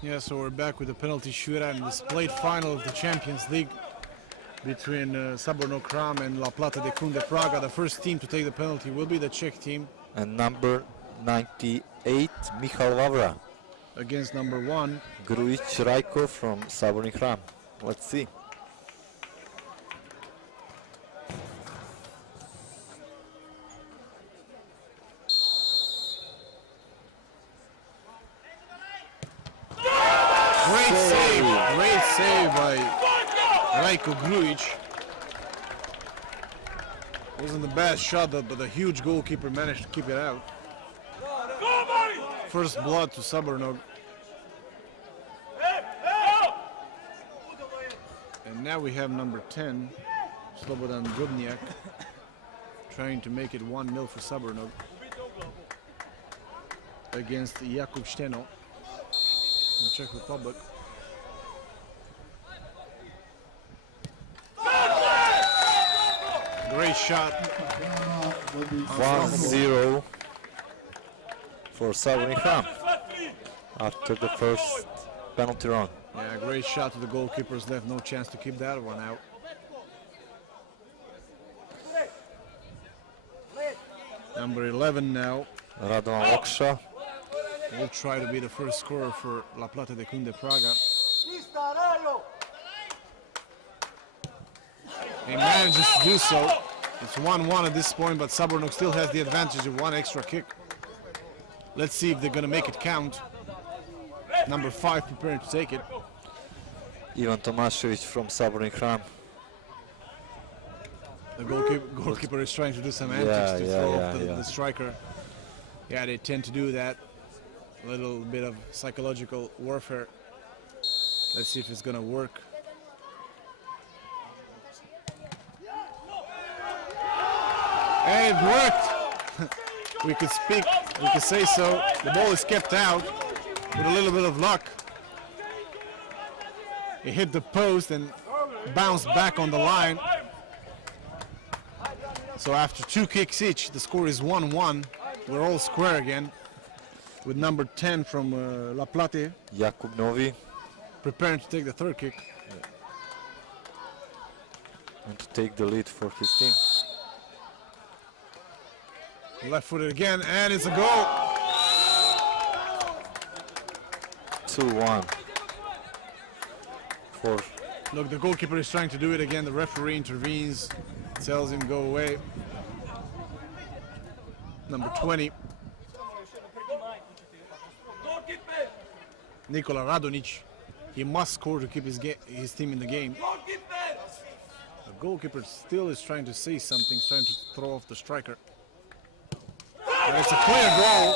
Yeah, so we're back with the penalty shootout in this plate final of the Champions League. between Saborno Kram and La Plata de Kunde Praga. The first team to take the penalty will be the Czech team. And number 98, Michal Vavra. Against number 1, Grujic Rajko from Saborni Hram. Let's see. Great save by Rajko Grujic. Wasn't the best shot, but the huge goalkeeper managed to keep it out. First blood to Sabornog. And now we have number 10, Slobodan Drobniak, trying to make it 1-0 for Sabornog against Jakub Šteno from Czech Republic. Great shot. 1-0 for Saborni Hram after the first penalty run. Yeah, great shot to the goalkeepers, left no chance to keep that one out. Number 11 now. Radovan Lokša. Will try to be the first scorer for La Plata de Kunde Praga. He manages to do so. It's 1-1 at this point, but Sabornog still has the advantage of one extra kick. Let's see if they're going to make it count. Number 5 preparing to take it. Ivan Tomašević from Saborni Hram. The goalkeeper is trying to do some antics to throw off the striker. Yeah, they tend to do that. A little bit of psychological warfare. Let's see if it's going to work. And it worked! we could say so. The ball is kept out with a little bit of luck. It hit the post and bounced back on the line. So after 2 kicks each, the score is 1-1. We're all square again with number 10 from La Plata, Jakub Novi, preparing to take the third kick. And to take the lead for his team. Left-footed again, and it's a goal. 2-1. Look, the goalkeeper is trying to do it again. The referee intervenes, tells him go away. Number 20. Nikola Radonic. He must score to keep his team in the game. The goalkeeper still is trying to say something, trying to throw off the striker. And it's a clear goal.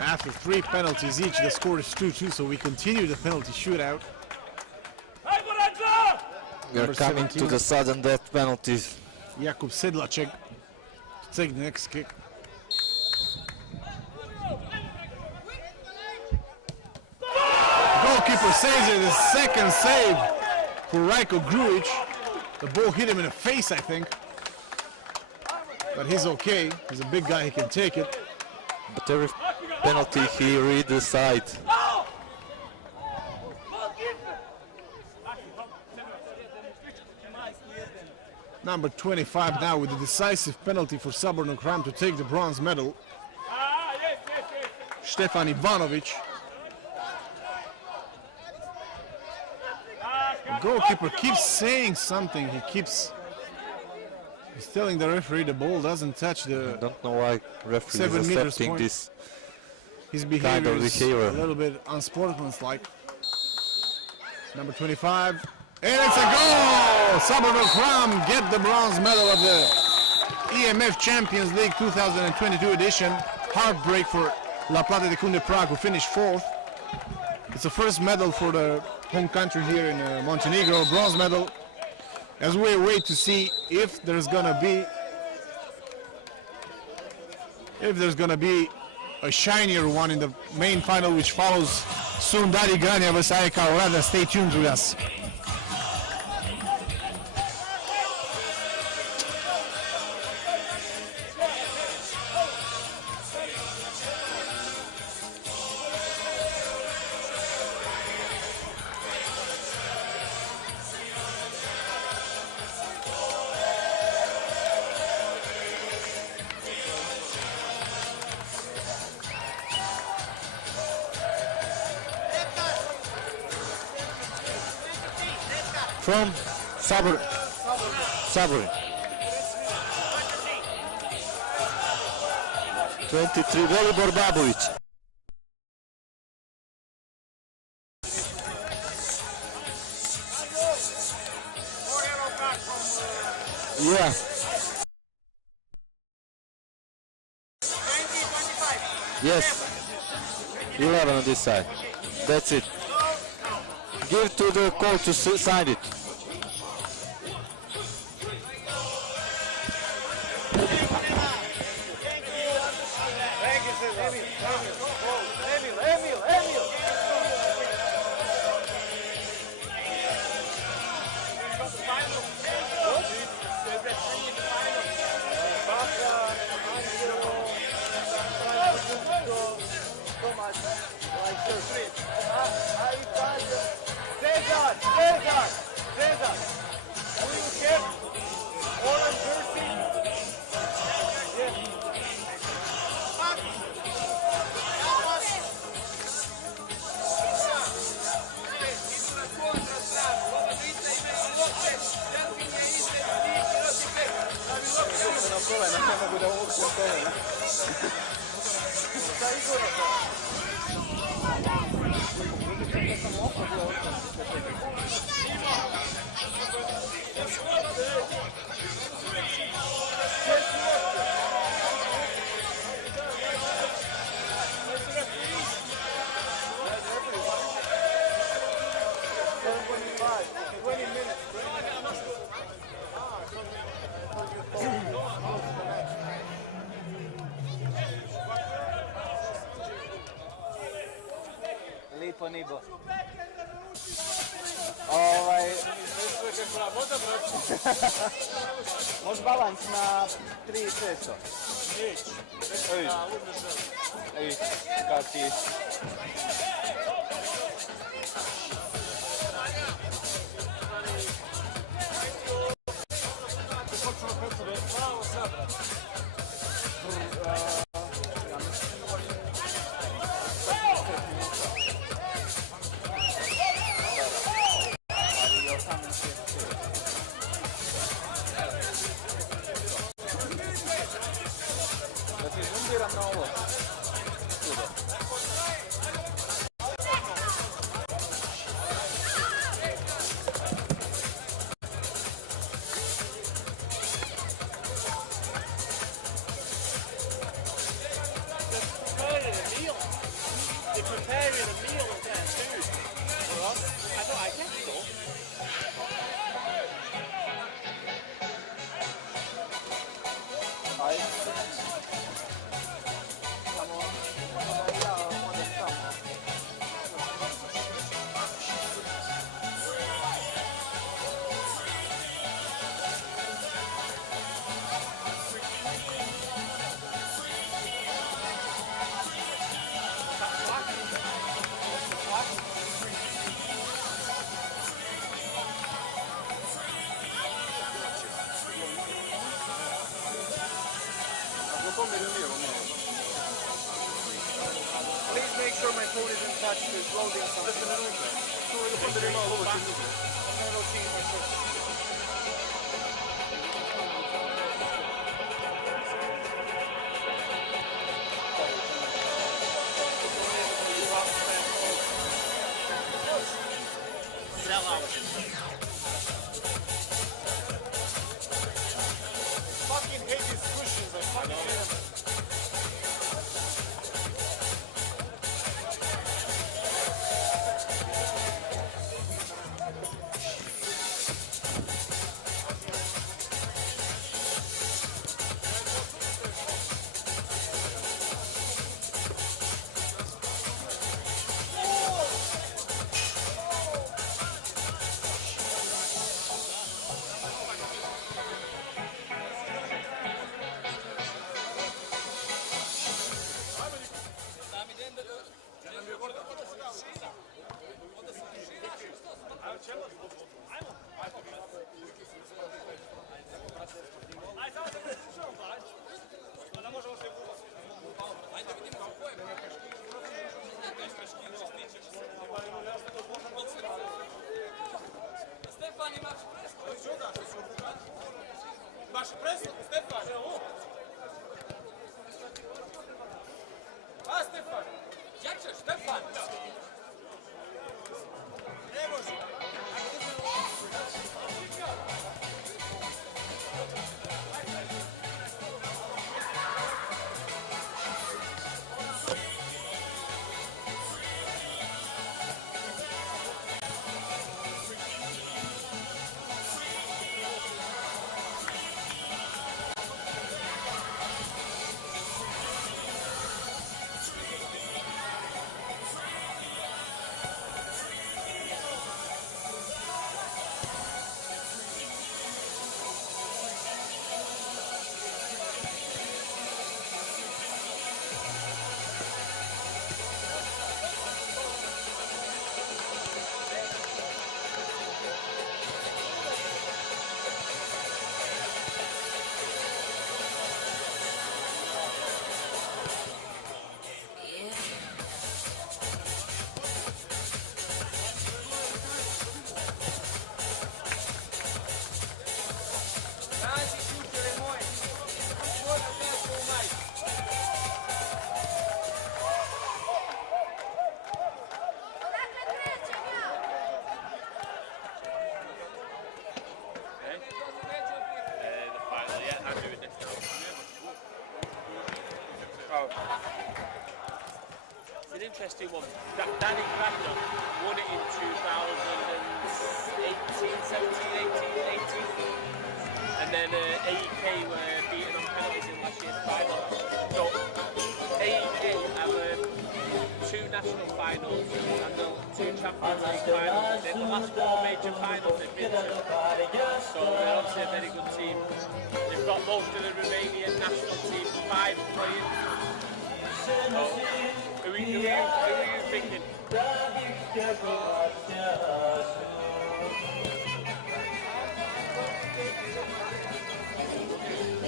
After 3 penalties each, the score is 2-2, so we continue the penalty shootout. We are coming to the sudden death penalties. Jakub Sedlacek to take the next kick. Goalkeeper saves it, his second save for Rajko Grujic. The ball hit him in the face, I think. But he's okay. He's a big guy, he can take it. But every penalty he read the side. Number 25 now with the decisive penalty for Saborno Kram to take the bronze medal. Stefan Ivanovic. The goalkeeper keeps saying something. He's telling the referee the ball doesn't touch the I don't know why referee is accepting this His kind behavior of is behavior. a little bit unsportsmanlike. Number 25. And it's a goal! Saborno Kram get the bronze medal of the E.M.F. Champions League 2022 edition. Heartbreak for La Plata de Kunde Prague, who finished 4th. It's the first medal for the home country here in Montenegro, bronze medal. As we wait to see if there's gonna be a shinier one in the main final, which follows soon. Dari Granja vs AEK Orada. Stay tuned with us. From Sabor. Sabor. 23, Velibor Babović. Yeah. Yes. 11 on this side. That's it. Give to the coach to sign it. Lipo nibo. Može balans na 3600. Ej, kad ti... Please make sure my phone is in touch with loading something. I'm gonna go change my shirt. Fucking hate these cushions. I fucking hate them. Stefan an interesting one. Danny Gradner won it in 2018, and then AEK were beaten on penalties in last year's final. So AEK have 2 national finals and the 2 Champions League finals. They're the last 4 major finals they've been to. So they're obviously a very good team. They've got most of the Romanian national team, 5 playing. So, who are you thinking?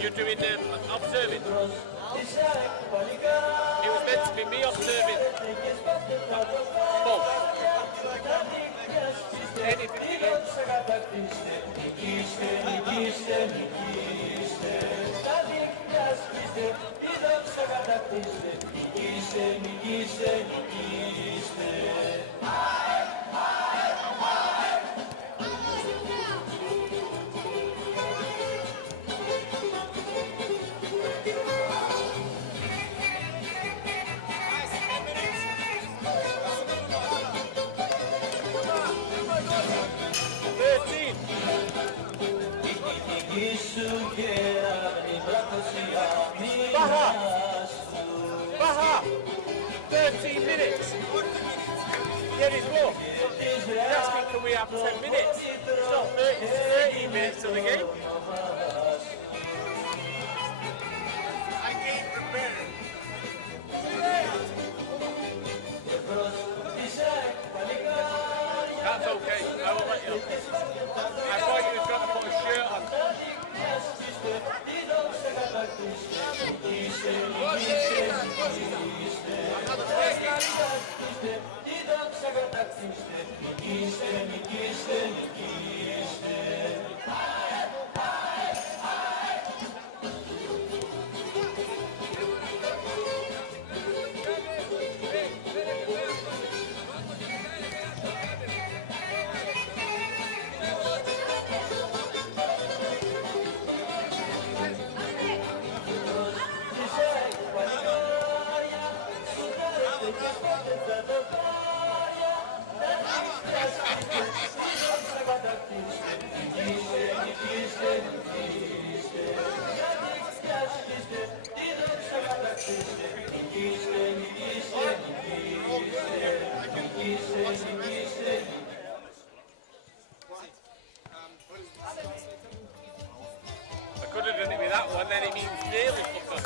You're doing observing? It was meant to be me observing. Both. Anything you know. Baha! 13 minutes! There is more! You're asking, can we have 10 minutes? It's not 13 minutes to the game. I came prepared. That's okay, I will let you. I thought you were trying to put a shirt on. I could have done it with that one, then it means nearly fuck up.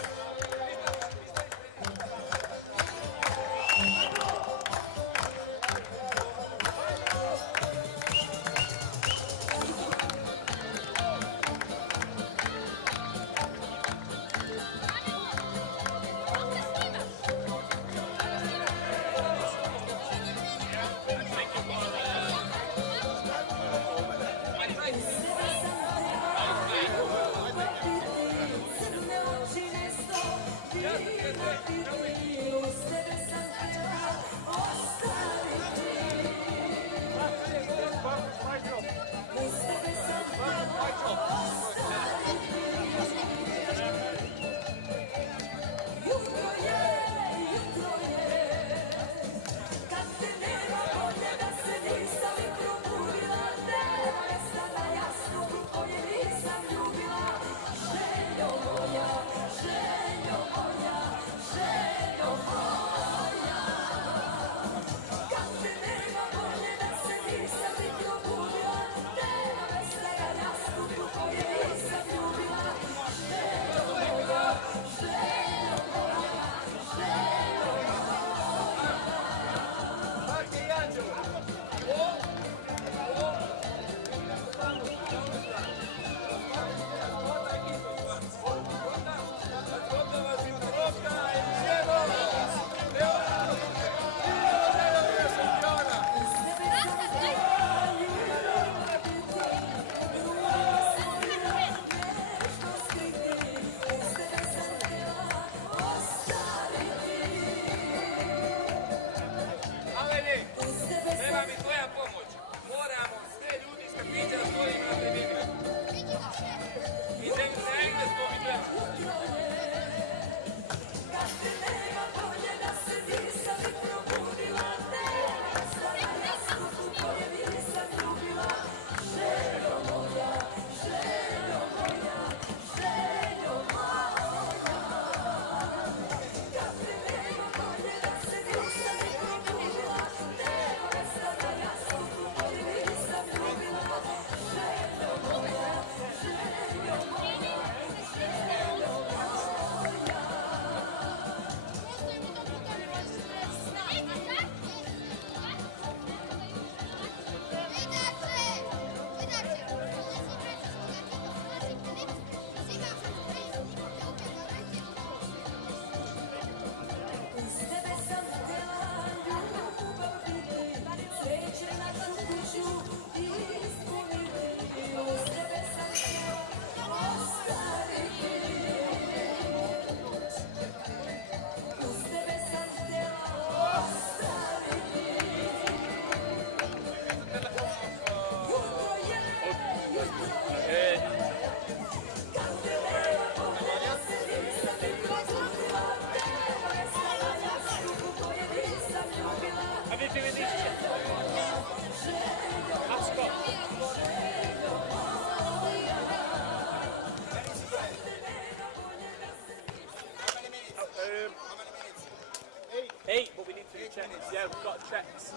checks. Yeah, we've got checks.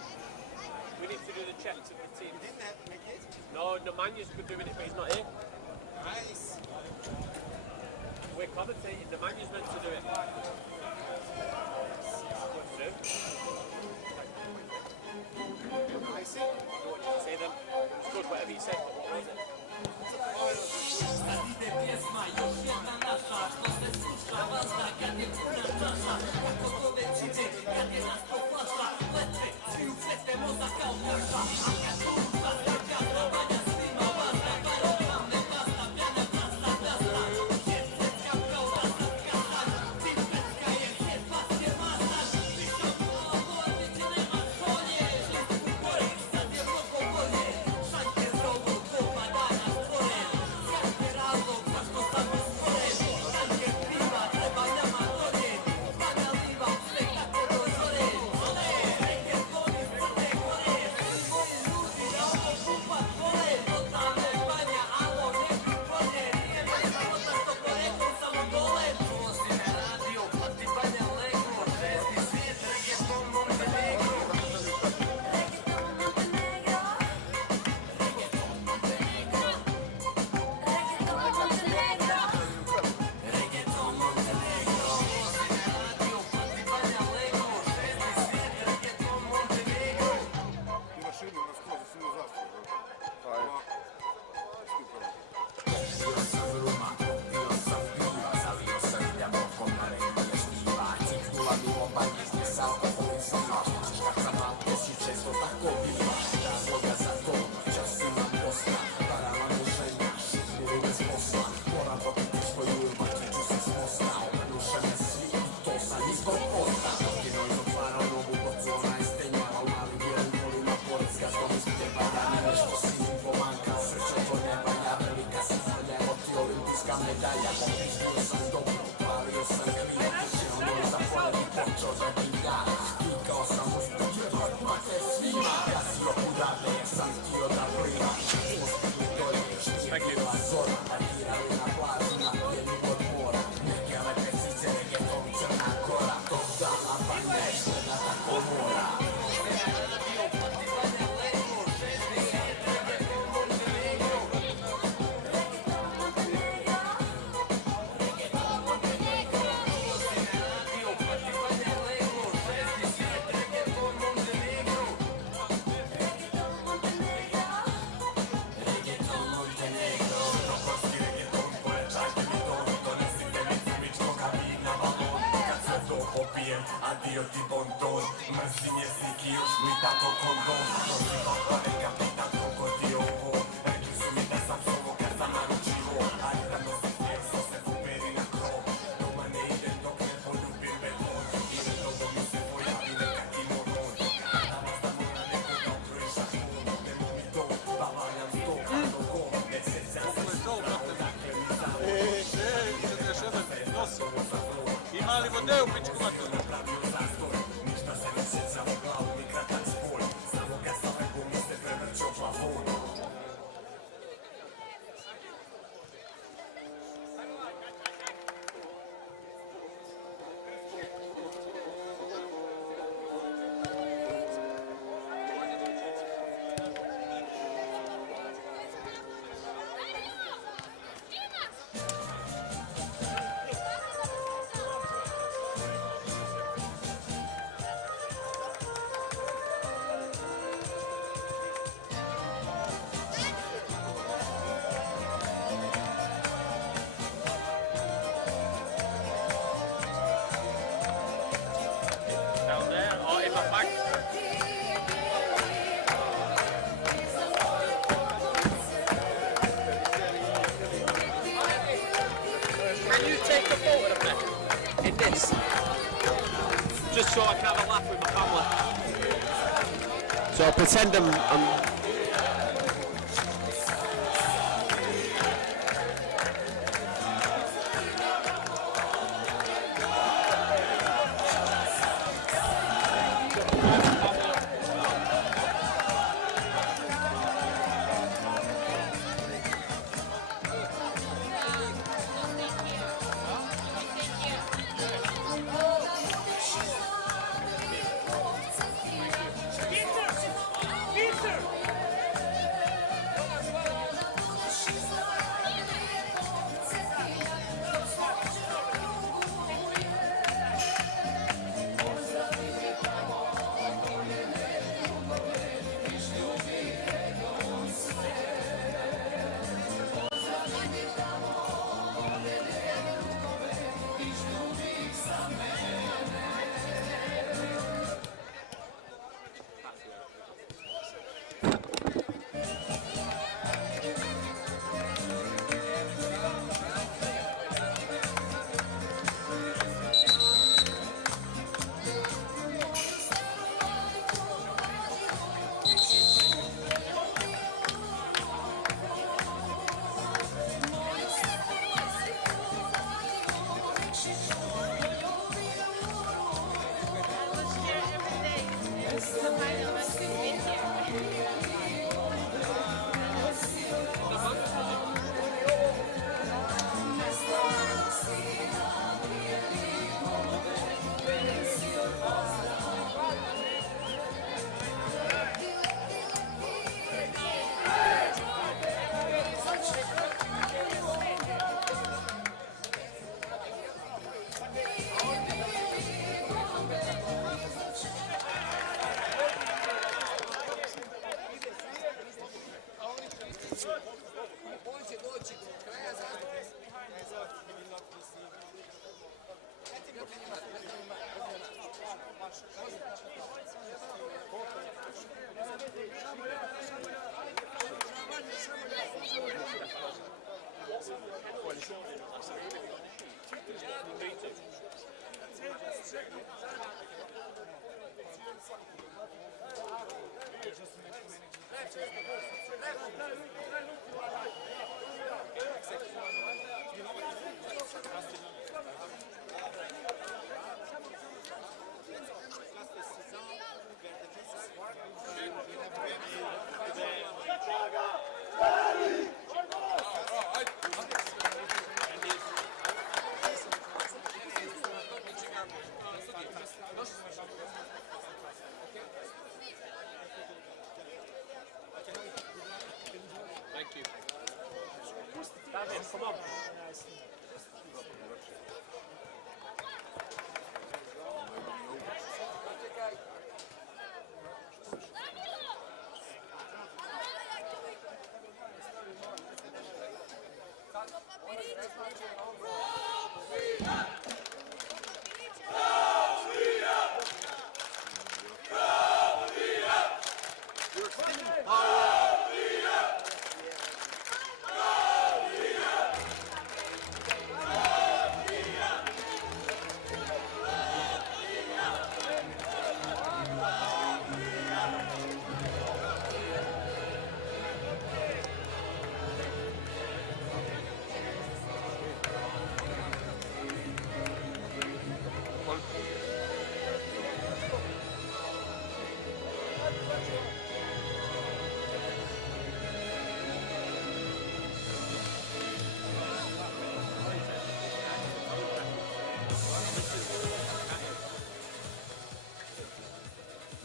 We need to do the checks of the team. We didn't have to make it? No, Nemanya's been doing it, but he's not here. Nice. We're commentating. Nemanya's meant to do it. What to do? I see. What did you say then? It's good, whatever you said, but what was it? Addio ti bonton, mrzim je sliki, još mi tako kondom. Nosi kokone, kapitan koliko ti ovo. Rekli su mi da sam sovo kad sam naručivo. Ali da nosim mjesto se uperi na krov. Doma ne idem dok ne poljubim beton. I ne dobro mi se pojavi nekaki moron. Kada vas da mora neko da okroji šahlon. Nemo mi to, da valjam sto kako ko. Ne sjećam se što odakle mi sam. Ima li vode u pičku materiju? Ništa se ne sjećam u glavu, ni kratak spoj. Samo kad sam rekao mi se prevrćo plafon. Just so I can have a laugh with my family. So I'll pretend I'm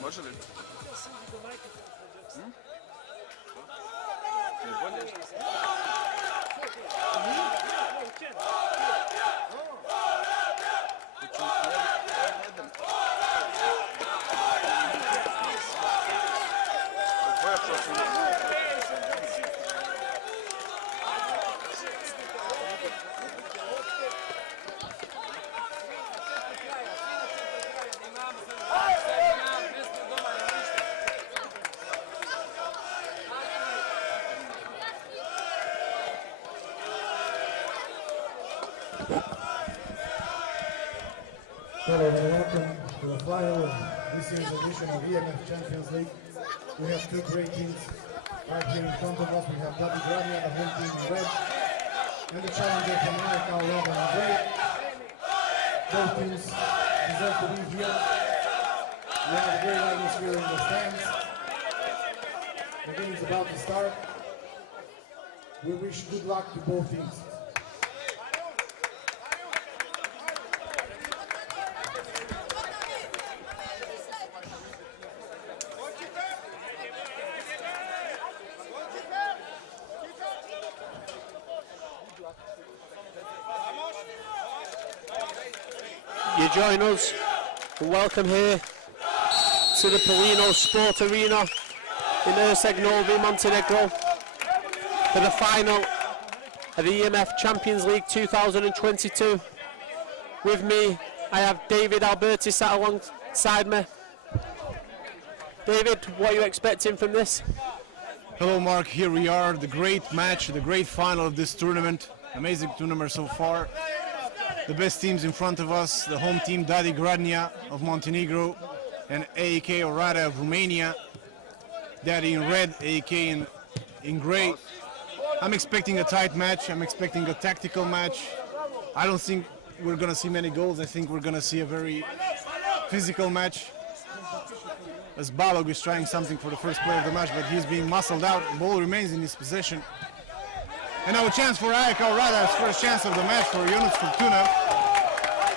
Može li? Ne bolje? Hello and welcome to the final of this year's edition of E.M.F. Champions League. We have two great teams right here in front of us. We have Dadi Grania, the home team in red, and the challenger from America, Robin in gray. Both teams deserve to be here. We have a great atmosphere in the stands. The game is about to start. We wish good luck to both teams. You join us and welcome here to the Polino Sport Arena in Novi, Montenegro for the final of the E.M.F. Champions League 2022. With me, I have David Alberti sat alongside me. David, what are you expecting from this? Hello Mark, here we are, the great match, the great final of this tournament. Amazing tournament so far. The best teams in front of us, the home team Dadi Grania of Montenegro and AEK Oradea of Romania. Dadi in red, AEK in gray. I'm expecting a tight match, I'm expecting a tactical match. I don't think we're going to see many goals, I think we're going to see a very physical match. As Balog is trying something for the first play of the match, but he's being muscled out, the ball remains in his possession. And now a chance for AEK Oradea's first chance of the match for Ionuț Furtuna.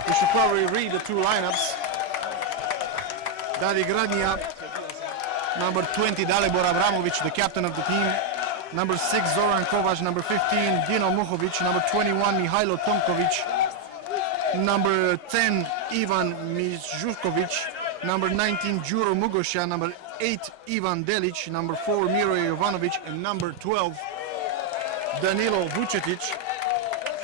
We should probably read the two lineups. Dadi Grania, number 20 Dalibor Abramovic, the captain of the team. Number 6 Zoran Kovac, number 15 Dino Muhovic, number 21 Mihailo Tomkovic, number 10 Ivan Mizhurkovic, number 19 Đuro Mugoša, number 8 Ivan Delic, number 4 Miro Jovanovic, and number 12 Danilo Vucetic.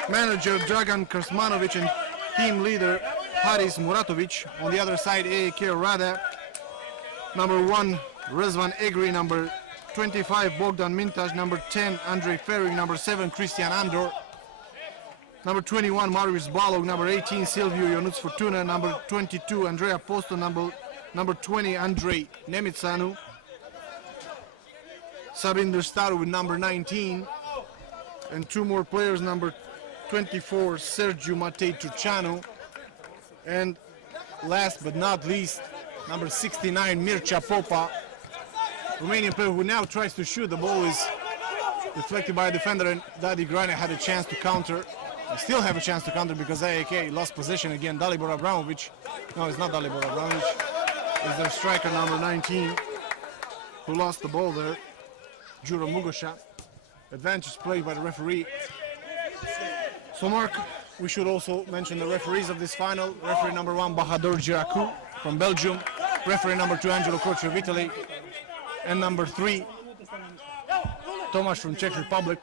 Manager Dragan Krasmanovic and team leader Haris Muratovic. On the other side, AEK Oradea, number 1 Rezvan Egri, number 25 Bogdan Mintaj, number 10 Andrei Ferig, number 7 Christian Andor, number 21 Marius Balog, number 18 Silviu Ionuț Furtuna, number 22 Andreea Posto, number 20 Andrei Nemitsanu, Sabin Drstaru with number 19, and two more players, number 24 Sergiu Matei Turceanu, and last but not least, number 69 Mircea Popa, Romanian player who now tries to shoot. The ball is deflected by a defender, and Dadi Grania had a chance to counter. They still have a chance to counter because AEK lost possession again. Dalibor Abramovic, no, it's not Dalibor Abramovic, it's their striker number 19 who lost the ball there, Đuro Mugoša. Advantage played by the referee. So Mark, we should also mention the referees of this final. Referee number 1, Bahadur Giracu from Belgium. Referee number 2, Angelo Croce of Italy. And number 3, Tomasz from Czech Republic.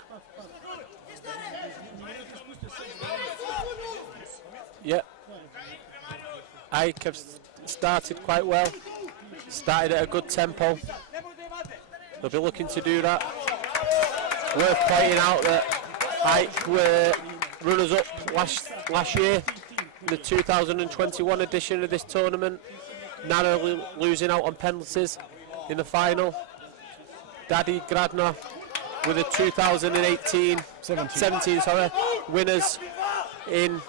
Yeah. Ike have started quite well. Started at a good tempo. They'll be looking to do that. Worth pointing out that Ike were runners-up last year in the 2021 edition of this tournament, narrowly losing out on penalties in the final. Daddy Gradna with the 2017 winners in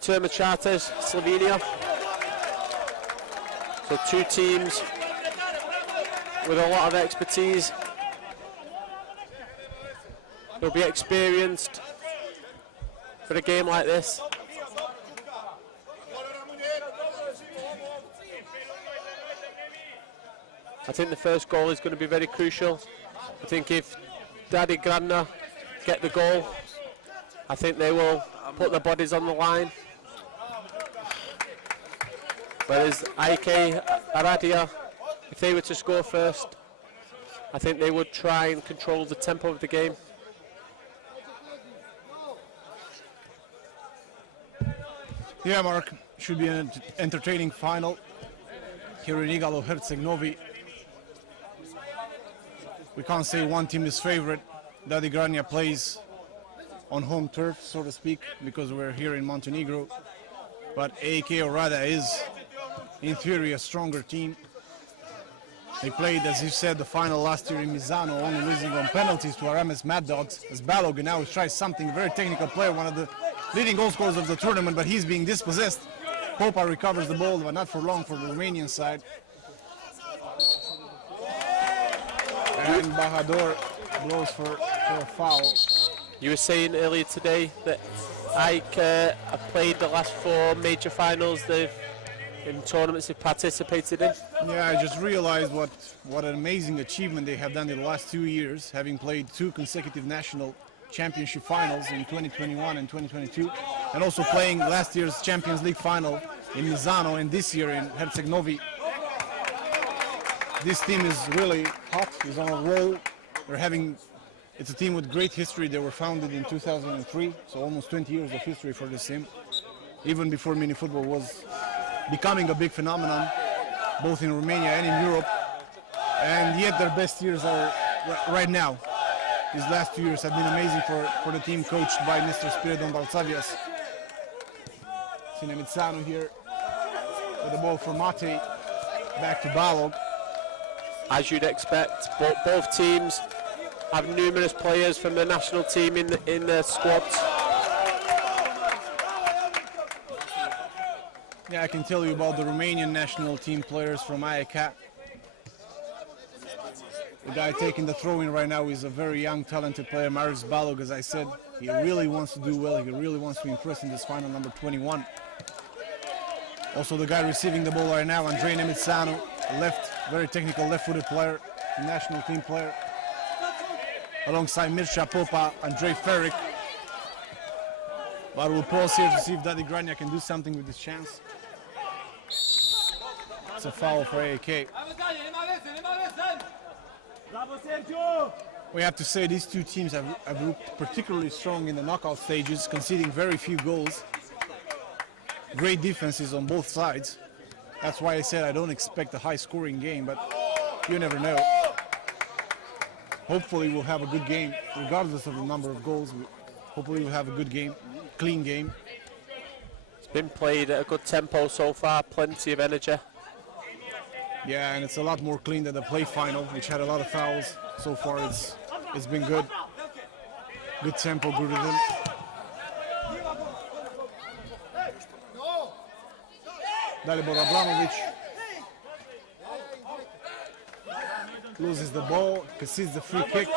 Terma Charters, Slovenia. So 2 teams with a lot of expertise. They'll be experienced for a game like this. I think the first goal is going to be very crucial. I think if Daddy Gradna get the goal, I think they will put their bodies on the line. Whereas Ike Aradia, if they were to score first, I think they would try and control the tempo of the game. Yeah, Mark, should be an entertaining final here in Igalo Herceg Novi. We can't say one team is favorite. Daddy Gradna plays on home turf, so to speak, because we're here in Montenegro. But AEK Orada is, in theory, a stronger team. They played, as you said, the final last year in Misano, only losing on penalties to RMS Mad Dogs, as Balog now tries something, a very technical player, one of the leading goal scorers of the tournament, but he's being dispossessed. Popa recovers the ball, but not for long for the Romanian side. And Bahadur blows for a foul. You were saying earlier today that Ike have played the last 4 major finals in tournaments they've participated in. Yeah, I just realized what an amazing achievement they have done in the last 2 years, having played 2 consecutive national championship finals in 2021 and 2022, and also playing last year's Champions League final in Misano and this year in Herceg Novi. This team is really hot, is on a roll. It's a team with great history. They were founded in 2003, so almost 20 years of history for this team, even before Minifootball was becoming a big phenomenon, both in Romania and in Europe. And yet their best years are right now. These last 2 years have been amazing for the team coached by Mr. Spiridon Balsavias. Sinemitsanu here with the ball for Mate, back to Balog. As you'd expect, both teams have numerous players from the national team in their squads. Yeah, I can tell you about the Romanian national team players from AEK. The guy taking the throw-in right now is a very young, talented player, Marius Balog, as I said. He really wants to do well. He really wants to impress in this final, number 21. Also, the guy receiving the ball right now, Andrei Nemitsanu, very technical left-footed player, national team player. Alongside Mircea Popa, Andrei Feric. But we'll pause here to see if Daddy Gradna can do something with this chance. It's a foul for AEK. We have to say these 2 teams have looked particularly strong in the knockout stages, conceding very few goals. Great defenses on both sides. That's why I said I don't expect a high-scoring game, but you never know. Hopefully we'll have a good game, regardless of the number of goals. Hopefully we'll have a good game, clean game. It's been played at a good tempo so far, plenty of energy. Yeah, and it's a lot more clean than the play final, which had a lot of fouls. So far it's been good. Good tempo, good rhythm. Dalibor Abramovic loses the ball, concedes the free kick.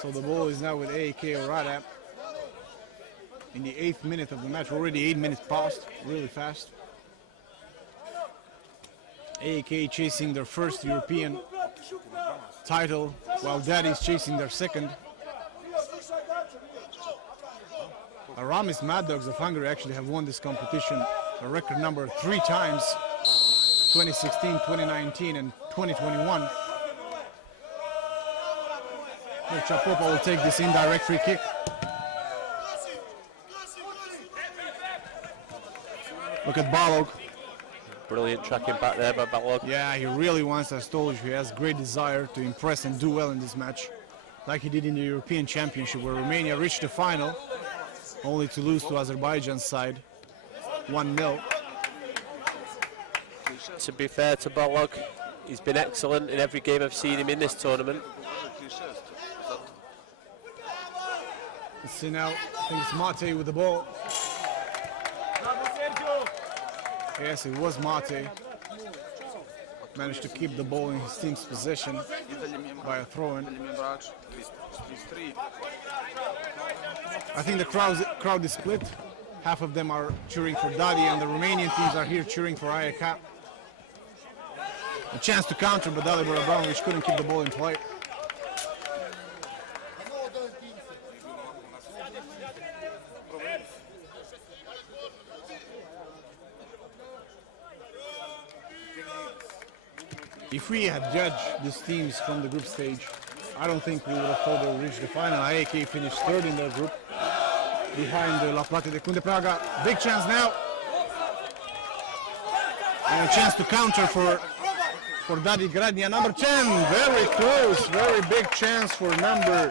So the ball is now with AEK Orada. In the 8th minute of the match, already 8 minutes passed, really fast. AEK chasing their first European title, while Daddy is chasing their second. Aramis Mad Dogs of Hungary actually have won this competition a record number 3 times, 2016, 2019 and 2021. Mircea Popa will take this indirect free kick. Look at Balog. Brilliant tracking back there by Balog. Yeah, he really wants, as told you, he has great desire to impress and do well in this match, like he did in the European Championship, where Romania reached the final, only to lose to Azerbaijan's side, 1-0. To be fair to Balog, he's been excellent in every game I've seen him in this tournament. Let's see now, I think it's Mate with the ball. Yes, it was Mate. Managed to keep the ball in his team's possession by a throw-in. I think the crowd is split. Half of them are cheering for Dadi and the Romanian teams are here cheering for AEK. A chance to counter, but Dalibor Abramovic couldn't keep the ball in play. If we had judged these teams from the group stage, I don't think we would have thought they would reach the final. AEK finished 3rd in their group, behind La Plata de Kunde Praga. Big chance now. And a chance to counter for Dadi Gradnia. Number 10, very close, very big chance for number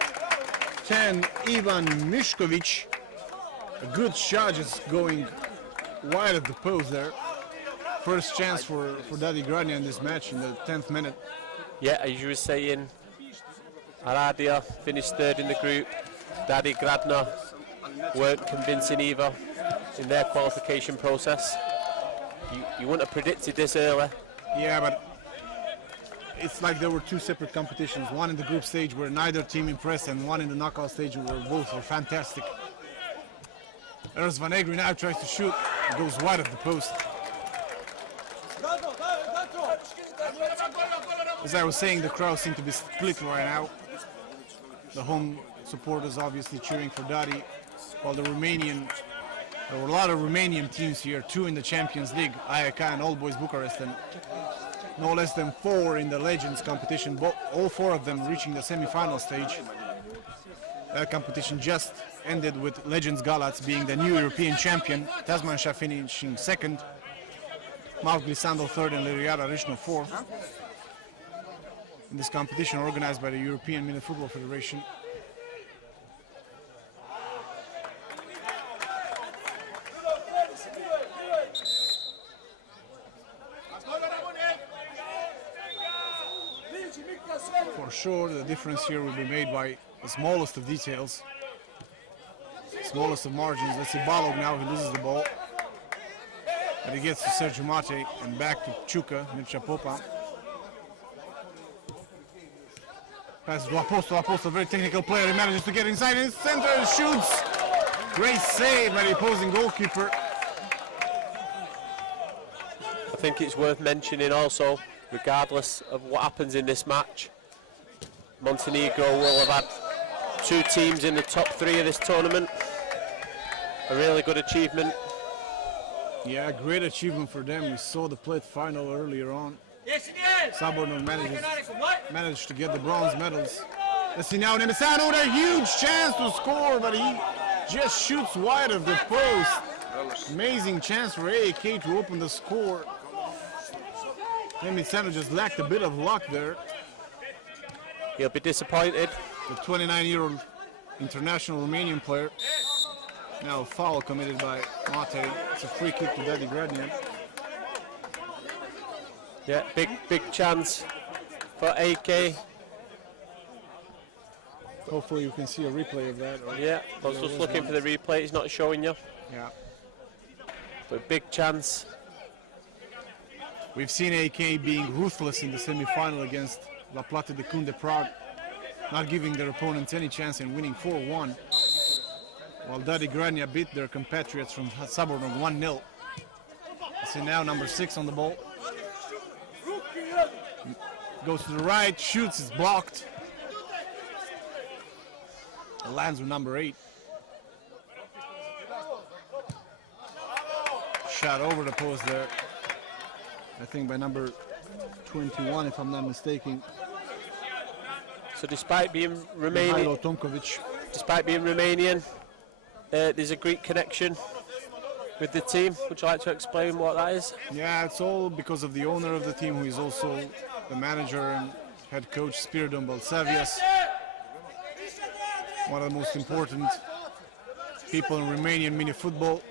10, Ivan Mišković. A good shot just going wide of the post there. First chance for Dadi Gradnia in this match in the 10th minute. Yeah, as you were saying, Aradia finished 3rd in the group. Dadi Gradna weren't convincing either in their qualification process. You wouldn't have predicted this early. Yeah, but it's like there were 2 separate competitions. One in the group stage where neither team impressed, and one in the knockout stage where both were fantastic. There's Van Egri now tries to shoot. It goes wide of the post. As I was saying, the crowd seemed to be split right now. The home supporters obviously cheering for Dadi, while there were a lot of Romanian teams here, 2 in the Champions League, AEK and Old Boys Bucharest, and no less than 4 in the Legends competition, all 4 of them reaching the semi-final stage. That competition just ended with Legends Galați being the new European champion, Tasmansha finishing 2nd, Mavgli Sandal 3rd and Liriara Rishno 4th. In this competition organized by the European Minifootball Federation. For sure, the difference here will be made by the smallest of details, smallest of margins. Let's see Balog now, he loses the ball. But he gets to Sergio Mate and back to Chuka, Mircea Popa. Passes to Aposto, very technical player. He manages to get inside his center and shoots. Great save by the opposing goalkeeper. I think it's worth mentioning also, regardless of what happens in this match, Montenegro will have had 2 teams in the top 3 of this tournament. A really good achievement. Yeah, great achievement for them. We saw the plate final earlier on. Saborno managed to get the bronze medals. Let's see now Nemesano with a huge chance to score, but he just shoots wide of the post. Amazing chance for AEK to open the score. Nemesano just lacked a bit of luck there. He'll be disappointed. The 29-year-old international Romanian player. Now a foul committed by Mate. It's a free kick to Dadi Gradnia. Yeah, big chance for AK. Hopefully you can see a replay of that. Yeah, I was just looking for the replay, it's not showing you. Yeah. But big chance. We've seen AK being ruthless in the semi-final against La Plata de Kunde Prague, not giving their opponents any chance in winning 4-1, while Dadi Gradnia beat their compatriots from Saborno 1-0. See now number 6 on the ball. Goes to the right, shoots, is blocked. It lands with number 8. shot over the post there. I think by number 21, if I'm not mistaken. So despite being Mihajlo Tomkovic. Despite being Romanian, there's a Greek connection with the team. Would you like to explain what that is? Yeah, it's all because of the owner of the team, who is also the manager and head coach, Spiridon Balsavias. One of the most important people in Romanian mini football.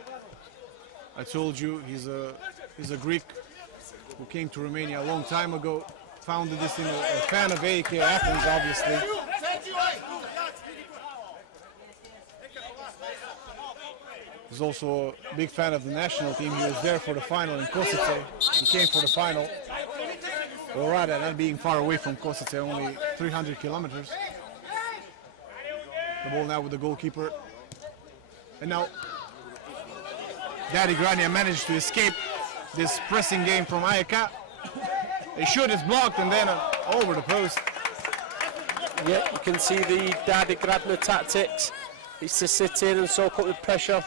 I told you, he's a Greek who came to Romania a long time ago, founded this team, a fan of AEK Athens, obviously. He's also a big fan of the national team. He was there for the final in Kosice. He came for the final. Well, rather, not being far away from Kosice, only 300 kilometers. The ball now with the goalkeeper. And now, Daddy Grania managed to escape this pressing game from AEK. A shoot is blocked and then over the post. Yeah, you can see the Daddy Gradner tactics. It's to sit in and soak up the pressure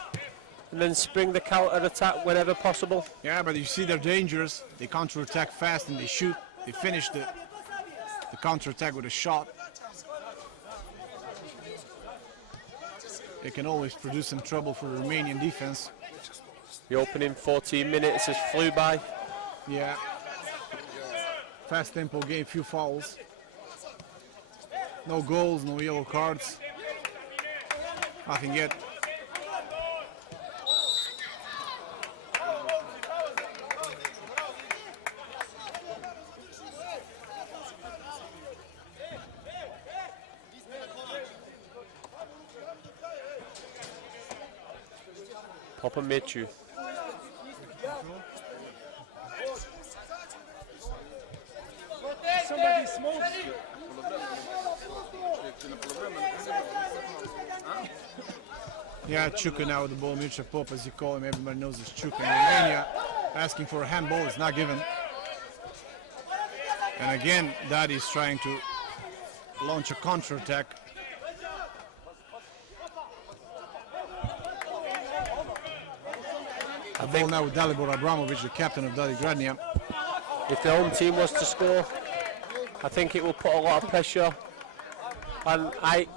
and then spring the counter attack whenever possible. Yeah, but you see they're dangerous. They counter attack fast and they shoot. They finish the counter attack with a shot. They can always produce some trouble for the Romanian defense. The opening 14 minutes has flew by. Yeah. Fast tempo game, few fouls. No goals, no yellow cards. Nothing yet. Papa Michu. Somebody smokes. Yeah, Chuka now with the ball, Mircea Pop, as you call him. Everybody knows it's Chuka in Romania. Asking for a handball, is not given. And again, Daddy is trying to launch a counter-attack. The ball now with Dalibor Abramovic, the captain of Daddy Gradnia. If the home team was to score, I think it will put a lot of pressure on Ike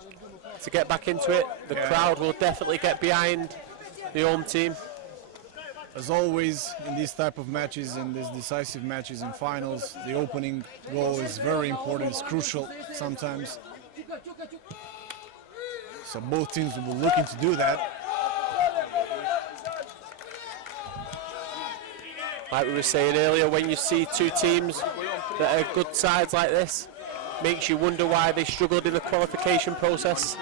to get back into it. The crowd will definitely get behind the home team. As always, in these type of matches, in these decisive matches and finals, the opening goal is very important, it's crucial sometimes. So both teams will be looking to do that. Like we were saying earlier, when you see two teams that are good sides like this, makes you wonder why they struggled in the qualification process.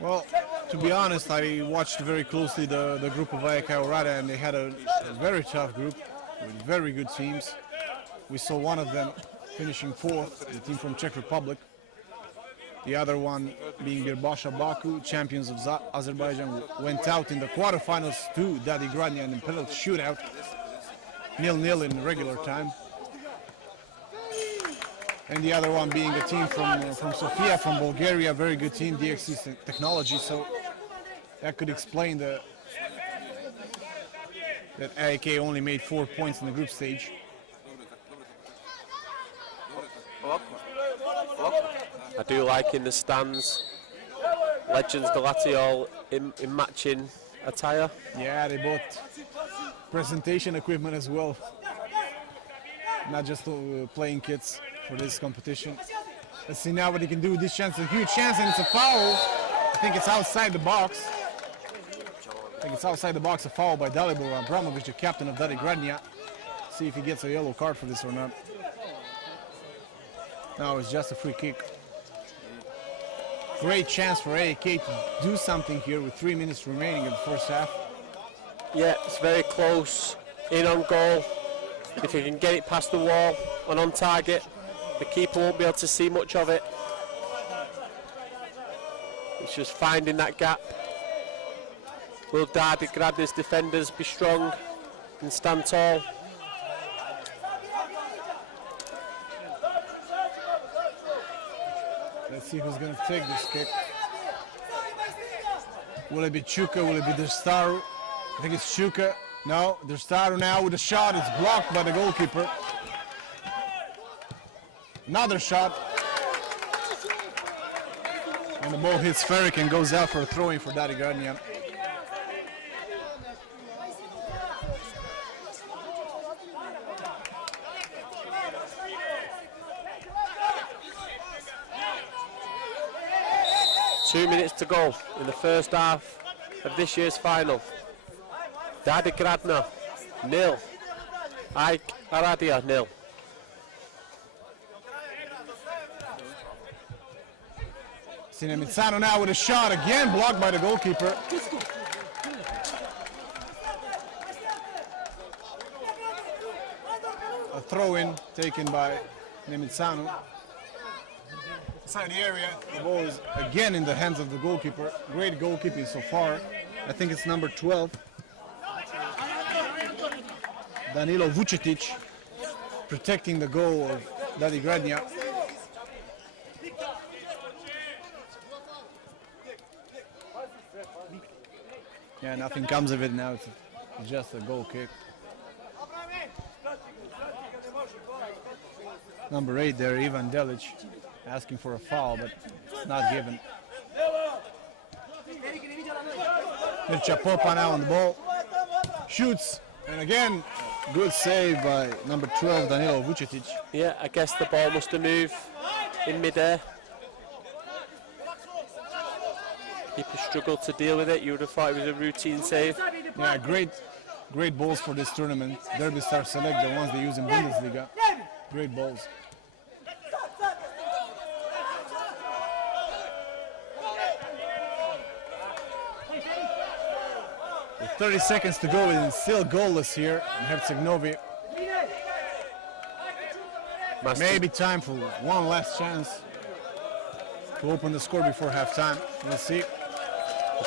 Well, to be honest, I watched very closely the group of AEK Orada, and they had a very tough group with very good teams. We saw one of them finishing fourth, the team from Czech Republic. The other one being Birbasha Baku, champions of Azerbaijan, went out in the quarterfinals to Daddy Gradnia in a penalty shootout, 0-0 in regular time. And the other one being a team from Sofia, from Bulgaria, very good team, DXC Technology. So that could explain that AEK only made 4 points in the group stage. I do like in the stands, Legends Galatiol in matching attire. Yeah, they bought presentation equipment as well, not just playing kits for this competition. Let's see now what he can do with this chance. A huge chance, and it's a foul. I think it's outside the box. A foul by Dalibor Abramovic, the captain of Daddy Gradnia. See if he gets a yellow card for this or not. No, it's just a free kick. Great chance for AEK to do something here with 3 minutes remaining in the first half. Yeah, it's very close, in on goal. If you can get it past the wall and on target, the keeper won't be able to see much of it. It's just finding that gap. Will Daddy Gradner's defenders be strong and stand tall? Let's see who's going to take this kick. Will it be Chuka? Will it be Destaru? I think it's Shuka. No, they're starting now with a shot. It's blocked by the goalkeeper. Another shot. And the ball hits Ferrick and goes out for a throw-in for Daddy Gardnian. Two minutes to go in the first half of this year's final. Daddy Gradna, 0. Ike Aradia, 0. Cinemizano now with a shot, again blocked by the goalkeeper. A throw-in taken by Nemizano. Inside the area, the ball is again in the hands of the goalkeeper. Great goalkeeping so far. I think it's number 12. Danilo Vucetic protecting the goal of Daddy Gradnja. Yeah, nothing comes of it now. It's just a goal kick. Number 8 there, Ivan Delic, asking for a foul, but not given. Mircea Popa now on the ball. Shoots, and again, good save by number 12, Danilo Vucetic. Yeah, I guess the ball must have moved in mid-air. Keeper struggled to deal with it. You would have thought it was a routine save. Yeah, great balls for this tournament. Derby Star Select, the ones they use in Bundesliga. Great balls. With 30 seconds to go, and still goalless here in Herceg Novi. Maybe time for one last chance to open the score before halftime. We'll see.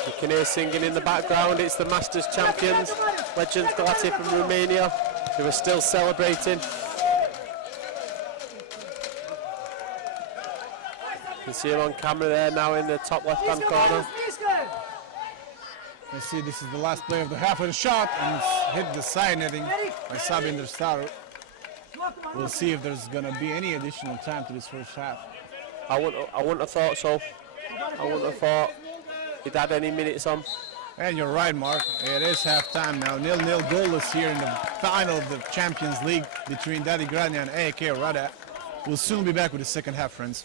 You can hear singing in the background. It's the Masters champions, Legends Galati from Romania, who are still celebrating. You can see him on camera there now in the top left-hand corner. Let's see, this is the last play of the half of the shot, and it's hit the side netting by Sabinder Staru. We'll see if there's going to be any additional time to this first half. I wouldn't have thought so. I wouldn't have thought he'd had any minutes on. And you're right, Mark. It is half-time now. 0-0 goalless here in the final of the Champions League between Daddy Gradnja and AEK Rada. We'll soon be back with the second half, friends.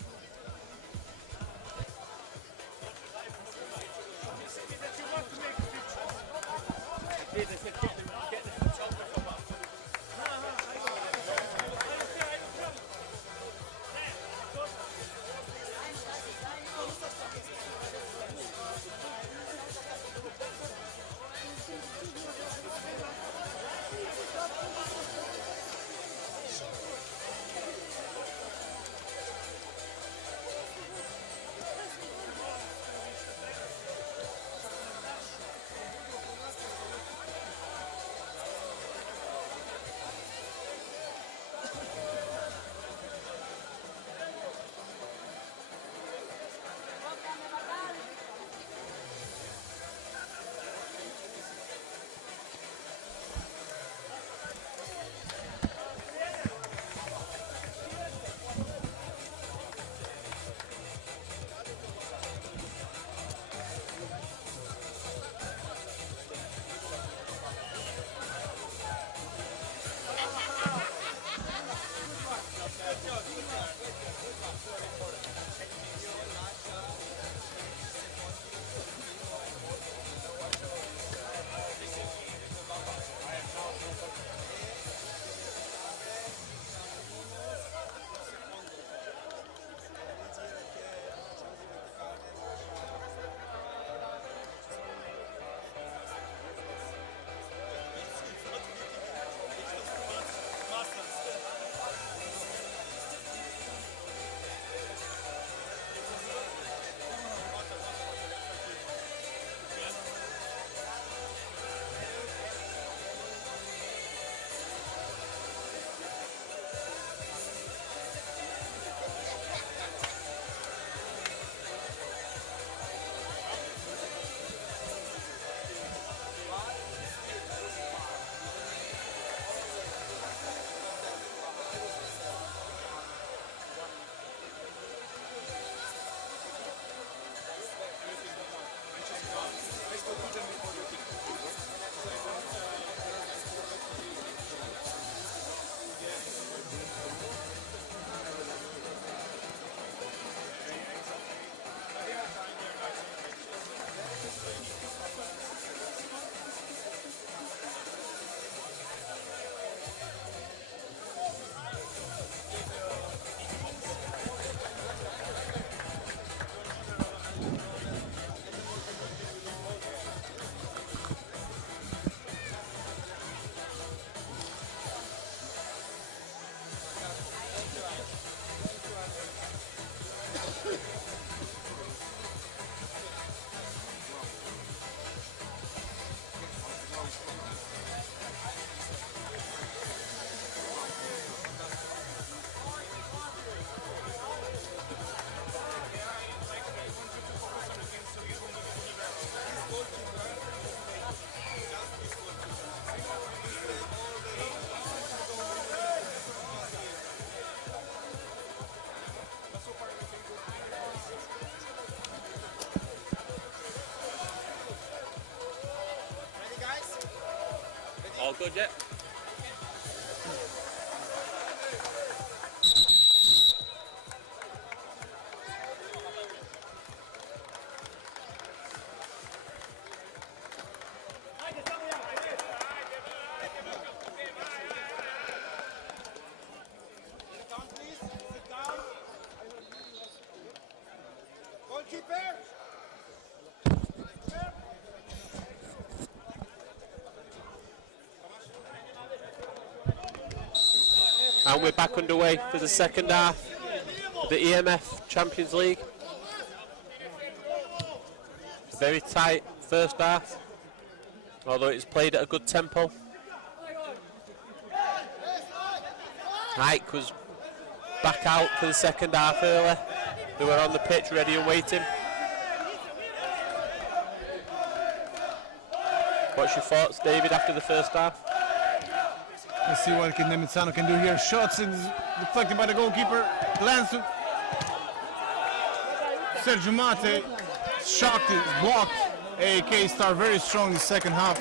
good, yeah. And we're back underway for the second half of the E.M.F. Champions League. Very tight first half, although it's played at a good tempo. Ike was back out for the second half early. They were on the pitch ready and waiting. What's your thoughts, David, after the first half? Let's see what Nemitsano can do here. Shots is deflected by the goalkeeper. Lands to Sergio Mate. Shocked, is blocked. AEK start very strong in the second half.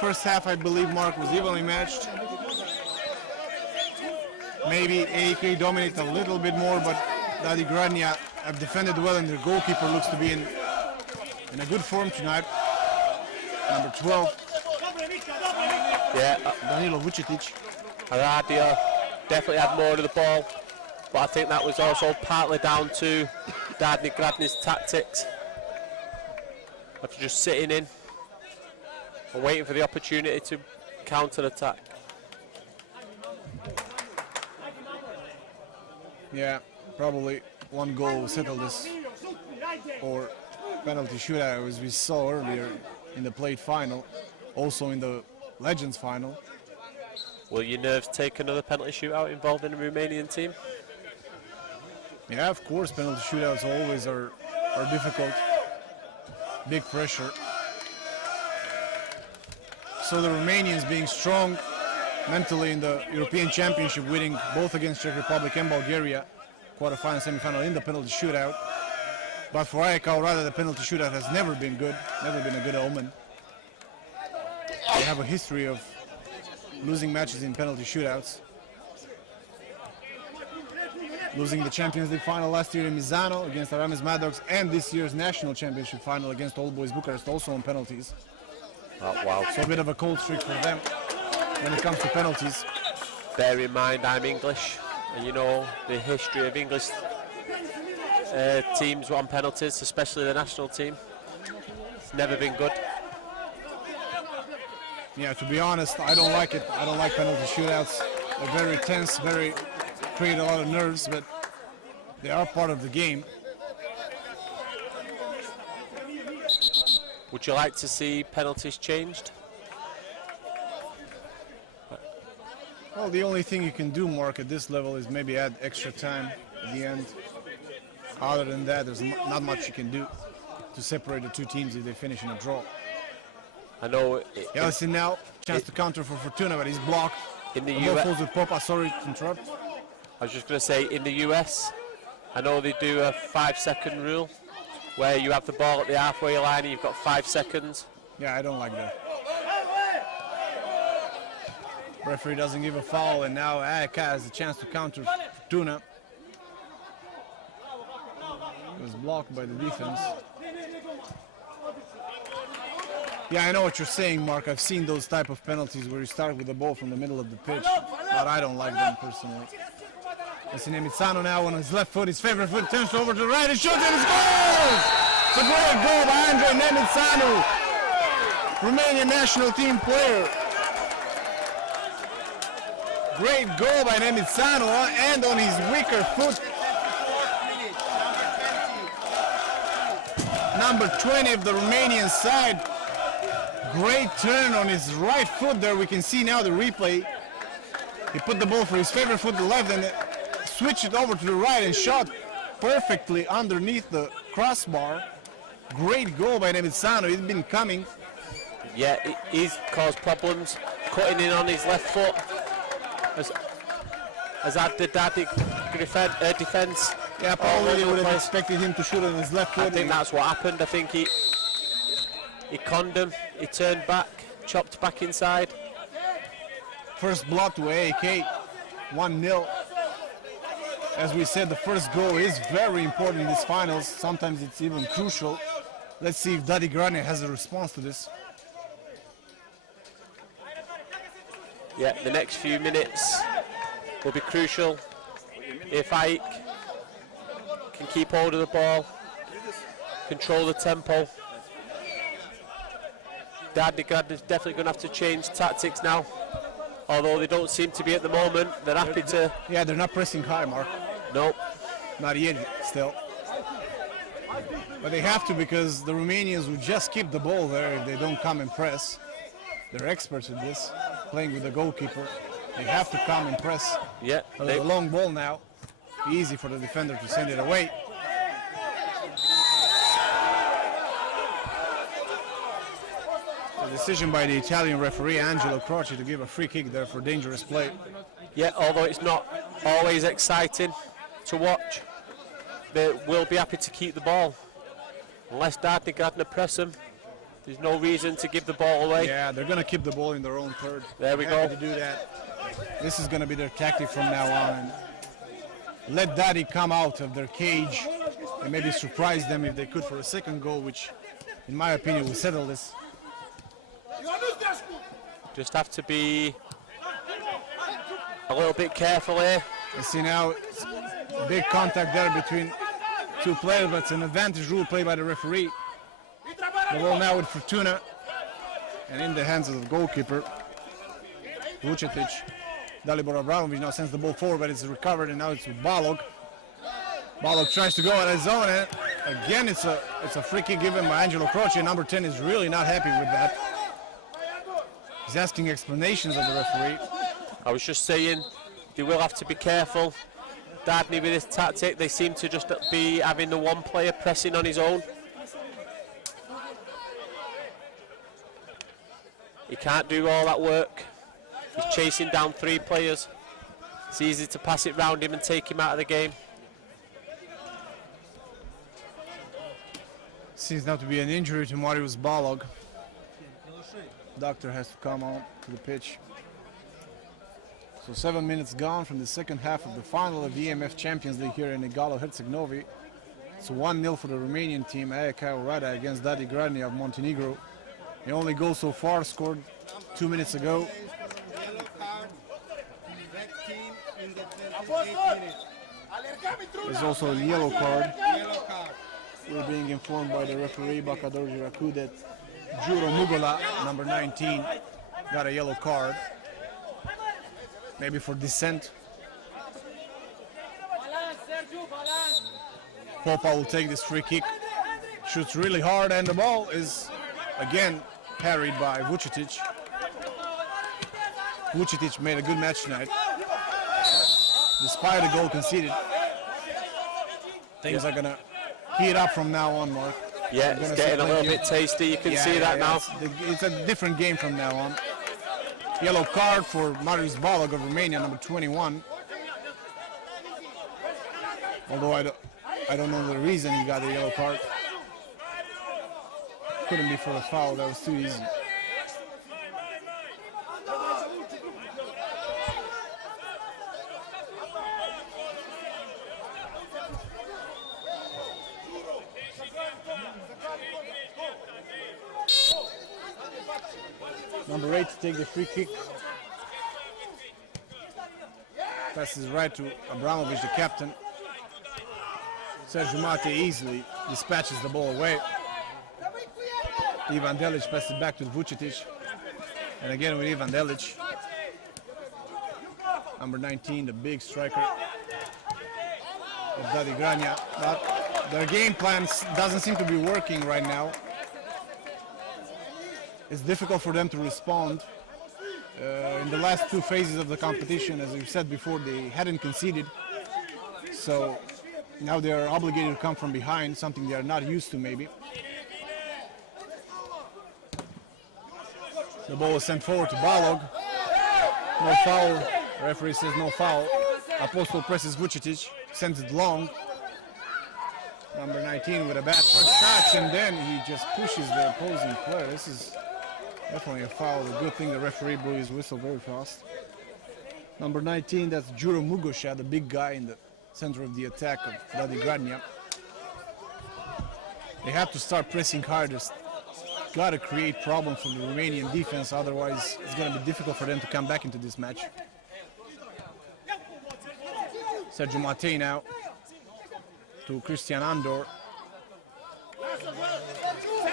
First half, I believe, Mark, was evenly matched. Maybe AEK dominate a little bit more, but Dadi Gradnja have defended well, and their goalkeeper looks to be in a good form tonight. Number 12. Yeah, Danilo Vucetic. Aradia definitely had more of the ball, but I think that was also partly down to Dadi Gradnja's tactics of just sitting in and waiting for the opportunity to counter-attack. Yeah, probably one goal will settle this, or penalty shootout, as we saw earlier in the plate final, also in the Legends final. Will your nerves take another penalty shootout involving the Romanian team? Yeah, of course, penalty shootouts always are difficult. Big pressure. So the Romanians being strong mentally in the European Championship, winning both against Czech Republic and Bulgaria, quarterfinal, semi-final in the penalty shootout. But for AEK Oradea, the penalty shootout has never been good, never been a good omen. They have a history of losing matches in penalty shootouts. Losing the Champions League final last year in Misano against Aramis Maddox, and this year's national championship final against Old Boys Bucharest, also on penalties. Oh, wow. So a bit of a cold streak for them when it comes to penalties. Bear in mind I'm English, and you know the history of English teams on penalties, especially the national team. It's never been good. Yeah, to be honest, I don't like it. I don't like penalty shootouts. They're very tense, create a lot of nerves, but they are part of the game. Would you like to see penalties changed? Well, the only thing you can do, Mark, at this level is maybe add extra time at the end. Other than that, there's not much you can do to separate the two teams if they finish in a draw. I know. Yeah, listen now. Chance to counter for Fortuna, but he's blocked. In the ball US, falls with Popa. Sorry to interrupt. I was just going to say, in the US, I know they do a 5-second rule where you have the ball at the halfway line and you've got 5 seconds. Yeah, I don't like that. Referee doesn't give a foul, and now AEK has a chance to counter Fortuna. It was blocked by the defense. Yeah, I know what you're saying, Mark. I've seen those type of penalties where you start with the ball from the middle of the pitch, but I don't like them personally. Listen, Nemitsano now on his left foot, his favorite foot, turns over to the right and shoots, and it scores! It's a great goal by Andre Nemitsano, Romanian national team player. Great goal by Nemitsano, and on his weaker foot. Number 20 of the Romanian side. Great turn on his right foot there. We can see now the replay. He put the ball for his favorite foot, the left, and switched it over to the right and shot perfectly underneath the crossbar. Great goal by Nemitsano. He's been coming. Yeah, he's caused problems. Cutting in on his left foot. As had the Dadi defence. Yeah, probably would have expected him to shoot on his left foot. I think that's what happened. I think he conned him, he turned back, chopped back inside. First blood to AAK, 1-0. As we said, the first goal is very important in these finals. Sometimes it's even crucial. Let's see if Dadi Grania has a response to this. Yeah, the next few minutes will be crucial. If Ike can keep hold of the ball, control the tempo. Dadi Grania is definitely going to have to change tactics now. Although they don't seem to be at the moment, they're happy to... Yeah, they're not pressing high, Mark. Nope. Not yet, still. But they have to, because the Romanians will just keep the ball there if they don't come and press. They're experts at this, playing with the goalkeeper. They have to come and press. Yeah. The long ball now, easy for the defender to send it away. A decision by the Italian referee Angelo Croce to give a free kick there for dangerous play. Yeah, although it's not always exciting to watch, they will be happy to keep the ball. Unless Dadi Grania press them, there's no reason to give the ball away. Yeah, they're going to keep the ball in their own third. There we go. To do that. This is going to be their tactic from now on. Let Dadi come out of their cage and maybe surprise them if they could for a second goal, which, in my opinion, will settle this. Just have to be a little bit careful here. You see now, big contact there between two players, but it's an advantage rule played by the referee. The ball now with Fortuna, and in the hands of the goalkeeper, Vucetic. Dalibor Abramovic now sends the ball forward, but it's recovered, and now it's with Balog. Balog tries to go at his own, and again it's a free kick given by Angelo Croce. Number 10 is really not happy with that. He's asking explanations of the referee. I was just saying, they will have to be careful. Dadi with his tactic, they seem to just be having the one player pressing on his own. He can't do all that work. He's chasing down three players. It's easy to pass it round him and take him out of the game. Seems now to be an injury to Marius Balog. Doctor has to come on to the pitch. So 7 minutes gone from the second half of the final of the E.M.F. Champions League here in Igalo-Herceg-Novi. It's 1-0 for the Romanian team, AEK Oradea against Dadi Grania of Montenegro. The only goal so far scored 2 minutes ago. There's also a yellow card. We're being informed by the referee Bakador Jiraku that Juro Mugola, number 19, got a yellow card. Maybe for dissent. Popa will take this free kick. Shoots really hard, and the ball is again parried by Vucetic. Vucetic made a good match tonight. Despite the goal conceded, things are going to heat up from now on, Mark. Yeah, it's getting a little bit tasty. You can see that now. It's a different game from now on. Yellow card for Marius Balog of Romania, number 21. Although I don't know the reason he got a yellow card. Couldn't be for a foul, that was too easy. Number 8 to take the free kick. Passes right to Abramovic, the captain. Sergio Mate easily dispatches the ball away. Ivan Delic passes back to Vucetic. And again with Ivan Delic. Number 19, the big striker of Dadi Grania. But their game plan doesn't seem to be working right now. It's difficult for them to respond. In the last two phases of the competition, as we've said before, they hadn't conceded. So now they are obligated to come from behind, something they are not used to maybe. The ball is sent forward to Balog. No foul. The referee says no foul. Apostol presses Vucetic, sends it long. Number 19 with a bad first touch, and then he just pushes the opposing player. This is definitely a foul. A good thing the referee blew his whistle very fast. Number 19, that's Juro Mugosha, the big guy in the center of the attack of Dadi Gradnja. They have to start pressing harder. Got to create problems for the Romanian defense, otherwise it's going to be difficult for them to come back into this match. Sergio Matei now to Christian Andor.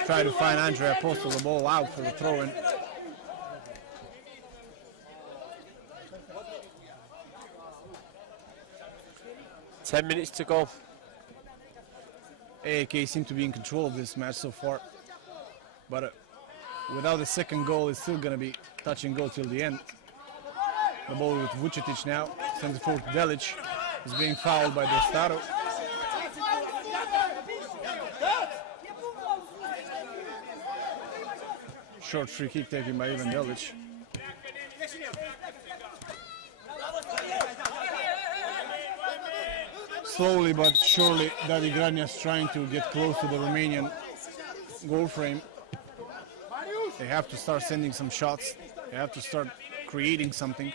Try to find Andrea Apostol, the ball out for the throw-in. Ten minutes to go. AAK seem to be in control of this match so far, but without the second goal, it's still going to be touch and go till the end. The ball with Vucetic now, sends it forward to Delic, is being fouled by Dostaro. Short free kick taken by Ivan Delic. Slowly but surely, Dadi Gradnja is trying to get close to the Romanian goal frame. They have to start sending some shots. They have to start creating something.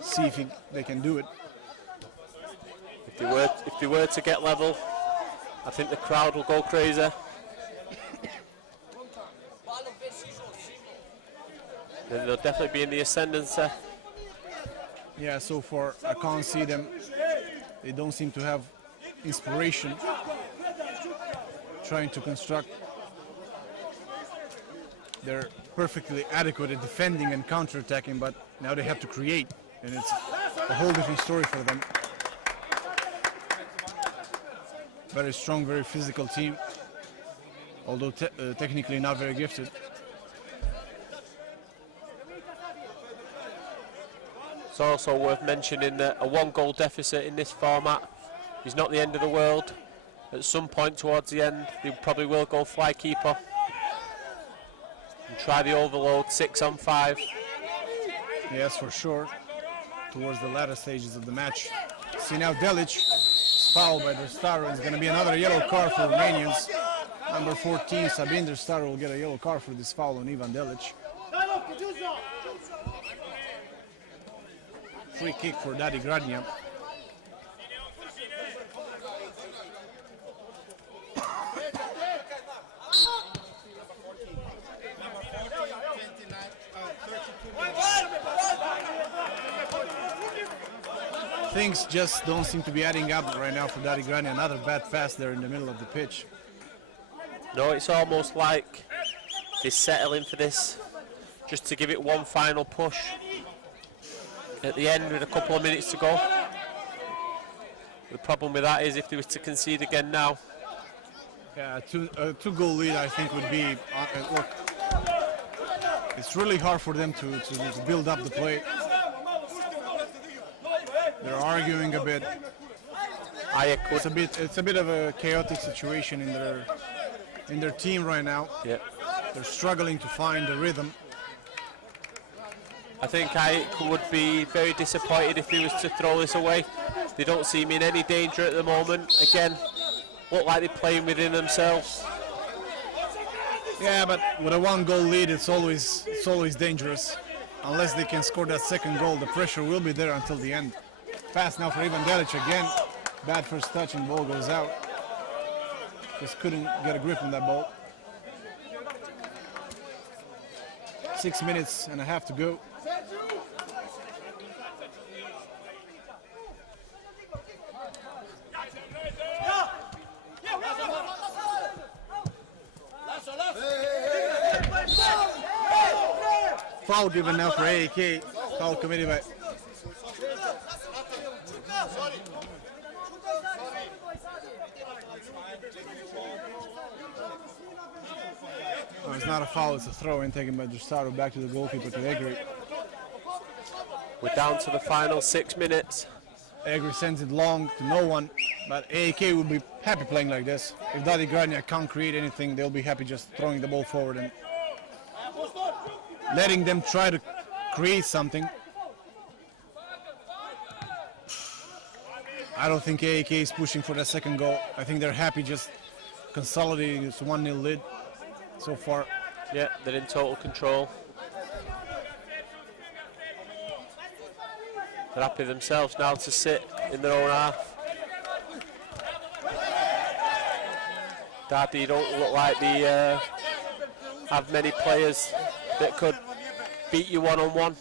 See if they can do it. If they were to get level, I think the crowd will go crazy. Then they'll definitely be in the ascendancy. Yeah, so far I can't see them. They don't seem to have inspiration trying to construct. They're perfectly adequate at defending and counter-attacking, but now they have to create, and it's a whole different story for them. Very strong, very physical team, although technically not very gifted. It's also worth mentioning that a one-goal deficit in this format is not the end of the world. At some point towards the end, they probably will go fly keeper and try the overload 6-on-5. Yes, for sure. Towards the latter stages of the match. See now Delic, fouled by Dostaro. It's going to be another yellow card for Romanians. Number 14, Sabin Dostaro will get a yellow card for this foul on Ivan Delic. Free kick for Dadi Gradnja. Things just don't seem to be adding up right now for Dadi Gradnja. Another bad pass there in the middle of the pitch. No, it's almost like they're settling for this, just to give it one final push at the end with a couple of minutes to go. The problem with that is if they were to concede again now. Yeah, a two-goal lead I think would be, look, it's really hard for them to build up the play. They're arguing a bit. It's a bit of a chaotic situation in their team right now. Yeah. They're struggling to find the rhythm. I think I would be very disappointed if he was to throw this away. They don't seem in any danger at the moment. Again, look like they're playing within themselves. Yeah, but with a one-goal lead, it's always dangerous. Unless they can score that second goal, the pressure will be there until the end. Pass now for Ivan Delic again. Bad first touch and ball goes out. Just couldn't get a grip on that ball. 6 minutes and a half to go. Foul given now for AAK. Foul committed by it's not a foul, it's a throw-in taken by Dostaro back to the goalkeeper, to Egri. We're down to the final 6 minutes. Egri sends it long to no one, but AAK will be happy playing like this. If Dadi Gradnja can't create anything, they'll be happy just throwing the ball forward and letting them try to create something. I don't think AAK is pushing for that second goal. I think they're happy just consolidating this 1-0 lead so far. Yeah, they're in total control. They're happy themselves now to sit in their own half. Daddy don't look like they have many players that could beat you one-on-one.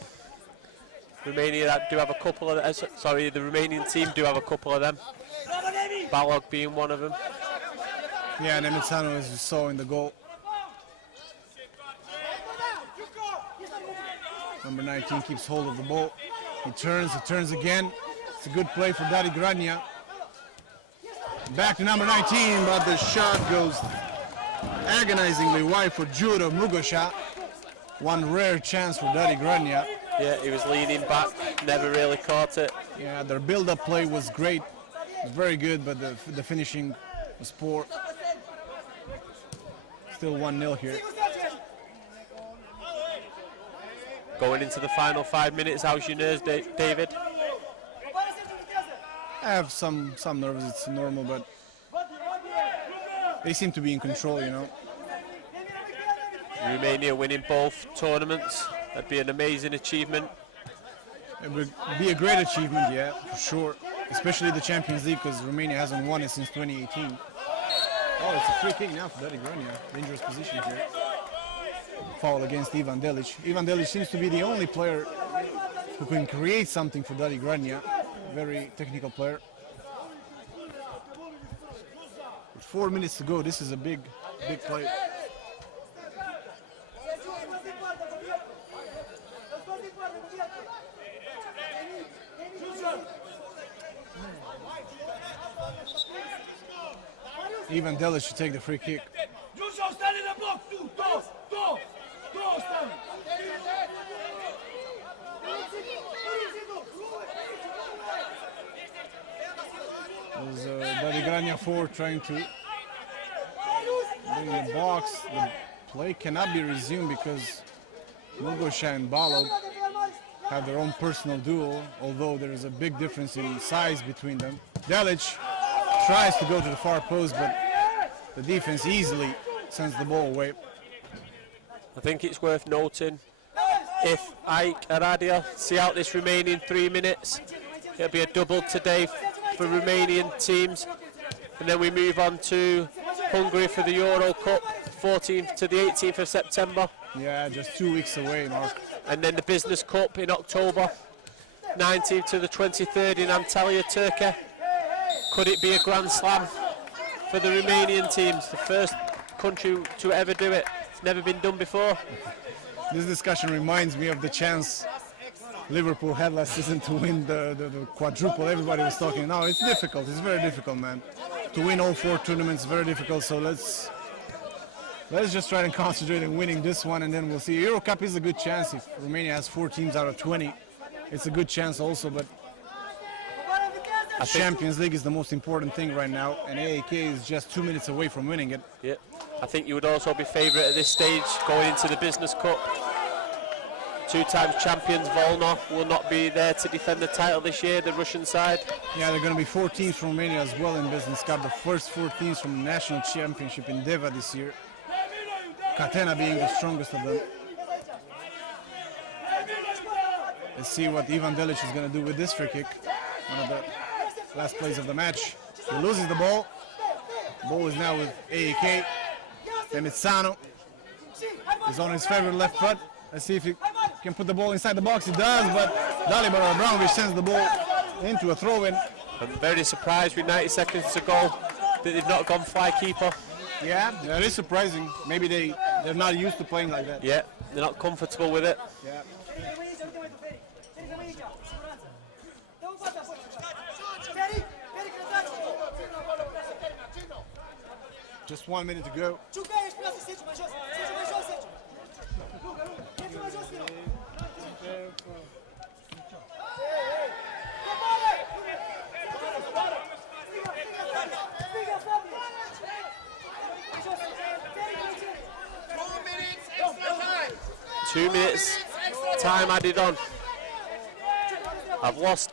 Romania do have a couple of the Romanian team do have a couple of them. Balog being one of them. Yeah, and Emiliano, as you saw in the goal. Number 19 keeps hold of the ball. He turns again. It's a good play for Daddy Gradnja. Back to number 19, but the shot goes agonizingly wide for Juro Mugosha. One rare chance for Daddy Gradnja. Yeah, he was leaning back, never really caught it. Yeah, their build-up play was great. It was very good, but the finishing was poor. Still 1-0 here. Going into the final 5 minutes, how's your nerves, David? I have some nerves, it's normal, but they seem to be in control, you know. Romania winning both tournaments, that'd be an amazing achievement. It would be a great achievement, yeah, for sure. Especially the Champions League, because Romania hasn't won it since 2018. Oh, it's a free kick now for Daddy Gradnja. Dangerous position here. Foul against Ivan Delic. Ivan Delic seems to be the only player who can create something for Daddy Gradnja. Very technical player. With 4 minutes to go, this is a big play. Ivan Delic should take the free kick. There's Daddy Gradnja 4 trying to bring the box. The play cannot be resumed because Mugosha and Balog have their own personal duel, although there is a big difference in size between them. Delic tries to go to the far post, but the defense easily sends the ball away. I think it's worth noting, if Ike Aradia see out this remaining 3 minutes, it'll be a double today for Romanian teams, and then we move on to Hungary for the Euro Cup, 14th to the 18th of September. Yeah, just 2 weeks away, Mark. And then the Business Cup in October, 19th to the 23rd in Antalya, Turkey. Could it be a Grand Slam for the Romanian teams? The first country to ever do it. It's never been done before. This discussion reminds me of the chance Liverpool had last season to win the quadruple. Everybody was talking. No, it's difficult. It's very difficult, man. To win all 4 tournaments is very difficult. So let's just try to concentrate on winning this one, and then we'll see. Euro Cup is a good chance. If Romania has 4 teams out of 20, it's a good chance also. But Champions League is the most important thing right now, and AAK is just 2 minutes away from winning it. Yeah, I think you would also be favourite at this stage going into the Business Cup. 2 times champions Volno will not be there to defend the title this year, the Russian side. Yeah, there are going to be 4 teams from Romania as well in Business Cup. The first 4 teams from the National Championship in Deva this year. Catena being the strongest of them. Let's see what Ivan Delic is going to do with this free kick. One of the last plays of the match. He loses the ball. The ball is now with AAK. Emiliano is on his favorite left foot. Let's see if he can put the ball inside the box. He does, but Dalibor Abramovich sends the ball into a throw-in. I'm very surprised with 90 seconds to go that they've not gone fly keeper. Yeah, that is surprising. Maybe they're not used to playing like that. Yeah, they're not comfortable with it. Yeah. Just 1 minute to go. 2 minutes time added on. I've lost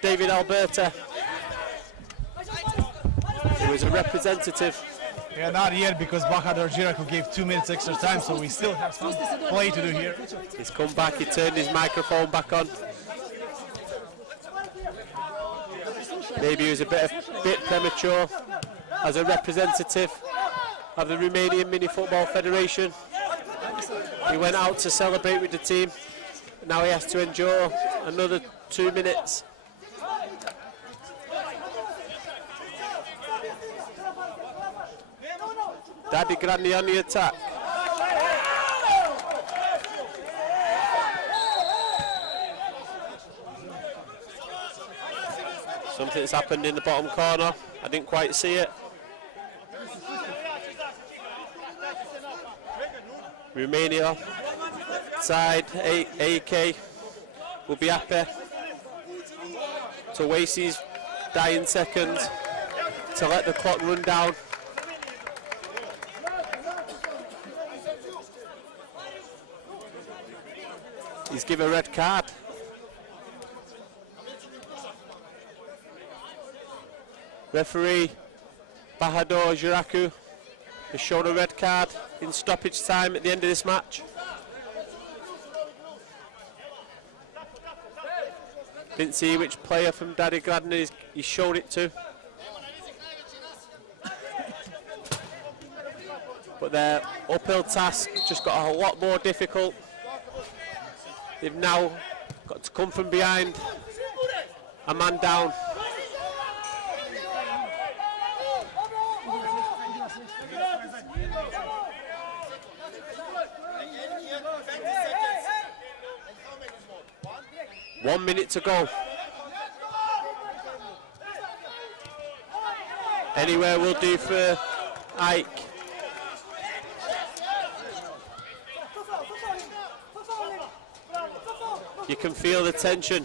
David Alberta. He was a representative. Yeah, not yet, because Bahadur Jiraku gave 2 minutes extra time, so we still have some play to do here. He's come back, he turned his microphone back on. Maybe he was a bit premature as a representative of the Romanian Mini-Football Federation. He went out to celebrate with the team. Now he has to endure another 2 minutes. Daddy Gradny on the attack. Something's happened in the bottom corner. I didn't quite see it. Romania side AK will be happy to waste his dying seconds to let the clock run down. He's given a red card. Referee Bahadur Jiraku has shown a red card in stoppage time at the end of this match. Didn't see which player from Daddy Gradny he's shown it to. But their uphill task just got a lot more difficult. They've now got to come from behind, a man down. One minute to go. Anywhere will do for Ike. You can feel the tension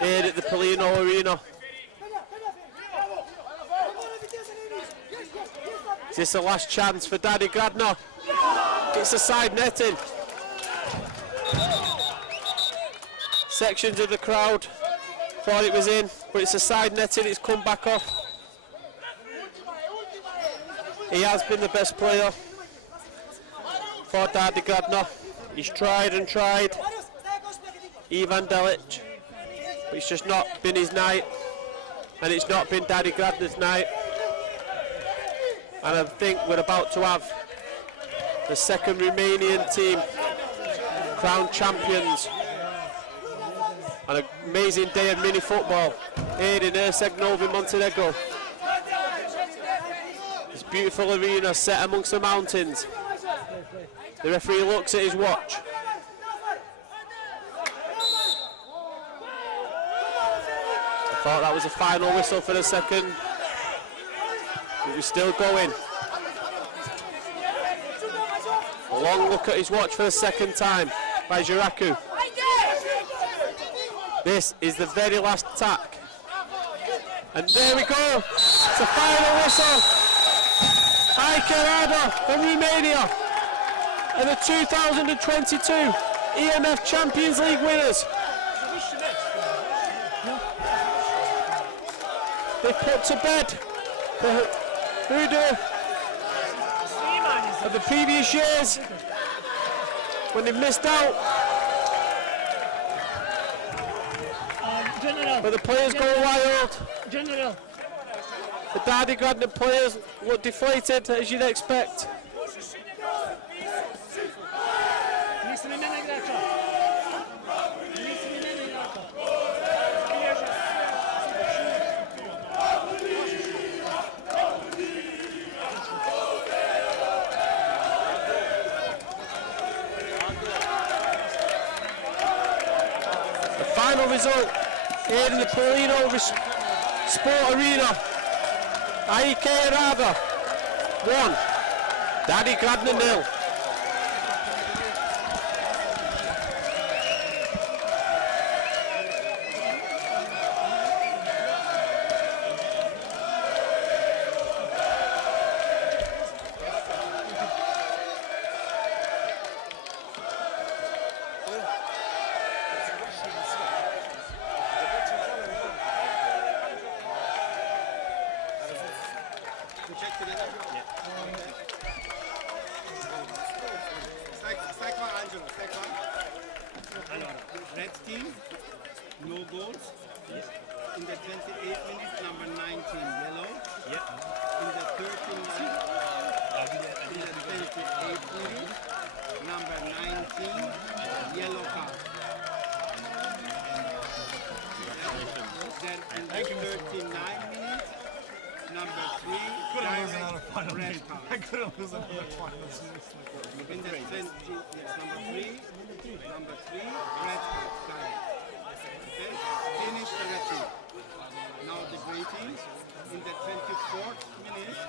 here at the Polino Arena. Is this the last chance for Daddy Gradny? It's a side netting. Sections of the crowd thought it was in, but it's a side netting, it's come back off. He has been the best player for Daddy Gradny. He's tried and tried. Ivan Delic, but it's just not been his night, and it's not been Daddy Gradny's night. And I think we're about to have the second Romanian team crowned champions. An amazing day of mini-football here in Herceg Novi, Montenegro. This beautiful arena set amongst the mountains. The referee looks at his watch. I thought that was a final whistle for the second. It was still going. A long look at his watch for the second time by Jiraku. This is the very last attack. And there we go. It's a final whistle. Ike Rada from Romania are the 2022 E.M.F. Champions League winners. They put to bed the hoodoo of the previous years when they missed out. But the players go wild. General. The Daddy Gradny players look deflated, as you'd expect. The final result here in the Polino Sport Arena. Ike Rada 1, Daddy Gradny 0. Allora, red team, no goals, In the 28th minute, number 19, yellow. Yep. In the 39th, in the 28th minute, number 19, yellow card. Then in the 39th minute, number 3, direct red card. I couldn't lose another final. In the 20, yes, number 3, red card, direct. Okay, finish the routine. Now the greeting. In the 24th minute,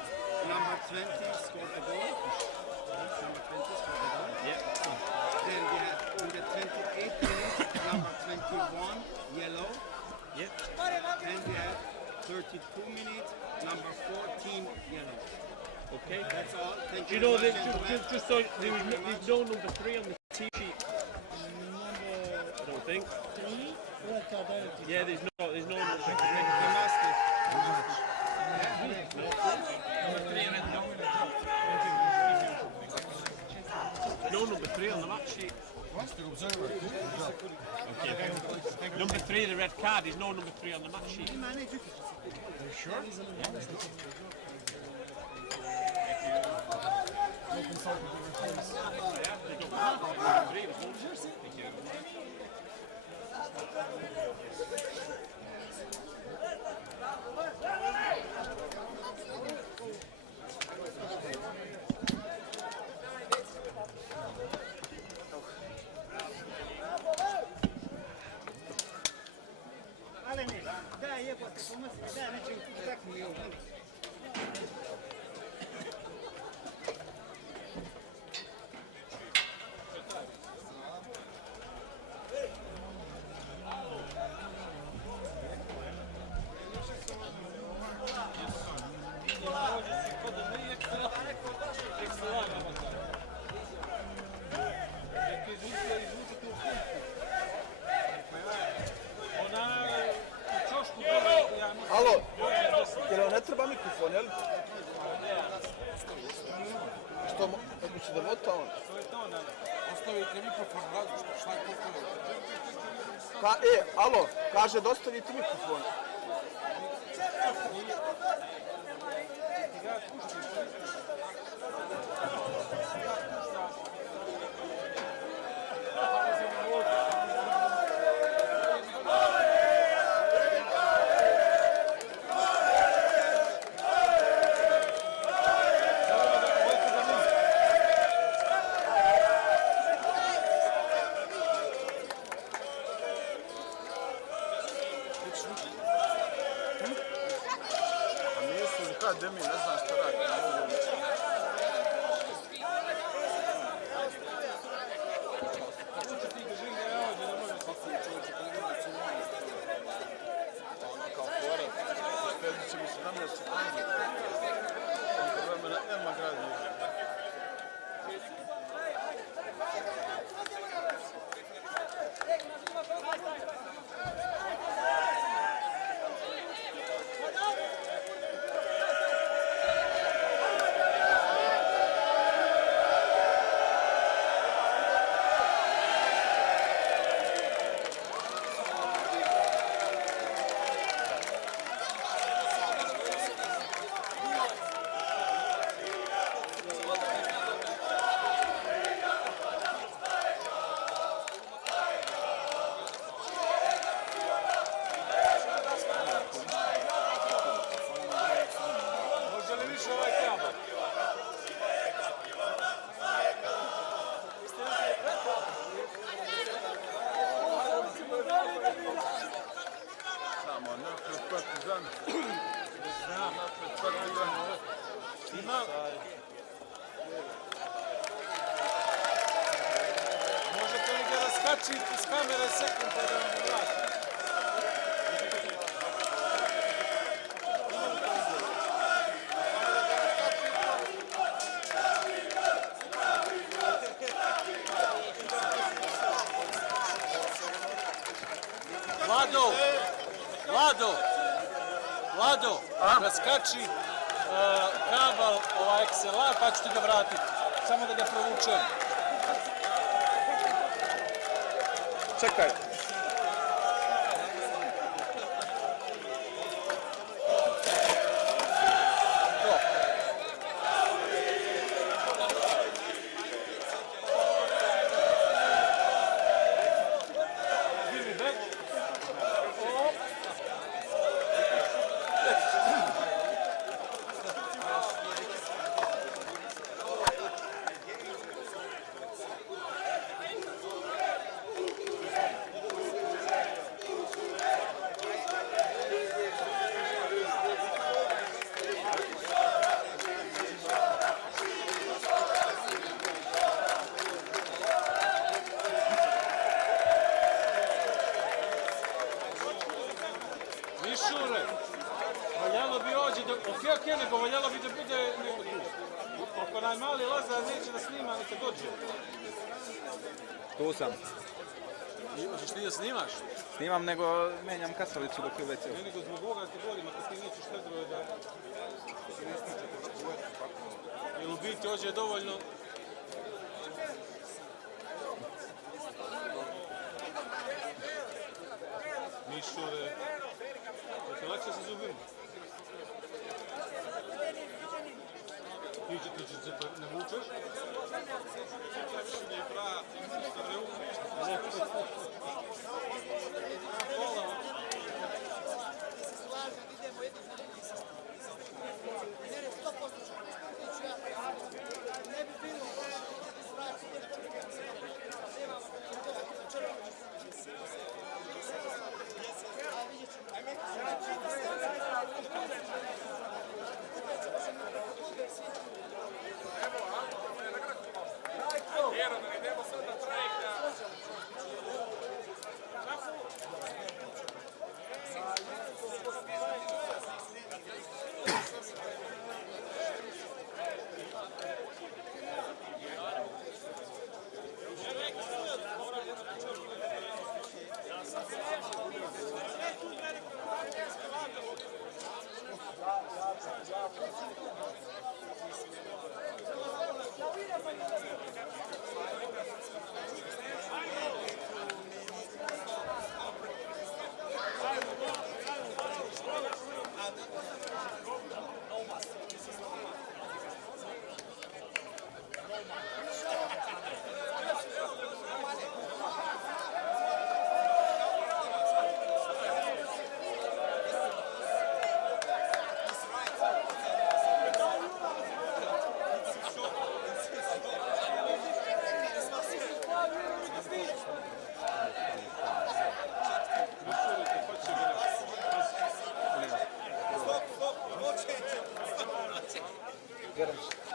number 20 scored the goal. Number 20 scored the goal. Yep. Then we have in the 28th minute, number 21, yellow. Yep. And we have 32 minutes, number 14, yellow. Okay. That's all. Thank Do you you know very that much, gentlemen. just so there's no number 3 on the team sheet? I don't think. Yeah, there's no number 3. No number 3 on the match sheet. Okay. Number 3, the red card, there's no number 3 on the match sheet. Are you sure? Ale ne, da jebote, pomozi, da neće tako mi ovo. Alo, jer vam ne treba mikrofon, jel? Što, kako će da vota on? Ostavite mikrofon, različno, šta je to? Alo, kaže da ostavite mikrofon. Demi, ne znam šta radi. Kao fora, uštedit će mi 17 sekundi. Koliko vremena Emma gradi. Možete li ga raskačiti s kamere sekund pa da vam ga vrati? Vlado, raskači kabel XLR pa ću ti ga vratiti. Samo da ga provučem. Čekaj. Mišure, valjalo bi ovdje da... Ok, nego valjalo bi da bude neko tu. Ako najmali Lazar neće da snima, neka dođe. Tu sam. Hoćeš ti da snimaš? Snimam, nego menjam kasalicu dok je u WC-u. Ne, nego zbog ovoga ti govorim, ako ti nećeš Pedro da... Jer u biti ovdje je dovoljno... Mišure... Ti lakše se zubimo. Ti ćeš se ne vučeš? Više nije prava, što ne vučeš.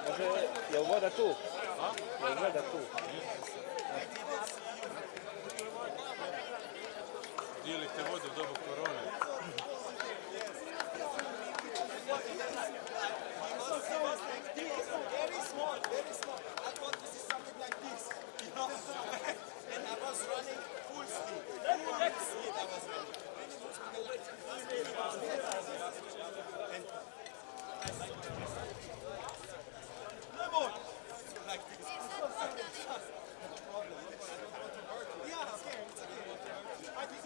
Može, je li voda tu? Je li voda tu? Dijelite vodu u dobu korone. Very small, very small. I thought this is something like this, you know. And I was running full speed. Full speed I was running. Lemon! Like this. No problem. Yeah, okay, it's okay. I think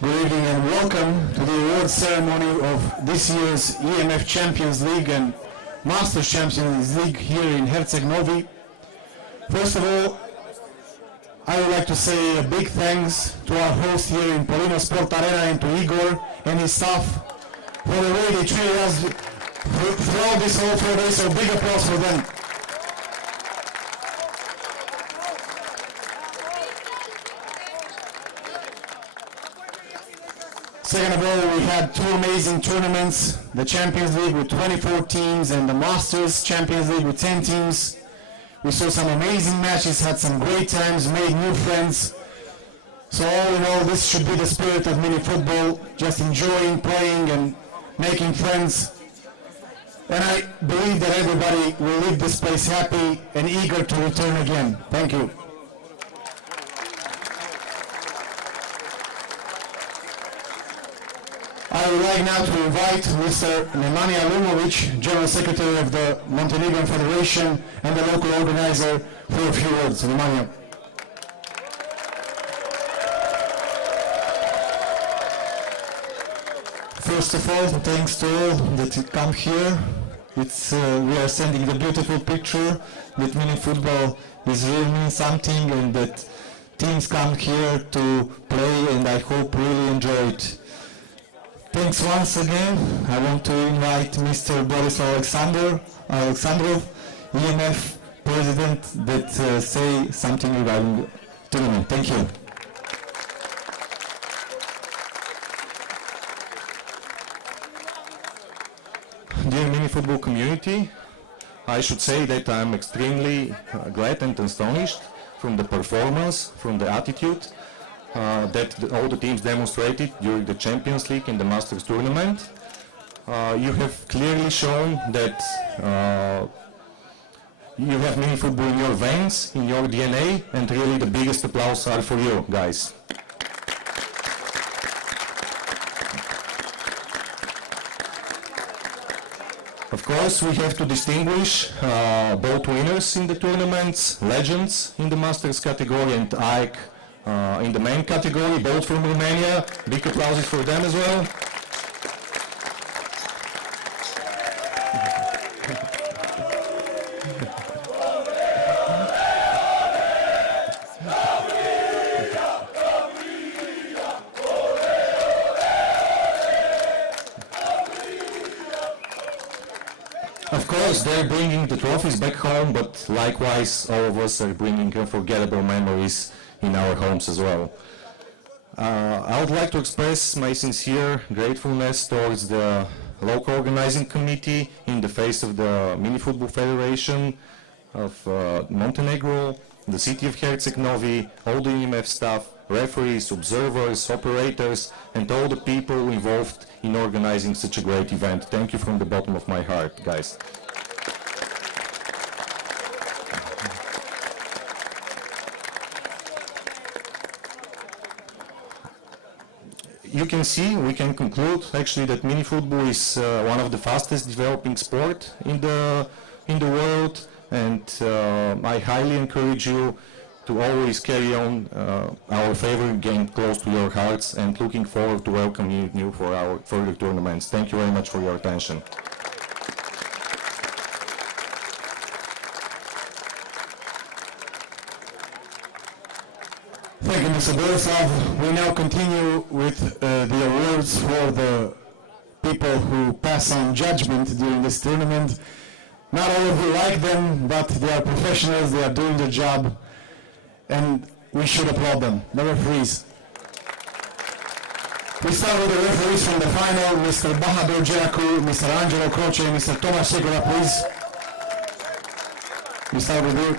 Good evening and welcome to the award ceremony of this year's E.M.F. Champions League and Masters Champions League here in Herceg Novi. First of all, I would like to say a big thanks to our host here in Polino Sport Arena and to Igor and his staff for the way they treated us throughout this whole 4 days, so big applause for them. Second of all, we had two amazing tournaments, the Champions League with 24 teams and the Masters Champions League with 10 teams. We saw some amazing matches, had some great times, made new friends. So all in all, this should be the spirit of mini football, just enjoying, playing and making friends. And I believe that everybody will leave this place happy and eager to return again. Thank you. I would like now to invite Mr. Nemanja Lumovic, General Secretary of the Montenegrin Federation and the local organizer, for a few words. Nemanja. First of all, thanks to all that come here. We are sending the beautiful picture that mini football is really something and that teams come here to play and I hope really enjoy it. Thanks once again. I want to invite Mr. Boris Alexandrov, E.M.F. President, that say something regarding the tournament. Thank you. Dear mini football community, I should say that I'm extremely glad and astonished from the performance, from the attitude that all the teams demonstrated during the Champions League and the Masters tournament. You have clearly shown that you have mini football in your veins, in your DNA, and really the biggest applause are for you guys. Of course, we have to distinguish both winners in the tournaments, legends in the Masters category and Ike in the main category, both from Romania. Big applause for them as well. Of course, they're bringing the trophies back home, but likewise, all of us are bringing unforgettable memories in our homes as well. I would like to express my sincere gratefulness towards the local organizing committee in the face of the Mini Football Federation of Montenegro, the city of Herceg Novi, all the E.M.F. staff, referees, observers, operators, and all the people involved in organizing such a great event. Thank you from the bottom of my heart, guys. You can see, we can conclude actually that mini football is one of the fastest developing sport in the world, and I highly encourage you to always carry on our favorite game close to your hearts, and looking forward to welcoming you for our further tournaments. Thank you very much for your attention. Thank you, Mr. Borisov. We now continue with the awards for the people who pass on judgment during this tournament. Not all of you like them, but they are professionals, they are doing their job, and we should applaud them. The referees. We start with the referees from the final, Mr. Bahadur Jeraku, Mr. Angelo Croce, Mr. Tomasz Segura, please. We start with you.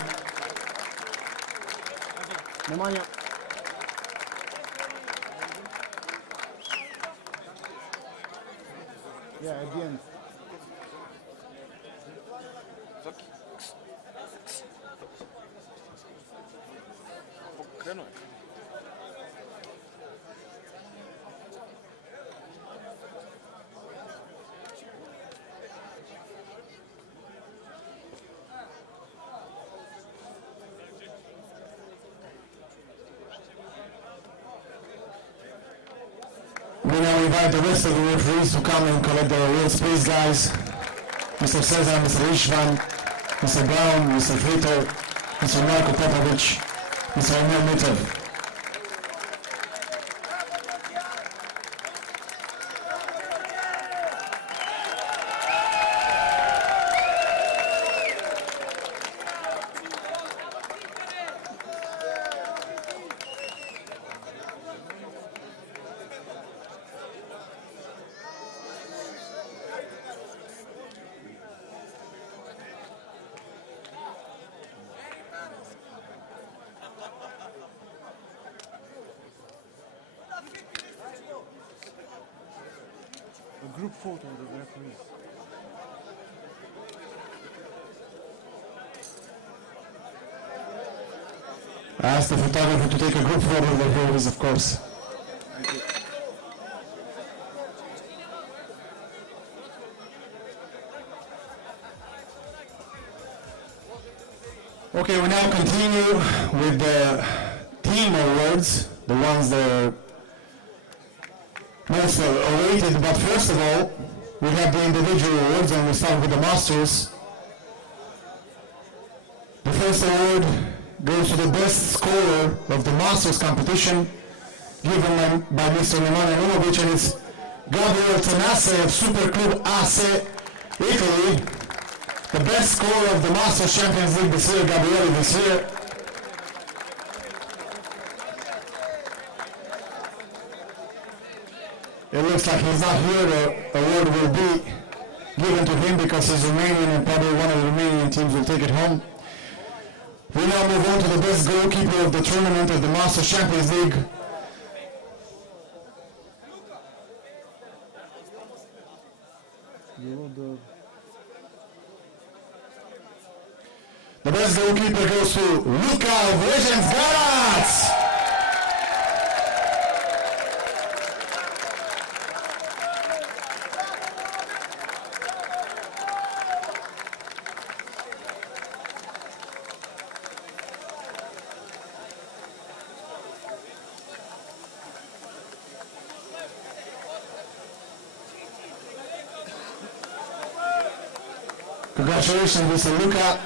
Nemanja. Yeah, at the end. Krenuo je. We now invite the rest of the referees to come and collect their awards. Please, guys. Mr. Cesar, Mr. Ishvan, Mr. Brown, Mr. Frito, Mr. Marko Popovic, Mr. Emil Mitov. A group photo of the referees. I asked the photographer to take a group photo of the referees, of course. Thank you. Okay, we now continue with the team awards, the ones that are most awaited. But first of all, we have the individual awards, and we start with the Masters. The first award goes to the best scorer of the Masters competition, given by Mr. Nemanja Numovic, and it's Gabriel Tenace of Superclub AC, Italy. The best scorer of the Masters Champions League this year, Gabriele this year. It looks like he's not here. The award will be given to him because he's Romanian and probably one of the Romanian teams will take it home. We now move on to the best goalkeeper of the tournament of the Masters Champions League. The best goalkeeper goes to Luka of Legends Garac. Congratulations, Mr. Luka.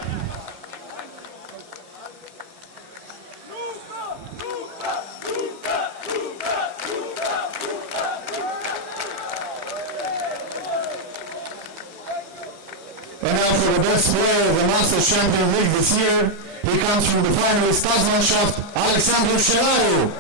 And now for the best player of the Masters Champions League this year, he comes from the finalist Tasmanschaft, Alexandru Șelaru.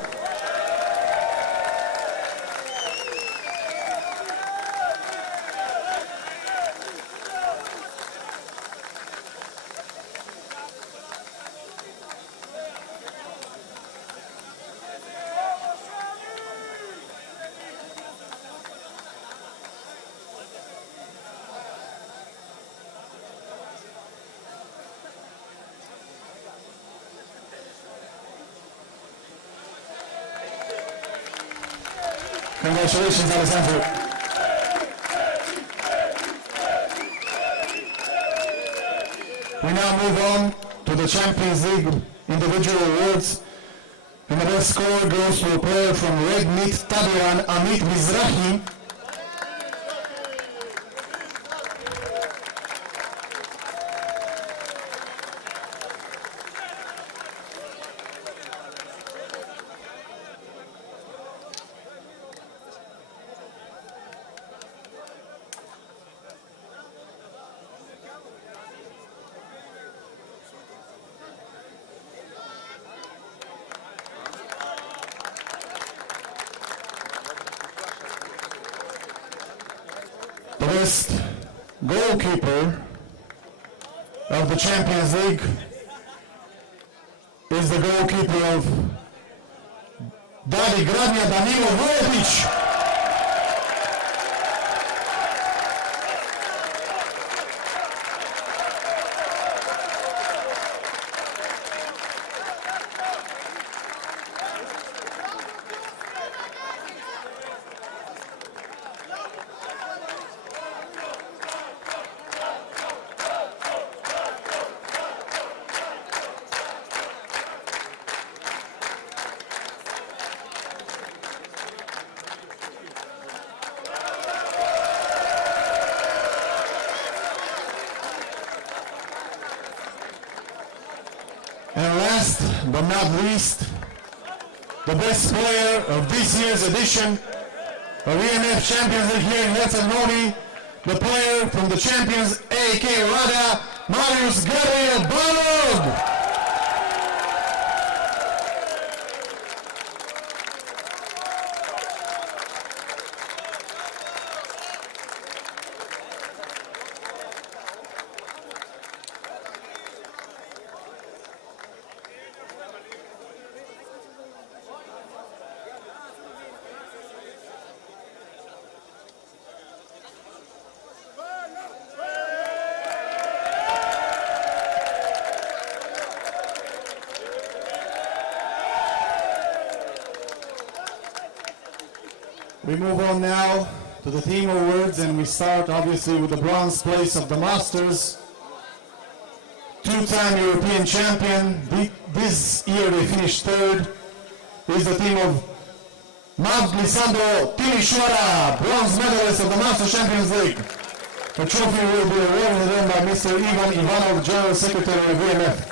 Congratulations, Alessandro. We now move on to the Champions League individual awards. And the best score goes to a player from Red Meat Tabiran, Amit Mizrahi. The best goalkeeper of the Champions League is the goalkeeper of Dadi Gradnja, Danilo Vujović. last but not least, the best player of this year's edition of E.M.F. Champions League here in Herceg-Novi, the player from the champions AK Rada, Marius Gabriel Balog. We move on now to the team awards, and we start obviously with the bronze place of the Masters. Two-time European champion, this year they finished third, is the team of E.M.F. Lisandro Timișoara, bronze medalist of the Masters Champions League. The trophy will be awarded to them by Mr. Ivan Ivanov, General Secretary of E.M.F.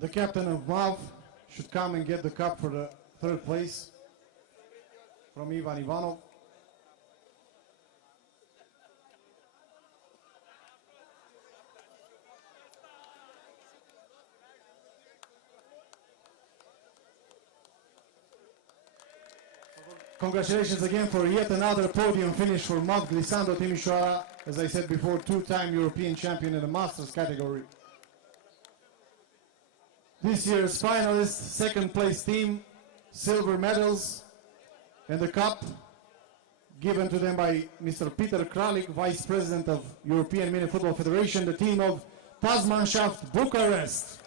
The captain of E.M.F. should come and get the cup for the third place from Ivan Ivanov. Congratulations again for yet another podium finish for E.M.F. Lisandro Timișoara, as I said before, two-time European champion in the Masters category. This year's finalists, second place team, silver medals, and the cup given to them by Mr. Peter Kralik, Vice President of European Minifootball Federation, the team of Tasmanschaft Bucharest.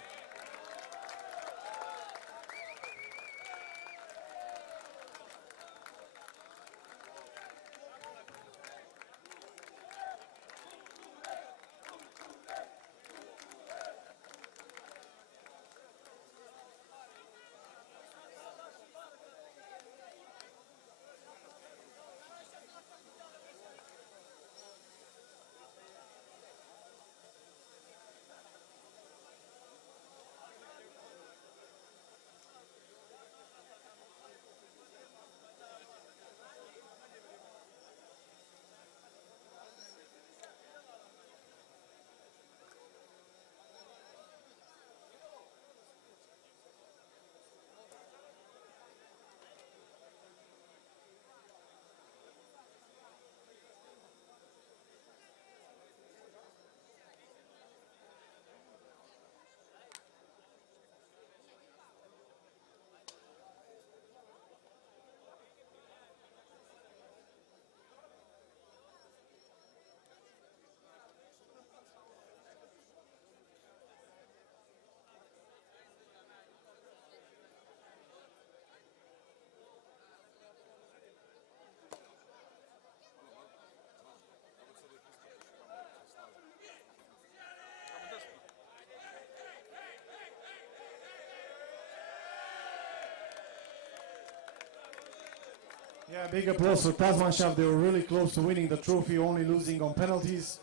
Yeah, big applause for Tasmanschaft. They were really close to winning the trophy, only losing on penalties.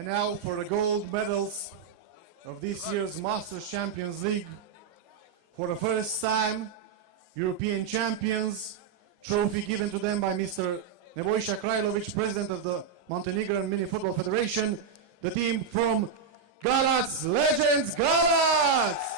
And now for the gold medals of this year's Masters Champions League. For the first time, European champions, trophy given to them by Mr. Nebojša Krajlović, president of the Montenegrin Mini Football Federation, the team from Galați, Legends Galați!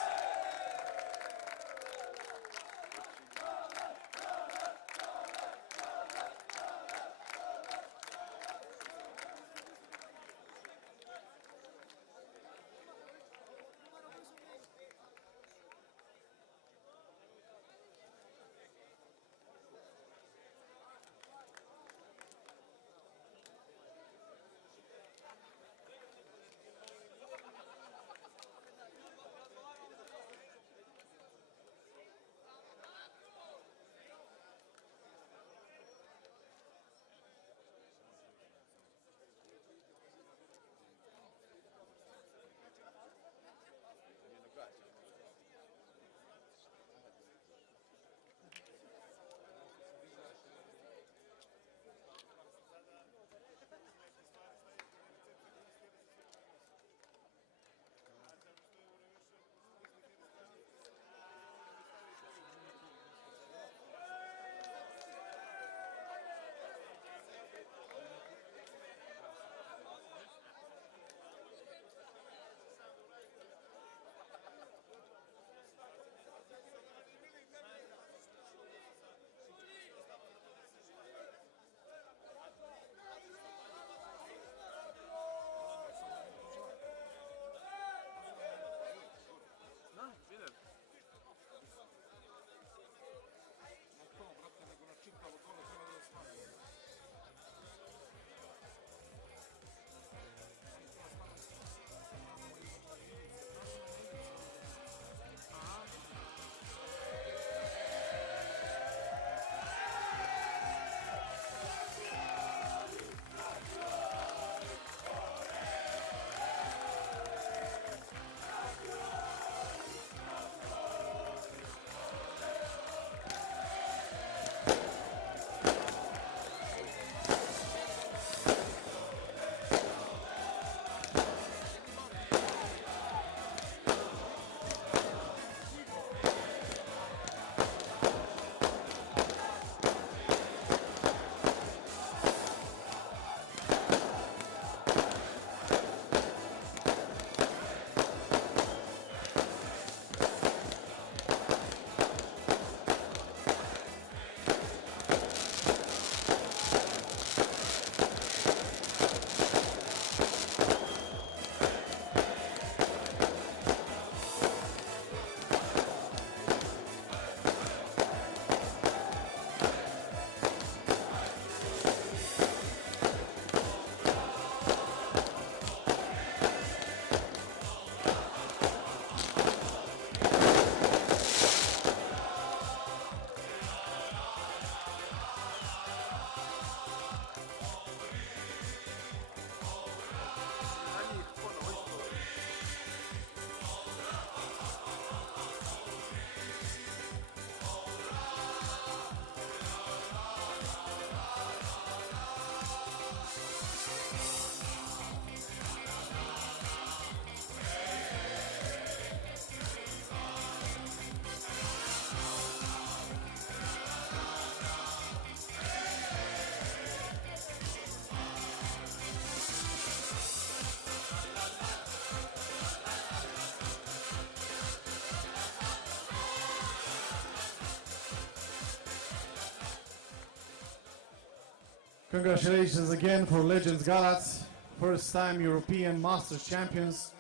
Congratulations again for Legends Galați, first time European Masters champions.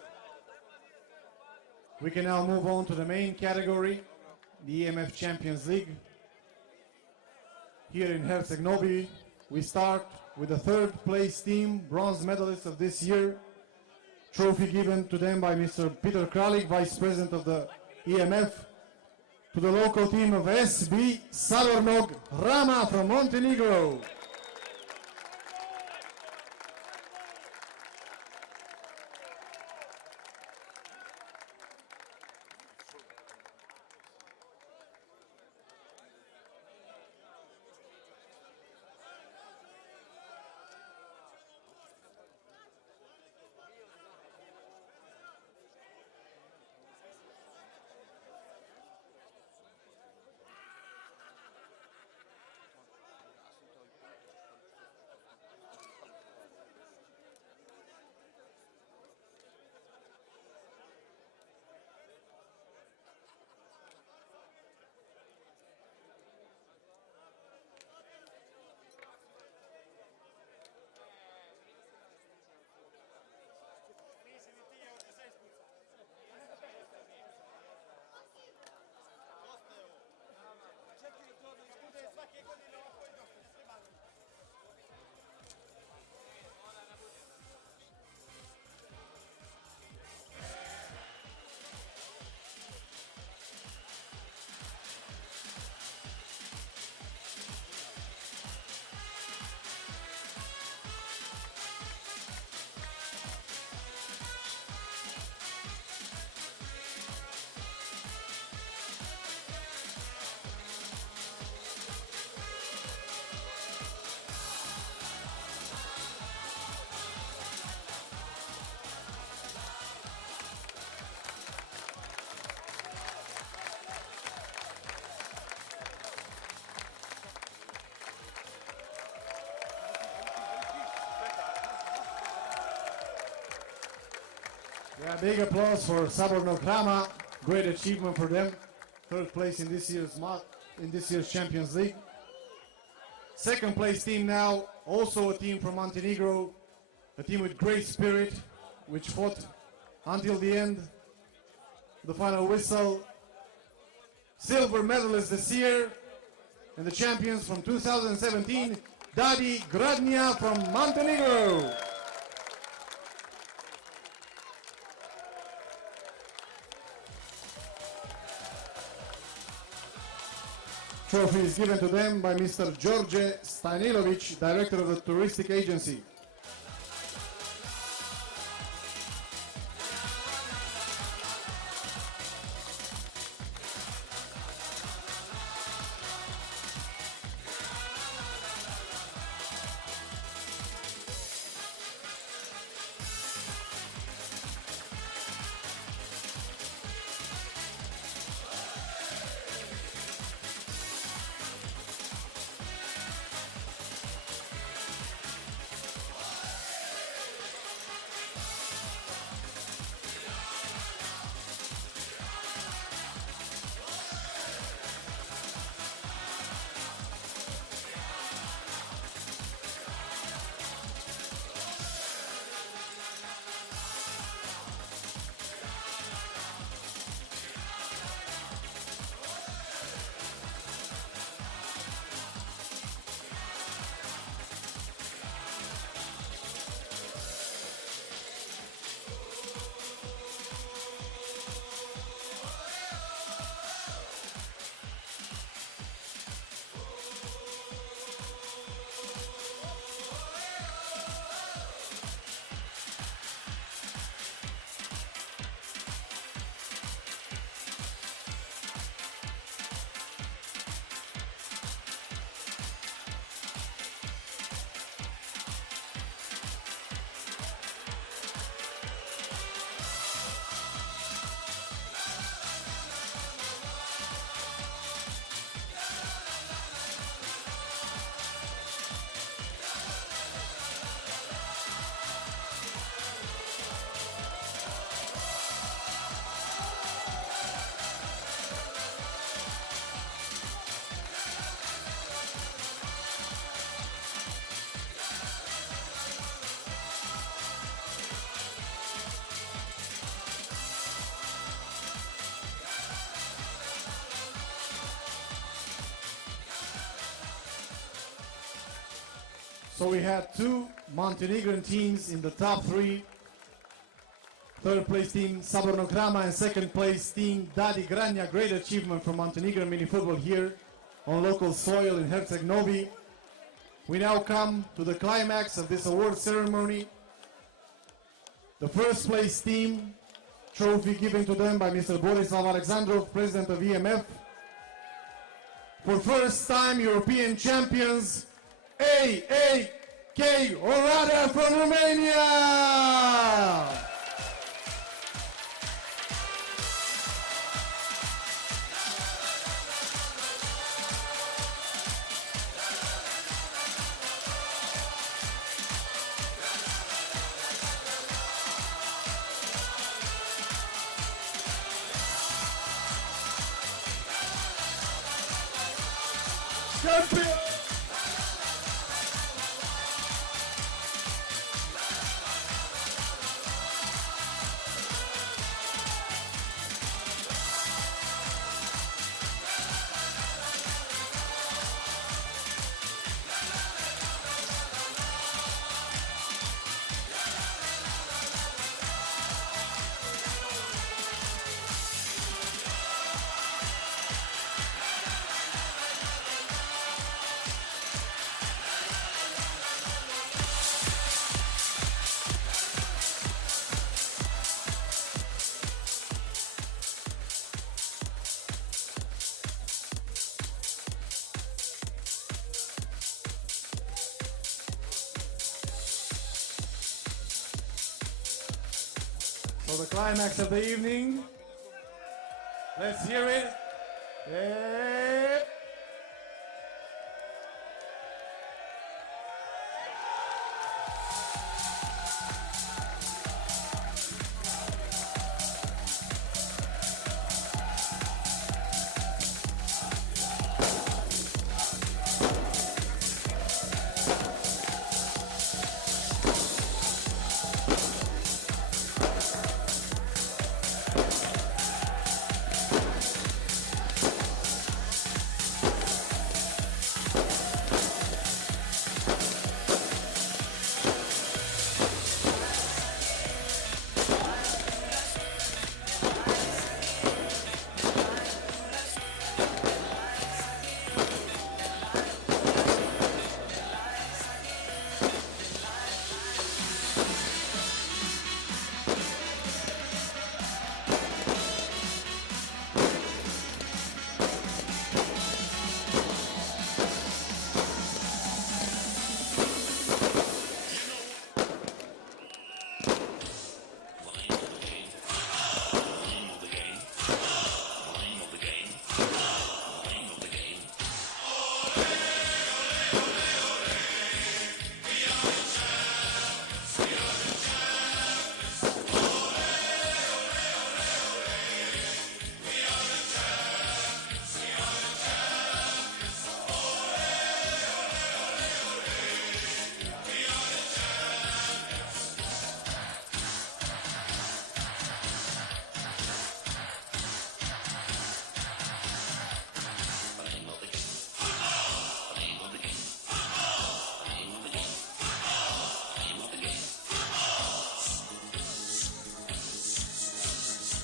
We can now move on to the main category, the E.M.F. Champions League. Here in Herceg-Novi, we start with the third place team, bronze medalists of this year. Trophy given to them by Mr. Peter Kralik, Vice President of the E.M.F. To the local team of SB Salornog Rama from Montenegro. Yeah, big applause for Saborno Krama. Great achievement for them. Third place in this year's Champions League. Second place team now, also a team from Montenegro, a team with great spirit, which fought until the end, the final whistle. Silver medalists this year, and the champions from 2017, Dadi Gradnja from Montenegro. Trophy is given to them by Mr. George Stanilovic, director of the touristic agency. So we had two Montenegrin teams in the top three. Third place team Saborno Krama and second place team Dadi Gradnja. Great achievement for Montenegrin mini football here on local soil in Herceg Novi. We now come to the climax of this award ceremony. The first place team, trophy given to them by Mr. Borislav Alexandrov, president of E.M.F. For first time European champions, AAK Oradea from Romania! Champion! So the climax of the evening, let's hear it.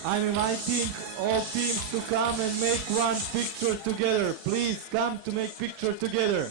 I'm inviting all teams to come and make one picture together. Please come to make picture together.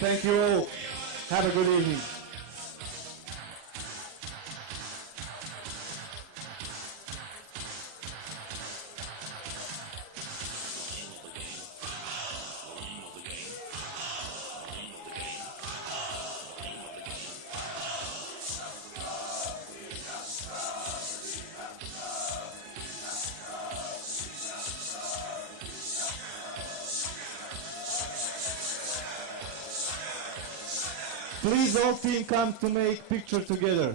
Thank you all. Have a good evening. Please all team come to make picture together.